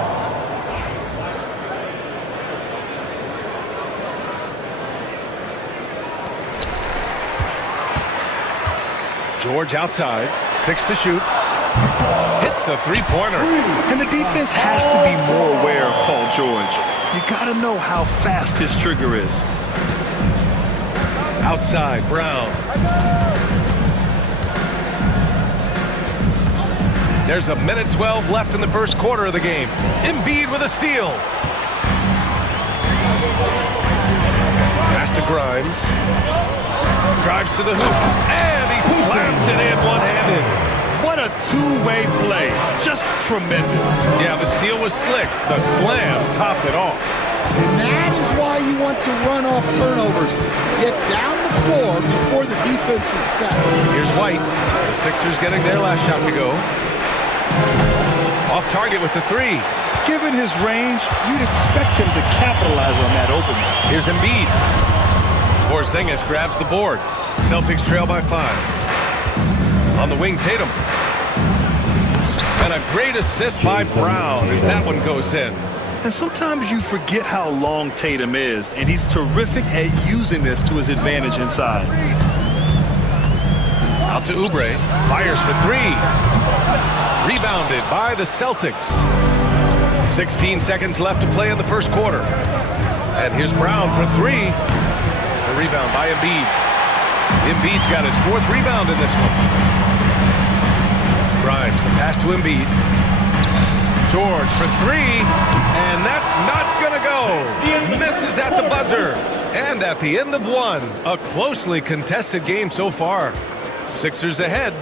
George outside, 6 to shoot. Hit hits the three-pointer. And the defense has to be more aware of Paul George. You got to know how fast his trigger is. Outside, Brown. There's a minute 12 left in the first quarter of the game. Embiid with a steal. Pass to Grimes. Drives to the hoop. And he slams it in one-handed. What a two-way play. Just tremendous. Yeah, the steal was slick. The slam topped it off. And that is why you want to run off turnovers. Get down the floor before the defense is set. Here's White. The Sixers getting their last shot to go. Off target with the three. Given his range, you'd expect him to capitalize on that opening. Here's Embiid. Porzingis grabs the board. Celtics trail by 5. On the wing, Tatum. And a great assist by Brown as that one goes in. And sometimes you forget how long Tatum is, and he's terrific at using this to his advantage inside. Out to Oubre. Fires for 3. Rebounded by the Celtics. 16 seconds left to play in the first quarter. And here's Brown for 3. The rebound by Embiid. Embiid's got his 4th rebound in this one. Grimes, the pass to Embiid. George for 3. And that's not going to go. Misses at the buzzer. And at the end of 1, a closely contested game so far. Sixers ahead.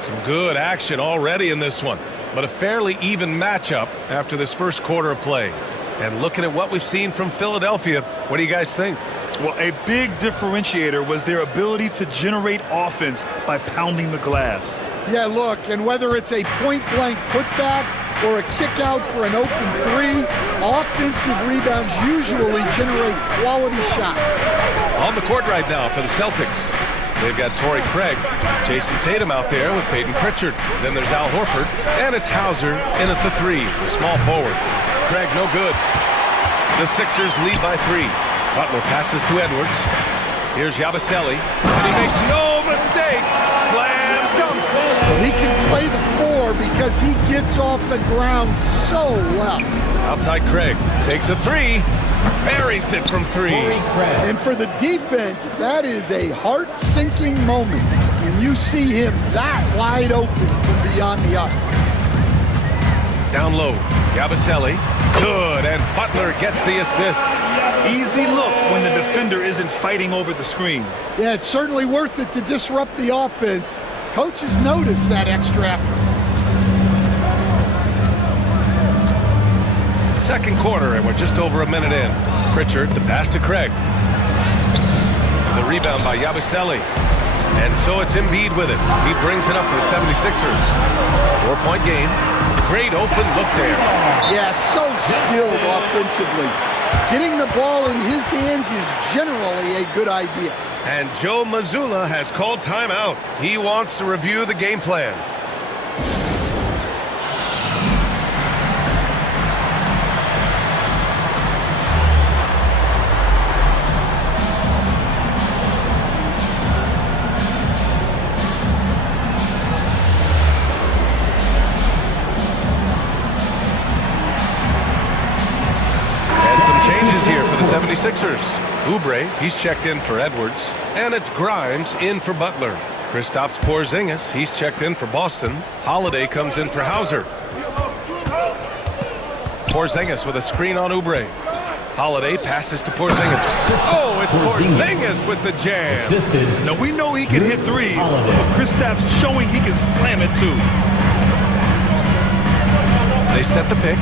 Some good action already in this one, but a fairly even matchup after this first quarter of play. And looking at what we've seen from Philadelphia, what do you guys think? Well, a big differentiator was their ability to generate offense by pounding the glass. Yeah, look, and whether it's a point-blank putback or a kick out for an open 3, offensive rebounds usually generate quality shots. On the court right now for the Celtics. They've got Torrey Craig, Jason Tatum out there with Peyton Pritchard. Then there's Al Horford, and it's Hauser in at the 3, the small forward. Craig no good. The Sixers lead by 3. Butler passes to Edwards. Here's Yabusele, and he makes no mistake. Slam dunk. Well, he can play the 4 because he gets off the ground so well. Outside Craig takes a 3. Buries it from 3. And for the defense, that is a heart-sinking moment when you see him that wide open from beyond the arc. Down low, Yabusele. Good, and Butler gets the assist. Easy look when the defender isn't fighting over the screen. Yeah, it's certainly worth it to disrupt the offense. Coaches notice that extra effort. Second quarter, and we're just over a minute in. Pritchard, the pass to Craig. The rebound by Yabusele. And so it's Embiid with it. He brings it up for the 76ers. 4-point game. Great open look there. Yeah, so skilled offensively. Getting the ball in his hands is generally a good idea. And Joe Mazzulla has called timeout. He wants to review the game plan. Here for the 76ers. Oubre, he's checked in for Edwards. And it's Grimes in for Butler. Kristaps Porzingis, he's checked in for Boston. Holiday comes in for Hauser. Porzingis with a screen on Oubre. Holiday passes to Porzingis. Oh, it's Porzingis with the jam. Now we know he can hit 3s, but Kristaps showing he can slam it too. They set the pick.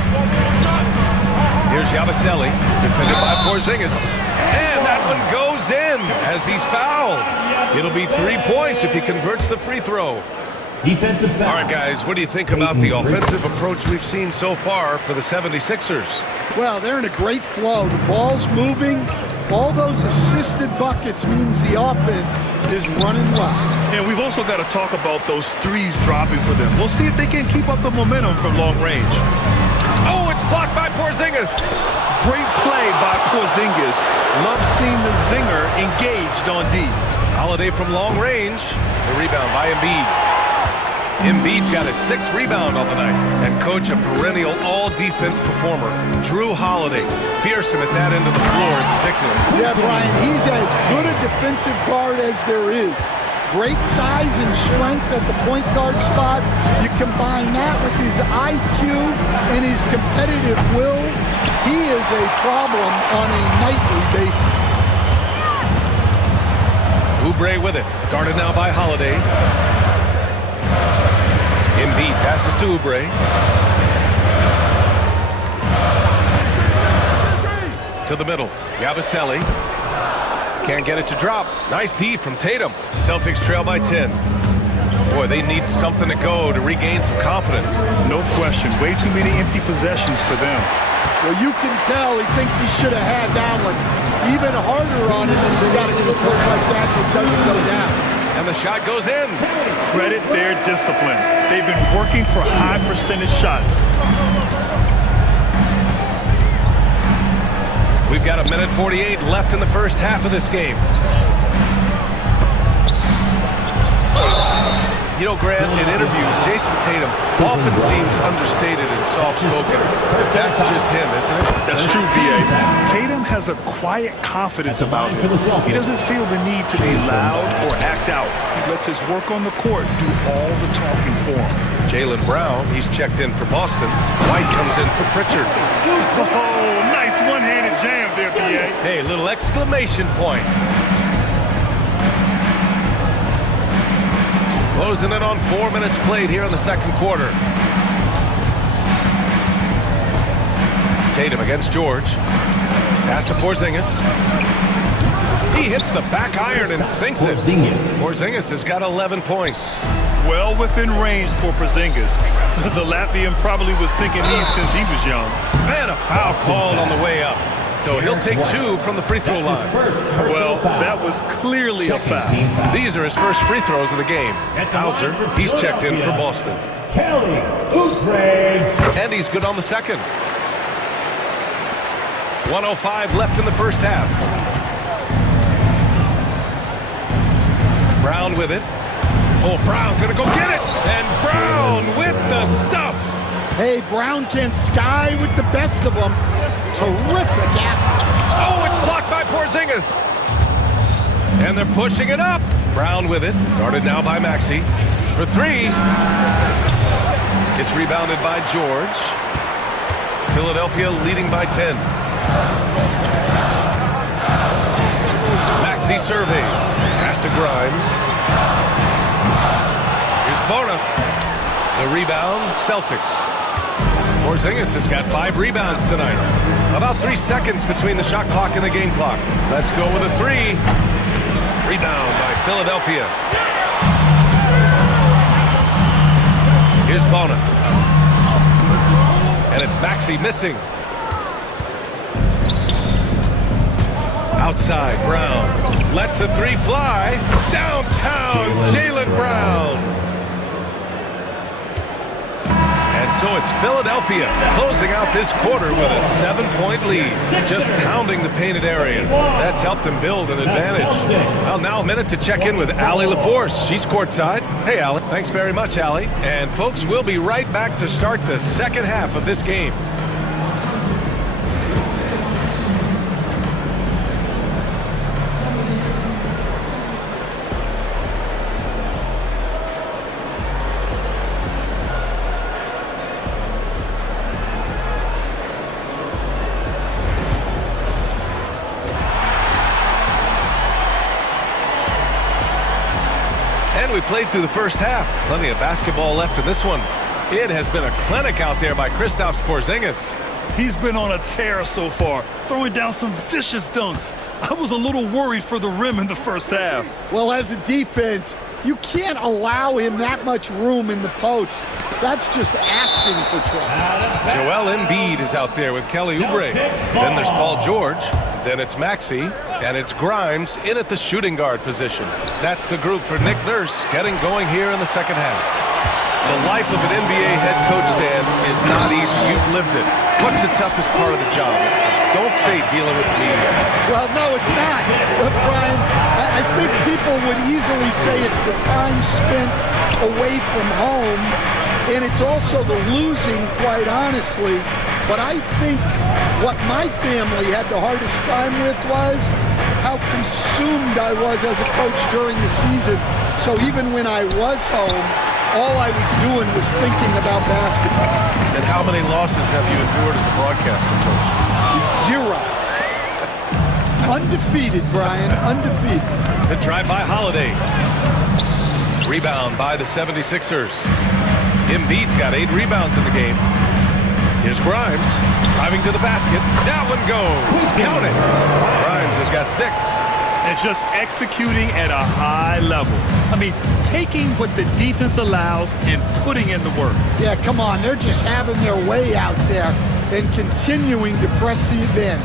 Here's Yabusele, defended by Porzingis. And that one goes in as he's fouled. It'll be 3 points if he converts the free throw. Defensive foul. All right, guys, what do you think about the offensive approach we've seen so far for the 76ers? Well, they're in a great flow. The ball's moving. All those assisted buckets means the offense is running well. And we've also got to talk about those 3s dropping for them. We'll see if they can keep up the momentum from long range. Oh, it's blocked by Porzingis. Great play by Porzingis. Love seeing the zinger engaged on D. Holiday from long range. The rebound by Embiid. Embiid's got his 6th rebound on the night. And coach, a perennial all-defense performer, Drew Holiday. Fearsome at that end of the floor in particular. Yeah, Brian, he's as good a defensive guard as there is. Great size and strength at the point guard spot. You combine that with his IQ and his competitive will, he is a problem on a nightly basis. Oubre with it. Guarded now by Holiday. Embiid passes to Oubre. To the middle. Yabusele. Can't get it to drop. Nice D from Tatum. Celtics trail by 10. Boy, they need something to go to regain some confidence. No question. Way too many empty possessions for them. Well, you can tell he thinks he should have had that one. Even harder on him when he's got a good look like that that doesn't go down. And the shot goes in. Credit their discipline. They've been working for high percentage shots. We've got 1:48 left in the first half of this game. You know, Grant, in interviews, Jason Tatum often seems understated and soft-spoken. That's just him, isn't it? That's true, V.A. Tatum has a quiet confidence about him. He doesn't feel the need to be loud or act out. He lets his work on the court do all the talking for him. Jaylen Brown, he's checked in for Boston. White comes in for Pritchard. Oh, nice one-handed jam there, B.A. Hey, little exclamation point. Closing in on 4 minutes played here in the second quarter. Tatum against George. Pass to Porzingis. He hits the back iron and sinks it. Porzingis has got 11 points. Well within range for Porzingis. The Latvian probably was thinking these since he was young. And a foul called on the way up. So he'll take 2 from the free throw line. Well, that was clearly a foul. These are his first free throws of the game. Hauser, he's checked in for Boston. And he's good on the second. 1:05 left in the first half. Brown with it. Oh, Brown gonna go get it. And Brown with the stuff. Hey, Brown can sky with the best of them. Terrific athlete. Oh, it's blocked by Porzingis. And they're pushing it up. Brown with it. Guarded now by Maxey. For 3. It's rebounded by George. Philadelphia leading by 10. Maxey surveys. Pass to Grimes. Here's Bona. The rebound, Celtics. Porzingis has got 5 rebounds tonight. About 3 seconds between the shot clock and the game clock. Let's go with a 3. Rebound by Philadelphia. Here's Bona. And it's Maxey missing. Outside, Brown. Lets the 3 fly. Downtown, Jaylen Brown. And so it's Philadelphia closing out this quarter with a 7-point lead. Just pounding the painted area. That's helped them build an advantage. Well, now a minute to check in with Allie LaForce. She's courtside. Hey, Allie. Thanks very much, Allie. And folks, we'll be right back to start the second half of this game. We played through the first half. Plenty of basketball left in this one. It has been a clinic out there by Kristaps Porzingis. He's been on a tear so far, throwing down some vicious dunks. I was a little worried for the rim in the first half. Well, as a defense, you can't allow him that much room in the post. That's just asking for trouble. Joel Embiid is out there with Kelly Oubre. Then there's Paul George. Then it's Maxey. And it's Grimes in at the shooting guard position. That's the group for Nick Nurse getting going here in the second half. The life of an NBA head coach, Dan, is not easy. You've lived it. What's the toughest part of the job? Don't say dealing with the media. Well, no, it's not. But Brian, I think people would easily say it's the time spent away from home, and it's also the losing, quite honestly. But I think what my family had the hardest time with was how consumed I was as a coach during the season. So even when I was home, all I was doing was thinking about basketball. And how many losses have you endured as a broadcaster, Coach? 0. Undefeated, Brian, undefeated. The drive by Holiday. Rebound by the 76ers. Embiid's got 8 rebounds in the game. Here's Grimes driving to the basket. That one goes. Count it. Grimes has got 6. And just executing at a high level. I mean, taking what the defense allows and putting in the work. Yeah, come on. They're just having their way out there and continuing to press the advantage.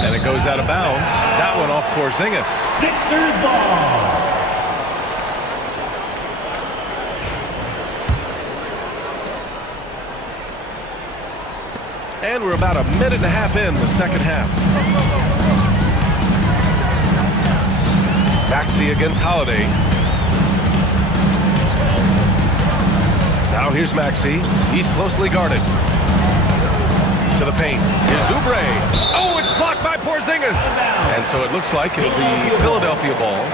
And it goes out of bounds. That one off Porzingis. Sixers ball. And we're about a minute and a half in the second half. Maxey against Holiday. Now here's Maxey. He's closely guarded. To the paint. Here's Oubre. Oh, it's blocked by Porzingis. And so it looks like it'll be Philadelphia ball.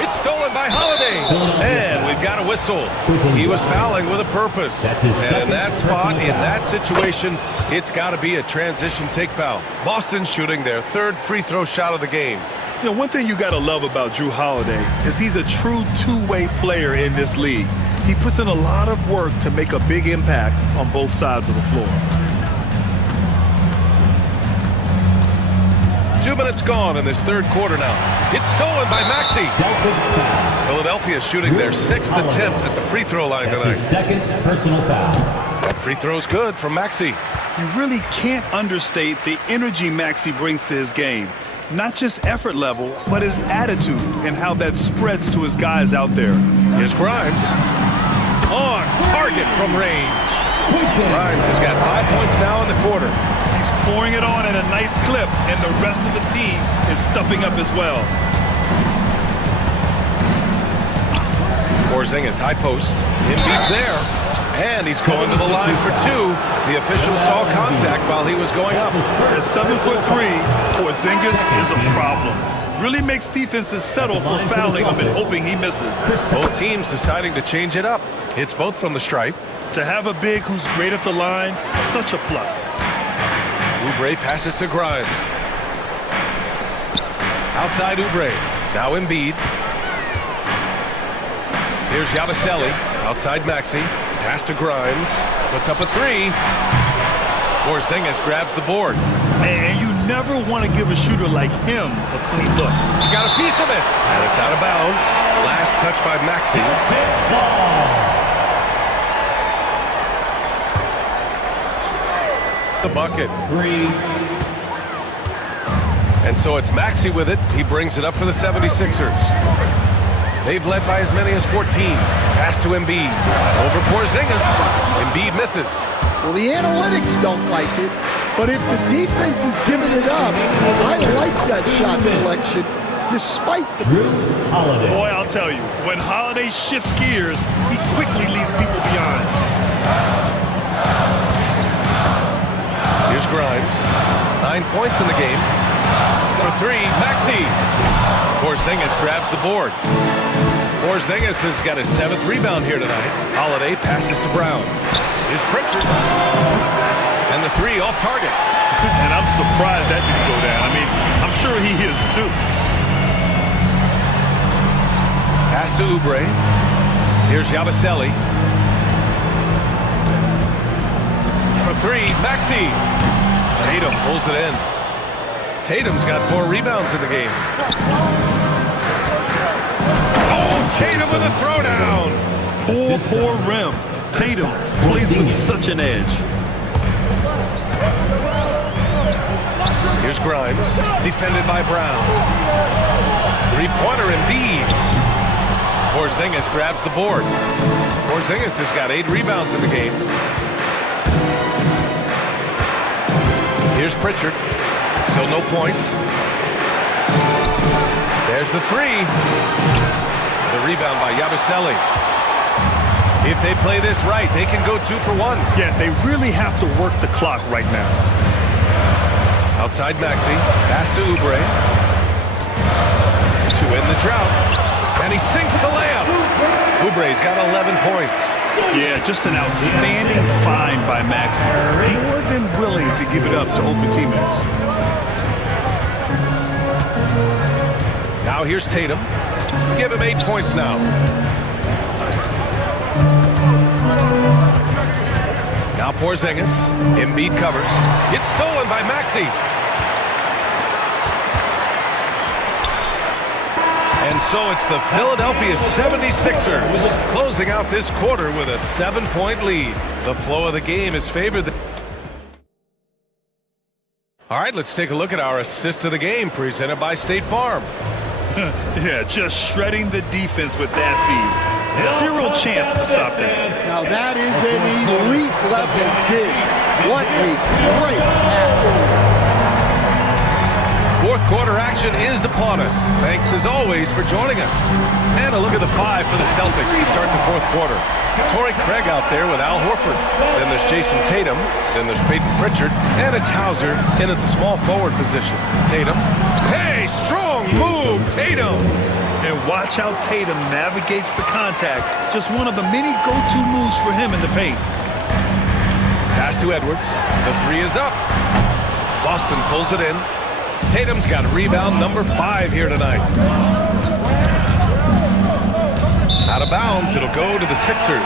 It's stolen by Holiday. And we've got a whistle. He was fouling with a purpose. And in that spot, in that situation, it's got to be a transition take foul. Boston shooting their 3rd free throw shot of the game. You know, one thing you got to love about Drew Holiday is he's a true two-way player in this league. He puts in a lot of work to make a big impact on both sides of the floor. 2 minutes gone in this 3rd quarter now. It's stolen by Maxey. Philadelphia shooting their 6th attempt at the free throw line tonight. His 2nd personal foul. That free throw's good from Maxey. You really can't understate the energy Maxey brings to his game. Not just effort level, but his attitude and how that spreads to his guys out there. Here's Grimes. On target from range. Grimes has got 5 points now in the quarter. He's pouring it on at a nice clip, and the rest of the team is stepping up as well. Porzingis high post. Embiid's there. And he's going to the line for 2. The official saw contact while he was going up. At 7'3", Porzingis is a problem. Really makes defenses settle for fouling him and hoping he misses. Both teams deciding to change it up. It's both from the stripe. To have a big who's great at the line, such a plus. Oubre passes to Grimes. Outside Oubre. Now Embiid. Here's Yabusele. Outside Maxey. Pass to Grimes. Puts up a 3. Porzingis grabs the board. And you never want to give a shooter like him a clean look. He got a piece of it. And it's out of bounds. Last touch by Maxey. The bucket. 3. And so it's Maxey with it. He brings it up for the 76ers. They've led by as many as 14. Pass to Embiid. Over Porzingis. Embiid misses. Well, the analytics don't like it, but if the defense is giving it up, I like that shot selection, despite the miss. Boy, I'll tell you, when Holiday shifts gears, he quickly leaves people behind. Here's Grimes. 9 points in the game. For 3, Maxey. Porzingis grabs the board. Porzingis has got his 7th rebound here tonight. Holiday passes to Brown. Here's Pritchard. And the 3 off target. And I'm surprised that didn't go down. I mean, I'm sure he is too. Pass to Oubre. Here's Yabusele. For 3, Maxey. Tatum pulls it in. Tatum's got 4 rebounds in the game. Oh, Tatum with a throwdown. Poor rim. Tatum plays with such an edge. Here's Grimes, defended by Brown. 3-pointer Embiid. Porzingis grabs the board. Porzingis has got 8 rebounds in the game. Here's Pritchard. Still no points. There's the three. The rebound by Yabusele. If they play this right, they can go 2 for 1. Yeah, they really have to work the clock right now. Outside Maxey. Pass to Oubre. To end the drought. And he sinks the layup. Oubre's got 11 points. Yeah, just an outstanding find by Maxey. More than willing to give it up to open teammates. Now here's Tatum. Give him 8 points now. Now Porzingis. Embiid covers. It's stolen by Maxey. And so it's the Philadelphia 76ers closing out this quarter with a 7-point lead. The flow of the game is favored. All right, let's take a look at our assist of the game presented by State Farm. Yeah, just shredding the defense with that feed. Zero chance to stop that. Now that is an elite level dig. What a great pass. Fourth quarter action is upon us. Thanks as always for joining us. And a look at the 5 for the Celtics to start the fourth quarter. Torrey Craig out there with Al Horford. Then there's Jason Tatum. Then there's Peyton Pritchard. And it's Hauser in at the small forward position. Tatum. Hey, strong move, Tatum. And watch how Tatum navigates the contact. Just one of the many go-to moves for him in the paint. Pass to Edwards. The 3 is up. Boston pulls it in. Tatum's got rebound number 5 here tonight. Out of bounds, it'll go to the Sixers.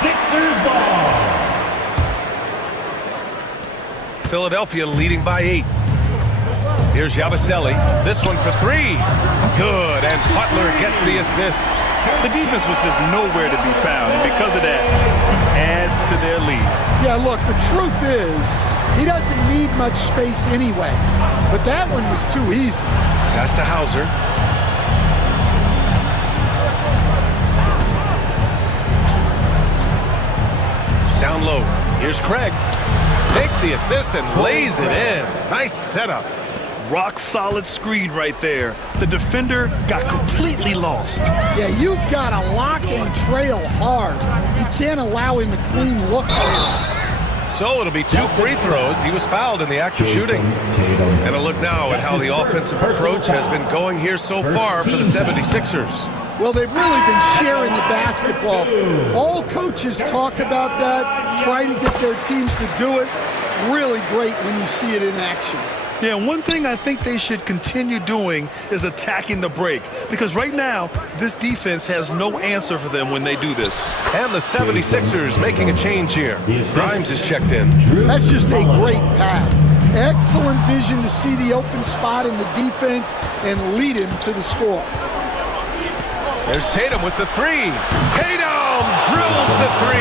Sixers ball. Philadelphia leading by 8. Here's Yabusele. This one for 3. Good, and Butler gets the assist. The defense was just nowhere to be found, and because of that, he adds to their lead. Yeah, look, the truth is, he doesn't need much space anyway. But that one was too easy. Pass to Hauser. Down low. Here's Craig. Takes the assist and lays it in. Nice setup. Rock solid screen right there. The defender got completely lost. Yeah, you've got to lock and trail hard. You can't allow him a clean look. So it'll be 2 free throws. He was fouled in the act of shooting. And a look now at how the offensive approach has been going here so far for the 76ers. Well, they've really been sharing the basketball. All coaches talk about that, try to get their teams to do it. Really great when you see it in action. Yeah, one thing I think they should continue doing is attacking the break. Because right now, this defense has no answer for them when they do this. And the 76ers making a change here. Grimes is checked in. That's just a great pass. Excellent vision to see the open spot in the defense and lead him to the score. There's Tatum with the 3. Tatum drills the 3.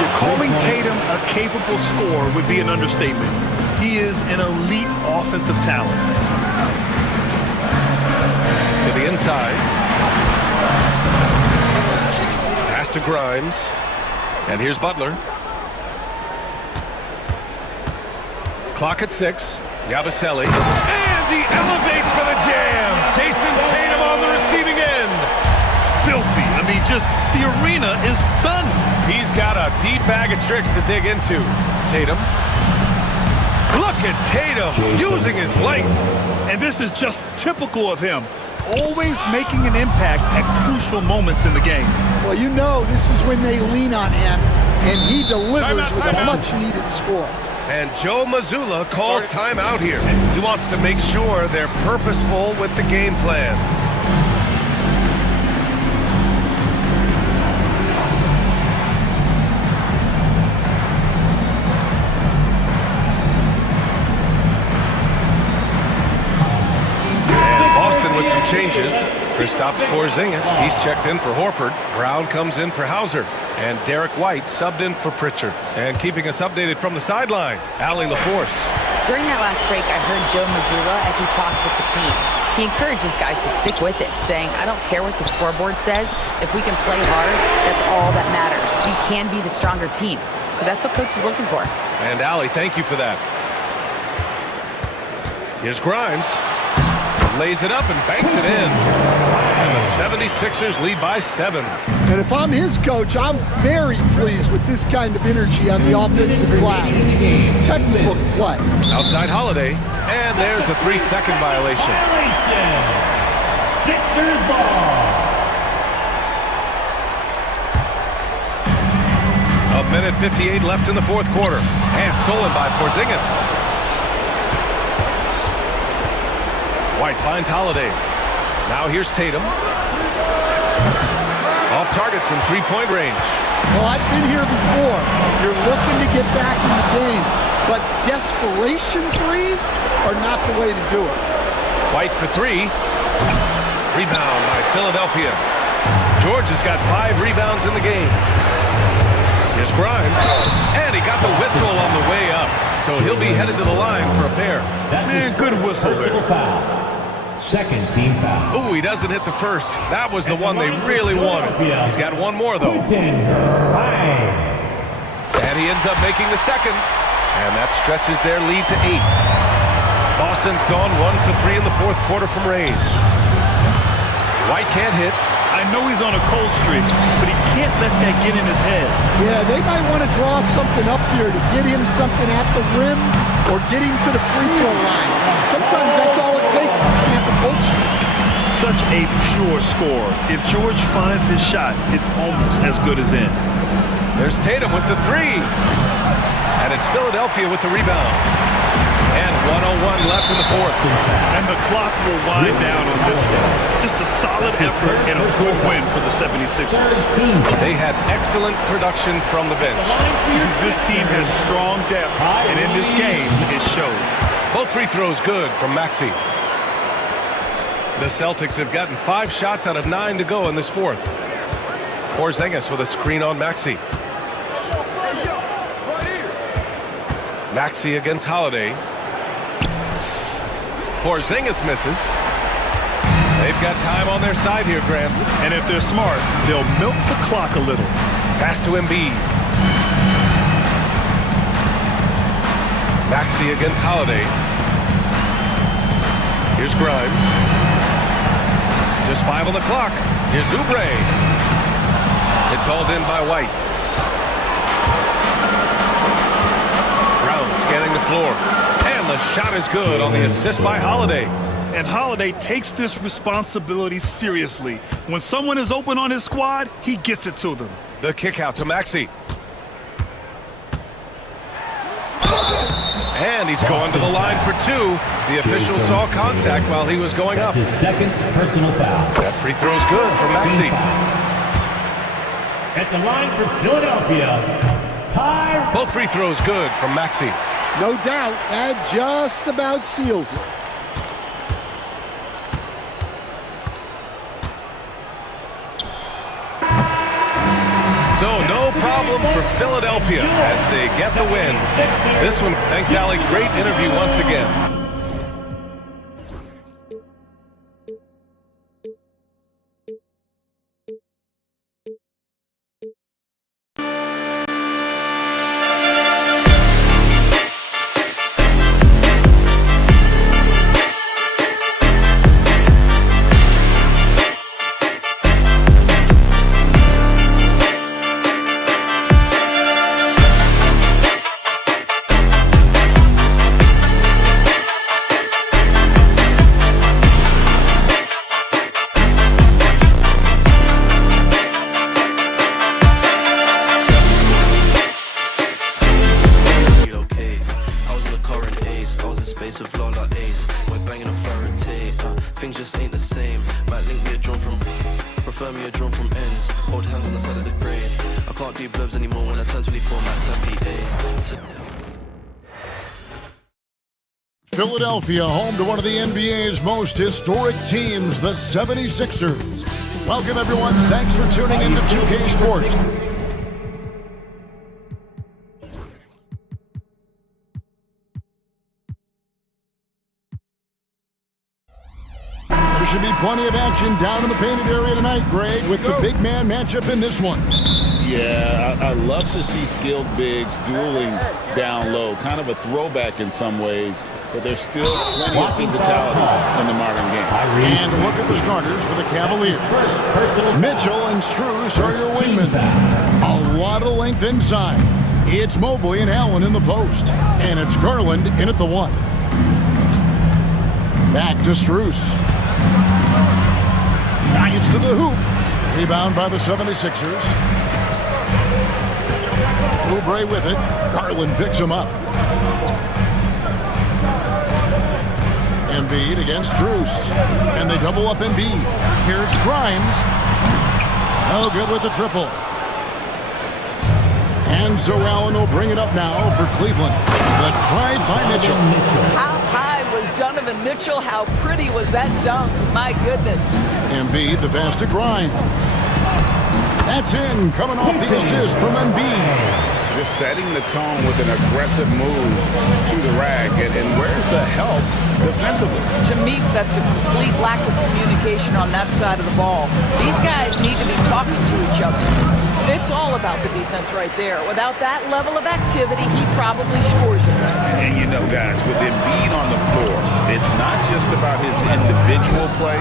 You're calling Tatum a capable scorer would be an understatement. He is an elite offensive talent. To the inside. Pass to Grimes. And here's Butler. Clock at 6. Yabusele. And he elevates for the jam. Jason Tatum on the receiving end. Filthy. I mean, just the arena is stunned. He's got a deep bag of tricks to dig into. Tatum. Look at Tatum using his length. And this is just typical of him. Always making an impact at crucial moments in the game. Well, you know this is when they lean on him, and he delivers with a much-needed score. And Joe Mazzulla calls timeout here. He wants to make sure they're purposeful with the game plan. Changes. Kristaps Porzingis, he's checked in for Horford. Brown comes in for Hauser. And Derek White subbed in for Pritchard. And keeping us updated from the sideline, Allie LaForce. During that last break, I heard Joe Mazzulla as he talked with the team. He encourages guys to stick with it, saying, I don't care what the scoreboard says. If we can play hard, that's all that matters. We can be the stronger team. So that's what coach is looking for. And Allie, thank you for that. Here's Grimes. Lays it up and banks it in. And the 76ers lead by 7. And if I'm his coach, I'm very pleased with this kind of energy on the offensive glass. Textbook play. Outside Holiday. And there's a 3-second violation. Sixers ball. A minute 58 left in the fourth quarter. And stolen by Porzingis. White finds Holiday. Now here's Tatum. Off target from three-point range. Well, I've been here before. You're looking to get back in the game, but desperation threes are not the way to do it. White for 3. Rebound by Philadelphia. George has got 5 rebounds in the game. Here's Grimes. And he got the whistle on the way up. So he'll be headed to the line for a pair. Man, good whistle there. Second team foul. Oh, he doesn't hit the first. That was the one they really wanted. He's got one more, though. And he ends up making the second. And that stretches their lead to 8. Boston's gone 1 for 3 in the fourth quarter from range. White can't hit. I know he's on a cold streak, but he can't let that get in his head. Yeah, they might want to draw something up here to get him something at the rim or get him to the free throw line. Sometimes that's all it takes to snap a cold streak. Such a pure score. If George finds his shot, it's almost as good as in. There's Tatum with the 3. And it's Philadelphia with the rebound. And 1:01 left in the fourth. And the clock will wind down on this one. Just a solid effort and a good win for the 76ers. They had excellent production from the bench. This team has strong depth, and in this game, it showed. Both free throws good from Maxey. The Celtics have gotten 5 shots out of 9 to go in this fourth. Porzingis with a screen on Maxey. Maxey against Holiday. Porzingis misses. They've got time on their side here, Graham. And if they're smart, they'll milk the clock a little. Pass to Embiid. Maxey against Holiday. Here's Grimes. Just 5 on the clock. Here's Oubre. It's hauled in by White. Brown scanning the floor. And the shot is good on the assist by Holiday. And Holiday takes this responsibility seriously. When someone is open on his squad, he gets it to them. The kick out to Maxey. And he's going to the line for 2. The official saw contact while he was going up. His second personal foul. That free throw's good for Maxey. At the line for Philadelphia, Ty. Both free throws good from Maxey. No doubt, that just about seals it. So no problem for Philadelphia as they get the win. This one, thanks, Allie. Great interview once again. Philadelphia, home to one of the NBA's most historic teams, the 76ers. Welcome, everyone. Thanks for tuning into 2K Sports. should be plenty of action down in the painted area tonight, Greg, with the big man matchup in this one. Yeah, I love to see skilled bigs dueling down low. Kind of a throwback in some ways, but there's still plenty of physicality in the modern game. And look at the starters for the Cavaliers. Mitchell and Strus are your wingmen. A lot of length inside. It's Mobley and Allen in the post. And it's Garland in at the 1. Back to Strus. Drives to the hoop. Rebound by the 76ers. Oubre with it. Garland picks him up. Embiid against Strus. And they double up Embiid. Here's Grimes. No good with the triple. And so Allen will bring it up now for Cleveland. The drive by Mitchell. How high was Donovan Mitchell? How pretty was that dunk? My goodness. Embiid, the pass to Grimes. That's in, coming off the assist from Embiid. Just setting the tone with an aggressive move to the rack. And where's the help defensively? To me, that's a complete lack of communication on that side of the ball. These guys need to be talking to each other. It's all about the defense right there. Without that level of activity, he probably scores it. And you know, guys, with Embiid on the floor, it's not just about his individual play.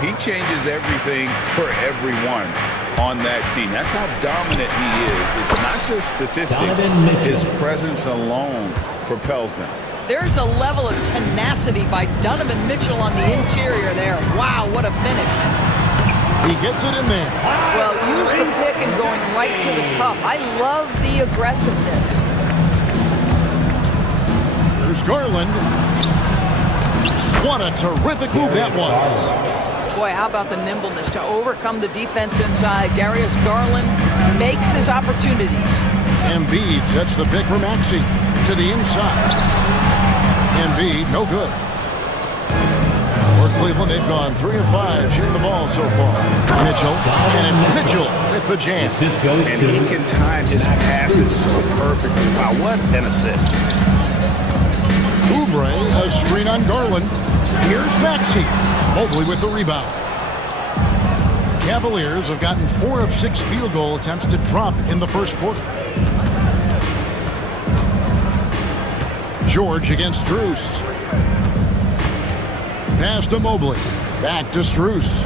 He changes everything for everyone on that team. That's how dominant he is. It's not just statistics. His presence alone propels them. There's a level of tenacity by Donovan Mitchell on the interior there. Wow, what a finish. He gets it in there. Well, use the pick and going right to the cup. I love the aggressiveness. There's Garland. What a terrific move that was. Boy, how about the nimbleness to overcome the defense inside. Darius Garland makes his opportunities. Embiid sets the pick for Maxey to the inside. Embiid, no good. For Cleveland, they've gone 3 of 5 shooting the ball so far. Mitchell, and it's Mitchell with the jam. And he can time his passes so perfectly. Wow, what an assist. Oubre, a screen on Garland. Here's Maxey. Mobley with the rebound. Cavaliers have gotten 4 of 6 field goal attempts to drop in the first quarter. George against Strus. Pass to Mobley. Back to Strus.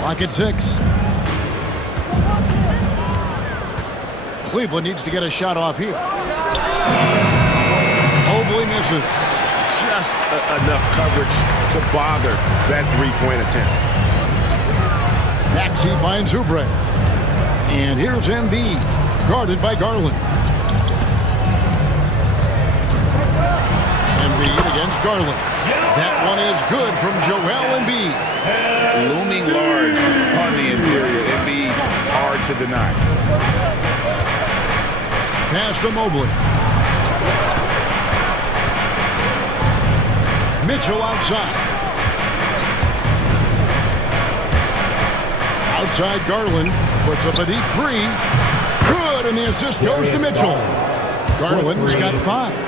Clock at 6. Cleveland needs to get a shot off here. Mobley misses. Just enough coverage to bother that three-point attempt. Maxey finds Oubre. And here's Embiid, guarded by Garland. Embiid against Garland. That one is good from Joel Embiid. Looming large on the interior. Embiid, hard to deny. Pass to Mobley. Mitchell outside. Outside Garland puts up a deep 3. Good, and the assist goes to Mitchell. Garland's got 5.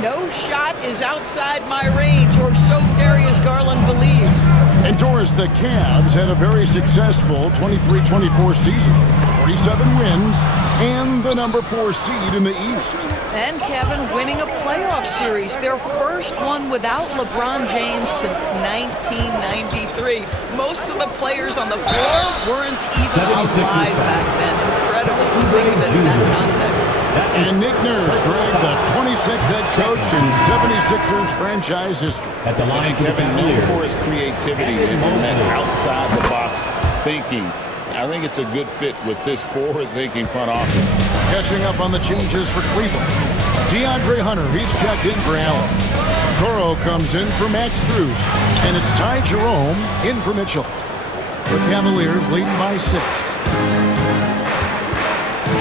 No shot is outside my range, or so Darius Garland believes. And Doris, the Cavs had a very successful 23-24 season. 47 wins and the number 4 seed in the East. And Kevin winning a playoff series, their first one without LeBron James since 1993. Most of the players on the floor weren't even alive back then. Incredible to think of it in that context. And Nick Nurse, Greg, the 26th head coach in 76ers franchise history. At the line, Kevin, known for his creativity and that outside-the-box thinking. I think it's a good fit with this forward-thinking front office. Catching up on the changes for Cleveland. DeAndre Hunter, he's checked in for Allen. Coro comes in for Max Strus. And it's Ty Jerome in for Mitchell. The Cavaliers leading by 6.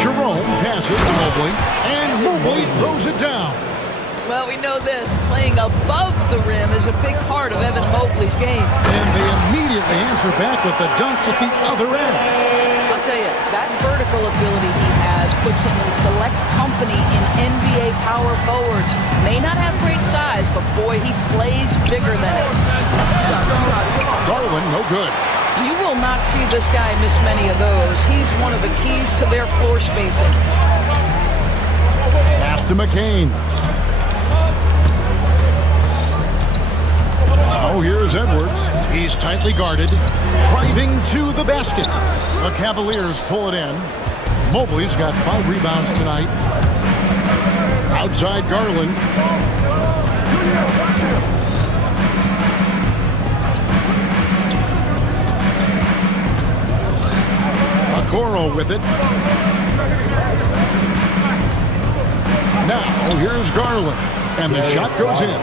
Jerome passes to Mobley, and Mobley throws it down. Well, we know this. Playing above the rim is a big part of Evan Mobley's game. And they immediately answer back with the dunk at the other end. I'll tell you, that vertical ability he has puts him in select company in NBA power forwards. May not have great size, but boy, he plays bigger than it. Garland, no good. You will not see this guy miss many of those. He's one of the keys to their floor spacing. Pass to McCain. Now here's Edwards. He's tightly guarded, driving to the basket. The Cavaliers pull it in. Mobley's got 5 rebounds tonight. Outside Garland. Okoro with it. Now here's Garland. And the shot goes in.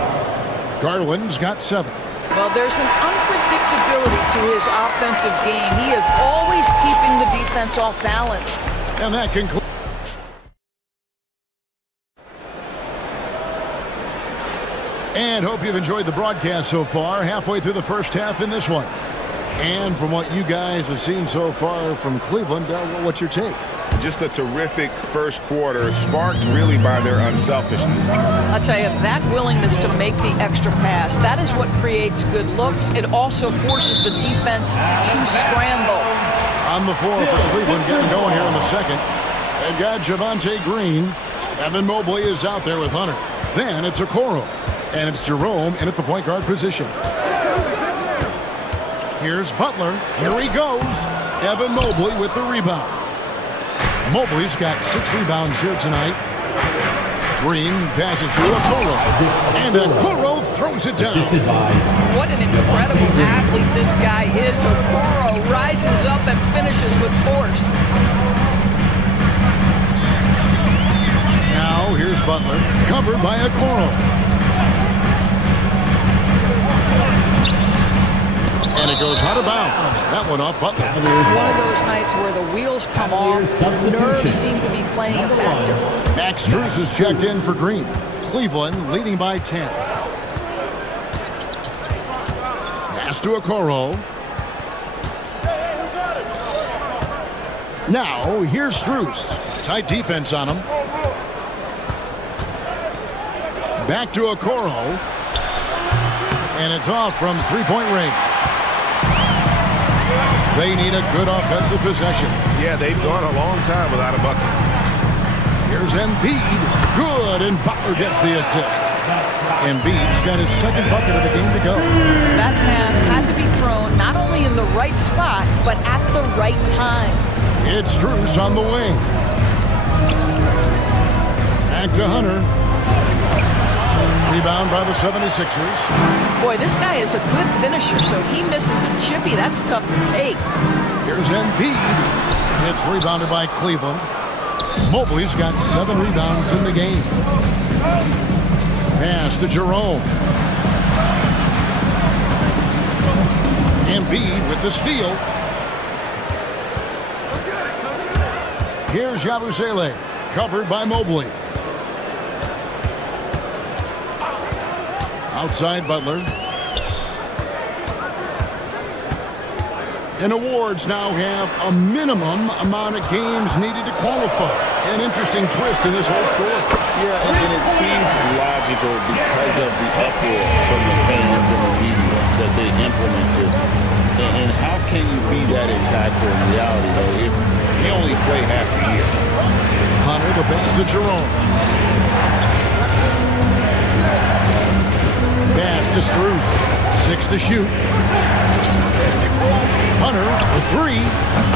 Garland's got 7. Well, there's an unpredictability to his offensive game. He is always keeping the defense off balance. And that concludes. And hope you've enjoyed the broadcast so far. Halfway through the first half in this one. And from what you guys have seen so far from Cleveland, what's your take? Just a terrific first quarter, sparked really by their unselfishness. I'll tell you, that willingness to make the extra pass, that is what creates good looks. It also forces the defense to scramble. On the floor for Cleveland, getting going here in the second. They've got Javonte Green. Evan Mobley is out there with Hunter. Then it's Okoro. And it's Jerome in at the point guard position. Here's Butler. Here he goes. Evan Mobley with the rebound. Mobley's got 6 rebounds here tonight. Green passes to Okoro. And Okoro throws it down. What an incredible athlete this guy is. Okoro rises up and finishes with force. Now here's Butler. Covered by Okoro. And it goes out of bounds. That one off Butler. One of those nights where the wheels come off, nerves seem to be playing a factor. Max Strus is checked in for Green. Cleveland leading by 10. Pass to Okoro. Now here's Strus. Tight defense on him. Back to Okoro. And it's off from three-point range. They need a good offensive possession. Yeah, they've gone a long time without a bucket. Here's Embiid. Good, and Butler gets the assist. Embiid's got his second bucket of the game to go. That pass had to be thrown not only in the right spot, but at the right time. It's Strus on the wing. Back to Hunter. Rebound by the 76ers. Boy, this guy is a good finisher, so he misses a chippy. That's tough to take. Here's Embiid. It's rebounded by Cleveland. Mobley's got 7 rebounds in the game. Pass to Jerome. Embiid with the steal. Here's Yabusele. Covered by Mobley. Outside Butler. And awards now have a minimum amount of games needed to qualify. An interesting twist in this whole story. Yeah, and it seems logical because of the uproar from the fans and the media that they implement this. And how can you be that impactful in reality, though, if you only play half the year? Hunter, the pass to Jerome. Pass to Strus. 6 to shoot. Hunter, a 3.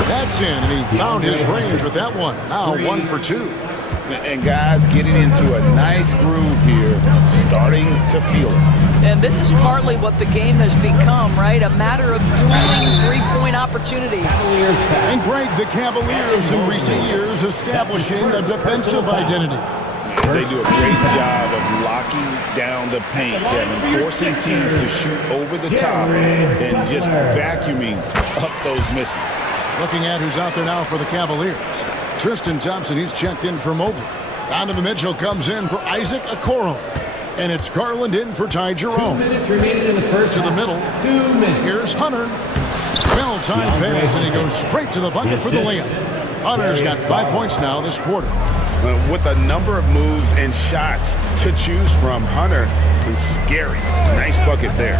That's in, and he found his range with that one. Now 1 for 2. And guys getting into a nice groove here, starting to feel it. And this is partly what the game has become, right? A matter of dueling three-point opportunities. And Greg, the Cavaliers in recent years establishing a defensive identity. They do a great job of locking down the paint, Kevin, forcing teams to shoot over the top and just vacuuming up those misses. Looking at who's out there now for the Cavaliers. Tristan Thompson, he's checked in for Mobley. Donovan Mitchell comes in for Isaac Okoro. And it's Garland in for Ty Jerome. 2 minutes remaining in the first to the middle. 2 minutes. Here's Hunter. Well-timed pass, and he goes straight to the bucket for the layup. Hunter's got 5 points now this quarter. With a number of moves and shots to choose from, Hunter is scary. Nice bucket there.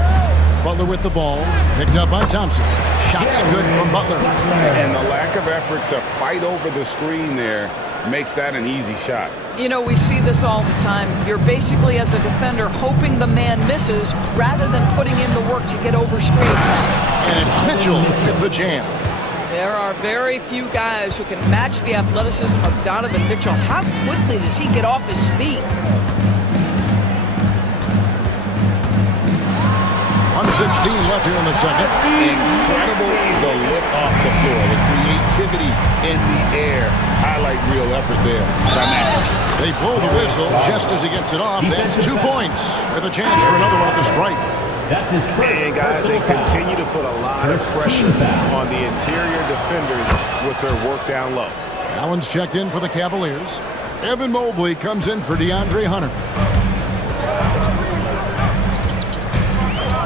Butler with the ball. Picked up by Thompson. Shot's good from Butler. And the lack of effort to fight over the screen there makes that an easy shot. You know, we see this all the time. You're basically, as a defender, hoping the man misses rather than putting in the work to get over screens. And it's Mitchell with the jam. There are very few guys who can match the athleticism of Donovan Mitchell. How quickly does he get off his feet? 1:16 left here in the second. Incredible, the lift off the floor, the creativity in the air. Highlight real effort there by Maxey. They blow the whistle just as he gets it off. That's 2 points with a chance for another one at the stripe. And guys, they continue to put a lot of pressure on the interior defenders with their work down low. Allen's checked in for the Cavaliers. Evan Mobley comes in for DeAndre Hunter.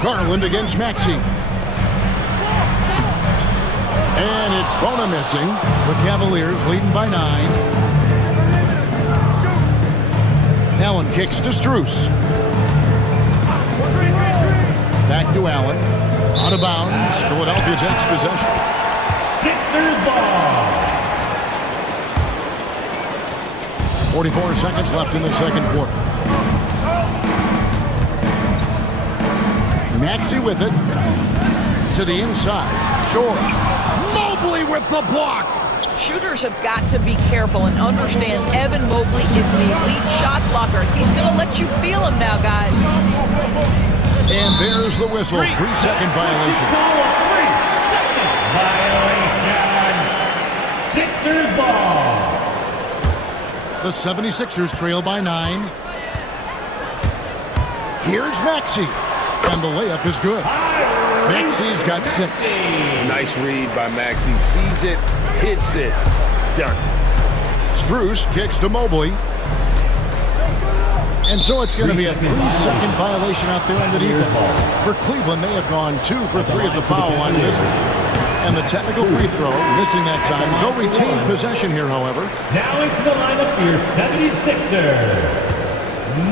Garland against Maxey. And it's Bona missing. The Cavaliers leading by 9. Allen kicks to Strus. Back to Allen. Out of bounds. Philadelphia takes possession. Sixers ball. 44 seconds left in the second quarter. Maxey with it. To the inside. George. Mobley with the block. Shooters have got to be careful and understand Evan Mobley is an elite shot blocker. He's going to let you feel him now, guys. And there's the whistle. 3-second violation. Violation. Sixers ball. The 76ers trail by 9. Here's Maxey. And the layup is good. Maxey's got 6. Nice read by Maxey. Sees it, hits it, done. Strus kicks to Mobley. And so it's going to be a 3-second violation out there on the defense. For Cleveland, they have gone 2 for 3 at the foul line in this one. And the technical free throw, missing that time. They'll retain possession here, however. Now into the lineup for your 76er.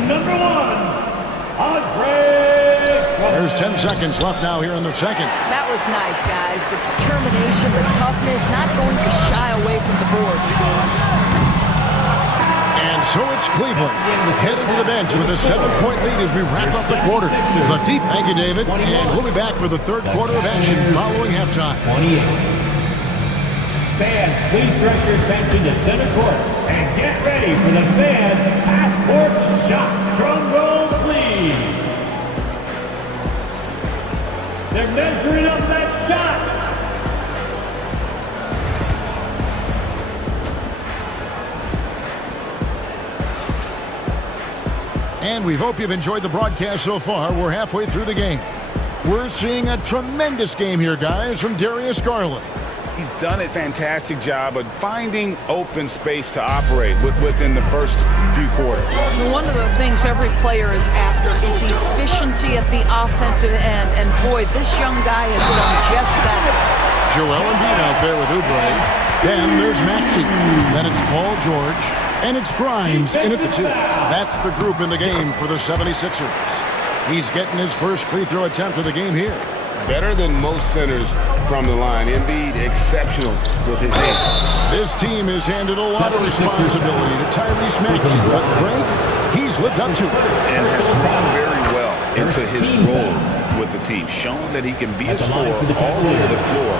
Number 1, Andre. There's 10 seconds left now here in the second. That was nice, guys. The determination, the toughness, not going to shy away from the board. And so it's Cleveland heading to the bench with a 7-point lead as we wrap up the quarter. Thank you, David. And we'll be back for the third quarter of action following halftime. 28. Fans, please direct your attention to center court and get ready for the fan half-court shot. Drum roll, please. They're measuring up that shot. And we hope you've enjoyed the broadcast so far. We're halfway through the game. We're seeing a tremendous game here, guys, from Darius Garland. He's done a fantastic job of finding open space to operate within the first few quarters. One of the things every player is after is efficiency at the offensive end. And boy, this young guy has done just that. Joel Embiid out there with Oubre. Then there's Maxey. Then it's Paul George. And it's Grimes in at the 2. That's the group in the game for the 76ers. He's getting his first free throw attempt of the game here. Better than most centers from the line. Embiid exceptional with his hands. This team has handed a lot of responsibility to Tyrese Maxey, but Greg, he's lived up to it. And has grown very well into his role with the team. Shown that he can be a scorer all over the floor.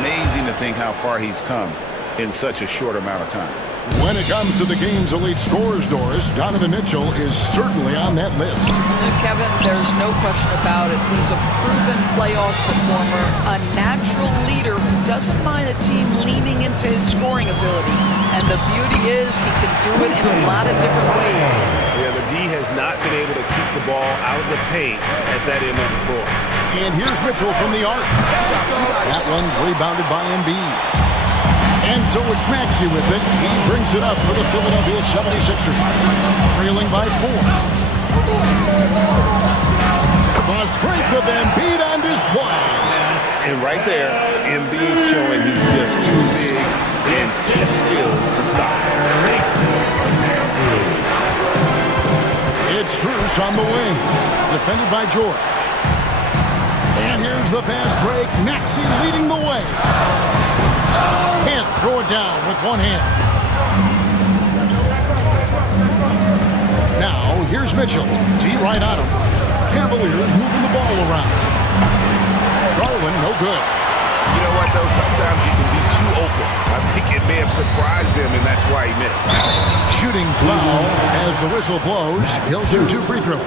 Amazing to think how far he's come in such a short amount of time. When it comes to the game's elite scorers, Doris, Donovan Mitchell is certainly on that list. Kevin, there's no question about it. He's a proven playoff performer, a natural leader who doesn't mind a team leaning into his scoring ability. And the beauty is he can do it in a lot of different ways. Yeah, the D has not been able to keep the ball out of the paint at that end of the floor. And here's Mitchell from the arc. That one's rebounded by Embiid. And so it's Maxey with it. He brings it up for the Philadelphia 76ers. Trailing by 4. The strength of Embiid on display. And right there, Embiid showing he's just too big and too skilled to stop. It's Strus on the wing. Defended by George. And here's the fast break. Maxey leading the way. Can't throw it down with one hand. Now, here's Mitchell. T right on him. Cavaliers moving the ball around. Garland, no good. You know what, though? Sometimes you can be too open. I think it may have surprised him, and that's why he missed. Shooting foul as the whistle blows. He'll shoot 2 free throws.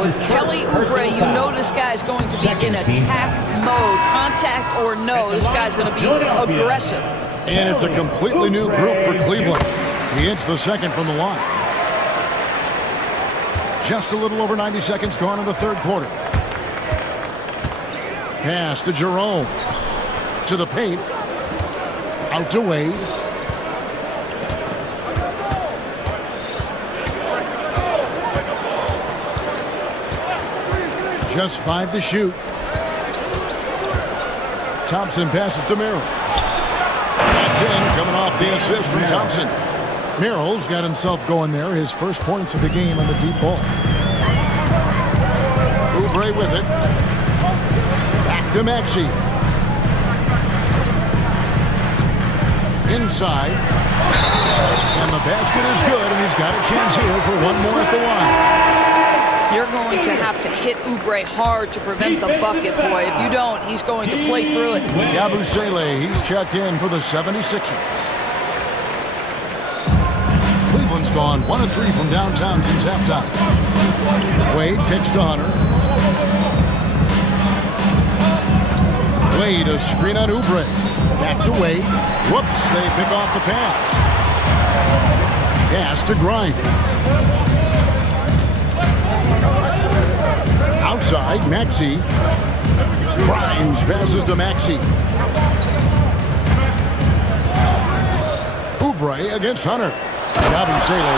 With Kelly Oubre, you know this guy's going to be in attack mode. Contact or no, this guy's going to be aggressive. And it's a completely new group for Cleveland. He hits the second from the line. Just a little over 90 seconds gone in the third quarter. Pass to Jerome. To the paint. Out to Wade. Just 5 to shoot. Thompson passes to Merrill. That's in, coming off the assist from Thompson. Merrill's got himself going there. His first points of the game on the deep ball. Oubre with it. Back to Maxey. Inside. And the basket is good, and he's got a chance here for one more at the line. You're going to have to hit Oubre hard to prevent the bucket, boy. If you don't, he's going to play through it. Yabusele, he's checked in for the 76ers. Cleveland's gone 1 of 3 from downtown since halftime. Wade kicks to Hunter. Wade, a screen on Oubre. Back to Wade. Whoops, they pick off the pass. Pass to Grimes. Outside, Maxey. Grimes passes to Maxey. Oubre against Hunter. Yabusele.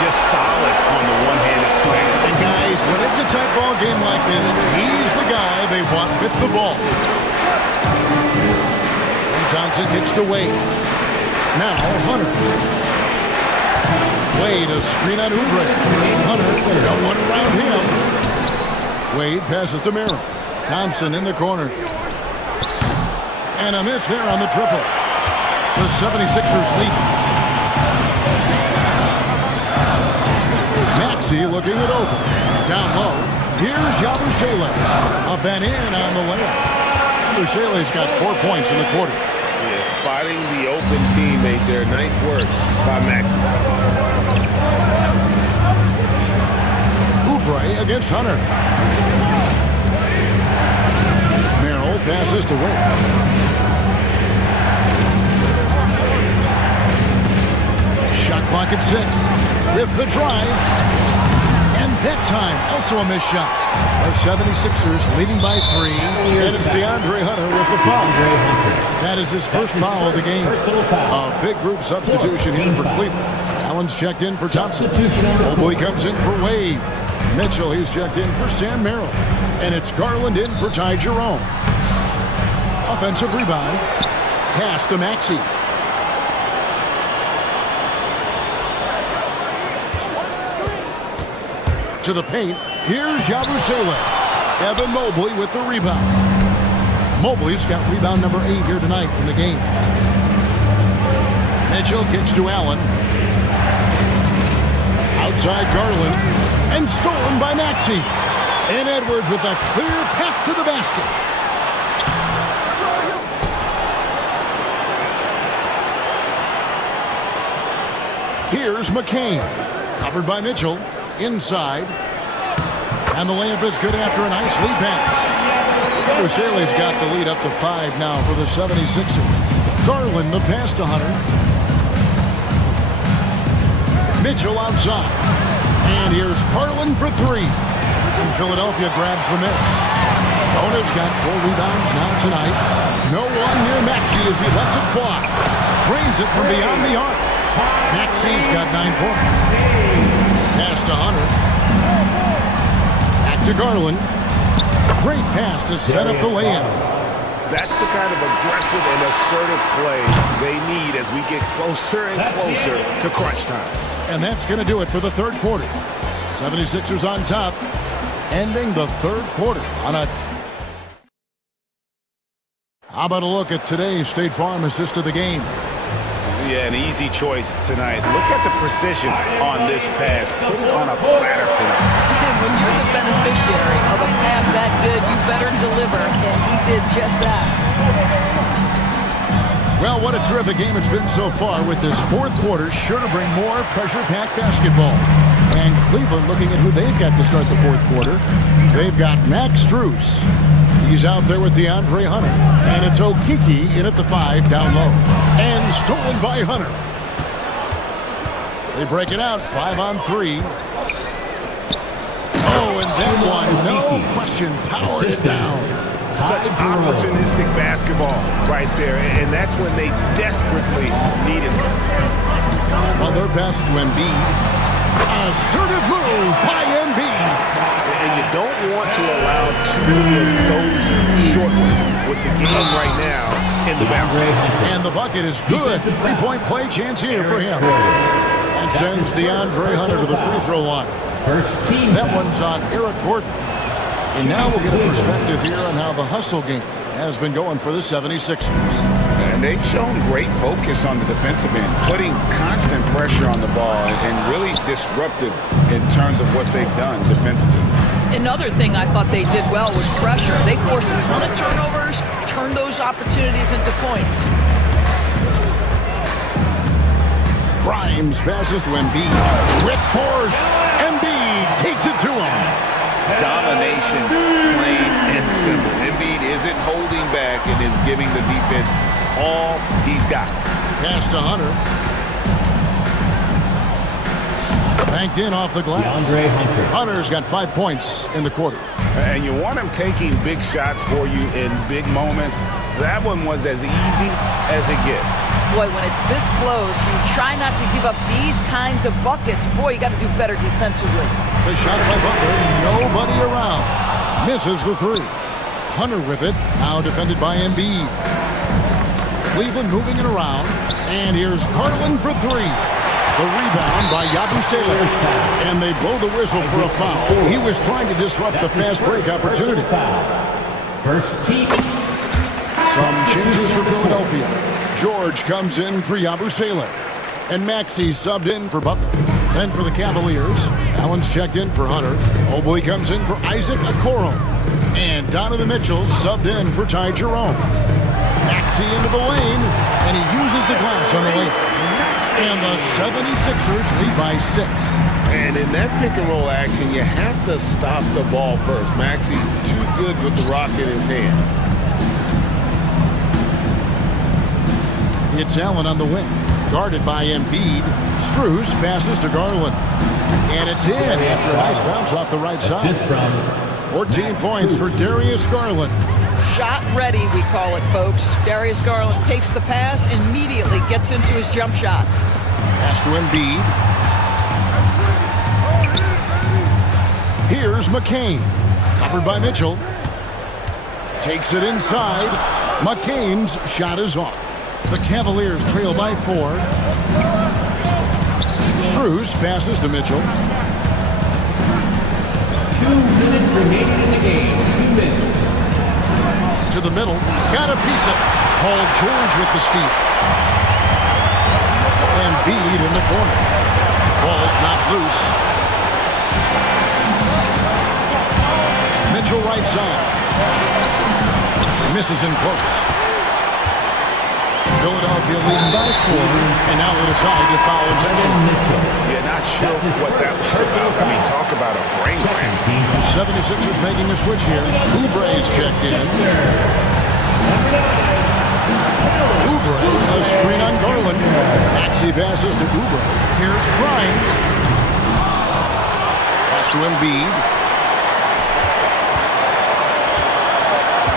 Just solid on the one-handed slam. And guys, when it's a tight ball game like this, he's the guy they want with the ball. And Thompson kicks to Wade. Now Hunter. Wade, a screen on Oubre. Hunter, no one around him. Wade passes to Merrill. Thompson in the corner. And a miss there on the triple. The 76ers lead. Maxey looking it over. Down low. Here's Yabusele. Up and in on the layup. Yabusele's got 4 points in the quarter. Yeah, spotting the open teammate there. Nice work by Maxey. Oubre against Hunter. Merrill passes to Wade. Shot clock at 6. With the drive. And that time, also a missed shot. The 76ers leading by 3. And it's DeAndre Hunter with the foul. That is his first foul of the game. A big group substitution here for Cleveland. Allen's checked in for Thompson. Mobley comes in for Wade. Mitchell, he's checked in for Sam Merrill. And it's Garland in for Ty Jerome. Offensive rebound. Pass to Maxey. To the paint. Here's Yabusele. Evan Mobley with the rebound. Mobley's got rebound number 8 here tonight in the game. Mitchell kicks to Allen. Outside Garland. And stolen by Maxey. And Edwards with a clear path to the basket. Here's McCain. Covered by Mitchell. Inside. And the layup is good after a nice lead pass. Yabusele's got the lead up to 5 now for the 76ers. Garland the pass to Hunter. Mitchell outside. And here's Garland for 3. And Philadelphia grabs the miss. Bona's got 4 rebounds now tonight. No one near Maxey as he lets it fly. Drains it from beyond the arc. Maxey's got 9 points. Pass to Hunter. Back to Garland. Great pass to set up the layup. That's the kind of aggressive and assertive play they need as we get closer and closer to crunch time. And that's going to do it for the third quarter. 76ers on top, ending the third quarter on a How about a look at today's State Farm assist of the game? Yeah, an easy choice tonight. Look at the precision on this pass. Put it on a platter for them. When you're the beneficiary of a pass that good, you better deliver, and he did just that. Well, what a terrific game it's been so far, with this fourth quarter sure to bring more pressure-packed basketball. And Cleveland looking at who they've got to start the fourth quarter. They've got Max Strus. He's out there with DeAndre Hunter. And it's Okeke in at the 5 down low. And stolen by Hunter. They break it out, 5 on 3. Oh, and then one, no question, powered it down. Such opportunistic basketball right there, and that's when they desperately needed it. Well, their passage to Embiid. Assertive move by Embiid. And you don't want to allow too many of those short ones with the game right now in the boundary. And the bucket is good. Three-point play chance here for him. And sends DeAndre Hunter to the free throw line. That one's on Eric Gordon. And now we'll get a perspective here on how the hustle game has been going for the 76ers. And they've shown great focus on the defensive end, putting constant pressure on the ball and really disruptive in terms of what they've done defensively. Another thing I thought they did well was pressure. They forced a ton of turnovers, turned those opportunities into points. Grimes passes to Embiid. With force, Embiid takes it to him. Domination, plain and simple. Embiid isn't holding back and is giving the defense all he's got. Pass to Hunter. Banked in off the glass. Hunter's got 5 points in the quarter. And you want him taking big shots for you in big moments. That one was as easy as it gets. Boy, when it's this close, you try not to give up these kinds of buckets. Boy, you got to do better defensively. The shot by Butler, nobody around. Misses the 3. Hunter with it, now defended by Embiid. Cleveland moving it around, and here's Garland for 3. The rebound by Yabusele, and they blow the whistle for a foul. He was trying to disrupt the fast break opportunity. First team. Some changes for Philadelphia. George comes in for Yabusele, and Maxey subbed in for Butler. Then for the Cavaliers, Allen's checked in for Hunter. Mobley comes in for Isaac Okoro. And Donovan Mitchell subbed in for Ty Jerome. Maxey into the lane, and he uses the glass on the lane. And the 76ers lead by 6. And in that pick-and-roll action, you have to stop the ball first. Maxey too good with the rock in his hands. It's Allen on the wing, guarded by Embiid. Strus passes to Garland. And it's in after a nice bounce off the right side. 14 points for Darius Garland. Shot ready, we call it, folks. Darius Garland takes the pass, immediately gets into his jump shot. Pass to Embiid. Here's McCain, covered by Mitchell. Takes it inside. McCain's shot is off. The Cavaliers trail by 4. Strus passes to Mitchell. 2 minutes remaining in the game. 2 minutes. To the middle. Got a piece of it. Paul George with the steal. Embiid in the corner. Ball's not loose. Mitchell right side. Misses in close. Philadelphia leading by 4, and now they decide to foul intentional. Yeah, not sure what that was about. I mean, talk about a brain cramp. The 76ers making a switch here. Oubre's checked in. Oubre, a screen on Garland. Maxey passes to Oubre. Here's Grimes. Pass to Embiid.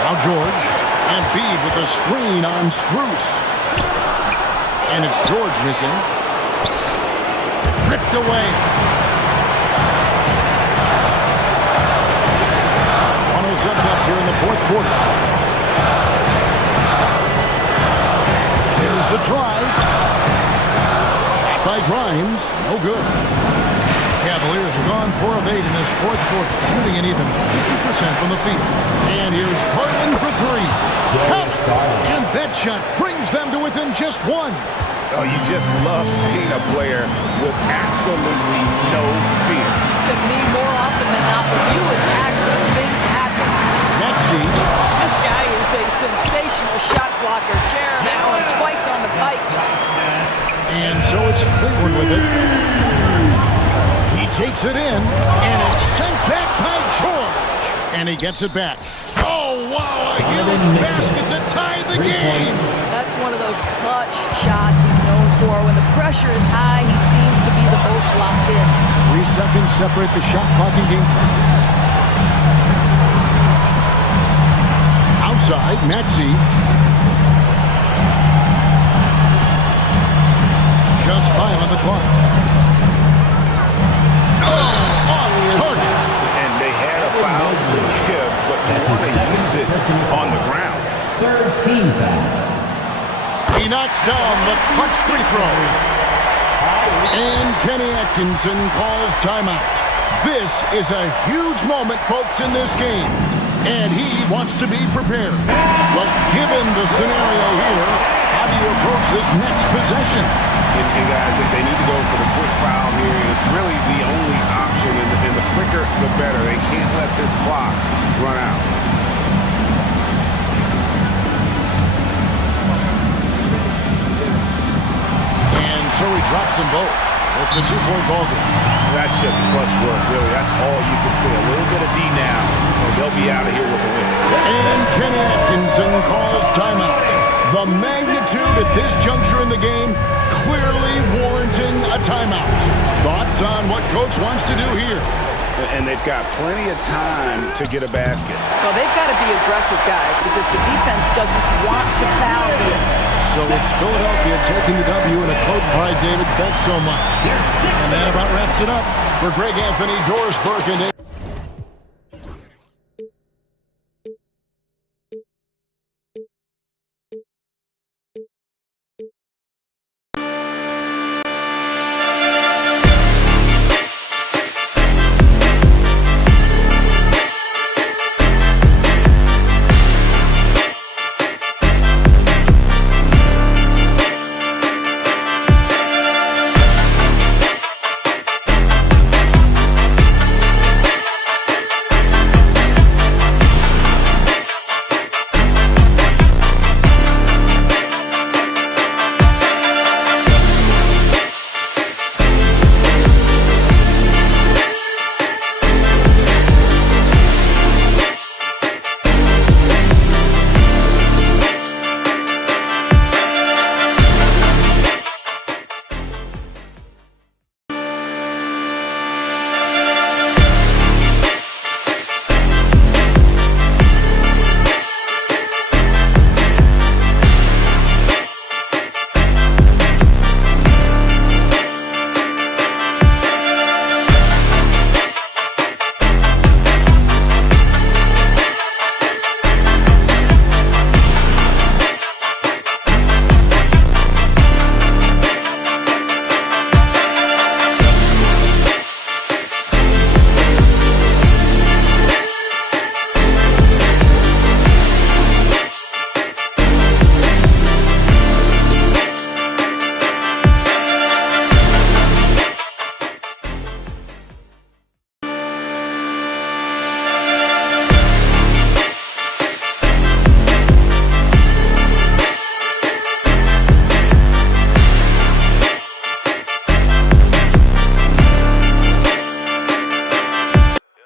Now George. Embiid with a screen on Strus. And it's George missing. Ripped away. 107 left here in the fourth quarter. Here's the drive. Shot by Grimes. No good. Cavaliers have gone 4 of 8 in this fourth quarter, shooting an even 50% from the field. And here's Harden for 3. Count it! And that shot brings them to within just 1. Oh, you just love seeing a player with absolutely no fear. To me, more often than not, when you attack, good things happen. This guy is a sensational shot blocker. Jared Allen twice on the pipes. And so it's Cleveland with it. He takes it in, and it's sent back by George. And he gets it back. Oh, wow, a huge basket to tie the game. That's one of those clutch shots he's known for. When the pressure is high, he seems to be the most locked in. 3 seconds separate the shot clock and game clock. Outside, Maxey. Just 5 on the clock. Oh, off target. And they had a foul to give, but you want to use it on the ground. Third team foul. He knocks down the clutch free throw. And Kenny Atkinson calls timeout. This is a huge moment, folks, in this game. And he wants to be prepared. But given the scenario here, how do you approach this next possession? And guys, if they need to go for the quick foul here, it's really the only option, and the quicker, the better. They can't let this clock run out. And so he drops them both. It's a 2-point ball game. That's just clutch work, really. That's all you can say. A little bit of D now, and they'll be out of here with a win. And Kenny Atkinson calls timeout. The magnitude at this juncture in the game clearly warranting a timeout. Thoughts on what Coach wants to do here? And they've got plenty of time to get a basket. Well, they've got to be aggressive, guys, because the defense doesn't want to foul here. So it's Philadelphia taking the W in a quote by David. Thanks so much. And that about wraps it up. For Greg Anthony, Doris Burke, and David.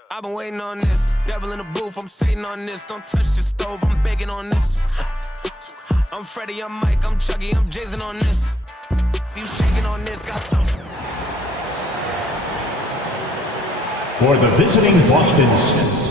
I've been waiting on this. Devil in the booth, I'm sitting on this. Don't touch the stove, I'm begging on this. I'm Freddie, I'm Mike, I'm Chucky, I'm Jason on this. You shaking on this, got something. For the visiting Boston Celtics.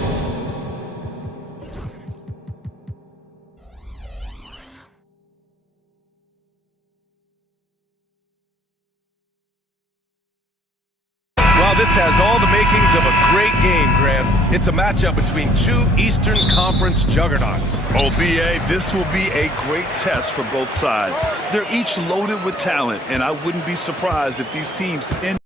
Well, this has all the makings of a great game, Graham. It's a matchup between two Eastern Conference juggernauts. Oh, B.A., this will be a great test for both sides. They're each loaded with talent, and I wouldn't be surprised if these teams end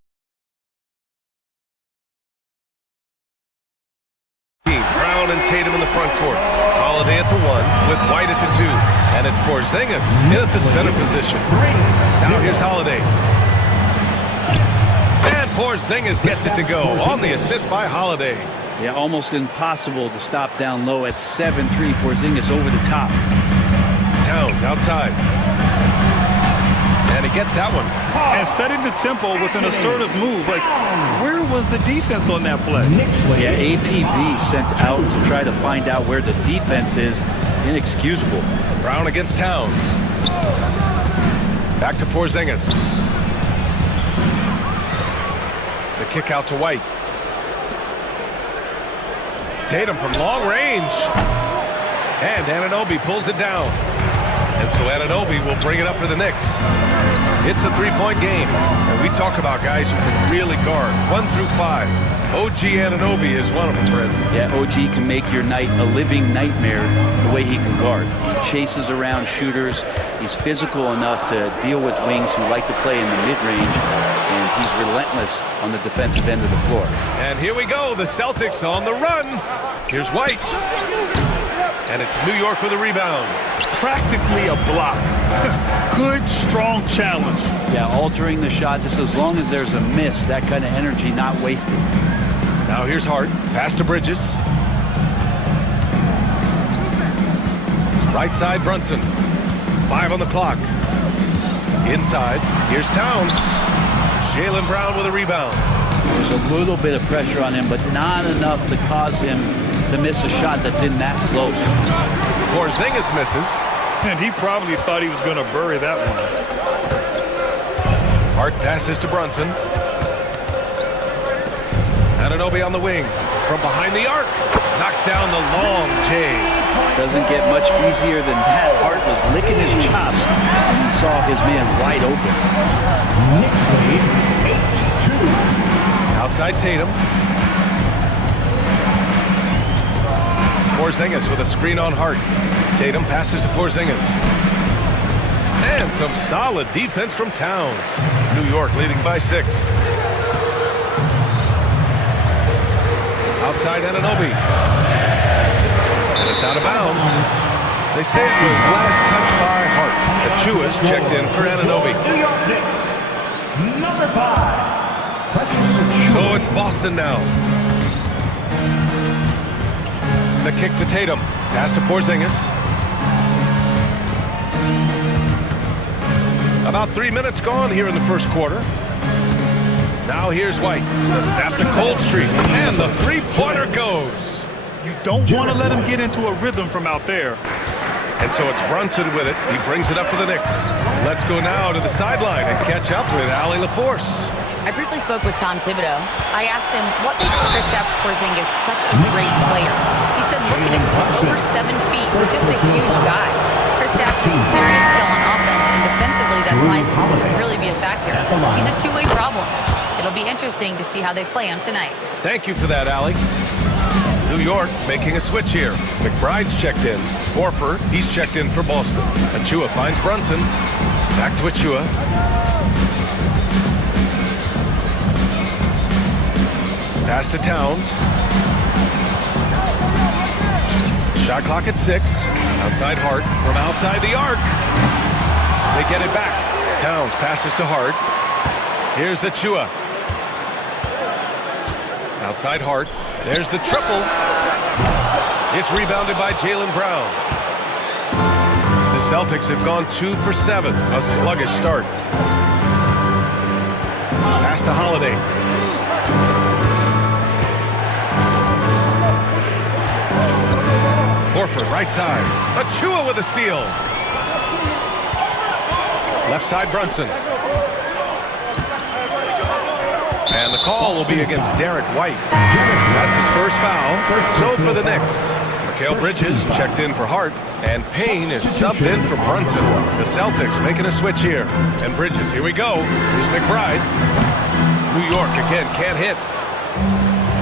Brown and Tatum in the front court. Holiday at the 1 with White at the 2. And it's Porzingis in at the center position. Now here's Holiday. And Porzingis gets it to go on the assist by Holiday. Yeah, almost impossible to stop down low at 7-3. Porzingis over the top. Towns outside. And he gets that one. And setting the tempo with an assertive move. Like, where was the defense on that play? Yeah, APB sent out to try to find out where the defense is. Inexcusable. Brown against Towns. Back to Porzingis. The kick out to White. Tatum from long range. And Anunoby pulls it down. And so Anunoby will bring it up for the Knicks. It's a three-point game. And we talk about guys who can really guard 1 through 5. OG Anunoby is one of them, Brent. Yeah, OG can make your night a living nightmare the way he can guard. He chases around shooters. He's physical enough to deal with wings who like to play in the mid-range. And he's relentless on the defensive end of the floor. And here we go. The Celtics on the run. Here's White. And it's New York with a rebound. Practically a block. Good, strong challenge. Yeah, altering the shot just as long as there's a miss. That kind of energy not wasted. Now here's Hart. Pass to Bridges. Right side, Brunson. 5 on the clock. Inside. Here's Towns. Jaylen Brown with a rebound. There's a little bit of pressure on him, but not enough to cause him to miss a shot that's in that close. Porzingis misses. And he probably thought he was going to bury that one. Hart passes to Brunson. Anunoby on the wing. From behind the arc. Knocks down the long J. Doesn't get much easier than that. Hart was licking his chops when he saw his man wide open. Knicks lead 8-2. Outside Tatum. Porzingis with a screen on Hart. Tatum passes to Porzingis. And some solid defense from Towns. New York leading by 6. Outside Anunoby. And it's out of bounds. They say it was last touched by Hart. Achua's checked in for Anunoby. New York Knicks, number 5. Precious Achua. So it's Boston now. The kick to Tatum. Pass to Porzingis. About 3 minutes gone here in the first quarter. Now here's White to snap the cold streak. And the three-pointer goes. You don't want to let him get into a rhythm from out there. And so it's Brunson with it. He brings it up for the Knicks. Let's go now to the sideline and catch up with Allie LaForce. I briefly spoke with Tom Thibodeau. I asked him what makes Kristaps Porzingis such a great player. He said, look at him, he's over 7 feet. He's just a huge guy. Kristaps has serious skill on offense, and defensively that size can really be a factor. He's a two-way problem. It'll be interesting to see how they play him tonight. Thank you for that, Allie. New York making a switch here. McBride's checked in. Horford, he's checked in for Boston. Achua finds Brunson. Back to Achua. Pass to Towns. Shot clock at 6. Outside Hart. From outside the arc. They get it back. Towns passes to Hart. Here's Achua. Outside Hart. There's the triple. It's rebounded by Jaylen Brown. The Celtics have gone 2 for 7. A sluggish start. Pass to Holiday. Horford, right side. Achua with a steal. Left side, Brunson. And the call will be against Derek White. That's his first foul. So for the Knicks. Mikal Bridges checked in for Hart. And Payne is subbed in for Brunson. The Celtics making a switch here. And Bridges, here we go. Here's McBride. New York again, can't hit.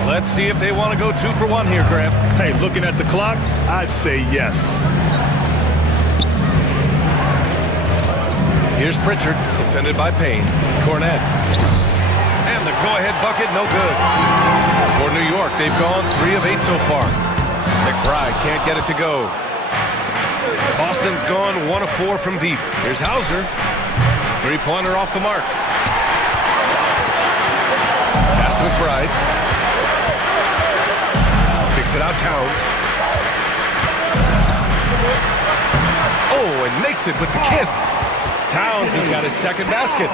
Let's see if they want to go 2 for 1 here, Grant. Hey, looking at the clock, I'd say yes. Here's Pritchard, defended by Payne. Cornette. And the go-ahead bucket, no good. For New York, they've gone 3 of 8 so far. McBride can't get it to go. Boston's gone 1 of 4 from deep. Here's Hauser. Three-pointer off the mark. Pass to McBride. Kicks it out Towns. Oh, and makes it with the kiss. Towns has got his second basket.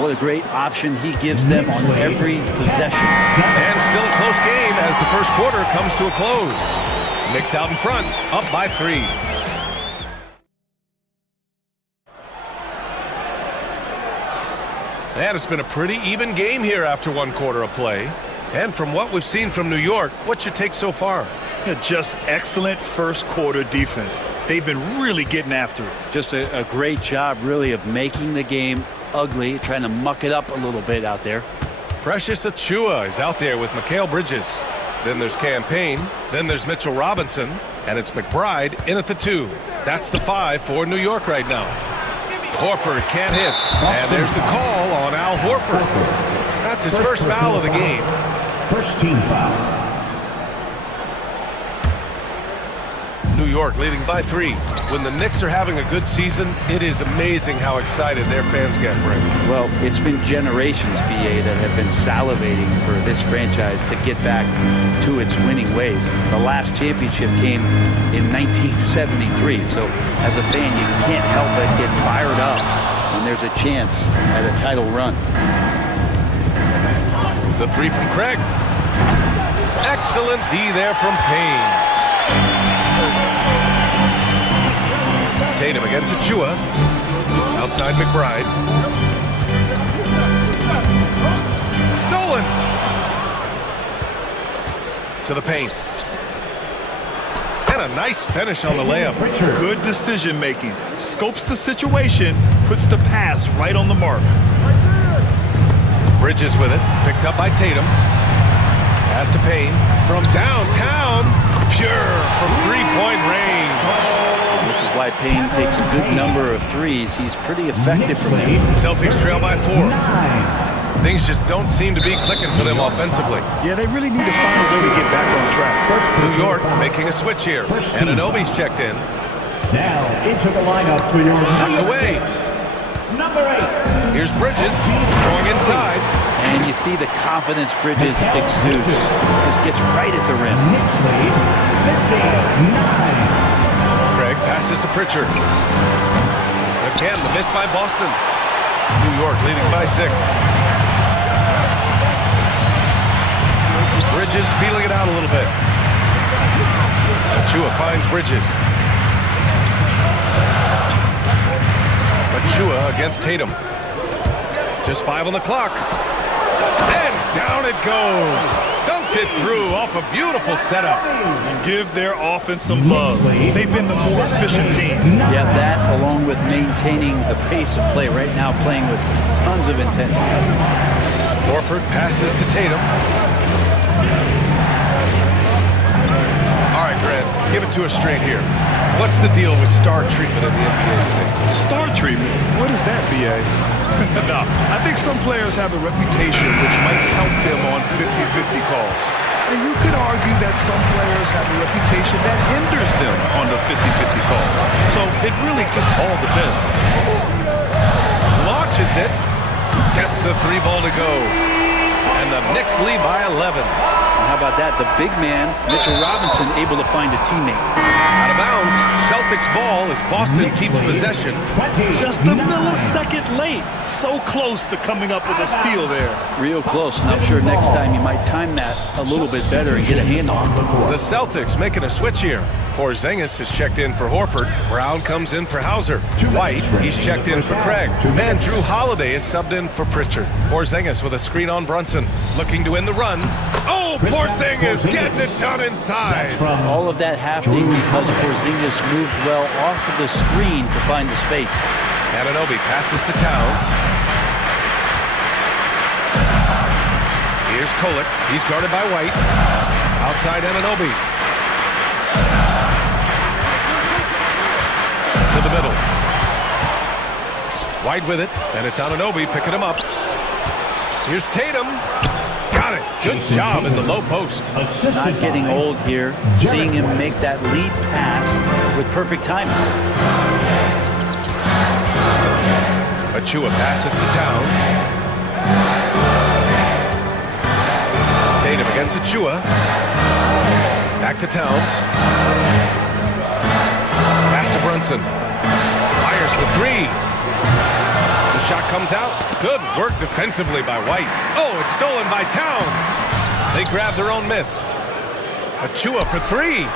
What a great option he gives them on every possession. And still a close game as the first quarter comes to a close. Knicks out in front, up by 3. And it's been a pretty even game here after 1 quarter of play. And from what we've seen from New York, what's your take so far? Yeah, just excellent first quarter defense. They've been really getting after it. Just a great job, really, of making the game ugly, trying to muck it up a little bit out there. Precious Achiuwa is out there with Mikal Bridges. Then there's Campaign. Then there's Mitchell Robinson. And it's McBride in at the 2. That's the 5 for New York right now. Horford can't hit. And there's the call on Al Horford. That's his first foul of the game. First team foul. New York leading by 3. When the Knicks are having a good season, it is amazing how excited their fans get, Brent. Well, it's been generations, BA, that have been salivating for this franchise to get back to its winning ways. The last championship came in 1973, so as a fan, you can't help but get fired up when there's a chance at a title run. The 3 from Craig. Excellent D there from Payne. Tatum against Achiuwa. Outside McBride. Stolen. To the paint. And a nice finish on the layup. Good decision making. Scopes the situation, puts the pass right on the mark. Bridges with it. Picked up by Tatum. Pass to Payne. From downtown. Pure from three-point range. This is why Payne takes a good number of threes. He's pretty effective from there. Celtics trail by 4. Things just don't seem to be clicking for them offensively. Yeah, they really need to find a way to get back on track. New York making a switch here. And Anunoby's checked in. Now into the lineup for your knocked away. Number 8. Here's Bridges going inside. And you see the confidence Bridges exudes. Just gets right at the rim. Knicks lead 15-9. Craig passes to Pritchard. Again, the miss by Boston. New York leading by 6. Bridges feeling it out a little bit. Achiuwa finds Bridges. Achiuwa against Tatum. Just 5 on the clock. And down it goes. Dunked it through off a beautiful setup. And give their offense some love. They've been the more efficient team. Yeah, that along with maintaining the pace of play right now, playing with tons of intensity. Horford passes to Tatum. All right, Grant, give it to us straight here. What's the deal with star treatment in the NBA? Star treatment? What is that, BA? No, I think some players have a reputation which might help them on 50-50 calls. And you could argue that some players have a reputation that hinders them on the 50-50 calls. So it really just all depends. Launches it. Gets the 3 ball to go. And the Knicks lead by 11. And how about that? The big man, Mitchell Robinson, able to find a teammate. Out of bounds. Celtics ball as Boston keeps possession. Just a millisecond late. So close to coming up with a steal there. Real close. And I'm sure next time you might time that a little bit better and get a handle on it. The Celtics making a switch here. Porzingis is checked in for Horford. Brown comes in for Hauser. White, he's checked in for Craig. And Drew Holiday is subbed in for Pritchard. Porzingis with a screen on Brunson. Looking to win the run. Oh, Porzingis getting it done inside. All of that happening because Porzingis moved well off of the screen to find the space. Anunoby passes to Towns. Here's Kolek. He's guarded by White. Outside Anunoby. To the middle. White with it, and it's Anunoby picking him up. Here's Tatum. Got Got it. Good job in the low post. Not getting old here. Seeing him make that lead pass with perfect timing. Achua passes to Towns. Tatum against Achua. Back to Towns. Pass to Brunson. Fires for three. The shot comes out. Good work defensively by White. Oh, it's stolen by Towns. They grab their own miss. Achua for three.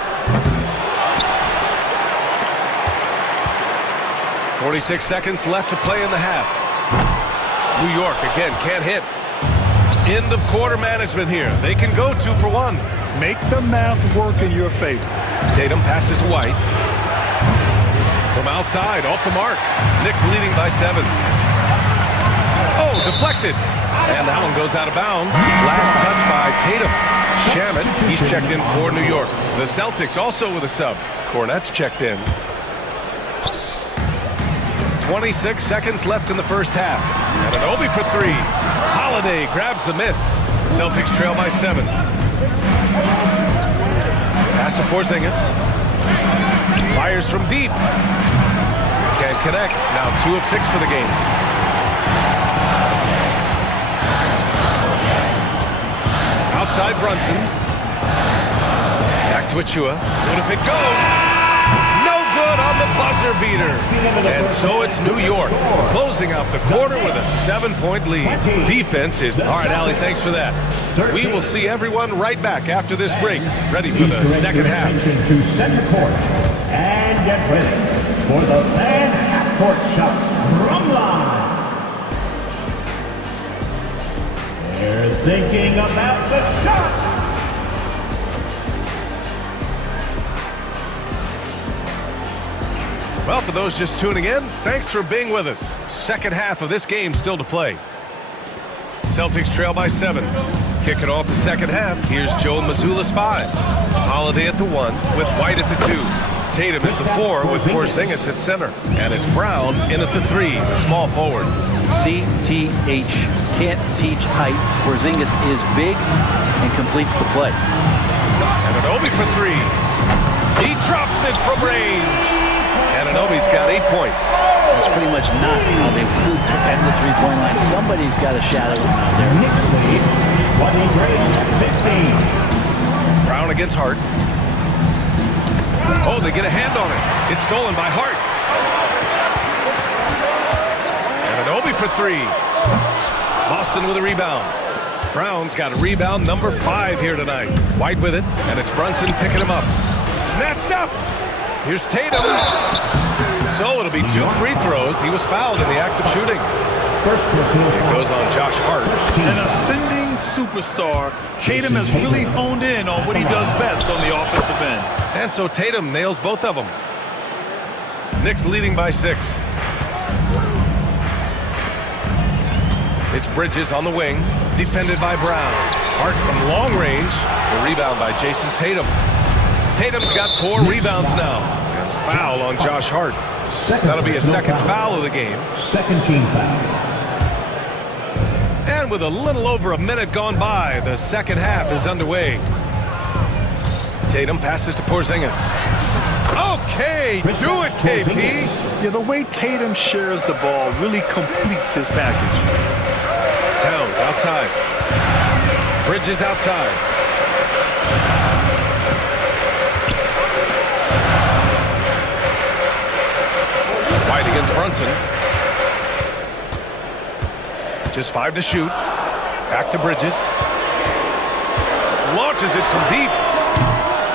46 seconds left to play in the half. New York again can't hit. End of quarter management here. They can go 2 for 1. Make the math work in your favor. Tatum passes to White. From outside, off the mark. Knicks leading by 7. Oh, deflected. And that one goes out of bounds. Last touch by Tatum. Shaman, he's checked in for New York. The Celtics also with a sub. Cornette's checked in. 26 seconds left in the first half. And an Obi for three. Holiday grabs the miss. Celtics trail by 7. Pass to Porzingis. Fires from deep. Can't connect. Now 2 of 6 for the game. Outside Brunson. Back to Achua. What if it goes? No good on the buzzer beater. And so it's New York closing out the quarter with a 7-point lead. Defense is... All right, Allie, thanks for that. We will see everyone right back after this break. Ready for the second half. To center court. And get ready for the fan half-court shot. Drumline. They're thinking about the shot. Well, for those just tuning in, thanks for being with us. Second half of this game still to play. Celtics trail by 7. Kicking off the second half, here's Joe Mazzulla's 5. Holiday at the 1 with White at the 2. Tatum is the 4 with Porzingis at center. And it's Brown in at the 3, the small forward. CTH. Can't teach height. Porzingis is big and completes the play. And Anunoby for 3. He drops it from range. And Anunoby's got 8 points. That's pretty much not how they want to defend the three-point line. Somebody's got to shadow him out there. Knicks lead 23-15. Brown against Hart. Oh, they get a hand on it. It's stolen by Hart. And Anunoby for 3. Boston with a rebound. Brown's got a rebound number 5 here tonight. White with it, and it's Brunson picking him up. Snatched up. Here's Tatum. So it'll be 2 free throws. He was fouled in the act of shooting. It goes on Josh Hart. An ascending superstar. Tatum has really honed in on what he does best on the offensive end. And so Tatum nails both of them. Knicks leading by 6. It's Bridges on the wing, defended by Brown. Hart from long range. The rebound by Jason Tatum. Tatum's got 4 rebounds now. And a foul on Josh Hart. That'll be a second foul of the game. Second team foul. And with a little over a minute gone by, the second half is underway. Tatum passes to Porzingis. Okay, do it, KP. Yeah, the way Tatum shares the ball really completes his package. Towns outside. Bridges outside. White against Brunson. Just 5 to shoot. Back to Bridges. Launches it from deep.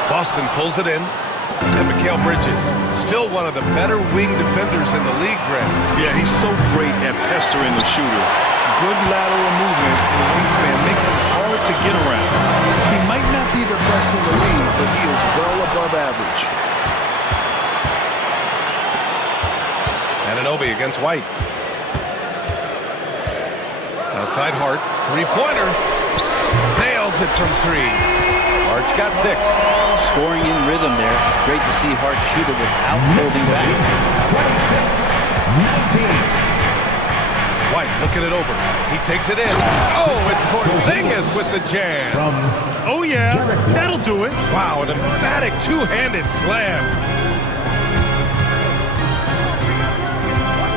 Boston pulls it in. And Mikal Bridges, still one of the better wing defenders in the league, Grant. Yeah, he's so great at pestering the shooter. Good lateral movement and wingspan makes him hard to get around. He might not be the best in the league, but he is well above average. Anunoby against White. Outside Hart, 3-pointer. Nails it from 3. Hart's got 6. Scoring in rhythm there. Great to see Hart shoot it without holding back. 26-19. White looking it over. He takes it in. Oh, it's Porzingis with the jam. Oh, yeah, that'll do it. Wow, an emphatic two-handed slam.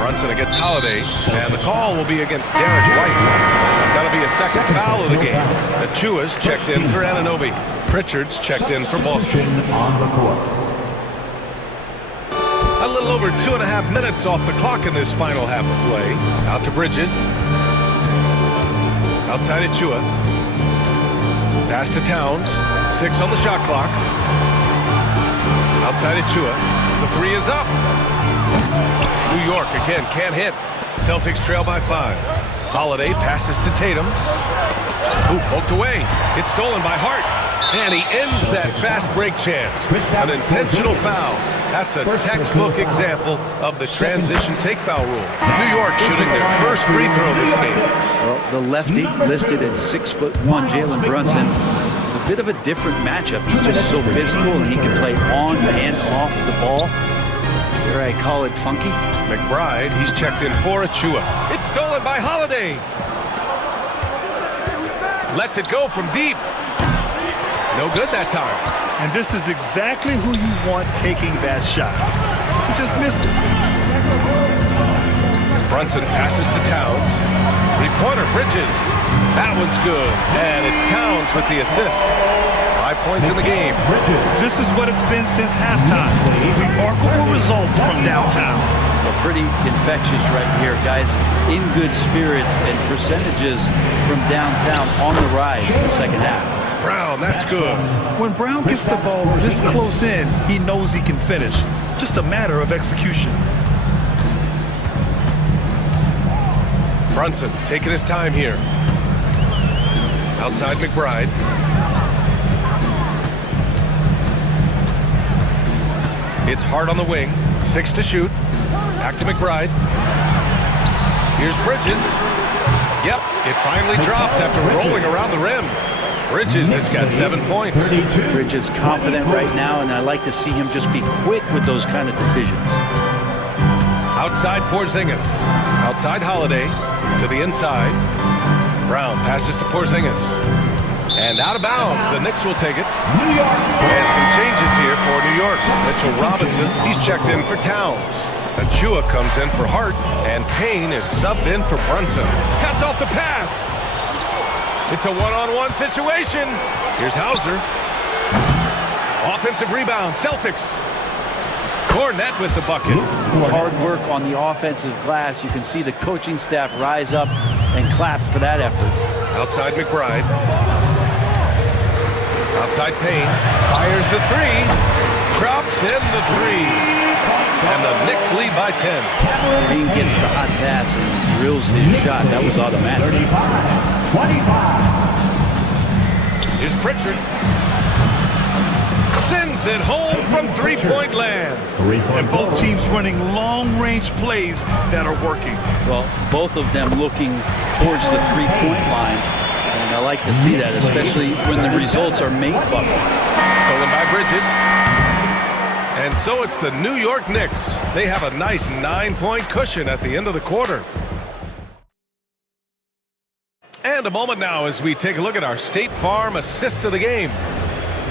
Brunson against Holiday, and the call will be against Derek White. That'll be a second foul of the game. Achua's checked in for Anunoby. Pritchard's checked in for Boston. On the court. A little over 2.5 minutes off the clock in this final half of play. Out to Bridges. Outside Achua. Pass to Towns. 6 on the shot clock. Outside Achua. The 3 is up. New York again can't hit. Celtics trail by 5. Holiday passes to Tatum. Ooh, poked away. It's stolen by Hart. And he ends that fast break chance. An intentional foul. That's a textbook example of the transition take foul rule. New York shooting their first free throw this game. Well, the lefty listed at 6'1", Jalen Brunson. It's a bit of a different matchup. He's just so physical and he can play on and off the ball. Here I call it funky. McBride, he's checked in for Achua. It's stolen by Holiday. Lets it go from deep. No good that time. And this is exactly who you want taking that shot. He just missed it. Brunson passes to Towns. Three-pointer, Bridges. That one's good. And it's Towns with the assist. 5 points in the game. This is what it's been since halftime. Remarkable results from downtown. Well, pretty infectious right here, guys. In good spirits and percentages from downtown on the rise in the second half. Brown, that's good. When Brown gets the ball this close in, he knows he can finish. Just a matter of execution. Brunson taking his time here. Outside McBride. It's Hart on the wing. 6 to shoot. Back to McBride. Here's Bridges. Yep, it finally drops after rolling around the rim. Bridges has got 7 points. Bridges confident right now, and I like to see him just be quick with those kind of decisions. Outside Porzingis. Outside Holiday. To the inside. Brown passes to Porzingis. And out of bounds. The Knicks will take it. And some changes here for New York. Mitchell Robinson, he's checked in for Towns. Achua comes in for Hart. And Payne is subbed in for Brunson. Cuts off the pass. It's a one-on-one situation. Here's Hauser. Offensive rebound, Celtics. Cornette with the bucket. Hard work on the offensive glass. You can see the coaching staff rise up and clap for that effort. Outside McBride. Outside Payne. Fires the 3. Drops in the 3. And the Knicks lead by 10. Payne gets the hot pass and drills his shot. That was automatic. 25. Here's Pritchard. Sends it home from three-point land. And both teams running long-range plays that are working. Well, both of them looking towards the three-point line. And I like to see that, especially when the results are made buckets. Stolen by Bridges. And so it's the New York Knicks. They have a nice 9-point cushion at the end of the quarter. And a moment now as we take a look at our State Farm assist of the game.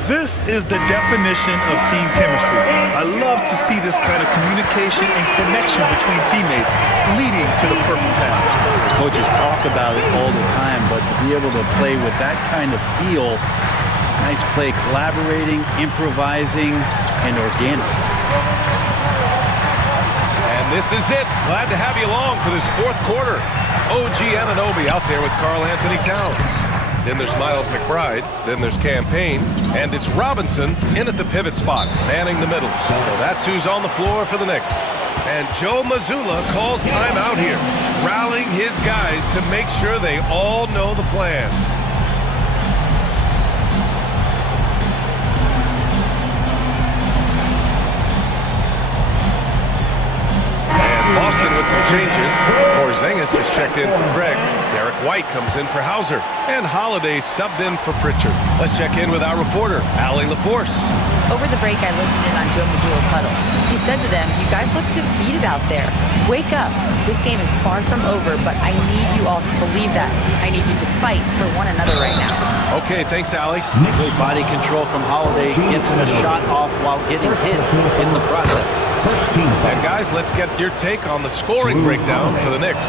This is the definition of team chemistry. I love to see this kind of communication and connection between teammates leading to the perfect pass. Coaches talk about it all the time, but to be able to play with that kind of feel, nice play, collaborating, improvising, and organic. And this is it. Glad to have you along for this fourth quarter. OG Anunoby out there with Karl Anthony Towns. Then there's Miles McBride. Then there's Campaign. And it's Robinson in at the pivot spot, manning the middle. So that's who's on the floor for the Knicks. And Joe Mazzulla calls timeout here, rallying his guys to make sure they all know the plan. And Boston with some changes. Porzingis is checked in for Greg. Derek White comes in for Hauser, and Holiday subbed in for Pritchard. Let's check in with our reporter, Allie LaForce. Over the break, I listened in on Joe Mazzulla's huddle. He said to them, "You guys look defeated out there. Wake up. This game is far from over, but I need you all to believe that. I need you to fight for one another right now." Okay, thanks, Allie. Great body control from Holiday. Gets the shot off while getting hit in the process. And guys, let's get your take on the scoring breakdown for the Knicks.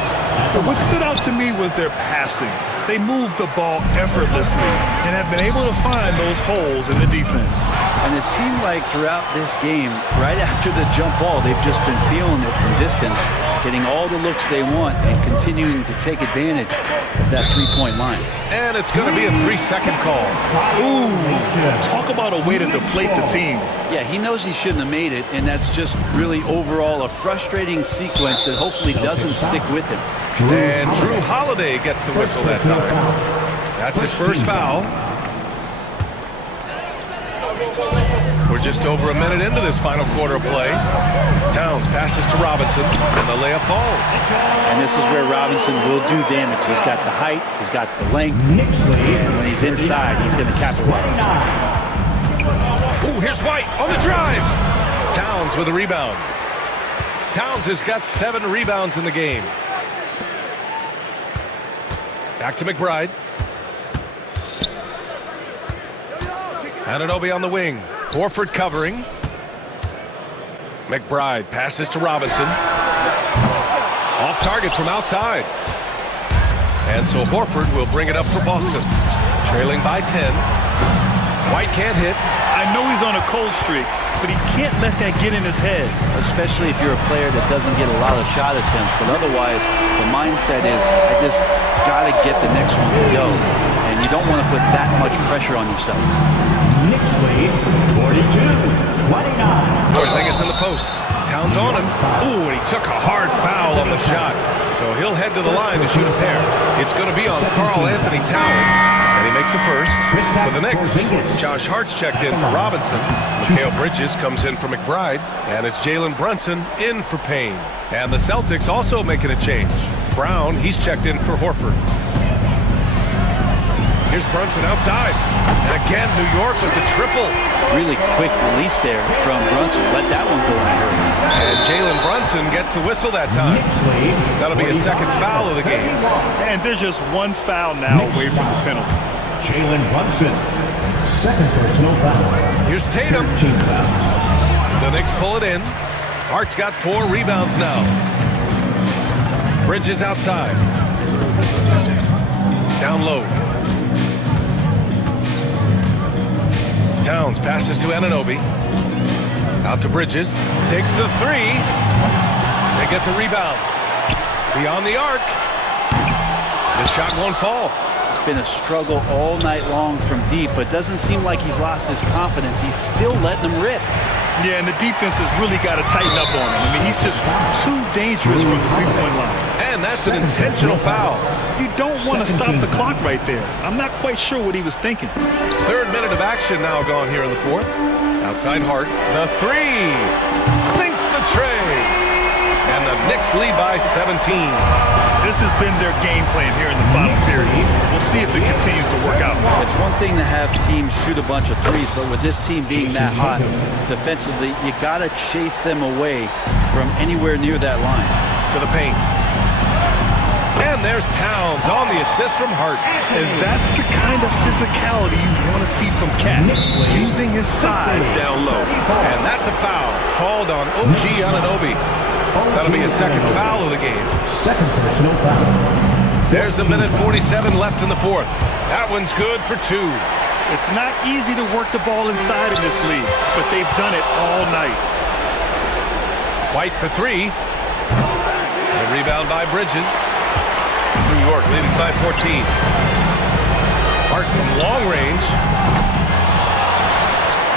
What stood out to me was their passing. They moved the ball effortlessly and have been able to find those holes in the defense. And it seemed like throughout this game, right after the jump ball, they've just been feeling it from distance, getting all the looks they want and continuing to take advantage of that three-point line. And it's going to be a 3-second call. Ooh, talk about a way to deflate the team. Yeah, he knows he shouldn't have made it, and that's just really overall a frustrating sequence that hopefully doesn't stick with him. And Drew Holiday gets the whistle that time. That's his first foul. We're just over a minute into this final quarter of play. Towns passes to Robinson, and the layup falls. And this is where Robinson will do damage. He's got the height, he's got the length, and when he's inside, he's going to capitalize. Ooh, here's White on the drive. Towns with a rebound. Towns has got 7 rebounds in the game. Back to McBride. Anunoby on the wing. Horford covering. McBride passes to Robinson. Off target from outside. And so Horford will bring it up for Boston. Trailing by 10. White can't hit. I know he's on a cold streak, but he can't let that get in his head. Especially if you're a player that doesn't get a lot of shot attempts. But otherwise, the mindset is, I just got to get the next one to go. And you don't want to put that much pressure on yourself. Knicks lead, 42-29. Porzingis in the post. Towns on him. Ooh, and he took a hard foul on the shot. So he'll head to the line to shoot a pair. It's going to be on Karl Anthony Towns. And he makes the first for the Knicks. Josh Hart's checked in for Robinson. Mikal Bridges comes in for McBride. And it's Jalen Brunson in for Payne. And the Celtics also making a change. Brown, he's checked in for Horford. Here's Brunson outside. And again, New York with the triple. Really quick release there from Brunson. Let that one go in there. And Jalen Brunson gets the whistle that time. That'll be a second foul of the game. And there's just one foul now away from the penalty. Jalen Brunson, second personal foul. Here's Tatum. The Knicks pull it in. Hart's got 4 rebounds now. Bridges outside. Down low. Towns passes to Anunoby. Out to Bridges. Takes the 3. They get the rebound. Beyond the arc. The shot won't fall. It's been a struggle all night long from deep, but doesn't seem like he's lost his confidence. He's still letting them rip. Yeah, and the defense has really got to tighten up on him. I mean, he's just too dangerous from the three-point line. And that's an intentional foul. You don't want to stop the clock right there. I'm not quite sure what he was thinking. 3rd minute of action now gone here in the 4th. Outside Hart. The 3. Sinks the tray. And the Knicks lead by 17. This has been their game plan here in the final period. We'll see if it continues to work out. It's one thing to have teams shoot a bunch of threes, but with this team being that hot defensively, you got to chase them away from anywhere near that line. To the paint. And there's Towns on the assist from Hart. And that's the kind of physicality you want to see from Cat, using his size down low. And that's a foul called on OG Anunoby. That'll be a second foul of the game. Second personal foul. There's a minute 47 left in the 4th. That one's good for 2. It's not easy to work the ball inside in this league, but they've done it all night. White for 3. The rebound by Bridges. New York leading by 14. Hart from long range.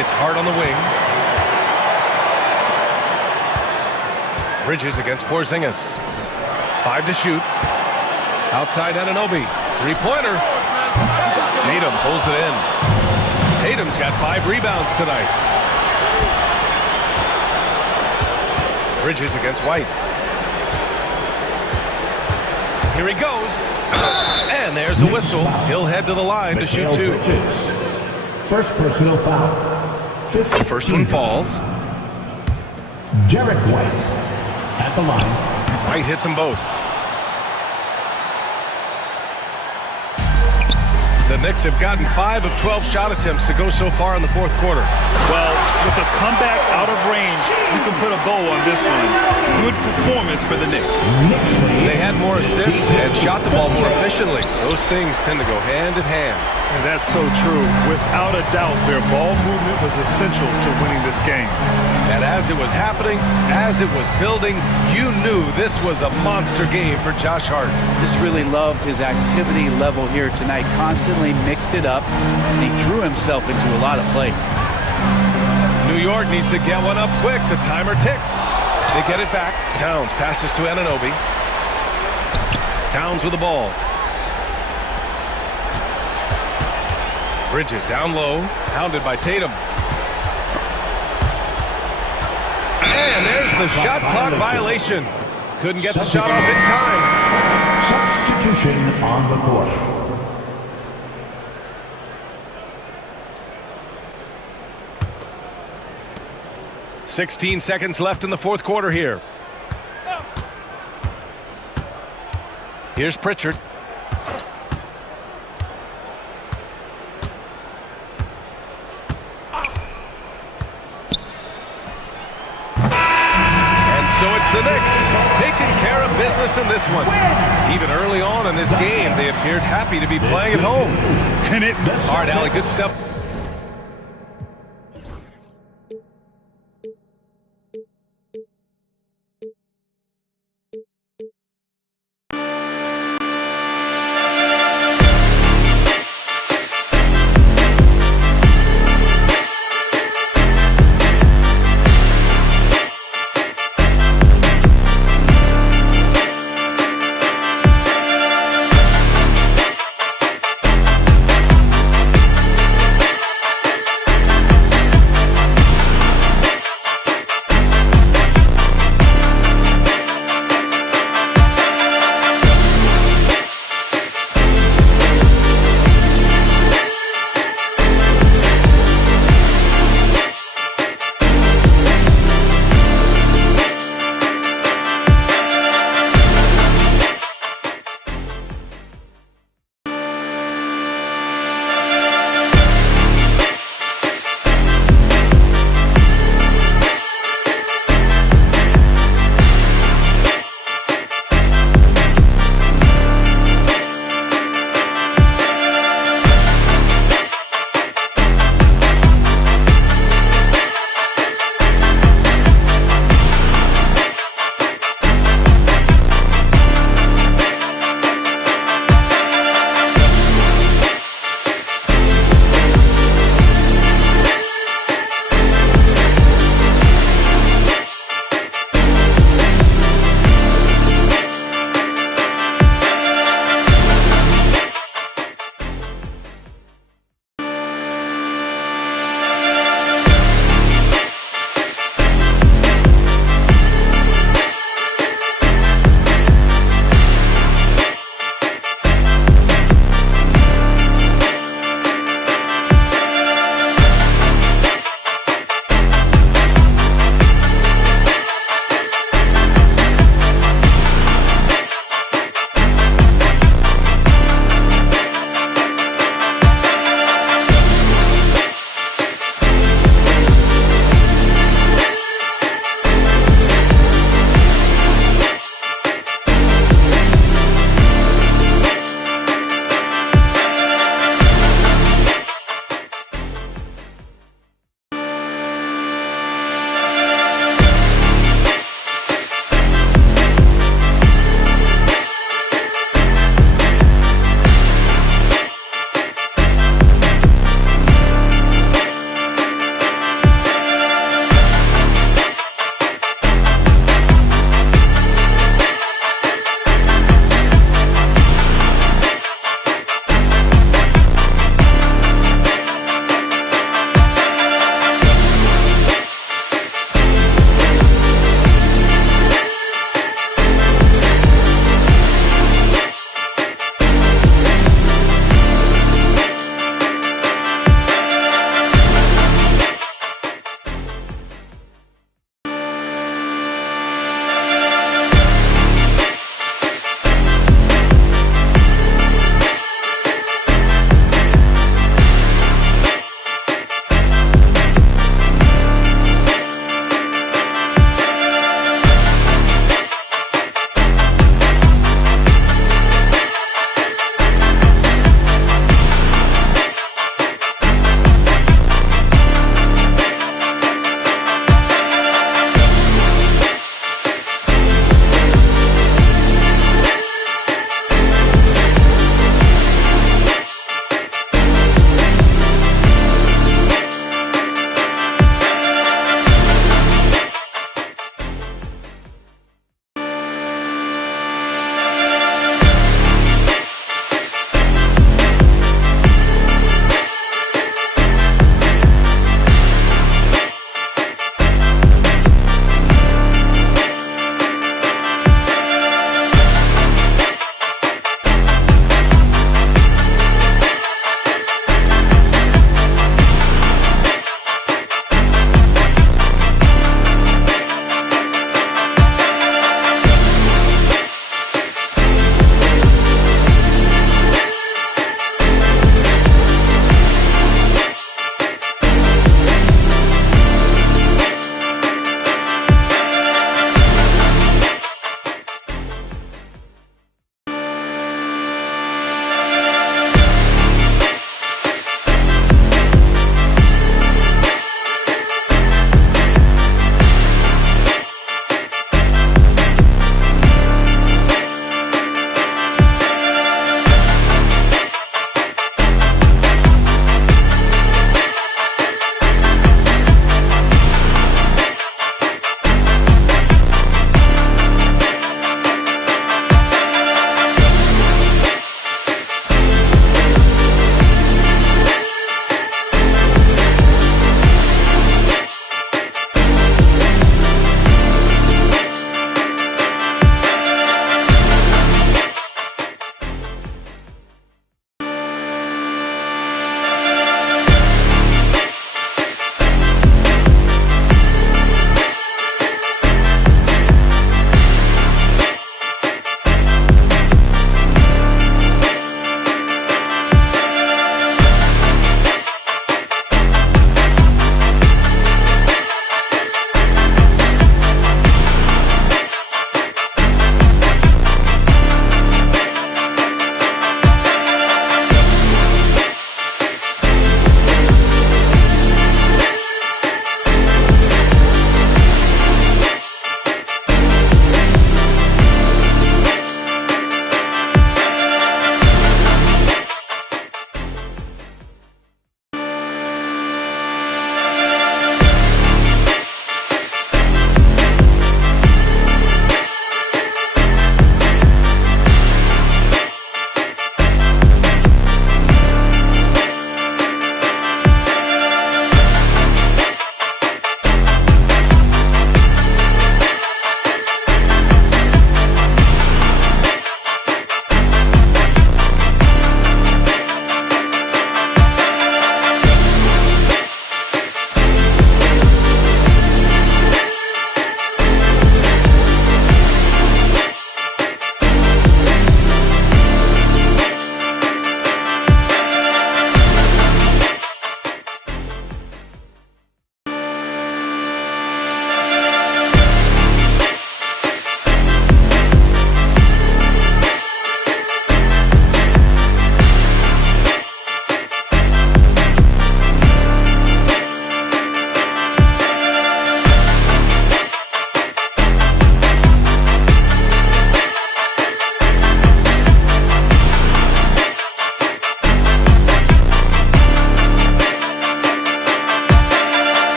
It's Hart on the wing. Bridges against Porzingis. 5 to shoot. Outside Anunoby. 3-pointer. Tatum pulls it in. Tatum's got 5 rebounds tonight. Bridges against White. Here he goes. And there's a whistle. He'll head to the line to shoot two. First personal foul. First one falls. Jarek White at the line. White hits them both. The Knicks have gotten 5 of 12 shot attempts to go so far in the fourth quarter. Well, with a comeback out of range, you can put a bow on this one. Good performance for the Knicks. They had more assists and shot the ball more efficiently. Those things tend to go hand in hand. And that's so true. Without a doubt, their ball movement was essential to winning this game. And as it was happening, as it was building, you knew this was a monster game for Josh Hart. Just really loved his activity level here tonight. Constantly mixed it up, and he threw himself into a lot of plays. New York needs to get one up quick. The timer ticks. They get it back. Towns passes to Anunoby. Towns with the ball. Bridges down low, hounded by Tatum. And there's the shot clock violation. Couldn't get the shot off in time. Substitution on the court. 16 seconds left in the fourth quarter here. Here's Pritchard. The Knicks taking care of business in this one. Even early on in this game, they appeared happy to be playing at home. All right, Allie, good stuff.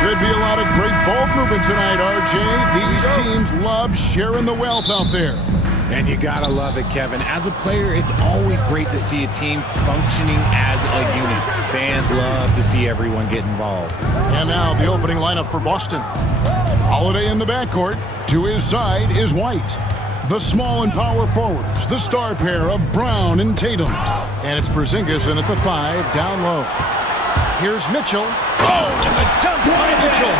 Could be a lot of great ball movement tonight, RJ. These teams love sharing the wealth out there. And you gotta love it, Kevin. As a player, it's always great to see a team functioning as a unit. Fans love to see everyone get involved. And now the opening lineup for Boston. Holiday in the backcourt. To his side is White. The small and power forwards, the star pair of Brown and Tatum. And it's Porzingis in at the 5, down low. Here's Mitchell. Oh, and the dunk by Mitchell.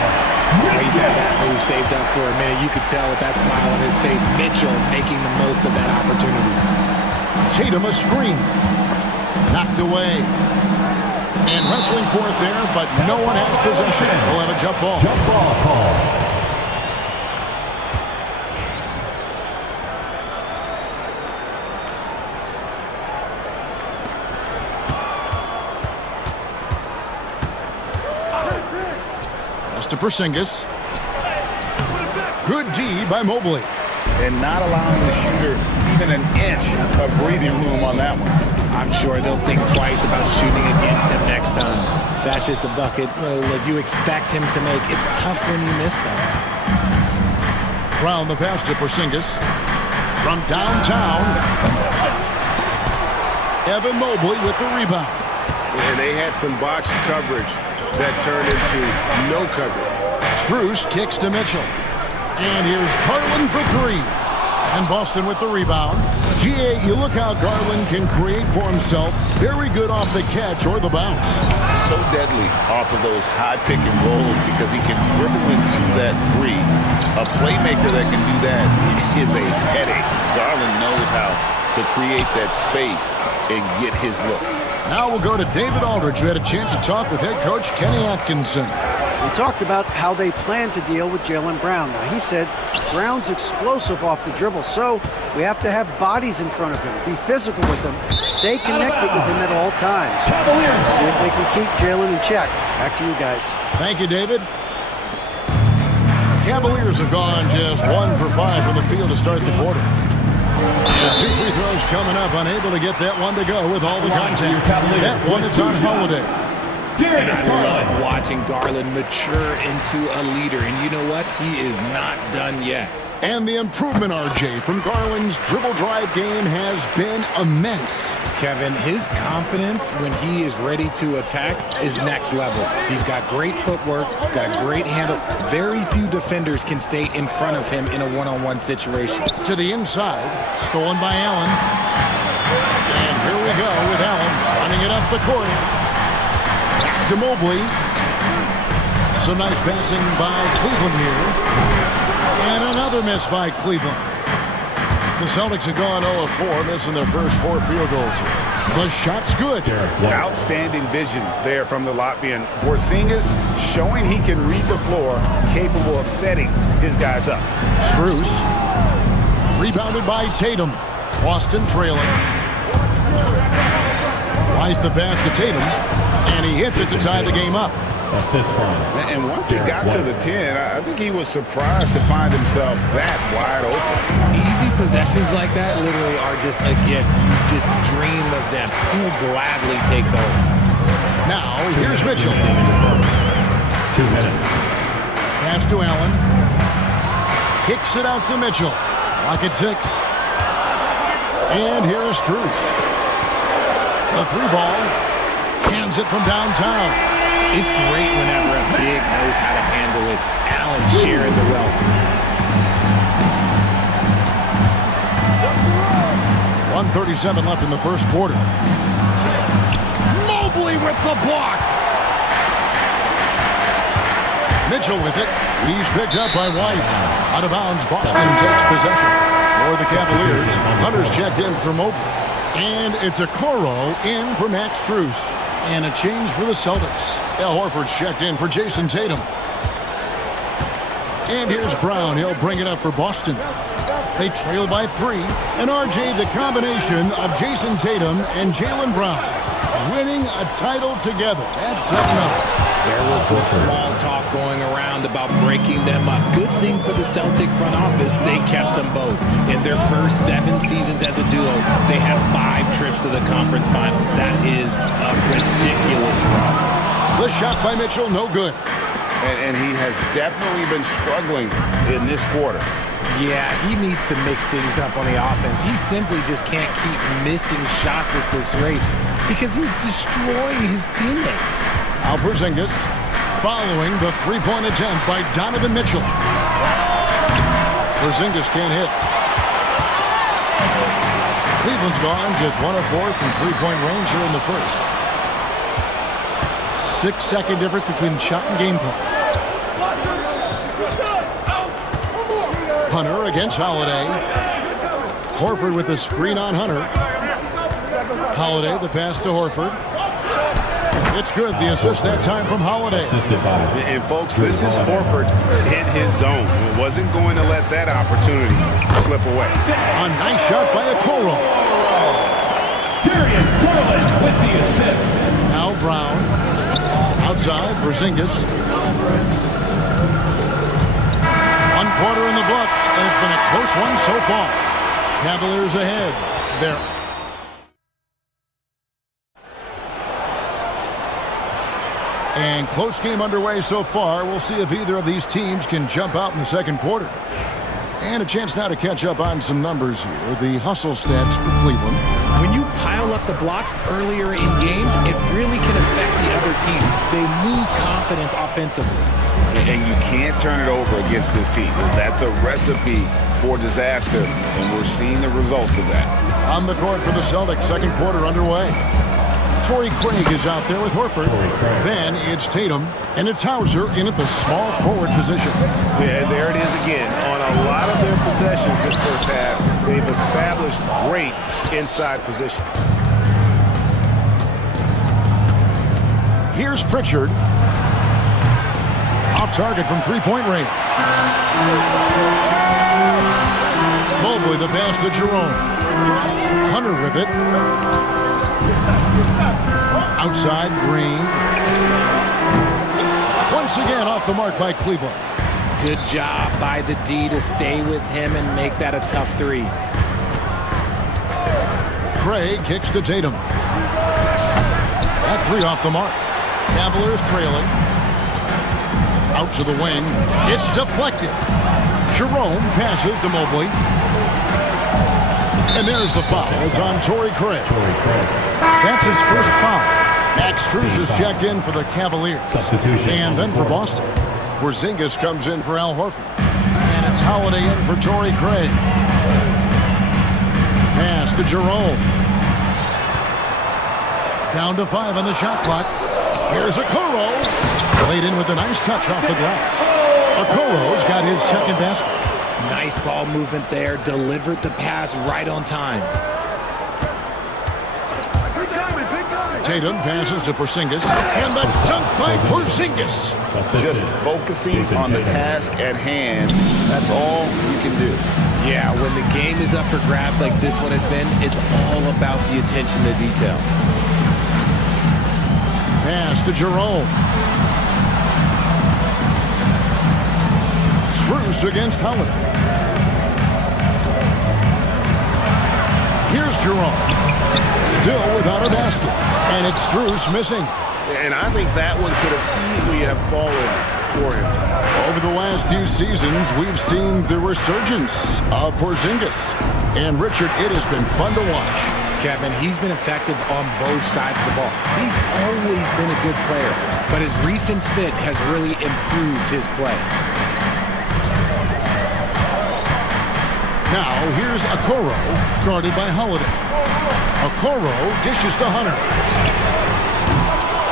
He's had that move saved up for a minute. You could tell with that smile on his face, Mitchell making the most of that opportunity. Tatum a screen. Knocked away. And wrestling for it there, but no one has possession. We'll have a jump ball. Jump ball call. To Porzingis. Good D by Mobley. And not allowing the shooter even an inch of breathing room on that one. I'm sure they'll think twice about shooting against him next time. That's just a bucket that you expect him to make. It's tough when you miss those. Brown the pass to Porzingis. From downtown. Evan Mobley with the rebound. And they had some botched coverage that turned into no coverage. Strus kicks to Mitchell. And here's Garland for 3. And Boston with the rebound. GA, you look how Garland can create for himself. Very good off the catch or the bounce. So deadly off of those high pick and rolls because he can dribble into that 3. A playmaker that can do that is a headache. Garland knows how to create that space and get his look. Now we'll go to David Aldridge, who had a chance to talk with head coach Kenny Atkinson. We talked about how they plan to deal with Jaylen Brown. Now, he said Brown's explosive off the dribble, so we have to have bodies in front of him, be physical with him, stay connected with him at all times. See if they can keep Jaylen in check. Back to you guys. Thank you, David. Cavaliers have gone just 1 for 5 from the field to start the quarter. And 2 free throws coming up, unable to get that one to go with all the contact. That one is on Holiday. And I love watching Garland mature into a leader. And you know what? He is not done yet. And the improvement, RJ, from Garland's dribble drive game has been immense. Kevin, his confidence when he is ready to attack is next level. He's got great footwork, he's got a great handle. Very few defenders can stay in front of him in a one-on-one situation. To the inside, stolen by Allen. And here we go with Allen running it up the court. Back to Mobley. Some nice passing by Cleveland here. And another miss by Cleveland. The Celtics have gone 0 of 4, missing their first 4 field goals. The shot's good. Outstanding vision there from the Latvian. Porzingis showing he can read the floor, capable of setting his guys up. Strus. Rebounded by Tatum. Boston trailing. White the pass to Tatum. And he hits it to tie the game up. And once he got to the 10, I think he was surprised to find himself that wide open. Easy possessions like that literally are just a gift. You just dream of them. He'll gladly take those. Now, here's Mitchell. 2 minutes. Pass to Allen. Kicks it out to Mitchell. Lock at 6. And here's Strus. The 3 ball. Hands it from downtown. It's great whenever a big knows how to handle it. Allen sharing the wealth. 1:37 left in the first quarter. Mobley with the block. Mitchell with it. He's picked up by White. Out of bounds, Boston takes possession. For the Cavaliers, Hunter's checked in for Mobley. And it's a Coro in for Max Strus. And a change for the Celtics. Al Horford's checked in for Jason Tatum. And here's Brown. He'll bring it up for Boston. They trail by 3. And RJ, the combination of Jason Tatum and Jaylen Brown winning a title together. That's something else. There was some small talk going around about breaking them up. Good thing for the Celtic front office, they kept them both. In their first 7 seasons as a duo, they have 5 trips to the conference finals. That is a ridiculous run. The shot by Mitchell, no good. And he has definitely been struggling in this quarter. Yeah, he needs to mix things up on the offense. He simply just can't keep missing shots at this rate because he's destroying his teammates. Now Porzingis following the three-point attempt by Donovan Mitchell. Porzingis can't hit. Cleveland's gone just 1 of 4 from three-point range here in the first. 6-second difference between shot and game clock. Hunter against Holiday. Horford with the screen on Hunter. Holiday, the pass to Horford. It's good. The assist that time from Holiday. And folks, this is Horford in his zone. It wasn't going to let that opportunity slip away. A nice shot by Okoro. Darius Garland with the assist. Now Brown. Outside, Porzingis. 1 quarter in the books, and it's been a close one so far. Cavaliers ahead. There. And close game underway so far. We'll see if either of these teams can jump out in the second quarter. And a chance now to catch up on some numbers here. The hustle stats for Cleveland. When you pile up the blocks earlier in games, it really can affect the other team. They lose confidence offensively. And you can't turn it over against this team. That's a recipe for disaster, and we're seeing the results of that. On the court for the Celtics, second quarter underway. Torrey Craig is out there with Horford. Then it's Tatum, and it's Hauser in at the small forward position. Yeah, there it is again. On a lot of their possessions this first half, they've established great inside position. Here's Pritchard. Off target from three-point range. Mobley the pass to Jerome. Hunter with it. Outside, Green. Once again off the mark by Cleveland. Good job by the D to stay with him and make that a tough three. Craig kicks to Tatum. That three off the mark. Cavaliers trailing. Out to the wing. It's deflected. Jerome passes to Mobley. And there's the foul. It's on Torrey Craig. That's his first foul. Max Strus is checked in for the Cavaliers. And then for Boston. Porzingis comes in for Al Horford. And it's Holiday in for Torrey Craig. Pass to Jerome. Down to 5 on the shot clock. Here's Okoro. Played in with a nice touch off the glass. Okoro's got his second basket. Nice ball movement there. Delivered the pass right on time. Tatum passes to Porzingis. And the dunk by Porzingis. Just focusing on the task at hand. That's all you can do. Yeah, when the game is up for grabs like this one has been, it's all about the attention to detail. Pass to Jerome. Strus against Holiday. Here's Jerome. Still without a basket. And it's Strus missing. And I think that one could have easily have fallen for him. Over the last few seasons, we've seen the resurgence of Porzingis. And Richard, it has been fun to watch. Kevin, he's been effective on both sides of the ball. He's always been a good player, but his recent fit has really improved his play. Now, here's Okoro, guarded by Holiday. Okoro dishes to Hunter.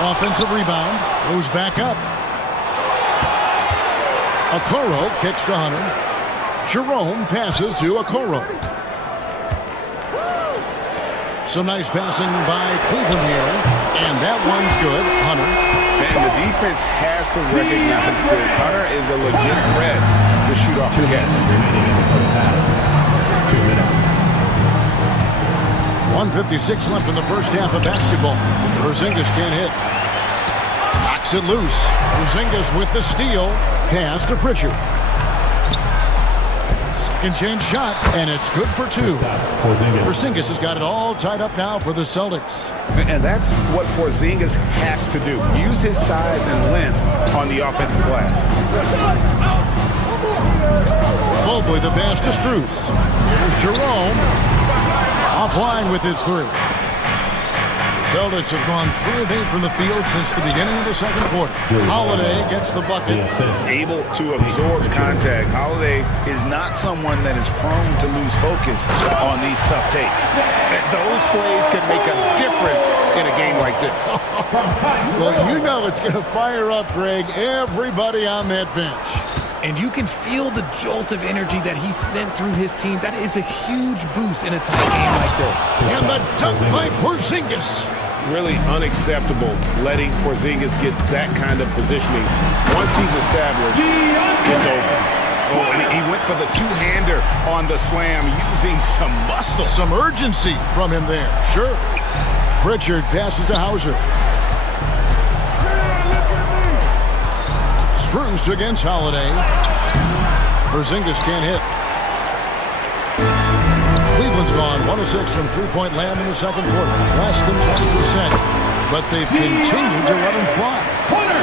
Offensive rebound, goes back up. Okoro kicks to Hunter. Jerome passes to Okoro. Some nice passing by Cleveland here, and that one's good. Hunter. And the defense has to recognize this. Hunter is a legit threat to shoot off the catch. 2 minutes. 1:56 left in the first half of basketball. Porzingis can't hit. Knocks it loose. Porzingis with the steal. Pass to Pritchard. Second chance shot, and it's good for two. Porzingis has got it all tied up now for the Celtics. And that's what Porzingis has to do. Use his size and length on the offensive glass. Mobley the pass to Strus. Here's Jerome. Offline with his three. Celtics have gone 3 of 8 from the field since the beginning of the second quarter. Holiday gets the bucket. Able to absorb contact. Holiday is not someone that is prone to lose focus on these tough takes. Those plays can make a difference in a game like this. Well, you know it's going to fire up, Greg, everybody on that bench. And you can feel the jolt of energy that he sent through his team. That is a huge boost in a tight game like this. And the dunk by Porzingis. Really unacceptable letting Porzingis get that kind of positioning. Once he's established, it's over. Oh, and he went for the two-hander on the slam, using some muscle. Some urgency from him there, sure. Pritchard passes to Hauser. Strus against Holiday. Porzingis can't hit. Cleveland's gone 1 of 6 from three-point land in the second quarter. Less than 20%, but they've continued to let him fly.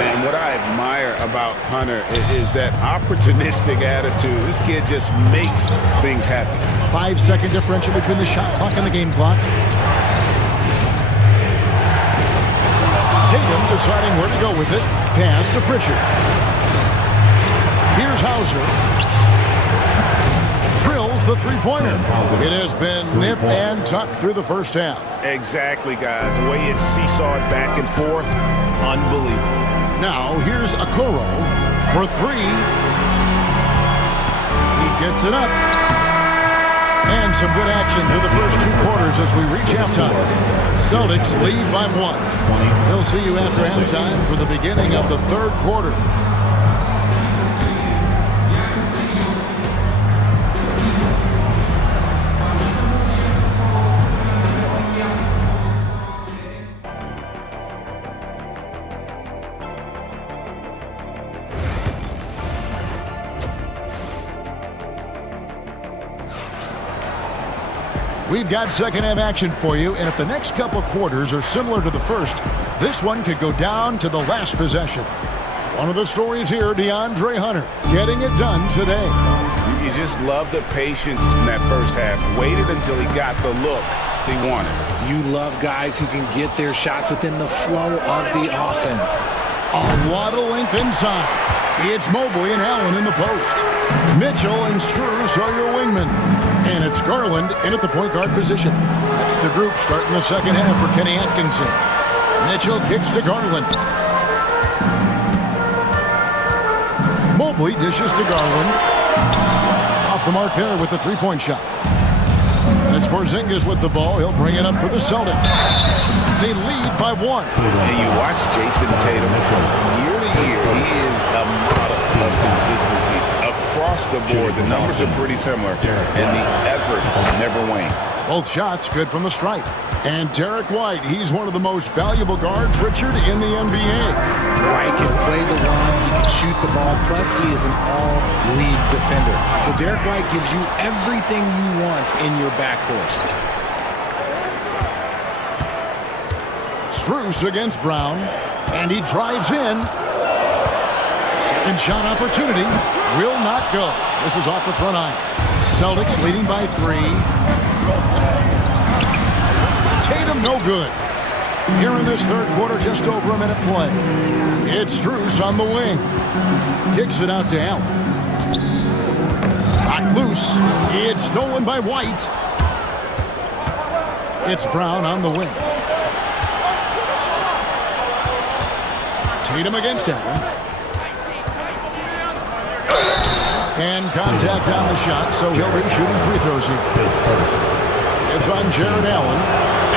And what I admire about Hunter is that opportunistic attitude. This kid just makes things happen. 5-second differential between the shot clock and the game clock. Tatum deciding where to go with it. Pass to Pritchard. Here's Hauser. Drills the three-pointer. It has been nip and tuck through the first half. Exactly, guys. The way it's seesawed back and forth, unbelievable. Now, here's Okoro for three. He gets it up. And some good action through the first 2 quarters as we reach halftime. Celtics lead by 1. We'll see you after halftime for the beginning of the third quarter. We've got second half action for you, and if the next couple quarters are similar to the first, this one could go down to the last possession. One of the stories here, DeAndre Hunter, getting it done today. You just love the patience in that first half. Waited until he got the look he wanted. You love guys who can get their shots within the flow of the offense. A lot of length inside. It's Mobley and Allen in the post. Mitchell and Strus are your wingmen. And it's Garland in at the point guard position. That's the group starting the second half for Kenny Atkinson. Mitchell kicks to Garland. Mobley dishes to Garland. Off the mark there with the three-point shot. And it's Porzingis with the ball. He'll bring it up for the Celtics. They lead by 1. And you watch Jason Tatum. Year to year, he is a model of consistency. Across the board, the numbers are pretty similar, and the effort never wanes. Both shots good from the stripe. And Derek White, he's one of the most valuable guards, Richard, in the NBA. White can play the one, he can shoot the ball, plus he is an all-league defender. So Derek White gives you everything you want in your backcourt. Strus against Brown, and he drives in. Second shot opportunity will not go. This is off the front iron. Celtics leading by 3. Tatum no good. Here in this third quarter, just over a minute play. It's Strus on the wing. Kicks it out to Allen. Knocked loose. It's stolen by White. It's Brown on the wing. Tatum against Allen. And contact on the shot, so he'll be shooting free throws here. It's on Jared Allen.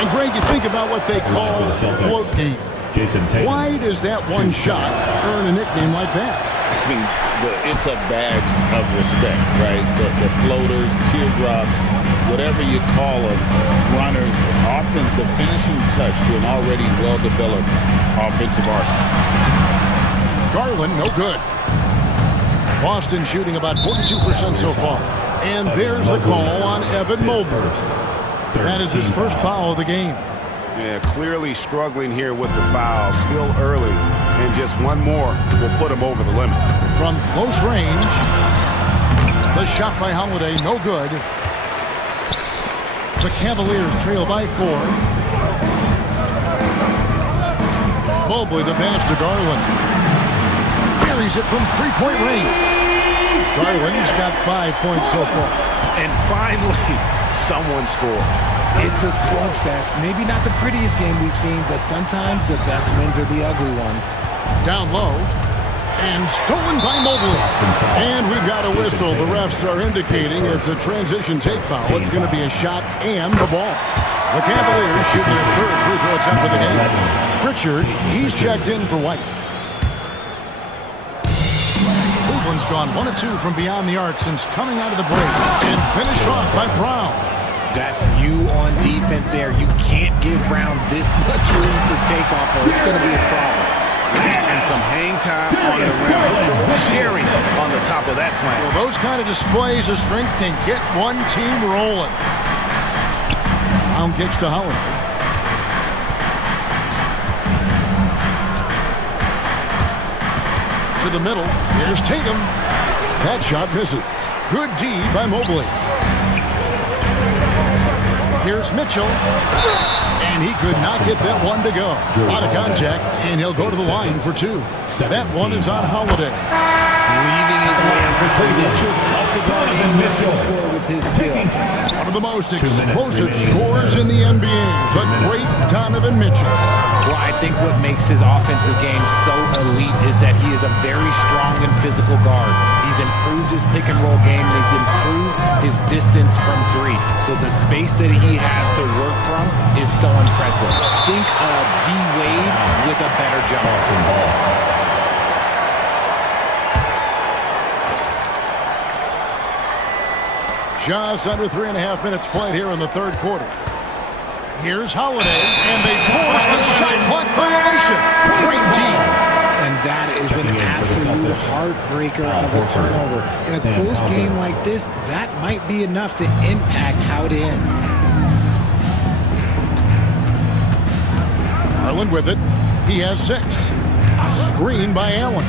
And Greg, you think about what they call float game. Why does that one shot earn a nickname like that? I mean, it's a badge of respect, right? The floaters, teardrops, whatever you call them, runners, often the finishing touch to an already well-developed offensive arsenal. Garland, no good. Boston shooting about 42% so far. And there's the call on Evan Mobley. That is his first foul of the game. Yeah, clearly struggling here with the foul. Still early, and just one more will put him over the limit. From close range, the shot by Holiday, no good. The Cavaliers trail by 4. Mobley, the pass to Garland. Carries it from three-point range. Garland's got 5 points so far. And finally, someone scores. It's a slugfest. Maybe not the prettiest game we've seen, but sometimes the best wins are the ugly ones. Down low. And stolen by Mobley. And we've got a whistle. The refs are indicating it's a transition take foul. It's going to be a shot and the ball. The Cavaliers shoot their third free throw attempt for the game. Pritchard, he's checked in for White. Cleveland's gone 1 of 2 from beyond the arc since coming out of the break. And finished off by Brown. That's you on defense there. You can't give Brown this much room for takeoff or it's going to be a problem. And some hang time on the rim. Jerry on the top of that slam. Well, those kind of displays of strength can get one team rolling. Brown kicks to Holiday. To the middle. Here's Tatum. That shot misses. Good D by Mobley. Here's Mitchell. And he could not get that one to go. A lot of contact, and he'll go to the line for 2. That one is on Holiday. Leaving his man. Mitchell, tough to guard him on the floor with his skill. One of the most explosive scores in the NBA. The great Donovan Mitchell. Well, I think what makes his offensive game so elite is that he is a very strong and physical guard. He's improved his pick and roll game, and he's improved his distance from 3. So the space that he has to work from is so impressive. Think of D. Wade with a better jump. Just under 3.5 minutes played here in the third quarter. Here's Holiday, and they force the shot clock violation. Great D. And that is an absolute heartbreaker of a turnover. In a close game like this, that might be enough to impact how it ends. Garland with it. He has 6. Screen by Allen.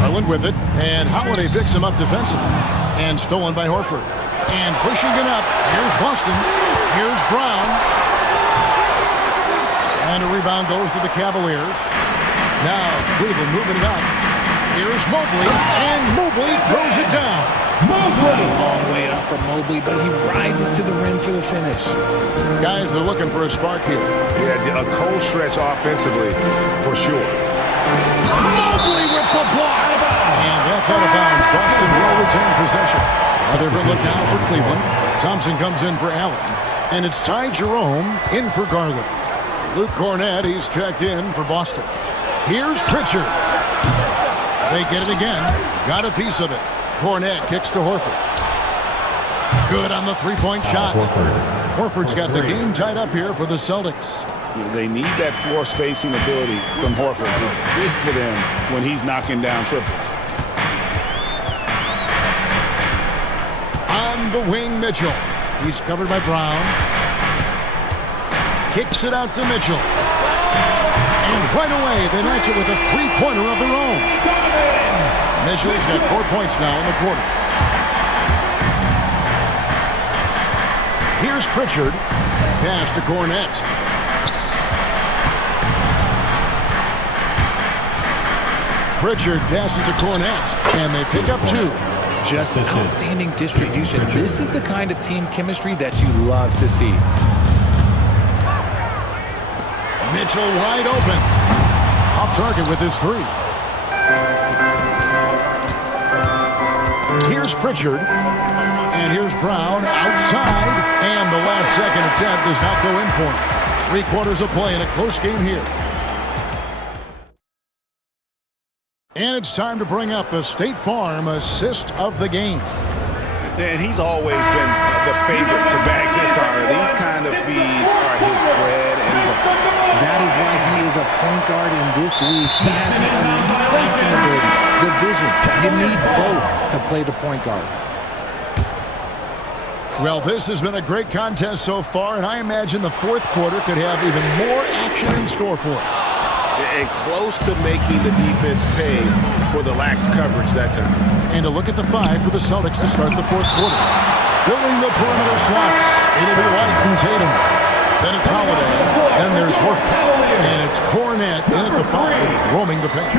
Garland with it, and Holiday picks him up defensively. And stolen by Horford. And pushing it up. Here's Boston. Here's Brown. And a rebound goes to the Cavaliers. Now Cleveland moving it up. Here's Mobley. And Mobley throws it down. Mobley. A long way up for Mobley, but he rises to the rim for the finish. Guys are looking for a spark here. Yeah, a cold stretch offensively for sure. Mobley with the block. And that's out of bounds. Boston will retain possession. A different look now for Cleveland. Thompson comes in for Allen. And it's Ty Jerome in for Garland. Luke Cornett, he's checked in for Boston. Here's Pritchard. They get it again. Got a piece of it. Cornett kicks to Horford. Good on the three-point shot. Horford's got the game tied up here for the Celtics. They need that floor spacing ability from Horford. It's big for them when he's knocking down triples. On the wing, Mitchell. He's covered by Brown. Kicks it out to Mitchell. And right away, they match it with a three-pointer of their own. Mitchell's got 4 points now in the quarter. Here's Pritchard. Pass to Cornett. Pritchard passes to Cornett. And they pick up 2. Just an outstanding distribution. This is the kind of team chemistry that you love to see. Mitchell wide open. Off target with his 3. Here's Pritchard. And here's Brown outside. And the last second attempt does not go in for him. 3 quarters of play in a close game here. And it's time to bring up the State Farm assist of the game. And he's always been the favorite to bag this honor. These kind of feeds are his bread and butter. That is why he is a point guard in this league. He has the elite passing ability, the vision. You need both to play the point guard. Well, this has been a great contest so far, and I imagine the fourth quarter could have even more action in store for us. And close to making the defense pay for the lax coverage that time. And a look at the 5 for the Celtics to start the fourth quarter. Filling the perimeter slots, it'll be White and Tatum. Then it's Holiday, then there's Horford, and it's Cornette in at the 5, roaming the paint.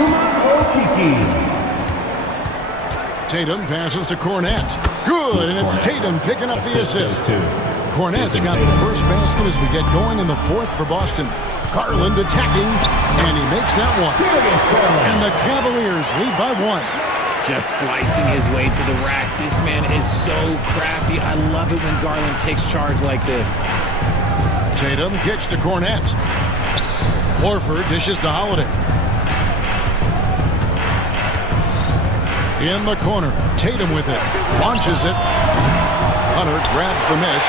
Tatum passes to Cornette. Good, and it's Tatum picking up the assist. Cornette's got the first basket as we get going in the fourth for Boston. Garland attacking, and he makes that one. And the Cavaliers lead by 1. Just slicing his way to the rack. This man is so crafty. I love it when Garland takes charge like this. Tatum kicks to Cornette. Horford dishes to Holiday. In the corner, Tatum with it. Launches it. Hunter grabs the miss.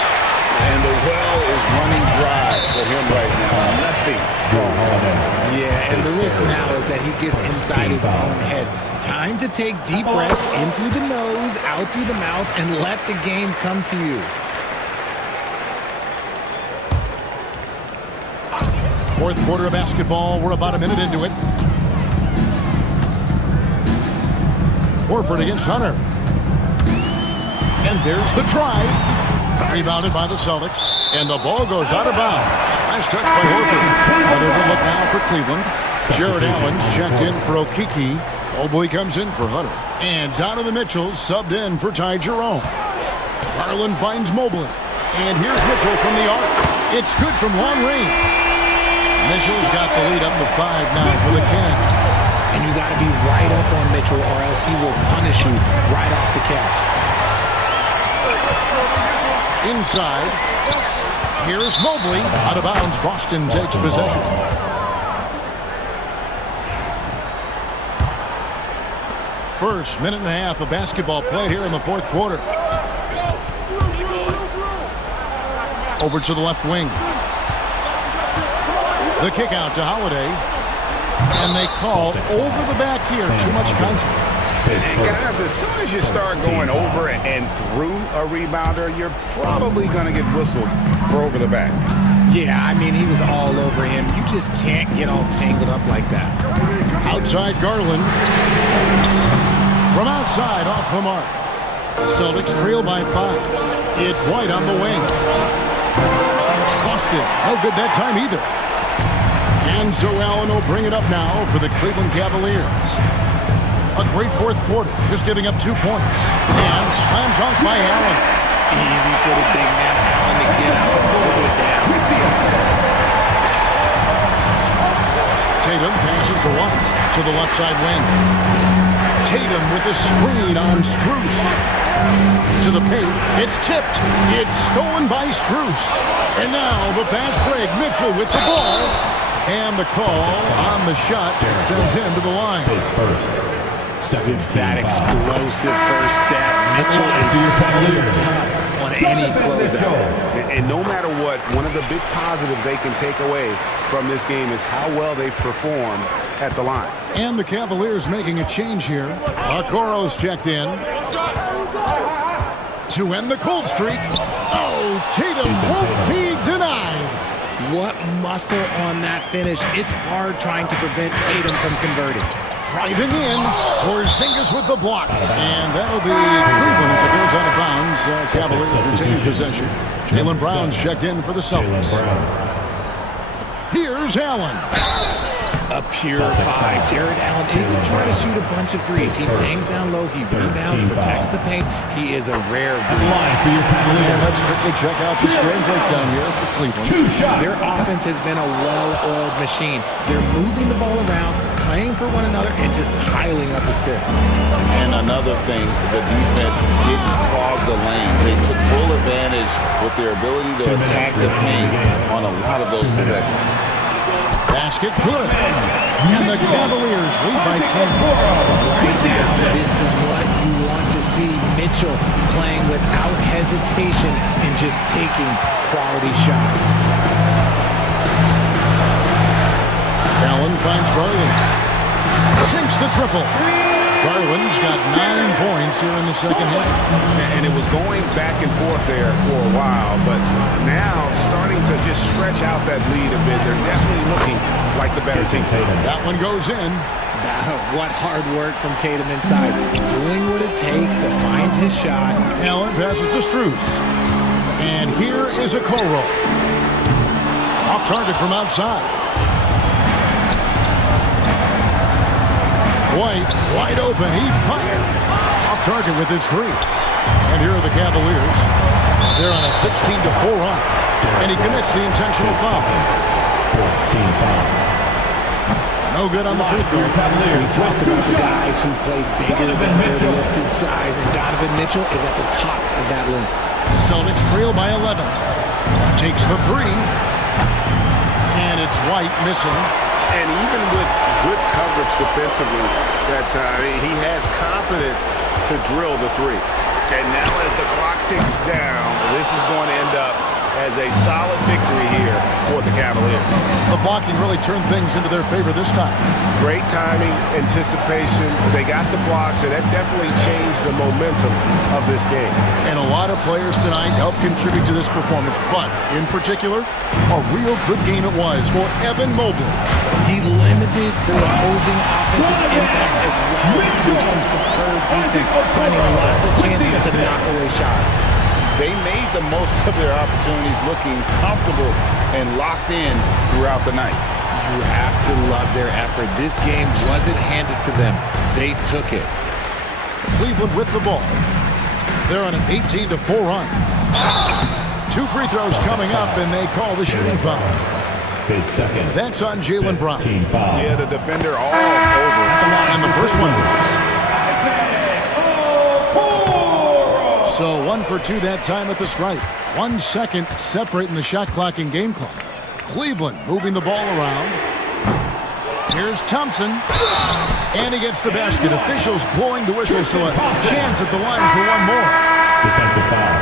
And the well is running dry for him right now. Nothing for Holiday. Yeah, and the risk now is that he gets inside his own head. Time to take deep breaths in through the nose, out through the mouth, and let the game come to you. Fourth quarter of basketball. We're about a minute into it. Horford against Hunter. And there's the drive. Rebounded by the Celtics. And the ball goes out of bounds. Nice touch by Horford. Another look now for Cleveland. Jared Allen's checked in for Okeke. Mobley comes in for Hunter. And Donovan Mitchell subbed in for Ty Jerome. Garland finds Mobley. And here's Mitchell from the arc. It's good from long range. Mitchell's got the lead up to 5 now for the Cavs. And you got to be right up on Mitchell or else he will punish you right off the catch. Inside. Here's Mobley. Out of bounds. Boston takes possession. First minute and a half of basketball play here in the fourth quarter. Over to the left wing. The kick out to Holiday. And they call over the back here. Too much contact. And guys, as soon as you start going over and through a rebounder, you're probably going to get whistled for over the back. Yeah, I mean, he was all over him. You just can't get all tangled up like that. Outside Garland. From outside, off the mark. Celtics trail by 5. It's White on the wing. Boston, no good that time either. And so Allen will bring it up now for the Cleveland Cavaliers. A great fourth quarter, just giving up 2 points. And slam dunk by Allen. Easy for the big man Allen to get out and pull it down. Tatum passes to White to the left side wing. Tatum with the screen on Strus. To the paint, it's tipped. It's stolen by Strus. And now the fast break, Mitchell with the ball. And the call on the shot sends him to the line. With that explosive first step, Mitchell is so tough on any closeout. And no matter what, one of the big positives they can take away from this game is how well they perform at the line. And the Cavaliers making a change here. Okoro's checked in. To end the cold streak. Oh, Tatum won't be denied. What muscle on that finish. It's hard trying to prevent Tatum from converting. Driving in. Porzingis with the block. And that'll be Cleveland as it goes out of bounds. Cavaliers retain possession. Jaylen Brown's checked in for the Celtics. Here's Allen. A pure 5. Jared Allen isn't trying to shoot a bunch of threes. He bangs down low. He rebounds, protects the paint. He is a rare breed. And let's quickly check out the scoring breakdown here for Cleveland. Their offense has been a well-oiled machine. They're moving the ball around, playing for one another, and just piling up assists. And another thing, the defense didn't clog the lane. They took full advantage with their ability to attack the paint on a lot of those possessions. Basket good. And the Cavaliers lead by 10. Right now, this is what you want to see. Mitchell playing without hesitation and just taking quality shots. Allen finds Garland. Sinks the triple. Garland's got 9 points here in the second half. And it was going back and forth there for a while, but now starting to just stretch out that lead a bit. They're definitely looking like the better team. That one goes in. What hard work from Tatum inside. Doing what it takes to find his shot. Allen passes to Strus. And here is a Okoro. Off target from outside. White, wide open. He fires. Off target with his 3. And here are the Cavaliers. They're on a 16-4 run. And he commits the intentional foul. 14 foul. No good on the free throw. We talked about the guys who play bigger than their listed size, and Donovan Mitchell is at the top of that list. Celtics trail by 11. Takes the 3. And it's White missing. And even with good coverage defensively that time, he has confidence to drill the 3. And now as the clock ticks down, this is going to end up as a solid victory here for the Cavaliers. The blocking really turned things into their favor this time. Great timing, anticipation. They got the blocks, and that definitely changed the momentum of this game. And a lot of players tonight helped contribute to this performance, but in particular, a real good game it was for Evan Mobley. He limited the opposing offense's impact as well with some superb defense, finding lots of chances to knock away shots. They made the most of their opportunities, looking comfortable and locked in throughout the night. You have to love their effort. This game wasn't handed to them. They took it. Cleveland with the ball. They're on an 18-4 run. 2 free throws coming up, and they call the shooting foul. His second. That's on Jaylen Brown. Yeah, the defender all over. And the first one drops. So 1 for 2 that time at the stripe. 1 second separating the shot clock and game clock. Cleveland moving the ball around. Here's Thompson. And he gets the basket. Officials blowing the whistle, so a chance at the line for one more. Defensive foul.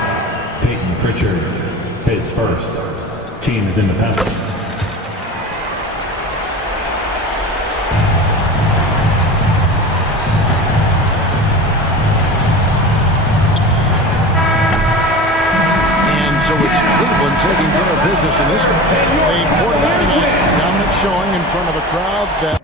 Peyton Pritchard, his first. Team is in the penalty. So it's Cleveland taking care of business in this one. They poured it out tonight. Dominant showing in front of a crowd that...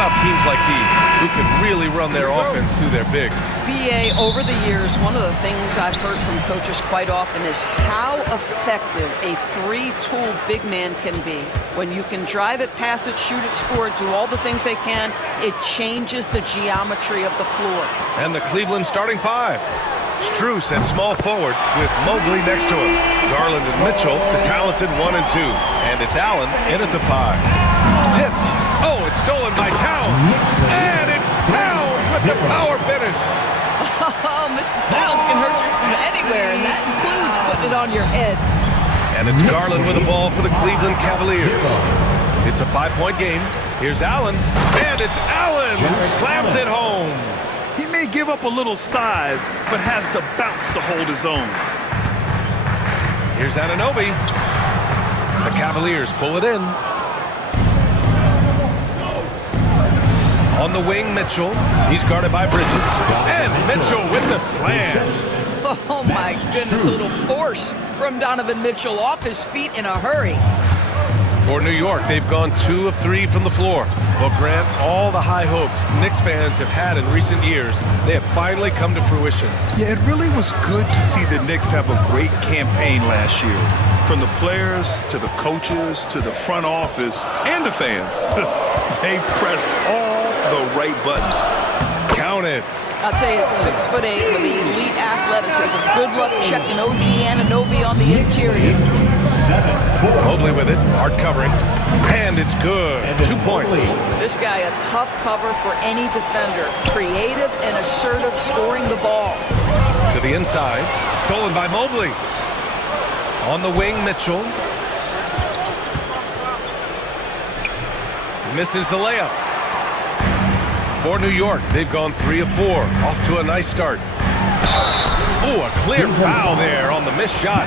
about teams like these who can really run their offense through their bigs? BA, over the years, one of the things I've heard from coaches quite often is how effective a three-tool big man can be. When you can drive it, pass it, shoot it, score it, do all the things they can, it changes the geometry of the floor. And the Cleveland starting five. Strus at small forward with Mobley next to him. Garland and Mitchell, the talented 1 and 2. And it's Allen in at the 5. Tipped. Oh, it's stolen by Towns. And it's Towns with the power finish. Oh, Mr. Towns can hurt you from anywhere, and that includes putting it on your head. And it's Garland with the ball for the Cleveland Cavaliers. It's a 5-point game. Here's Allen. And it's Allen who slams it home. He may give up a little size, but has the bounce to hold his own. Here's Anunoby. The Cavaliers pull it in. On the wing, Mitchell. He's guarded by Bridges. And Mitchell with the slam. Oh, my goodness, a little force from Donovan Mitchell off his feet in a hurry. For New York, they've gone 2 of 3 from the floor. Well, Grant, all the high hopes Knicks fans have had in recent years, they have finally come to fruition. Yeah, it really was good to see the Knicks have a great campaign last year. From the players to the coaches to the front office and the fans. They've pressed all the right buttons. Count it. I'll tell you, it's 6'8" with elite athleticism. Good luck checking OG Anunoby on the interior. Mobley with it, hard covering, and it's good. 2 points. This guy a tough cover for any defender. Creative and assertive scoring the ball. To the inside, stolen by Mobley. On the wing, Mitchell. Misses the layup. For New York, they've gone 3 of 4. Off to a nice start. Oh, a clear foul there on the missed shot.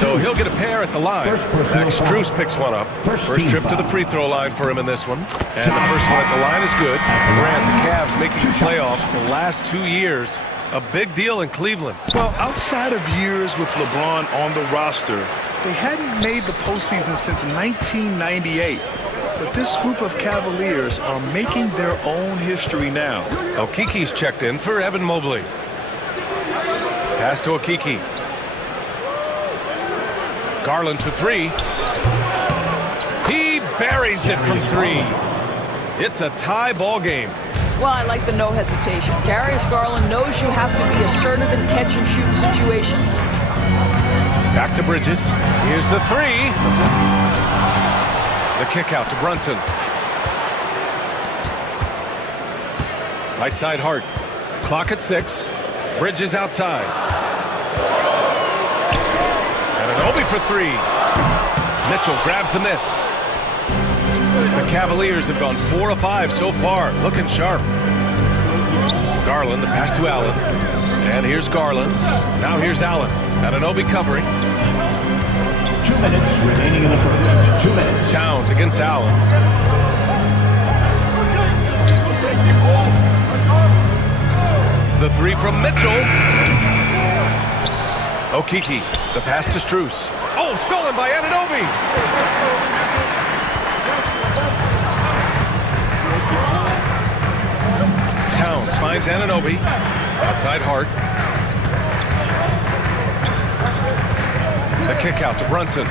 So he'll get a pair at the line. Max Strus picks one up. First trip to the free throw line for him in this one. And the first one at the line is good. Grant, the Cavs making the playoffs the last 2 years. A big deal in Cleveland. Well, outside of years with LeBron on the roster, they hadn't made the postseason since 1998. But this group of Cavaliers are making their own history now. Okiki's checked in for Evan Mobley. Pass to Okiki. Garland to 3. He buries it from 3. It's a tie ball game. Well, I like the no hesitation. Darius Garland knows you have to be assertive in catch-and-shoot situations. Back to Bridges. Here's the 3. The kick out to Brunson. Right side Hart. Clock at 6. Bridges outside. And an Obi for 3. Mitchell grabs a miss. The Cavaliers have gone 4 of 5 so far. Looking sharp. Garland, the pass to Allen. And here's Garland. Now here's Allen. Anunoby covering. 2 minutes remaining in the first. 2 minutes. Towns against Allen. The 3 from Mitchell. Okiki, the pass to Strus. Oh, stolen by Anunoby. Towns finds Anunoby. Outside Hart. The kick out to Brunson.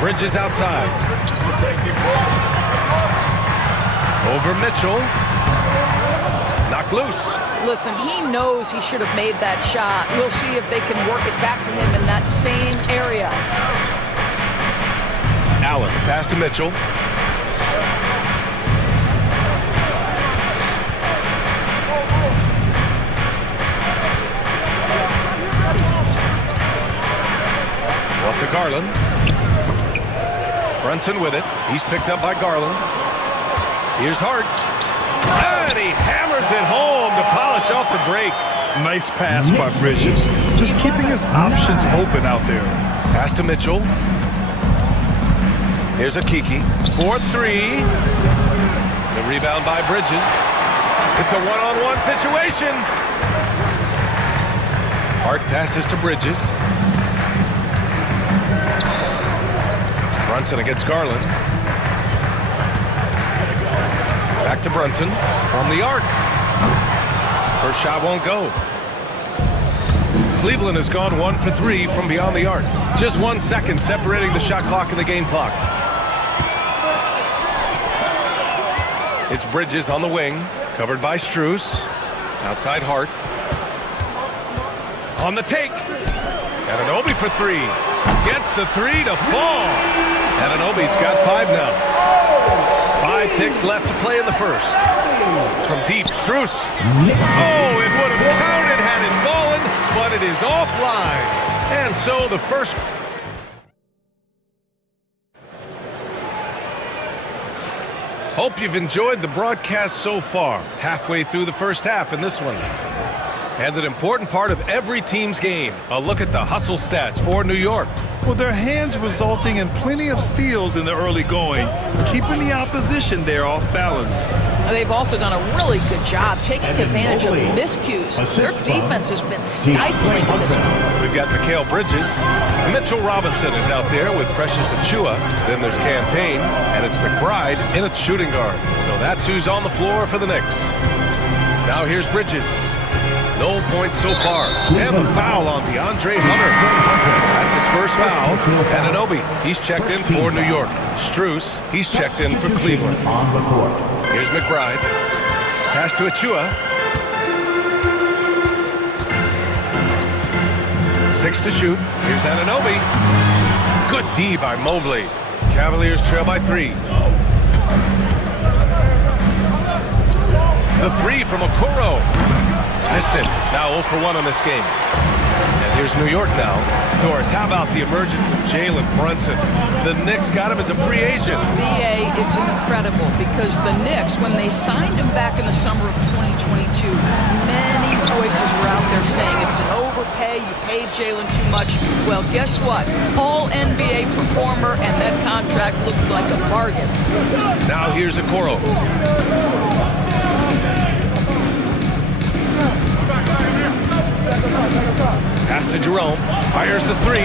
Bridges outside. Over Mitchell. Knocked loose. Listen, he knows he should have made that shot. We'll see if they can work it back to him in that same area. Allen, pass to Mitchell. Well, to Garland. Brunson with it. He's picked up by Garland. Here's Hart. And he hammers it home to polish off the break. Nice pass by Bridges. Just keeping his options open out there. Pass to Mitchell. Here's Okiki. 4-3. The rebound by Bridges. It's a one-on-one situation. Hart passes to Bridges. Brunson against Garland. Back to Brunson from the arc. First shot won't go. Cleveland has gone 1 for 3 from beyond the arc. Just 1 second separating the shot clock and the game clock. It's Bridges on the wing, covered by Strus. Outside Hart. On the take. Anunoby for 3. Gets the 3 to fall. Anunoby's got 5 now. 5 ticks left to play in the first. From deep, Strus. Oh, it would have counted had it fallen, but it is offline. And so the first... Hope you've enjoyed the broadcast so far. Halfway through the first half in this one. And an important part of every team's game. A look at the hustle stats for New York. Well, their hands resulting in plenty of steals in the early going, keeping the opposition there off balance. They've also done a really good job taking advantage of miscues. Their defense has been stifling in this one. We've got Mikal Bridges. Mitchell Robinson is out there with Precious Achiuwa. Then there's Campaign, and it's McBride in a shooting guard. So that's who's on the floor for the Knicks. Now here's Bridges. No points so far. And the foul on DeAndre Hunter. That's his first foul. Anunoby, he's checked in for New York. Strus, he's checked in for Cleveland. Here's McBride. Pass to Achiuwa. 6 to shoot. Here's Anunoby. Good D by Mobley. Cavaliers trail by 3. The 3 from Okoro. Missed it. Now 0 for 1 on this game. And here's New York now. Doris, how about the emergence of Jalen Brunson? The Knicks got him as a free agent. BA, it's incredible because the Knicks, when they signed him back in the summer of 2022, many voices were out there saying it's an overpay, you paid Jalen too much. Well, guess what? All NBA performer, and that contract looks like a bargain. Now here's Okoro. Pass to Jerome. Fires the 3.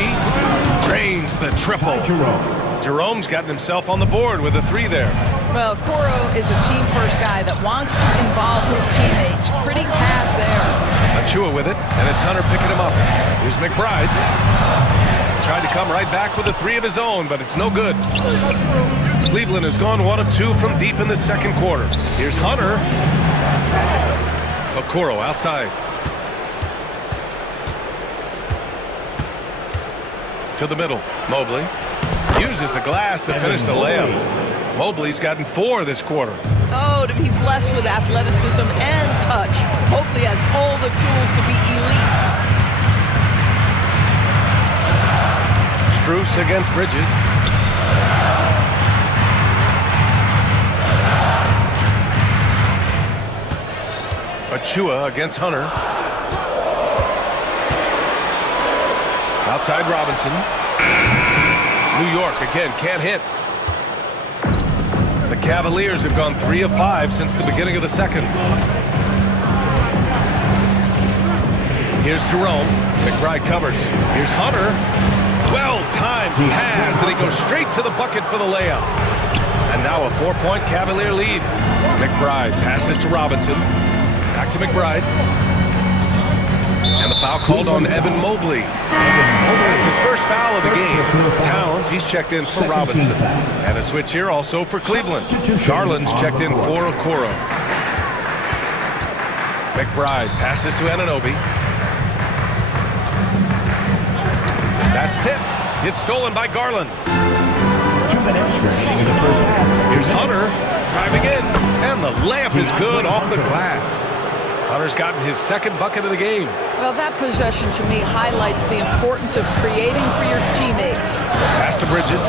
Drains the triple. Jerome's gotten himself on the board with a 3 there. Well, Okoro is a team-first guy that wants to involve his teammates. Pretty pass there. Achiuwa with it, and it's Hunter picking him up. Here's McBride. Tried to come right back with a 3 of his own, but it's no good. Cleveland has gone 1 of 2 from deep in the second quarter. Here's Hunter. Okoro outside. To the middle. Mobley uses the glass to finish the layup. Mobley's gotten 4 this quarter. Oh, to be blessed with athleticism and touch. Mobley has all the tools to be elite. Strus against Bridges. Achiuwa against Hunter. Outside Robinson. New York again can't hit. The Cavaliers have gone 3 of 5 since the beginning of the second. Here's Jerome. McBride covers. Here's Hunter. Well-timed pass, and he goes straight to the bucket for the layup. And now a 4-point Cavalier lead. McBride passes to Robinson. Back to McBride. And the foul called on Evan Mobley. That's his first foul of the game. Towns, he's checked in for Robinson. And a switch here also for Cleveland. Garland's checked in for Okoro. McBride passes to Anunoby. That's tipped. It's stolen by Garland. 2 minutes remaining in the first half. Here's Hunter driving in. And the layup is good off the glass. Hunter's gotten his second bucket of the game. Well, that possession to me highlights the importance of creating for your teammates. Pass to Bridges.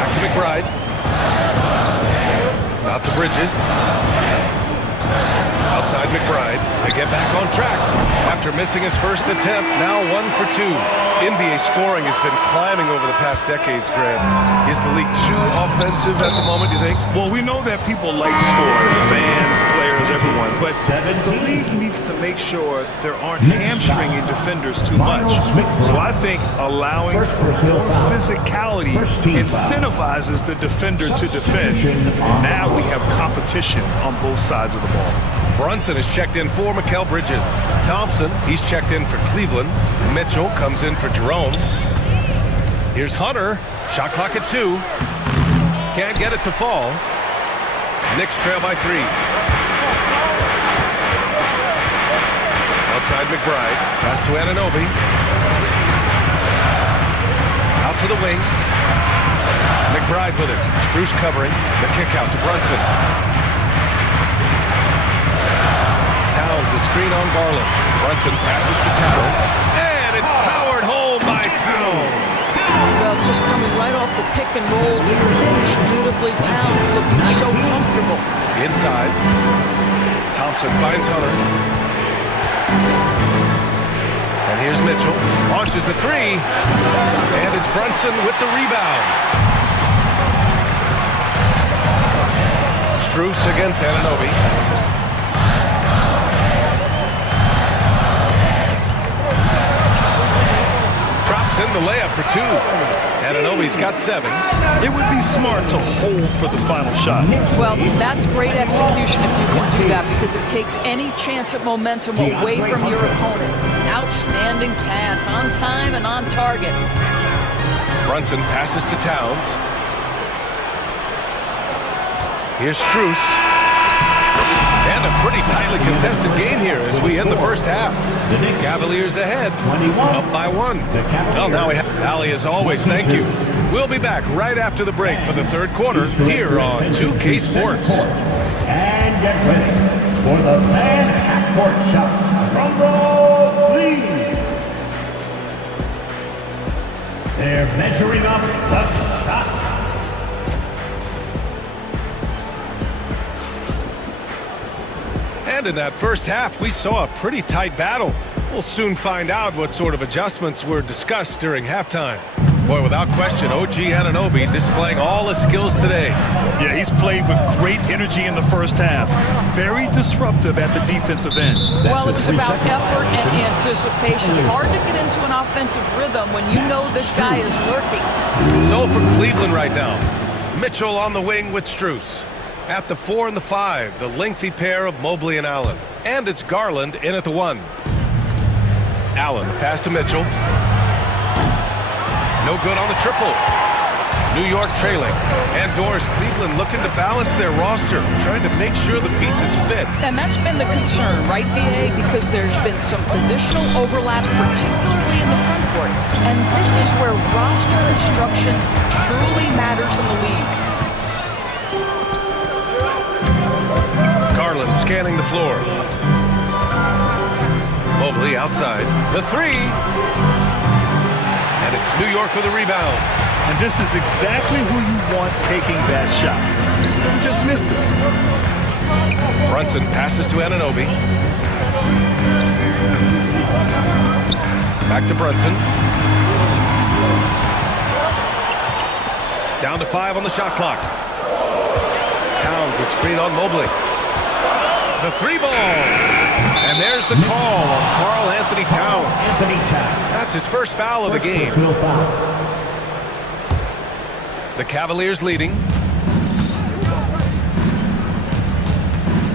Back to McBride. Out to Bridges. Outside McBride. They get back on track. After missing his first attempt, now 1 for 2. NBA scoring has been climbing over the past decades, Graham. Is the league too offensive at the moment, do you think? Well, we know that people like scoring, fans, players, everyone, but the league needs to make sure there aren't hamstringing defenders too much. So I think allowing some more physicality incentivizes the defender to defend. And now we have competition on both sides of the ball. Brunson is checked in for Mikal Bridges. Thompson, he's checked in for Cleveland. Mitchell comes in for Jerome. Here's Hunter. Shot clock at 2. Can't get it to fall. Knicks trail by 3. Outside McBride. Pass to Anunoby. Out to the wing. McBride with it. Strus covering. The kick out to Brunson. Towns is screen on Garland. Brunson passes to Towns. And it's powered home by Towns. Well, just coming right off the pick and roll to finish beautifully. Towns looking so comfortable. Inside. Thompson finds Hunter. And here's Mitchell. Launches a 3. And it's Brunson with the rebound. Strus against Anunoby. In the layup for 2. Anunoby's got 7. It would be smart to hold for the final shot. Well, that's great execution if you can do that, because it takes any chance at momentum away from your opponent. Outstanding pass, on time and on target. Brunson passes to Towns. Here's Strus. And a pretty tightly contested game here as we end the first half. Cavaliers ahead, up by 1. Well, now we have Ali as always. Thank you. We'll be back right after the break for the third quarter here on 2K Sports. And get ready for the fan half-court shot. Drum roll, please. They're measuring up the shot. And in that first half, we saw a pretty tight battle. We'll soon find out what sort of adjustments were discussed during halftime. Boy, without question, OG Anunoby displaying all his skills today. Yeah, he's played with great energy in the first half. Very disruptive at the defensive end. Well, it was about effort and anticipation. Hard to get into an offensive rhythm when you know this guy is lurking. So for Cleveland right now, Mitchell on the wing with Strus. At the 4 and the 5, the lengthy pair of Mobley and Allen. And it's Garland in at the 1. Allen, the pass to Mitchell. No good on the triple. New York trailing. And Doris, Cleveland looking to balance their roster, trying to make sure the pieces fit. And that's been the concern, right, BA? Because there's been some positional overlap, particularly in the front court. And this is where roster construction truly matters in the league. Garland scanning the floor. Mobley outside. The 3. And it's New York with a rebound. And this is exactly who you want taking that shot. Just missed it. Brunson passes to Anunoby. Back to Brunson. Down to 5 on the shot clock. Towns a screen on Mobley. The 3 ball. And there's the call on Karl Anthony Towns. That's his first foul of the game. The Cavaliers leading.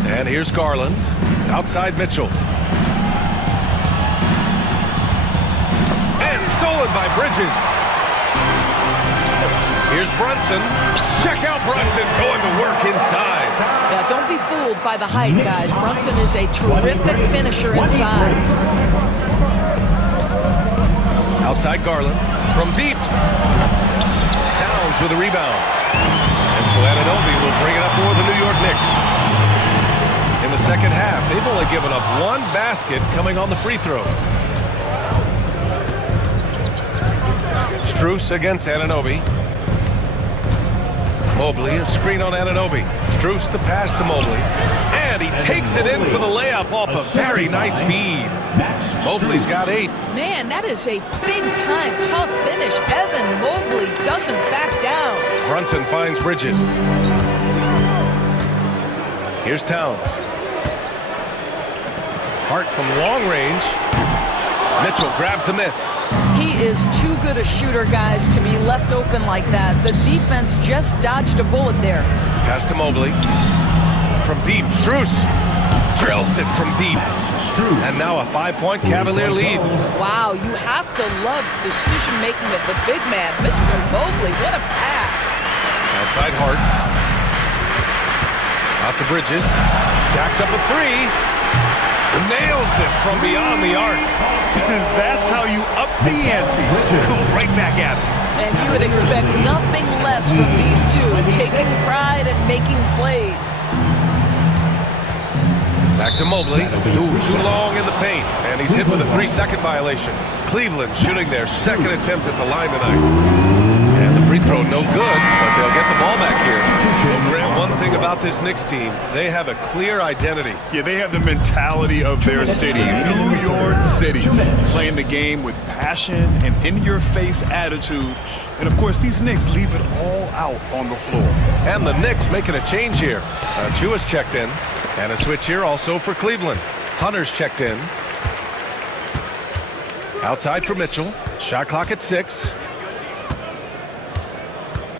And here's Garland. Outside Mitchell. And stolen by Bridges. Here's Brunson. Check out Brunson going to work inside. Yeah, don't be fooled by the height, guys. Brunson is a terrific finisher inside. Outside Garland. From deep. Towns with a rebound. And so Anunoby will bring it up for the New York Knicks. In the second half, they've only given up 1 basket coming on the free throw. Strus against Anunoby. Mobley, a screen on Anunoby. Strus the pass to Mobley. And he takes it in for the layup off a very nice feed. Mobley's got 8. Man, that is a big-time tough finish. Evan Mobley doesn't back down. Brunson finds Bridges. Here's Towns. Hart from long range. Mitchell grabs a miss. He is too good a shooter, guys, to be left open like that. The defense just dodged a bullet there. Pass to Mobley. From deep, Strus drills it from deep. And now a 5-point Cavalier lead. Wow, you have to love decision-making of the big man. Mr. Mobley, what a pass. Outside Hart. Out to Bridges. Jacks up a 3. Nails it from beyond the arc. That's how you up the ante. Come right back at it. And you would expect nothing less from these two, taking pride and making plays. Back to Mobley. Ooh, too long in the paint. And he's hit with a 3-second violation. Cleveland shooting their second attempt at the line tonight. And the free throw no good, but they'll get the ball back here. Well, Graham, one thing about this Knicks team, they have a clear identity. Yeah, they have the mentality of their city, New York City, playing the game with passion and in-your-face attitude. And, of course, these Knicks leave it all out on the floor. And the Knicks making a change here. Chua's checked in, and a switch here also for Cleveland. Hunter's checked in. Outside for Mitchell. Shot clock at 6.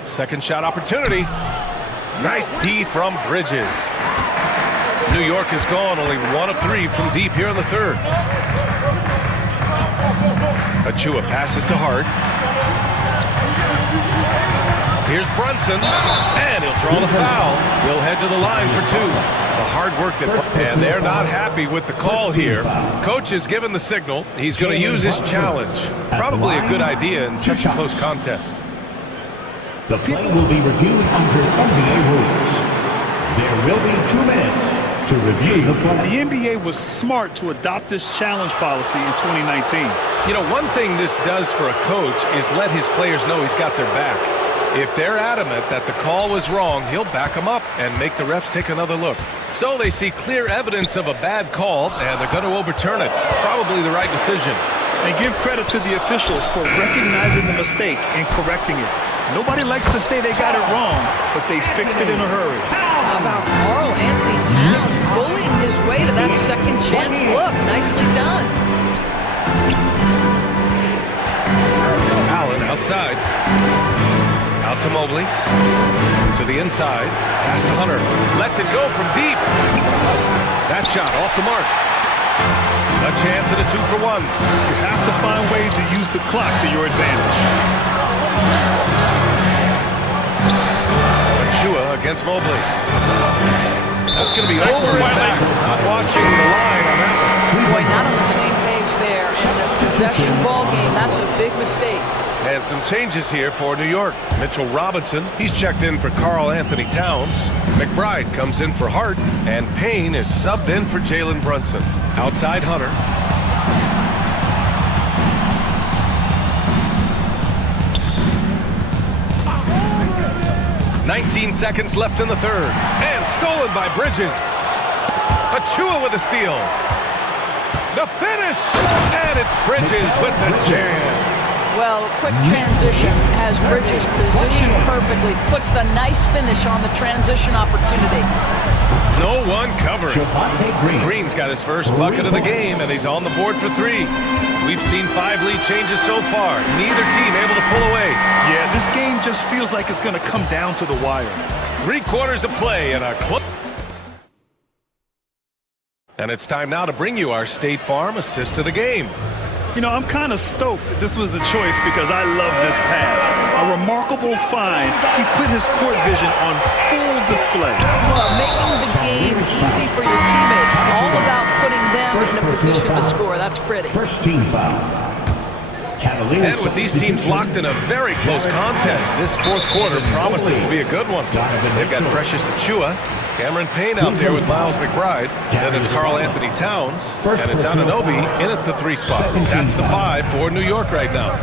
Second shot opportunity. Nice D from Bridges. New York is gone, only 1 of 3 from deep here in the third. Achua passes to Hart. Here's Brunson, and he'll draw the foul. He'll head to the line for 2. The hard work and they're not happy with the call here. Coach has given the signal. He's going to use his challenge. Probably a good idea in such a close contest. The play will be reviewed under NBA rules. There will be 2 minutes to review the play. The NBA was smart to adopt this challenge policy in 2019. You know, one thing this does for a coach is let his players know he's got their back. If they're adamant that the call was wrong, he'll back them up and make the refs take another look. So they see clear evidence of a bad call, and they're going to overturn it. Probably the right decision. And give credit to the officials for recognizing the mistake and correcting it. Nobody likes to say they got it wrong, but they fixed it in a hurry. How about Karl Anthony Towns bullying his way to that second chance look? Nicely done. Allen outside. Out to Mobley. To the inside. Pass to Hunter. Lets it go from deep. That shot off the mark. A chance at a 2-for-1. You have to find ways to use the clock to your advantage. Achua against Mobley. That's going to be over and back. Not watching the line on that one. Boy, not on the same page there. In a possession ball game, that's a big mistake. And some changes here for New York. Mitchell Robinson, he's checked in for Karl Anthony Towns. McBride comes in for Hart. And Payne is subbed in for Jalen Brunson. Outside Hunter. 19 seconds left in the third. And stolen by Bridges. Achua with a steal. The finish! And it's Bridges with the jam. Well, quick transition has Bridges positioned perfectly. Puts the nice finish on the transition opportunity. No one covering. Green's got his first bucket of the game, and he's on the board for 3. We've seen 5 lead changes so far. Neither team able to pull away. Yeah, this game just feels like it's going to come down to the wire. 3 quarters of play and a close. And it's time now to bring you our State Farm assist of the game. You know, I'm kind of stoked that this was a choice because I love this pass. A remarkable find. He put his court vision on full display. Well, making the game easy for your teammates. All about putting them in a position to score. That's pretty. First team foul. And with these teams locked in a very close contest, this fourth quarter promises to be a good one. They've got Precious Achua, Cameron Payne out there with Miles McBride. Then it's Karl Anthony Towns, and it's Anunoby in at the 3 spot. That's the 5 for New York right now.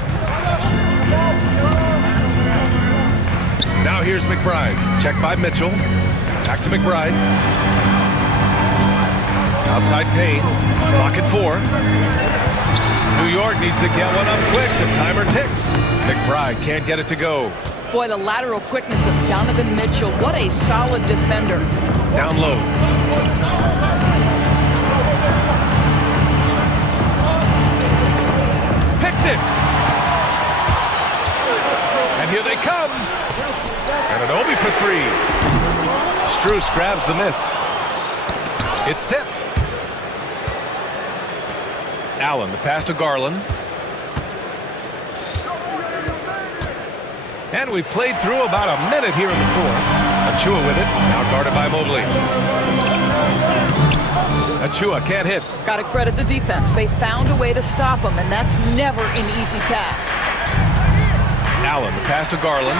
Now here's McBride. Check by Mitchell. Back to McBride. Outside Payne. Clock at 4. New York needs to get one up quick. The timer ticks. McBride can't get it to go. Boy, the lateral quickness of Donovan Mitchell. What a solid defender. Down low. Picked it. And here they come. And an Obi for 3. Strus grabs the miss. It's tipped. Allen, the pass to Garland. And we played through about a minute here in the 4th. Achua with it, now guarded by Mobley. Achua can't hit. Got to credit the defense. They found a way to stop him, and that's never an easy task. Allen, the pass to Garland.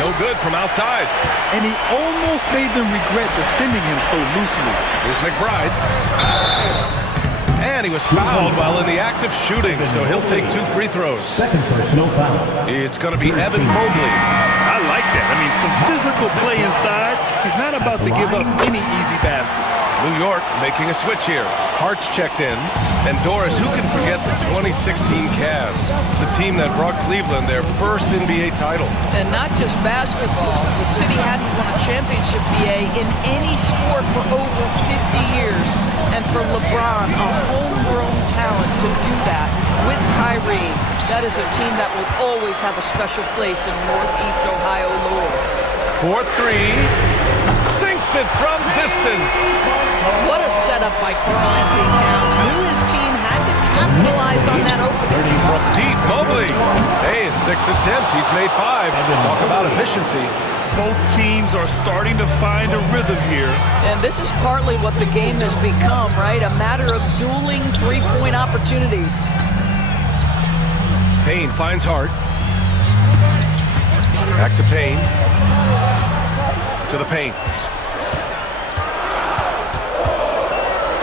No good from outside. And he almost made them regret defending him so loosely. Here's McBride. And he was fouled while in the act of shooting, so he'll take 2 free throws. Second personal foul. It's going to be Evan Mobley. I like that. I mean, some physical play inside. He's not about to give up any easy baskets. New York making a switch here. Hart's checked in. And Doris, who can forget the 2016 Cavs, the team that brought Cleveland their first NBA title. And not just basketball. The city hadn't won a championship, BA, in any sport for over 50 years. And for LeBron, a homegrown talent, to do that with Kyrie, that is a team that will always have a special place in Northeast Ohio lore. 4-3, sinks it from distance. What a setup by Karl Anthony Towns. Knew his team had to capitalize on that opening. From deep, Mobley. Hey, in 6 attempts, he's made 5. Talk about efficiency. Both teams are starting to find a rhythm here. And this is partly what the game has become, right? A matter of dueling three-point opportunities. Payne finds Hart. Back to Payne. To the paint.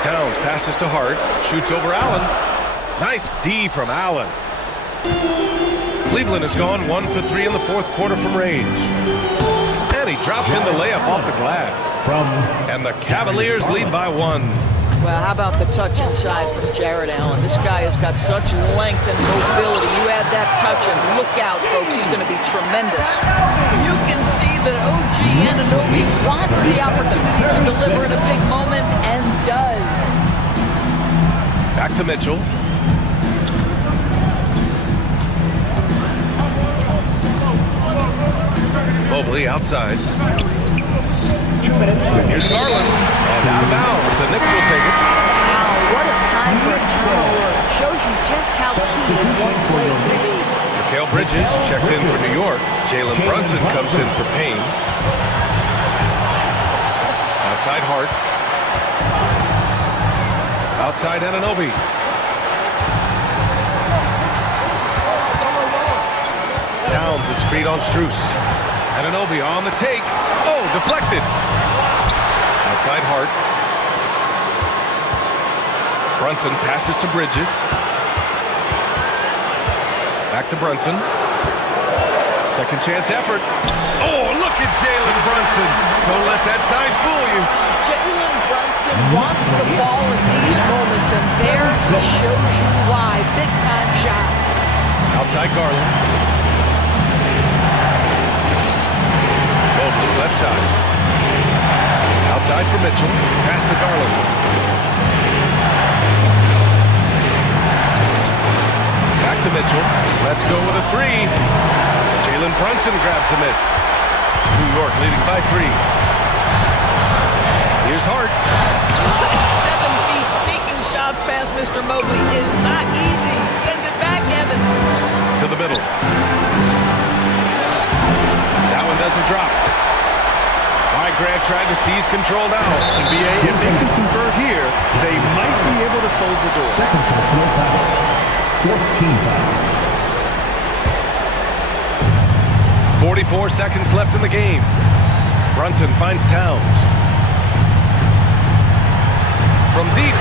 Towns passes to Hart. Shoots over Allen. Nice D from Allen. Cleveland has gone 1 for 3 in the 4th quarter from range. And he drops in the layup off the glass. And the Cavaliers lead by 1. Well, how about the touch inside from Jared Allen? This guy has got such length and mobility. You add that touch and look out, folks. He's going to be tremendous. You can see that OG Anunoby wants the opportunity to deliver in a big moment and does. Back to Mitchell. Mobley outside. Here's Garland. And out of bounds. The Knicks will take it. Wow, what a time for a turnover. Shows you just how key one play can be. Mikal Bridges checked in for New York. Jalen Brunson comes in for Payne. Outside Hart. Outside Anunoby. Towns is screen on Strus. Anunoby on the take. Oh, deflected. Outside Hart. Brunson passes to Bridges. Back to Brunson. Second chance effort. Oh, look at Jalen Brunson. Don't let that size fool you. Jalen Brunson wants the ball in these moments, and there he shows you why. Big time shot. Outside Garland. Mobley, left side. Outside for Mitchell. Pass to Garland. Back to Mitchell. Let's go with a 3. Jalen Brunson grabs a miss. New York leading by 3. Here's Hart. 7 feet sneaking shots past Mr. Mobley is not easy. Send it back, Evan. To the middle. That one doesn't drop. Grant trying to seize control now. NBA, if they can convert here, they might be able to close the door. Second personal foul. 4th team foul. 44 seconds left in the game. Brunson finds Towns. From deep.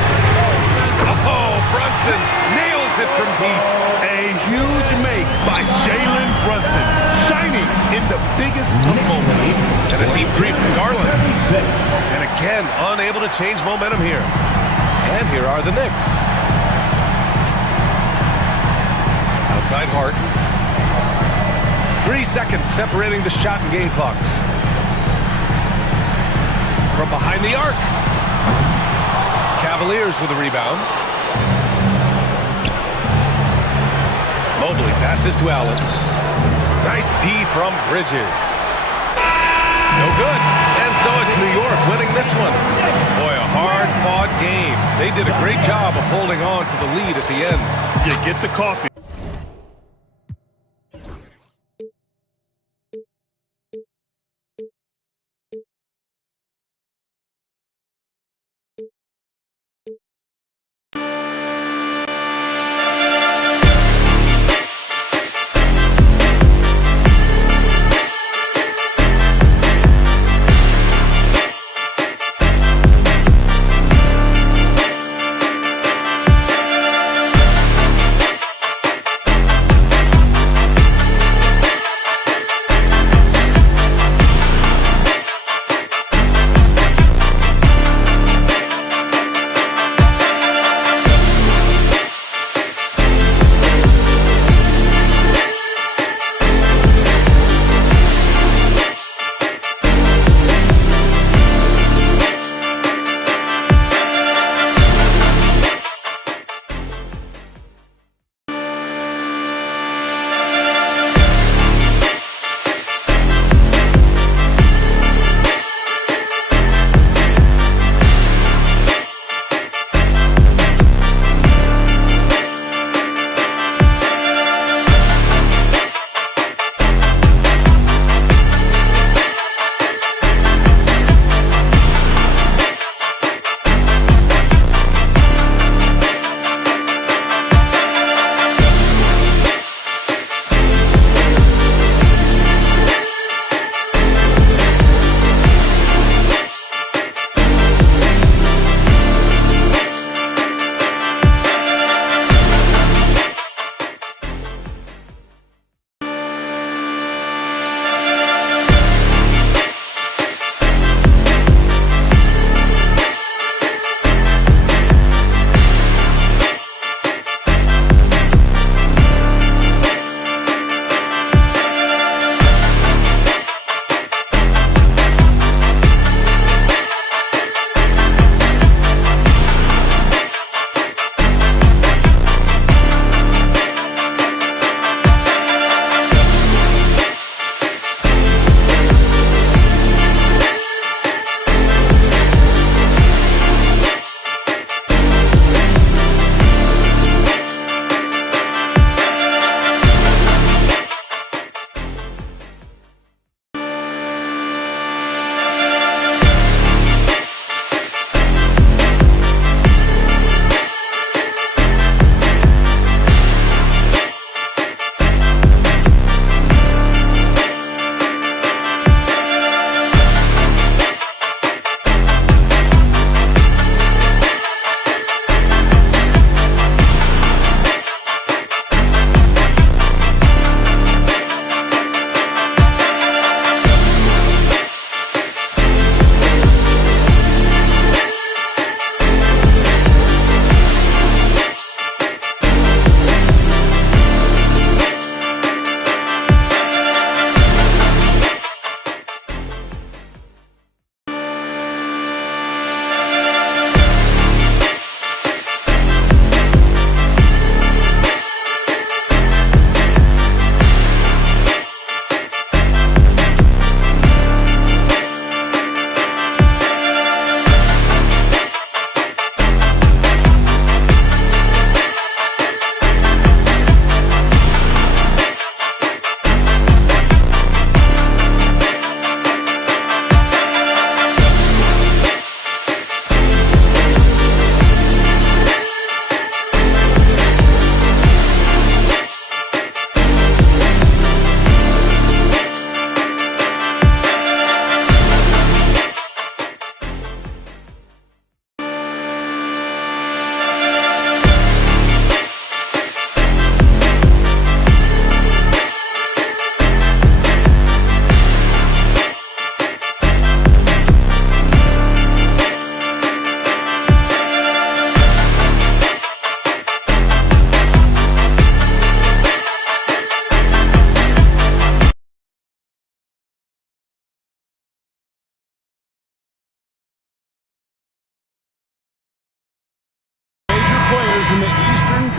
Oh, Brunson nails it from deep. A huge make by Jalen Brunson. shining in the biggest of moments. And a deep three from Garland. And again, unable to change momentum here. And here are the Knicks. Outside Hart. 3 seconds separating the shot and game clocks. From behind the arc. Cavaliers with a rebound. Mobley passes to Allen. Nice D from Bridges. No good. And so it's New York winning this one. Boy, a hard-fought game. They did a great job of holding on to the lead at the end. Yeah, get the coffee.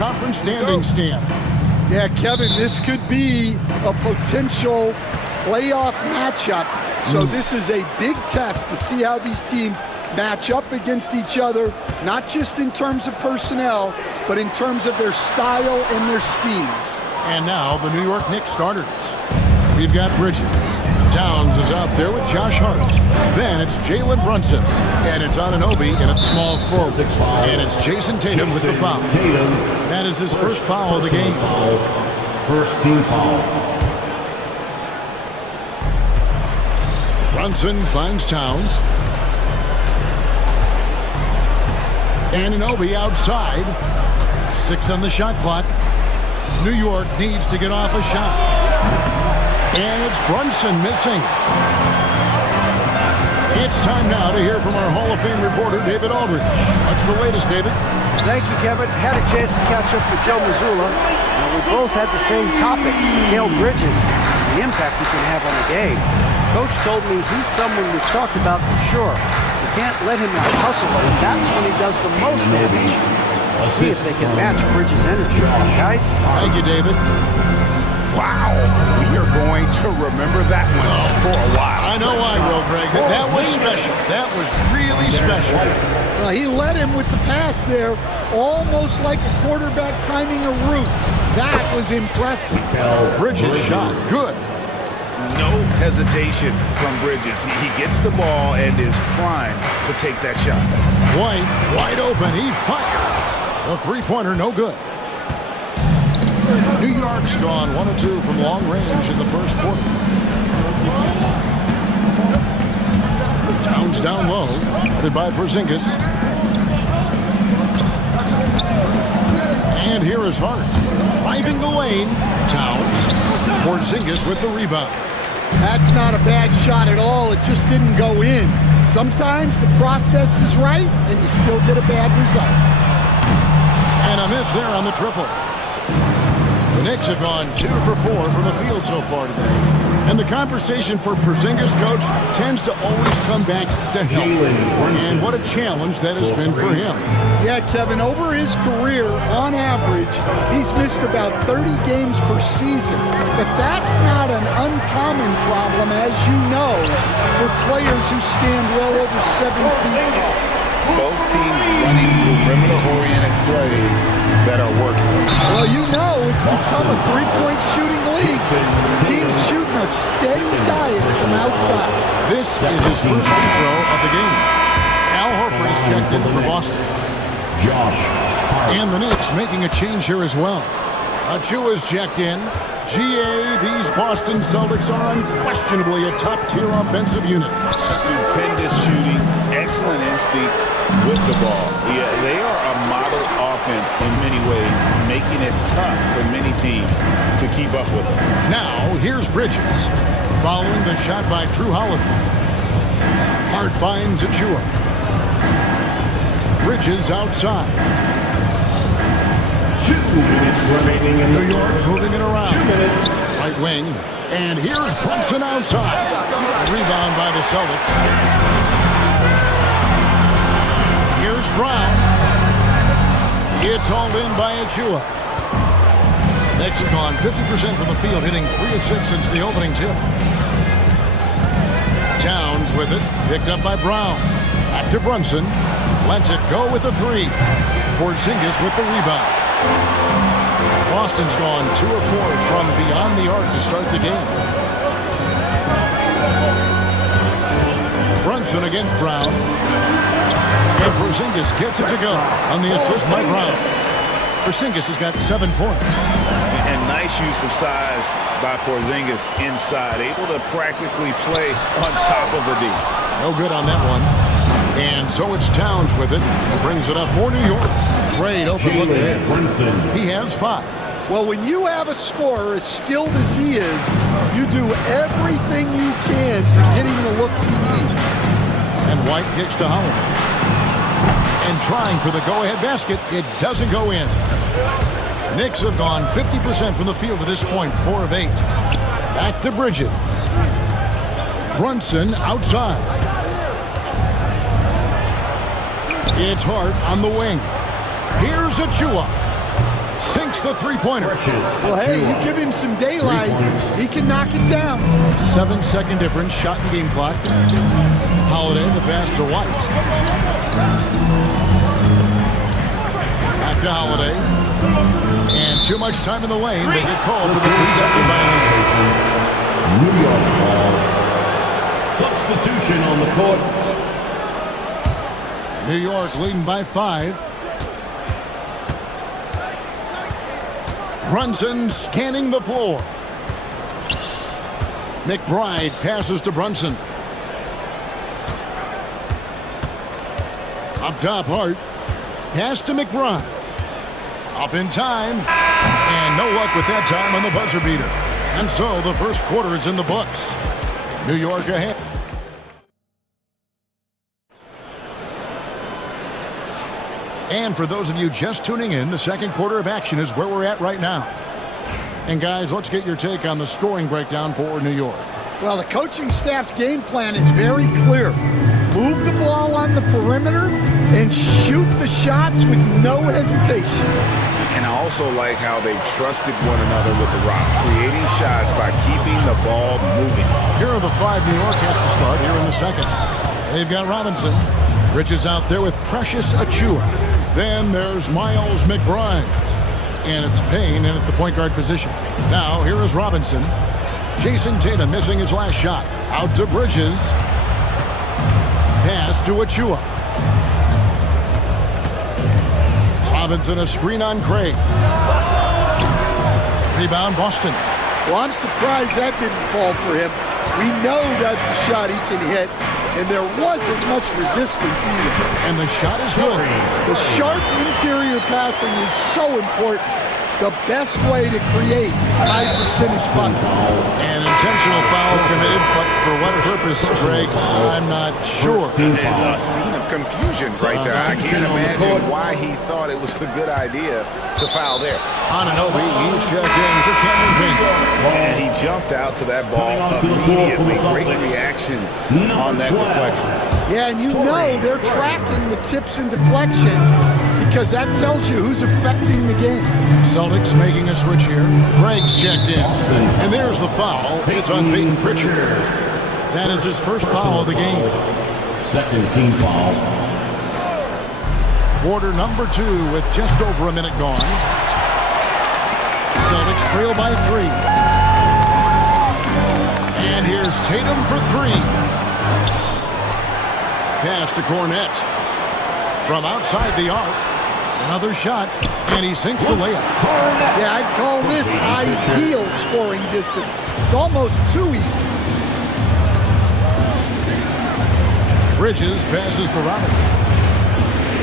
conference standing stand. Yeah, Kevin, this could be a potential playoff matchup. So this is a big test to see how these teams match up against each other, not just in terms of personnel, but in terms of their style and their schemes. And now the New York Knicks starters. We've got Bridges. Towns is out there with Josh Hart. Then it's Jalen Brunson. And it's Anunoby in its small forward. And it's Jason Tatum with the foul. That is his first foul of the game. First team foul. Brunson finds Towns. Anunoby outside. 6 on the shot clock. New York needs to get off a shot. And it's Brunson missing. It's time now to hear from our Hall of Fame reporter, David Aldridge. What's the latest, David? Thank you, Kevin. Had a chance to catch up with Joe Mazzulla. We both had the same topic, Mikal Bridges, the impact he can have on the game. Coach told me he's someone we've talked about for sure. We can't let him out-hustle us. That's when he does the most damage. Let's see if they can match Bridges' energy. Guys? Thank you, David. Wow, we are going to remember that one for a while. I know I will, Greg. That was special. That was really special. Well, he led him with the pass there, almost like a quarterback timing a route. That was impressive. Bridges shot. Good. No hesitation from Bridges. He gets the ball and is primed to take that shot. White, wide open. He fires. The three-pointer, no good. New York's gone 1 of 2 from long range in the first quarter. Towns down low, headed by Porzingis. And here is Hart, driving the lane. Towns, Porzingis with the rebound. That's not a bad shot at all. It just didn't go in. Sometimes the process is right, and you still get a bad result. And a miss there on the triple. The Knicks have gone 2 for 4 from the field so far today. And the conversation for Porzingis, coach, tends to always come back to health. And what a challenge that has been for him. Yeah, Kevin, over his career, on average, he's missed about 30 games per season. But that's not an uncommon problem, as you know, for players who stand well over 7 feet tall. Both teams running perimeter-oriented plays that are working. Well, you know it's become a three-point shooting league. Teams shooting a steady diet from outside. This is his first free throw of the game. Al Horford is checked in for Boston. Josh Hart. And the Knicks making a change here as well. Achua is checked in. GA, these Boston Celtics are unquestionably a top-tier offensive unit. Stupendous shooting, excellent instincts with the ball. Yeah, they are a model offense in many ways, making it tough for many teams to keep up with them. Now, here's Bridges, following the shot by Drew Holiday. Hart finds Achua. Bridges outside. 2 minutes remaining in New York moving it around. 2 minutes. Right wing. And here's Brunson outside. Rebound by the Celtics. Here's Brown. It's hauled in by Achua. Knicks have gone 50% from the field, hitting 3 of 6 since the opening tip. Towns with it, picked up by Brown. Back to Brunson. Lets it go with the 3. Porzingis with the rebound. Boston's gone 2 of 4 from beyond the arc to start the game. Brunson against Brown. And Porzingis gets it to go on the assist by Brown. Porzingis has got 7 points. And nice use of size by Porzingis inside, able to practically play on top of the D. No good on that one. And so it's Towns with it. He brings it up for New York. Great open look there. He has 5. Well, when you have a scorer as skilled as he is, you do everything you can to get him the looks he needs. And White kicks to Holiday. And trying for the go-ahead basket, it doesn't go in. Knicks have gone 50% from the field to this point, 4 of 8. Back to Bridges. Brunson outside. It's Hart on the wing. Here's Achua. sinks the three-pointer. Well, hey, you give him some daylight, he can knock it down. 7-second difference, shot and game clock. Holiday, the pass to White. Back to Holiday. And too much time in the lane. They get called for the 3-second violation. New York ball. Substitution on the court. New York leading by 5. Brunson scanning the floor. McBride passes to Brunson. Up top, Hart. Pass to McBride. Up in time. And no luck with that time on the buzzer beater. And so the first quarter is in the books. New York ahead. And for those of you just tuning in, the second quarter of action is where we're at right now. And guys, let's get your take on the scoring breakdown for New York. Well, the coaching staff's game plan is very clear. Move the ball on the perimeter and shoot the shots with no hesitation. And I also like how they've trusted one another with the rock, creating shots by keeping the ball moving. Here are the 5 New York has to start here in the second. They've got Robinson. Bridges out there with Precious Achua. Then there's Miles McBride. And it's Payne in at the point guard position. Now, here is Robinson. Jason Tatum missing his last shot. Out to Bridges. Pass to Achua. Robinson a screen on Craig. Rebound Boston. Well, I'm surprised that didn't fall for him. We know that's a shot he can hit. And there wasn't much resistance either. And the shot is good. The sharp interior passing is so important. The best way to create high percentage buckets. An intentional foul committed, but for what purpose, Greg? I'm not sure. And a scene of confusion right there. I can't imagine why he thought it was a good idea to foul there. Anunoby, he's checked in for Cameron Payne. And he jumped out to that ball immediately. Great reaction on that deflection. Yeah, and you know they're tracking the tips and deflections because that tells you who's affecting the game. Celtics making a switch here. Craig's checked in. And there's the foul. It's on Peyton Pritchard. That is his first foul of the game. Second team foul. Quarter number 2 with just over a minute gone. Celtics trail by 3. And here's Tatum for 3. Pass to Cornette. From outside the arc. Another shot, and he sinks the layup. Yeah, I'd call this ideal scoring distance. It's almost too easy. Bridges passes to Robinson.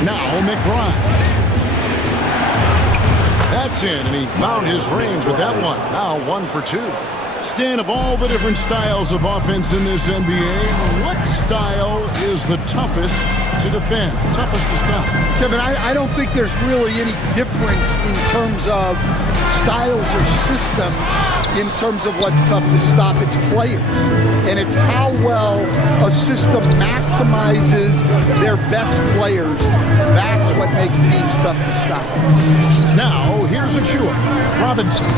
Now McBride. That's in, and he found his range with that one. Now 1 for 2. Stan, of all the different styles of offense in this NBA, what style is the toughest to defend? Toughest to stop? Kevin, I don't think there's really any difference in terms of styles or systems in terms of what's tough to stop. It's players. And it's how well a system maximizes their best players. That's what makes teams tough to stop. Now, here's Achua. Robinson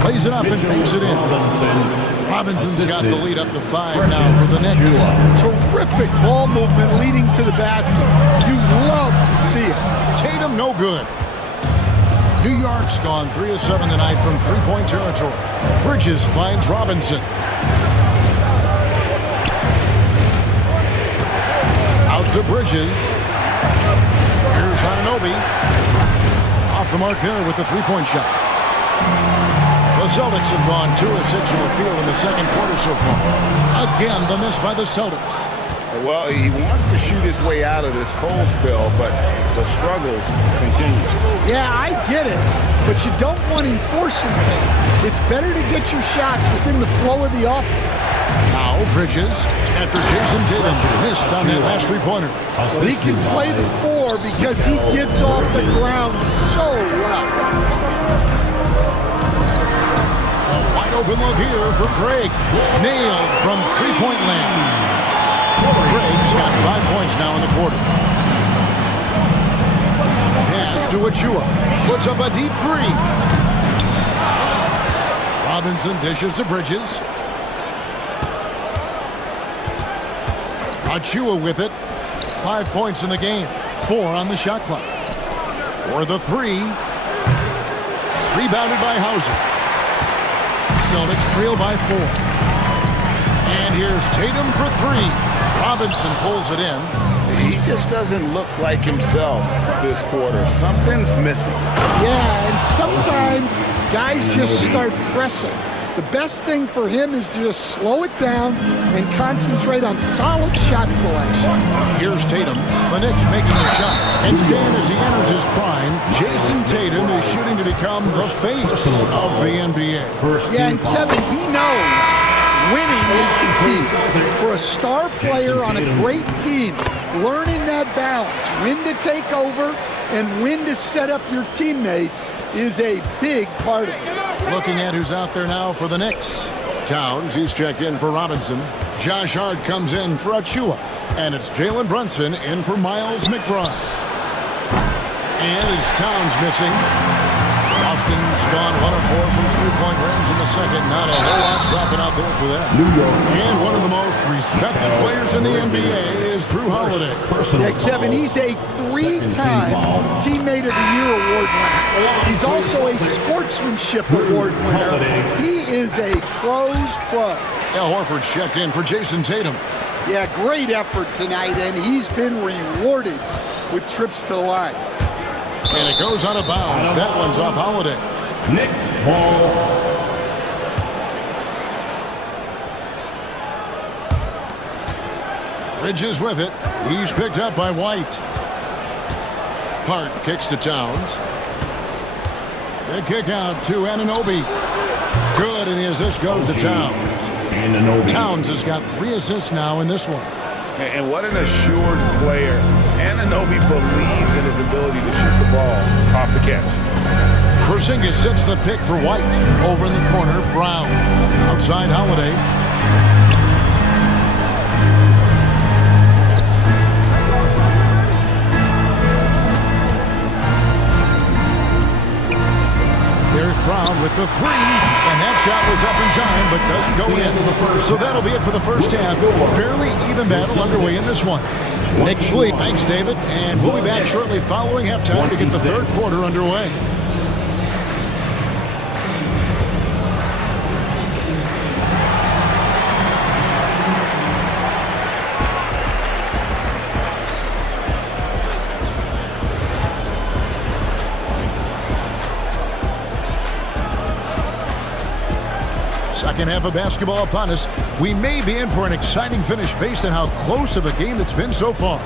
plays it up and banks it in. Robinson's got the lead up to 5 now for the Knicks. Terrific ball movement leading to the basket. You love to see it. Tatum, no good. New York's gone 3 of 7 tonight from three-point territory. Bridges finds Robinson. Out to Bridges. Here's Anunoby. Off the mark there with the three-point shot. The Celtics have gone 2 of 6 from the field in the second quarter so far. Again, the miss by the Celtics. Well, he wants to shoot his way out of this cold spell, but the struggles continue. Yeah, I get it, but you don't want him forcing things. It's better to get your shots within the flow of the offense. Now Bridges, after Jason Tatum missed on that last three-pointer. He can play the 4 because he gets off the ground so well. A wide open look here for Craig. Nailed from three-point land. Craig's got 5 points now in the quarter. Pass to Achua. Puts up a deep three. Robinson dishes to Bridges. Achua with it. 5 points in the game. 4 on the shot clock. For the three. Rebounded by Hauser. Celtics trail by 4. And here's Tatum for 3. Robinson pulls it in. He just doesn't look like himself this quarter. Something's missing. Yeah, and sometimes guys just start pressing. The best thing for him is to just slow it down and concentrate on solid shot selection. Here's Tatum. The Knicks making the shot. And Stan, as he enters his prime, Jason Tatum is shooting to become the face of the NBA. Yeah, and Kevin, he knows winning is the key. For a star player on a great team, learning that balance, when to take over and when to set up your teammates, is a big part of it. Looking at who's out there now for the Knicks. Towns, he's checked in for Robinson. Josh Hart comes in for Achua. And it's Jalen Brunson in for Miles McBride. And it's Towns missing. Austin's gone 1 of 4 from three-point range in the second. Not a whole lot dropping out there for that. And one of the most respected players in the NBA is Drew Holiday. Yeah, Kevin, he's a 3-time Teammate of the Year award winner. He's also a Sportsmanship award winner. He is a pro's pro. Al Horford's checked in for Jason Tatum. Yeah, great effort tonight, and he's been rewarded with trips to the line. And it goes out of bounds. That one's off Holiday. Knicks ball. Bridges with it. He's picked up by White. Hart kicks to Towns. The kick out to Anunoby. Good, and the assist goes to Towns. Towns has got 3 assists now in this one. And what an assured player. Anunoby believes in his ability to shoot the ball off the catch. Porzingis sets the pick for White. Over in the corner, Brown. Outside Holiday. There's Brown with the 3, and that shot was up in time, but doesn't go in. So that'll be it for the first half. Fairly even battle underway in this one. Knicks lead. Thanks, David, and we'll be back shortly following halftime to get the third quarter underway. Second half of basketball upon us. We may be in for an exciting finish based on how close of a game it's been so far.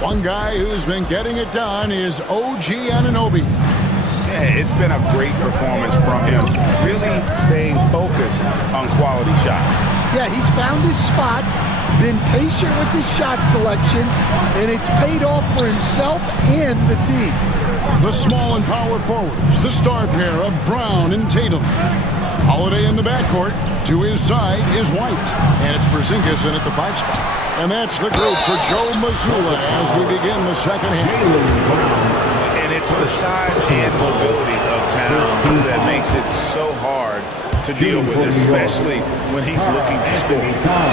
One guy who's been getting it done is OG Anunoby. Yeah, it's been a great performance from him. Really staying focused on quality shots. Yeah, he's found his spots, been patient with his shot selection, and it's paid off for himself and the team. The small and power forwards, the star pair of Brown and Tatum. Holiday in the backcourt. To his side is White. And it's Porzingis in at the 5 spot. And that's the group for Joe Mazzulla as we begin the second half. And it's the size and mobility of Towns that makes it so hard to deal with, especially when he's looking to score.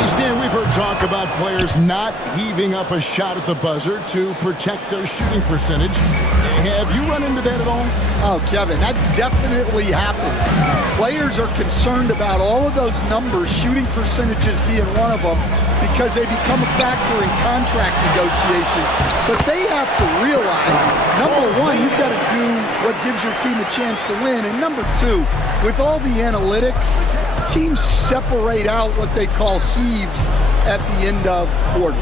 Stan, we've heard talk about players not heaving up a shot at the buzzer to protect their shooting percentage. Have you run into that at all? Oh, Kevin, that definitely happens. Players are concerned about all of those numbers, shooting percentages being one of them, because they become a factor in contract negotiations. But they have to realize, number one, you've got to do what gives your team a chance to win. And number two, with all the analytics, teams separate out what they call heaves at the end of quarters.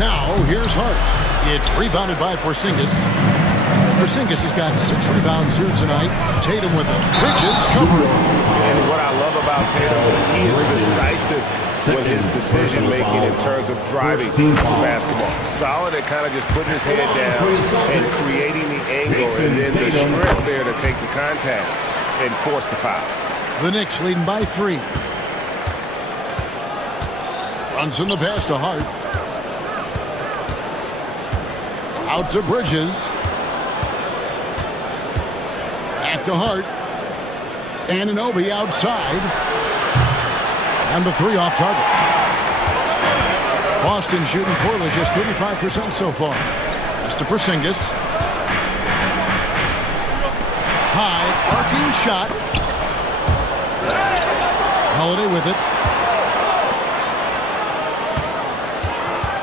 Now, here's Hart. It's rebounded by Porzingis. Porzingis has got 6 rebounds here tonight. Tatum with it. Bridges covering. And what I love about Tatum, he is decisive with his decision-making in terms of driving the basketball. Solid at kind of just putting his head down and creating the angle, and then the strength there to take the contact and force the foul. The Knicks leading by 3. Brunson the pass to Hart. Out to Bridges. Back to Hart. Anunoby outside. And the three off target. Boston shooting poorly, just 35% so far. Pass to Porzingis. High, arcing shot. Holiday with it.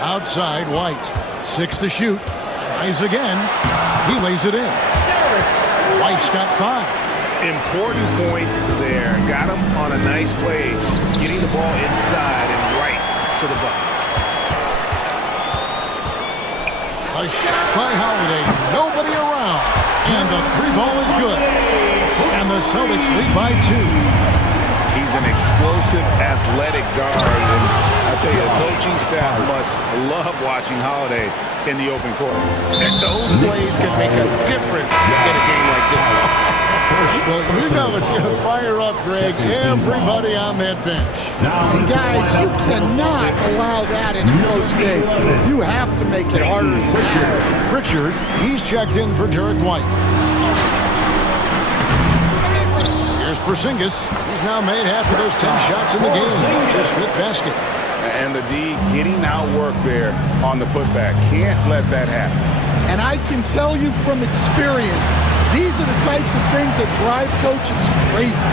Outside, White. 6 to shoot. Tries again. He lays it in. White's got 5. Important points there. Got him on a nice play. Getting the ball inside and right to the bucket. A shot by Holiday. Nobody around. And the three ball is good. And the Celtics lead by 2. He's an explosive, athletic guard. And I tell you, the coaching staff must love watching Holiday in the open court. And those plays can make a difference in a game like this. Well, you know it's going to fire up, Greg, everybody on that bench. And guys, you cannot allow that in a close game. You have to make it harder than that. Pritchard, he's checked in for Derek White. Here's Porzingis. He's now made half of those 10 shots in the game. It's his 5th basket. And the D getting outwork there on the putback. Can't let that happen. And I can tell you from experience, these are the types of things that drive coaches crazy.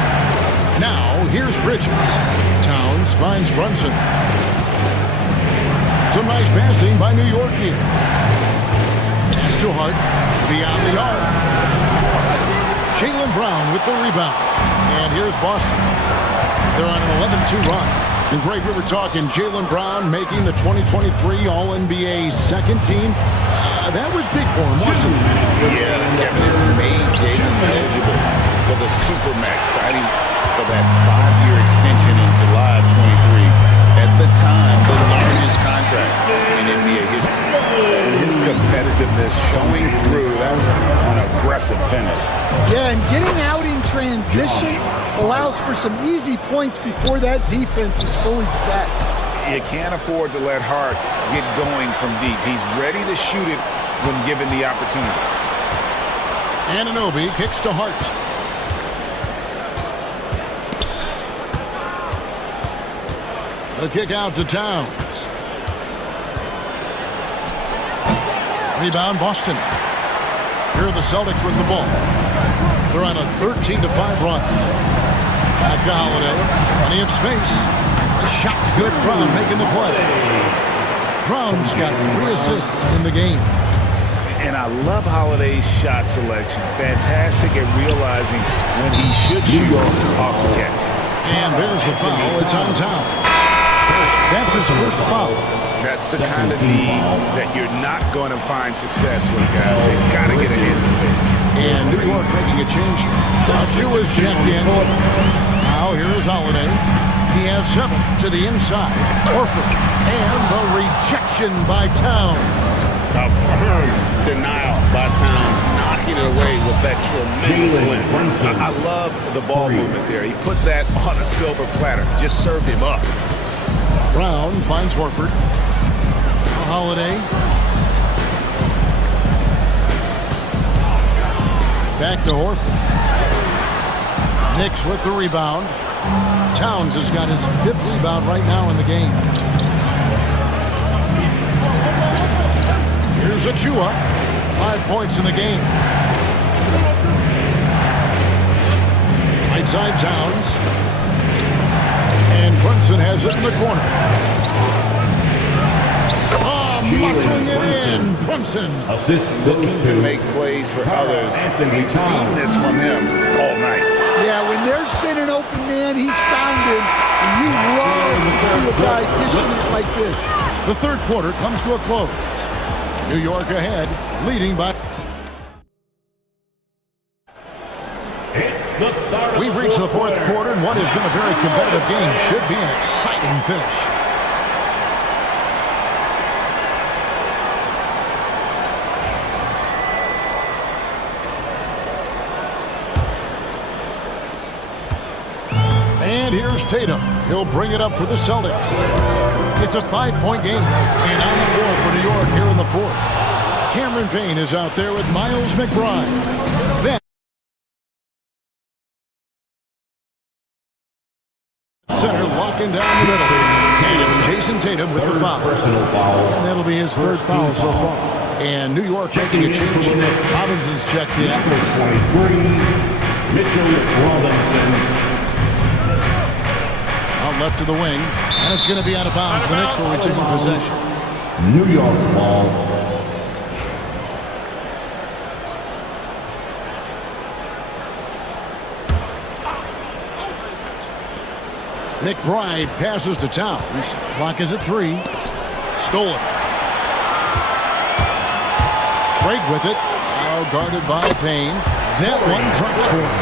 Now, here's Bridges. Towns finds Brunson. Some nice passing by New York here. Pass to Hart. Beyond the arc. Jaylen Brown with the rebound. And here's Boston. They're on an 11-2 run. And Greg, we were talking Jaylen Brown making the 2023 All-NBA second team. That was big for him, wasn't it? Yeah, Kevin, it made Jaylen eligible for the Supermax, signing for that 5-year extension in July of 23. At the time, the largest contract in NBA history. And his competitiveness showing through. That's an aggressive finish. Yeah, and getting out in transition allows for some easy points before that defense is fully set. You can't afford to let Hart get going from deep. He's ready to shoot it when given the opportunity. Anunoby kicks to Hart. The kick out to Towns. Rebound Boston. Here are the Celtics with the ball. They're on a 13-5 run. Back to Holiday. Plenty of space. The shot's good. Brown making the play. Brown's got 3 assists in the game. And I love Holiday's shot selection. Fantastic at realizing when he should shoot off the catch. And there's the foul. It's on Towns. That's his first foul. That's the kind of D that you're not going to find success with, guys. They've got to get ahead of the face. And New York making a change here. Achiuwa's checked in. Now here is Holiday. He has 7 to the inside. Horford. And the rejection by Towns. A firm denial by Towns, knocking it away with that tremendous win. I love the ball movement there. He put that on a silver platter. Just served him up. Brown finds Horford. Holiday. Back to Horford. Knicks with the rebound. Towns has got his 5th rebound right now in the game. Here's Achiuwa. 5 points in the game. Right side Towns. And Brunson has it in the corner. Muscling it in. Brunson. Looking to make plays for others. We've seen this from him all night. Yeah, when there's been an open man, he's found him. And you love to see a guy dishing it like this. The third quarter comes to a close. New York ahead, leading by... We've reached the fourth quarter, and what has been a very competitive game should be an exciting finish. And here's Tatum. He'll bring it up for the Celtics. It's a 5-point game. And on the floor for New York here in the fourth. Cameron Payne is out there with Miles McBride. Then walking down the middle. And it's Jason Tatum with the foul. And that'll be his third foul so far. And New York making a change here. Robinson's checked in. Number 23, Mitchell Robinson. Out left of the wing. And it's going to be out of bounds. The Knicks will retain possession. New York ball. McBride passes to Towns. Clock is at 3. Stolen. Craig with it. Now guarded by Payne. That one drops for him.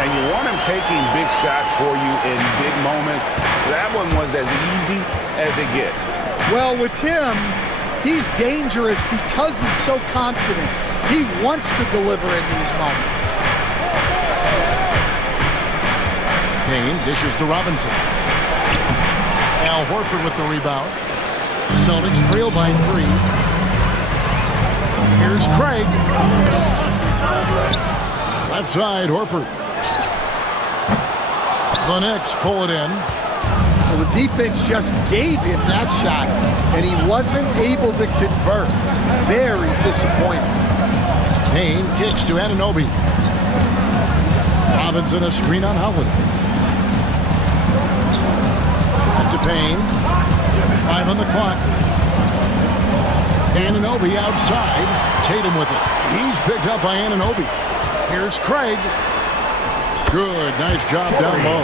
And you want him taking big shots for you in big moments. That one was as easy as it gets. Well, with him, he's dangerous because he's so confident. He wants to deliver in these moments. Payne dishes to Robinson. Al Horford with the rebound. Celtics trail by 3. Here's Craig. Left side, Horford. The Knicks pull it in. Well, the defense just gave him that shot, and he wasn't able to convert. Very disappointing. Payne kicks to Anunoby. Robinson a screen on Holiday. Up to Payne. 5 on the clock. Anunoby outside. Tatum with it. He's picked up by Anunoby. Here's Craig. Good. Nice job down low.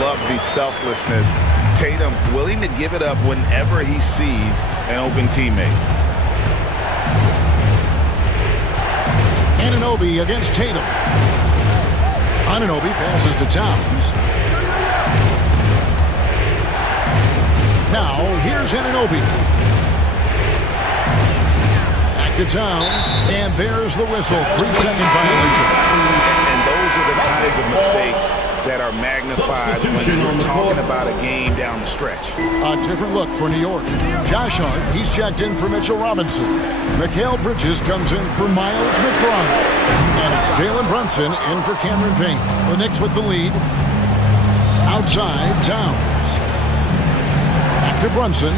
Love the selflessness. Tatum willing to give it up whenever he sees an open teammate. Anunoby against Tatum. Anunoby passes to Towns. Now, here's Anunoby. Back to Towns, and there's the whistle. 3-second violation. And those are the kinds of mistakes that are magnified when you're talking about a game down the stretch. A different look for New York. Josh Hart, he's checked in for Mitchell Robinson. Mikal Bridges comes in for Miles McBride. And it's Jalen Brunson in for Cameron Payne. The Knicks with the lead. Outside, Towns. Back to Brunson.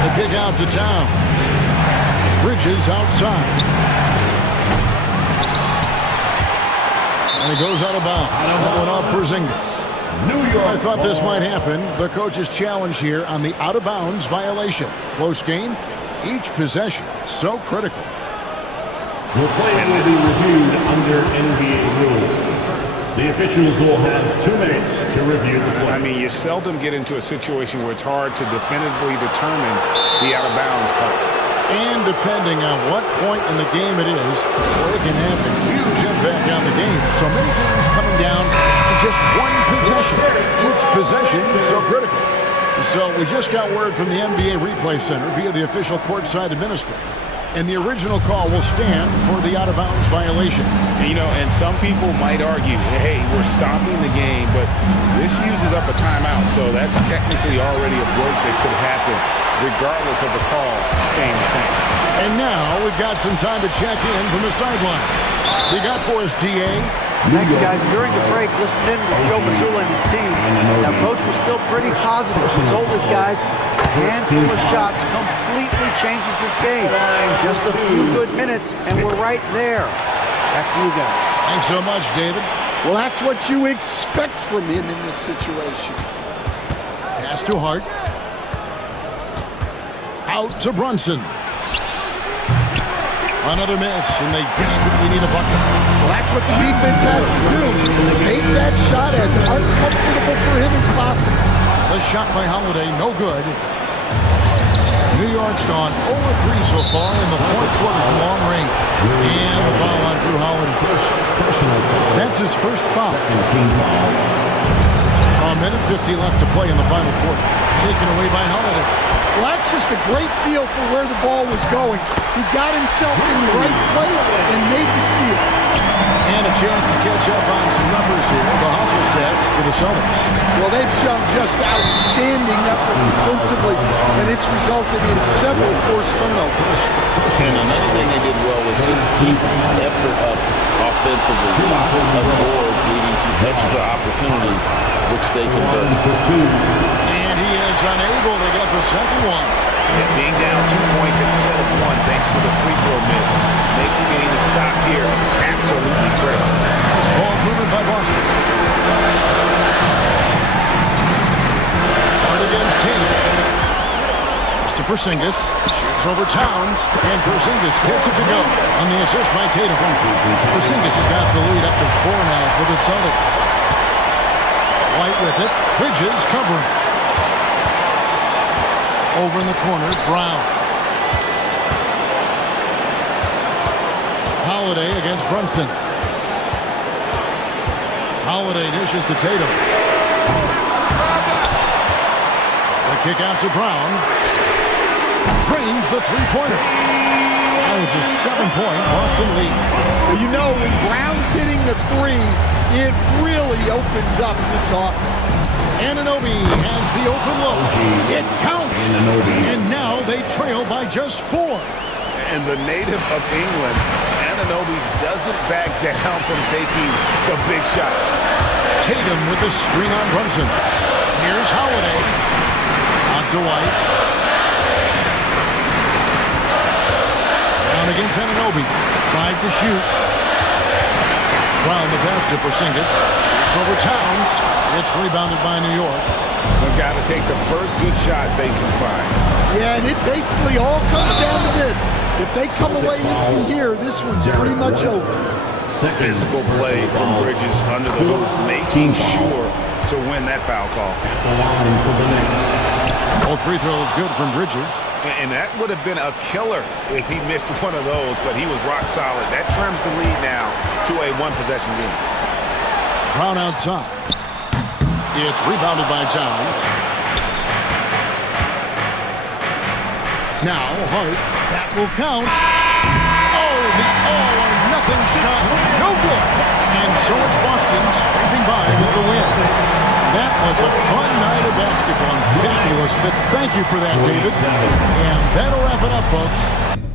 The kick out to Towns. Bridges outside. And it goes out of bounds. That one off Porzingis. I thought this might happen. The coach's challenge here on the out-of-bounds violation. Close game. Each possession so critical. The play will be reviewed under NBA rules. The officials will have 2 minutes to review the play. I mean, you seldom get into a situation where it's hard to definitively determine the out-of-bounds call. And depending on what point in the game it is, it can have a huge impact on the game. So many games coming down to just one possession. Each possession is so critical. So we just got word from the NBA Replay Center via the official courtside administrator. And the original call will stand for the out-of-bounds violation. You know, and some people might argue, hey, we're stopping the game, but this uses up a timeout, so that's technically already a break that could happen, regardless of the call staying the same. And now we've got some time to check in from the sideline. You got for us, D.A.? Thanks, guys. During the break, listening in with Joe Mazzulla and his team. Now, Coach was still pretty positive. He told his guys a handful of shots completely changes this game. Just a few good minutes, and we're right there. Back to you guys. Thanks so much, David. Well, that's what you expect from him in this situation. Pass to Hart. Out to Brunson. Another miss, and they desperately need a bucket. Well, that's what the defense has to do. Make that shot as uncomfortable for him as possible. The shot by Holiday, no good. New York's gone 0-3 so far in the fourth quarter from long range. And the foul on Drew Holiday. That's his first foul. A minute 50 left to play in the final quarter. Taken away by Holiday. Well, that's just a great feel for where the ball was going. He got himself in the right place and made the steal. And a chance to catch up on some numbers here. The hustle stats for the Celtics. Well, they've shown just outstanding effort defensively, and it's resulted in several forced turnovers. And another thing they did well was just keep the effort up offensively. Lots of boards leading to extra opportunities, which they converted. And he is unable to get the second one. Yeah, being down 2 points instead of 1 thanks to the free throw miss makes getting a stop here absolutely critical. This ball movement by Boston. Hard against Tatum. To Porzingis, shoots over Towns, and Porzingis gets it to go on the assist by Tatum. Porzingis has got the lead up to 4 now for the Celtics. White with it, Bridges covering. Over in the corner, Brown. Holiday against Brunson. Holiday dishes to Tatum. The kick out to Brown. Drains the three-pointer. That was a 7-point Boston lead. Well, you know, when Brown's hitting the three, it really opens up this offense. Anunoby has the open look. It counts. And now they trail by just 4. And the native of England, Anunoby doesn't back down from taking the big shots. Tatum with the screen on Brunson. Here's Holiday. On to White. Against Anunoby. Tried to shoot. Brown the pass to Porzingis. Shoots over Towns. It's rebounded by New York. They've got to take the first good shot they can find. Yeah, and it basically all comes down to this. If they come away empty here, this one's pretty much over. Physical play from Bridges under the hoop, making sure to win that foul call. Both free throws good from Bridges. And that would have been a killer if he missed one of those, but he was rock solid. That trims the lead now to a one-possession game. Brown outside. It's rebounded by Towns. Now, Hart. That will count. Oh, the all-or-nothing shot. No good. And so it's Boston scraping by with the win. That was a fun night of basketball. Fabulous fit. Thank you for that, David. And that'll wrap it up, folks.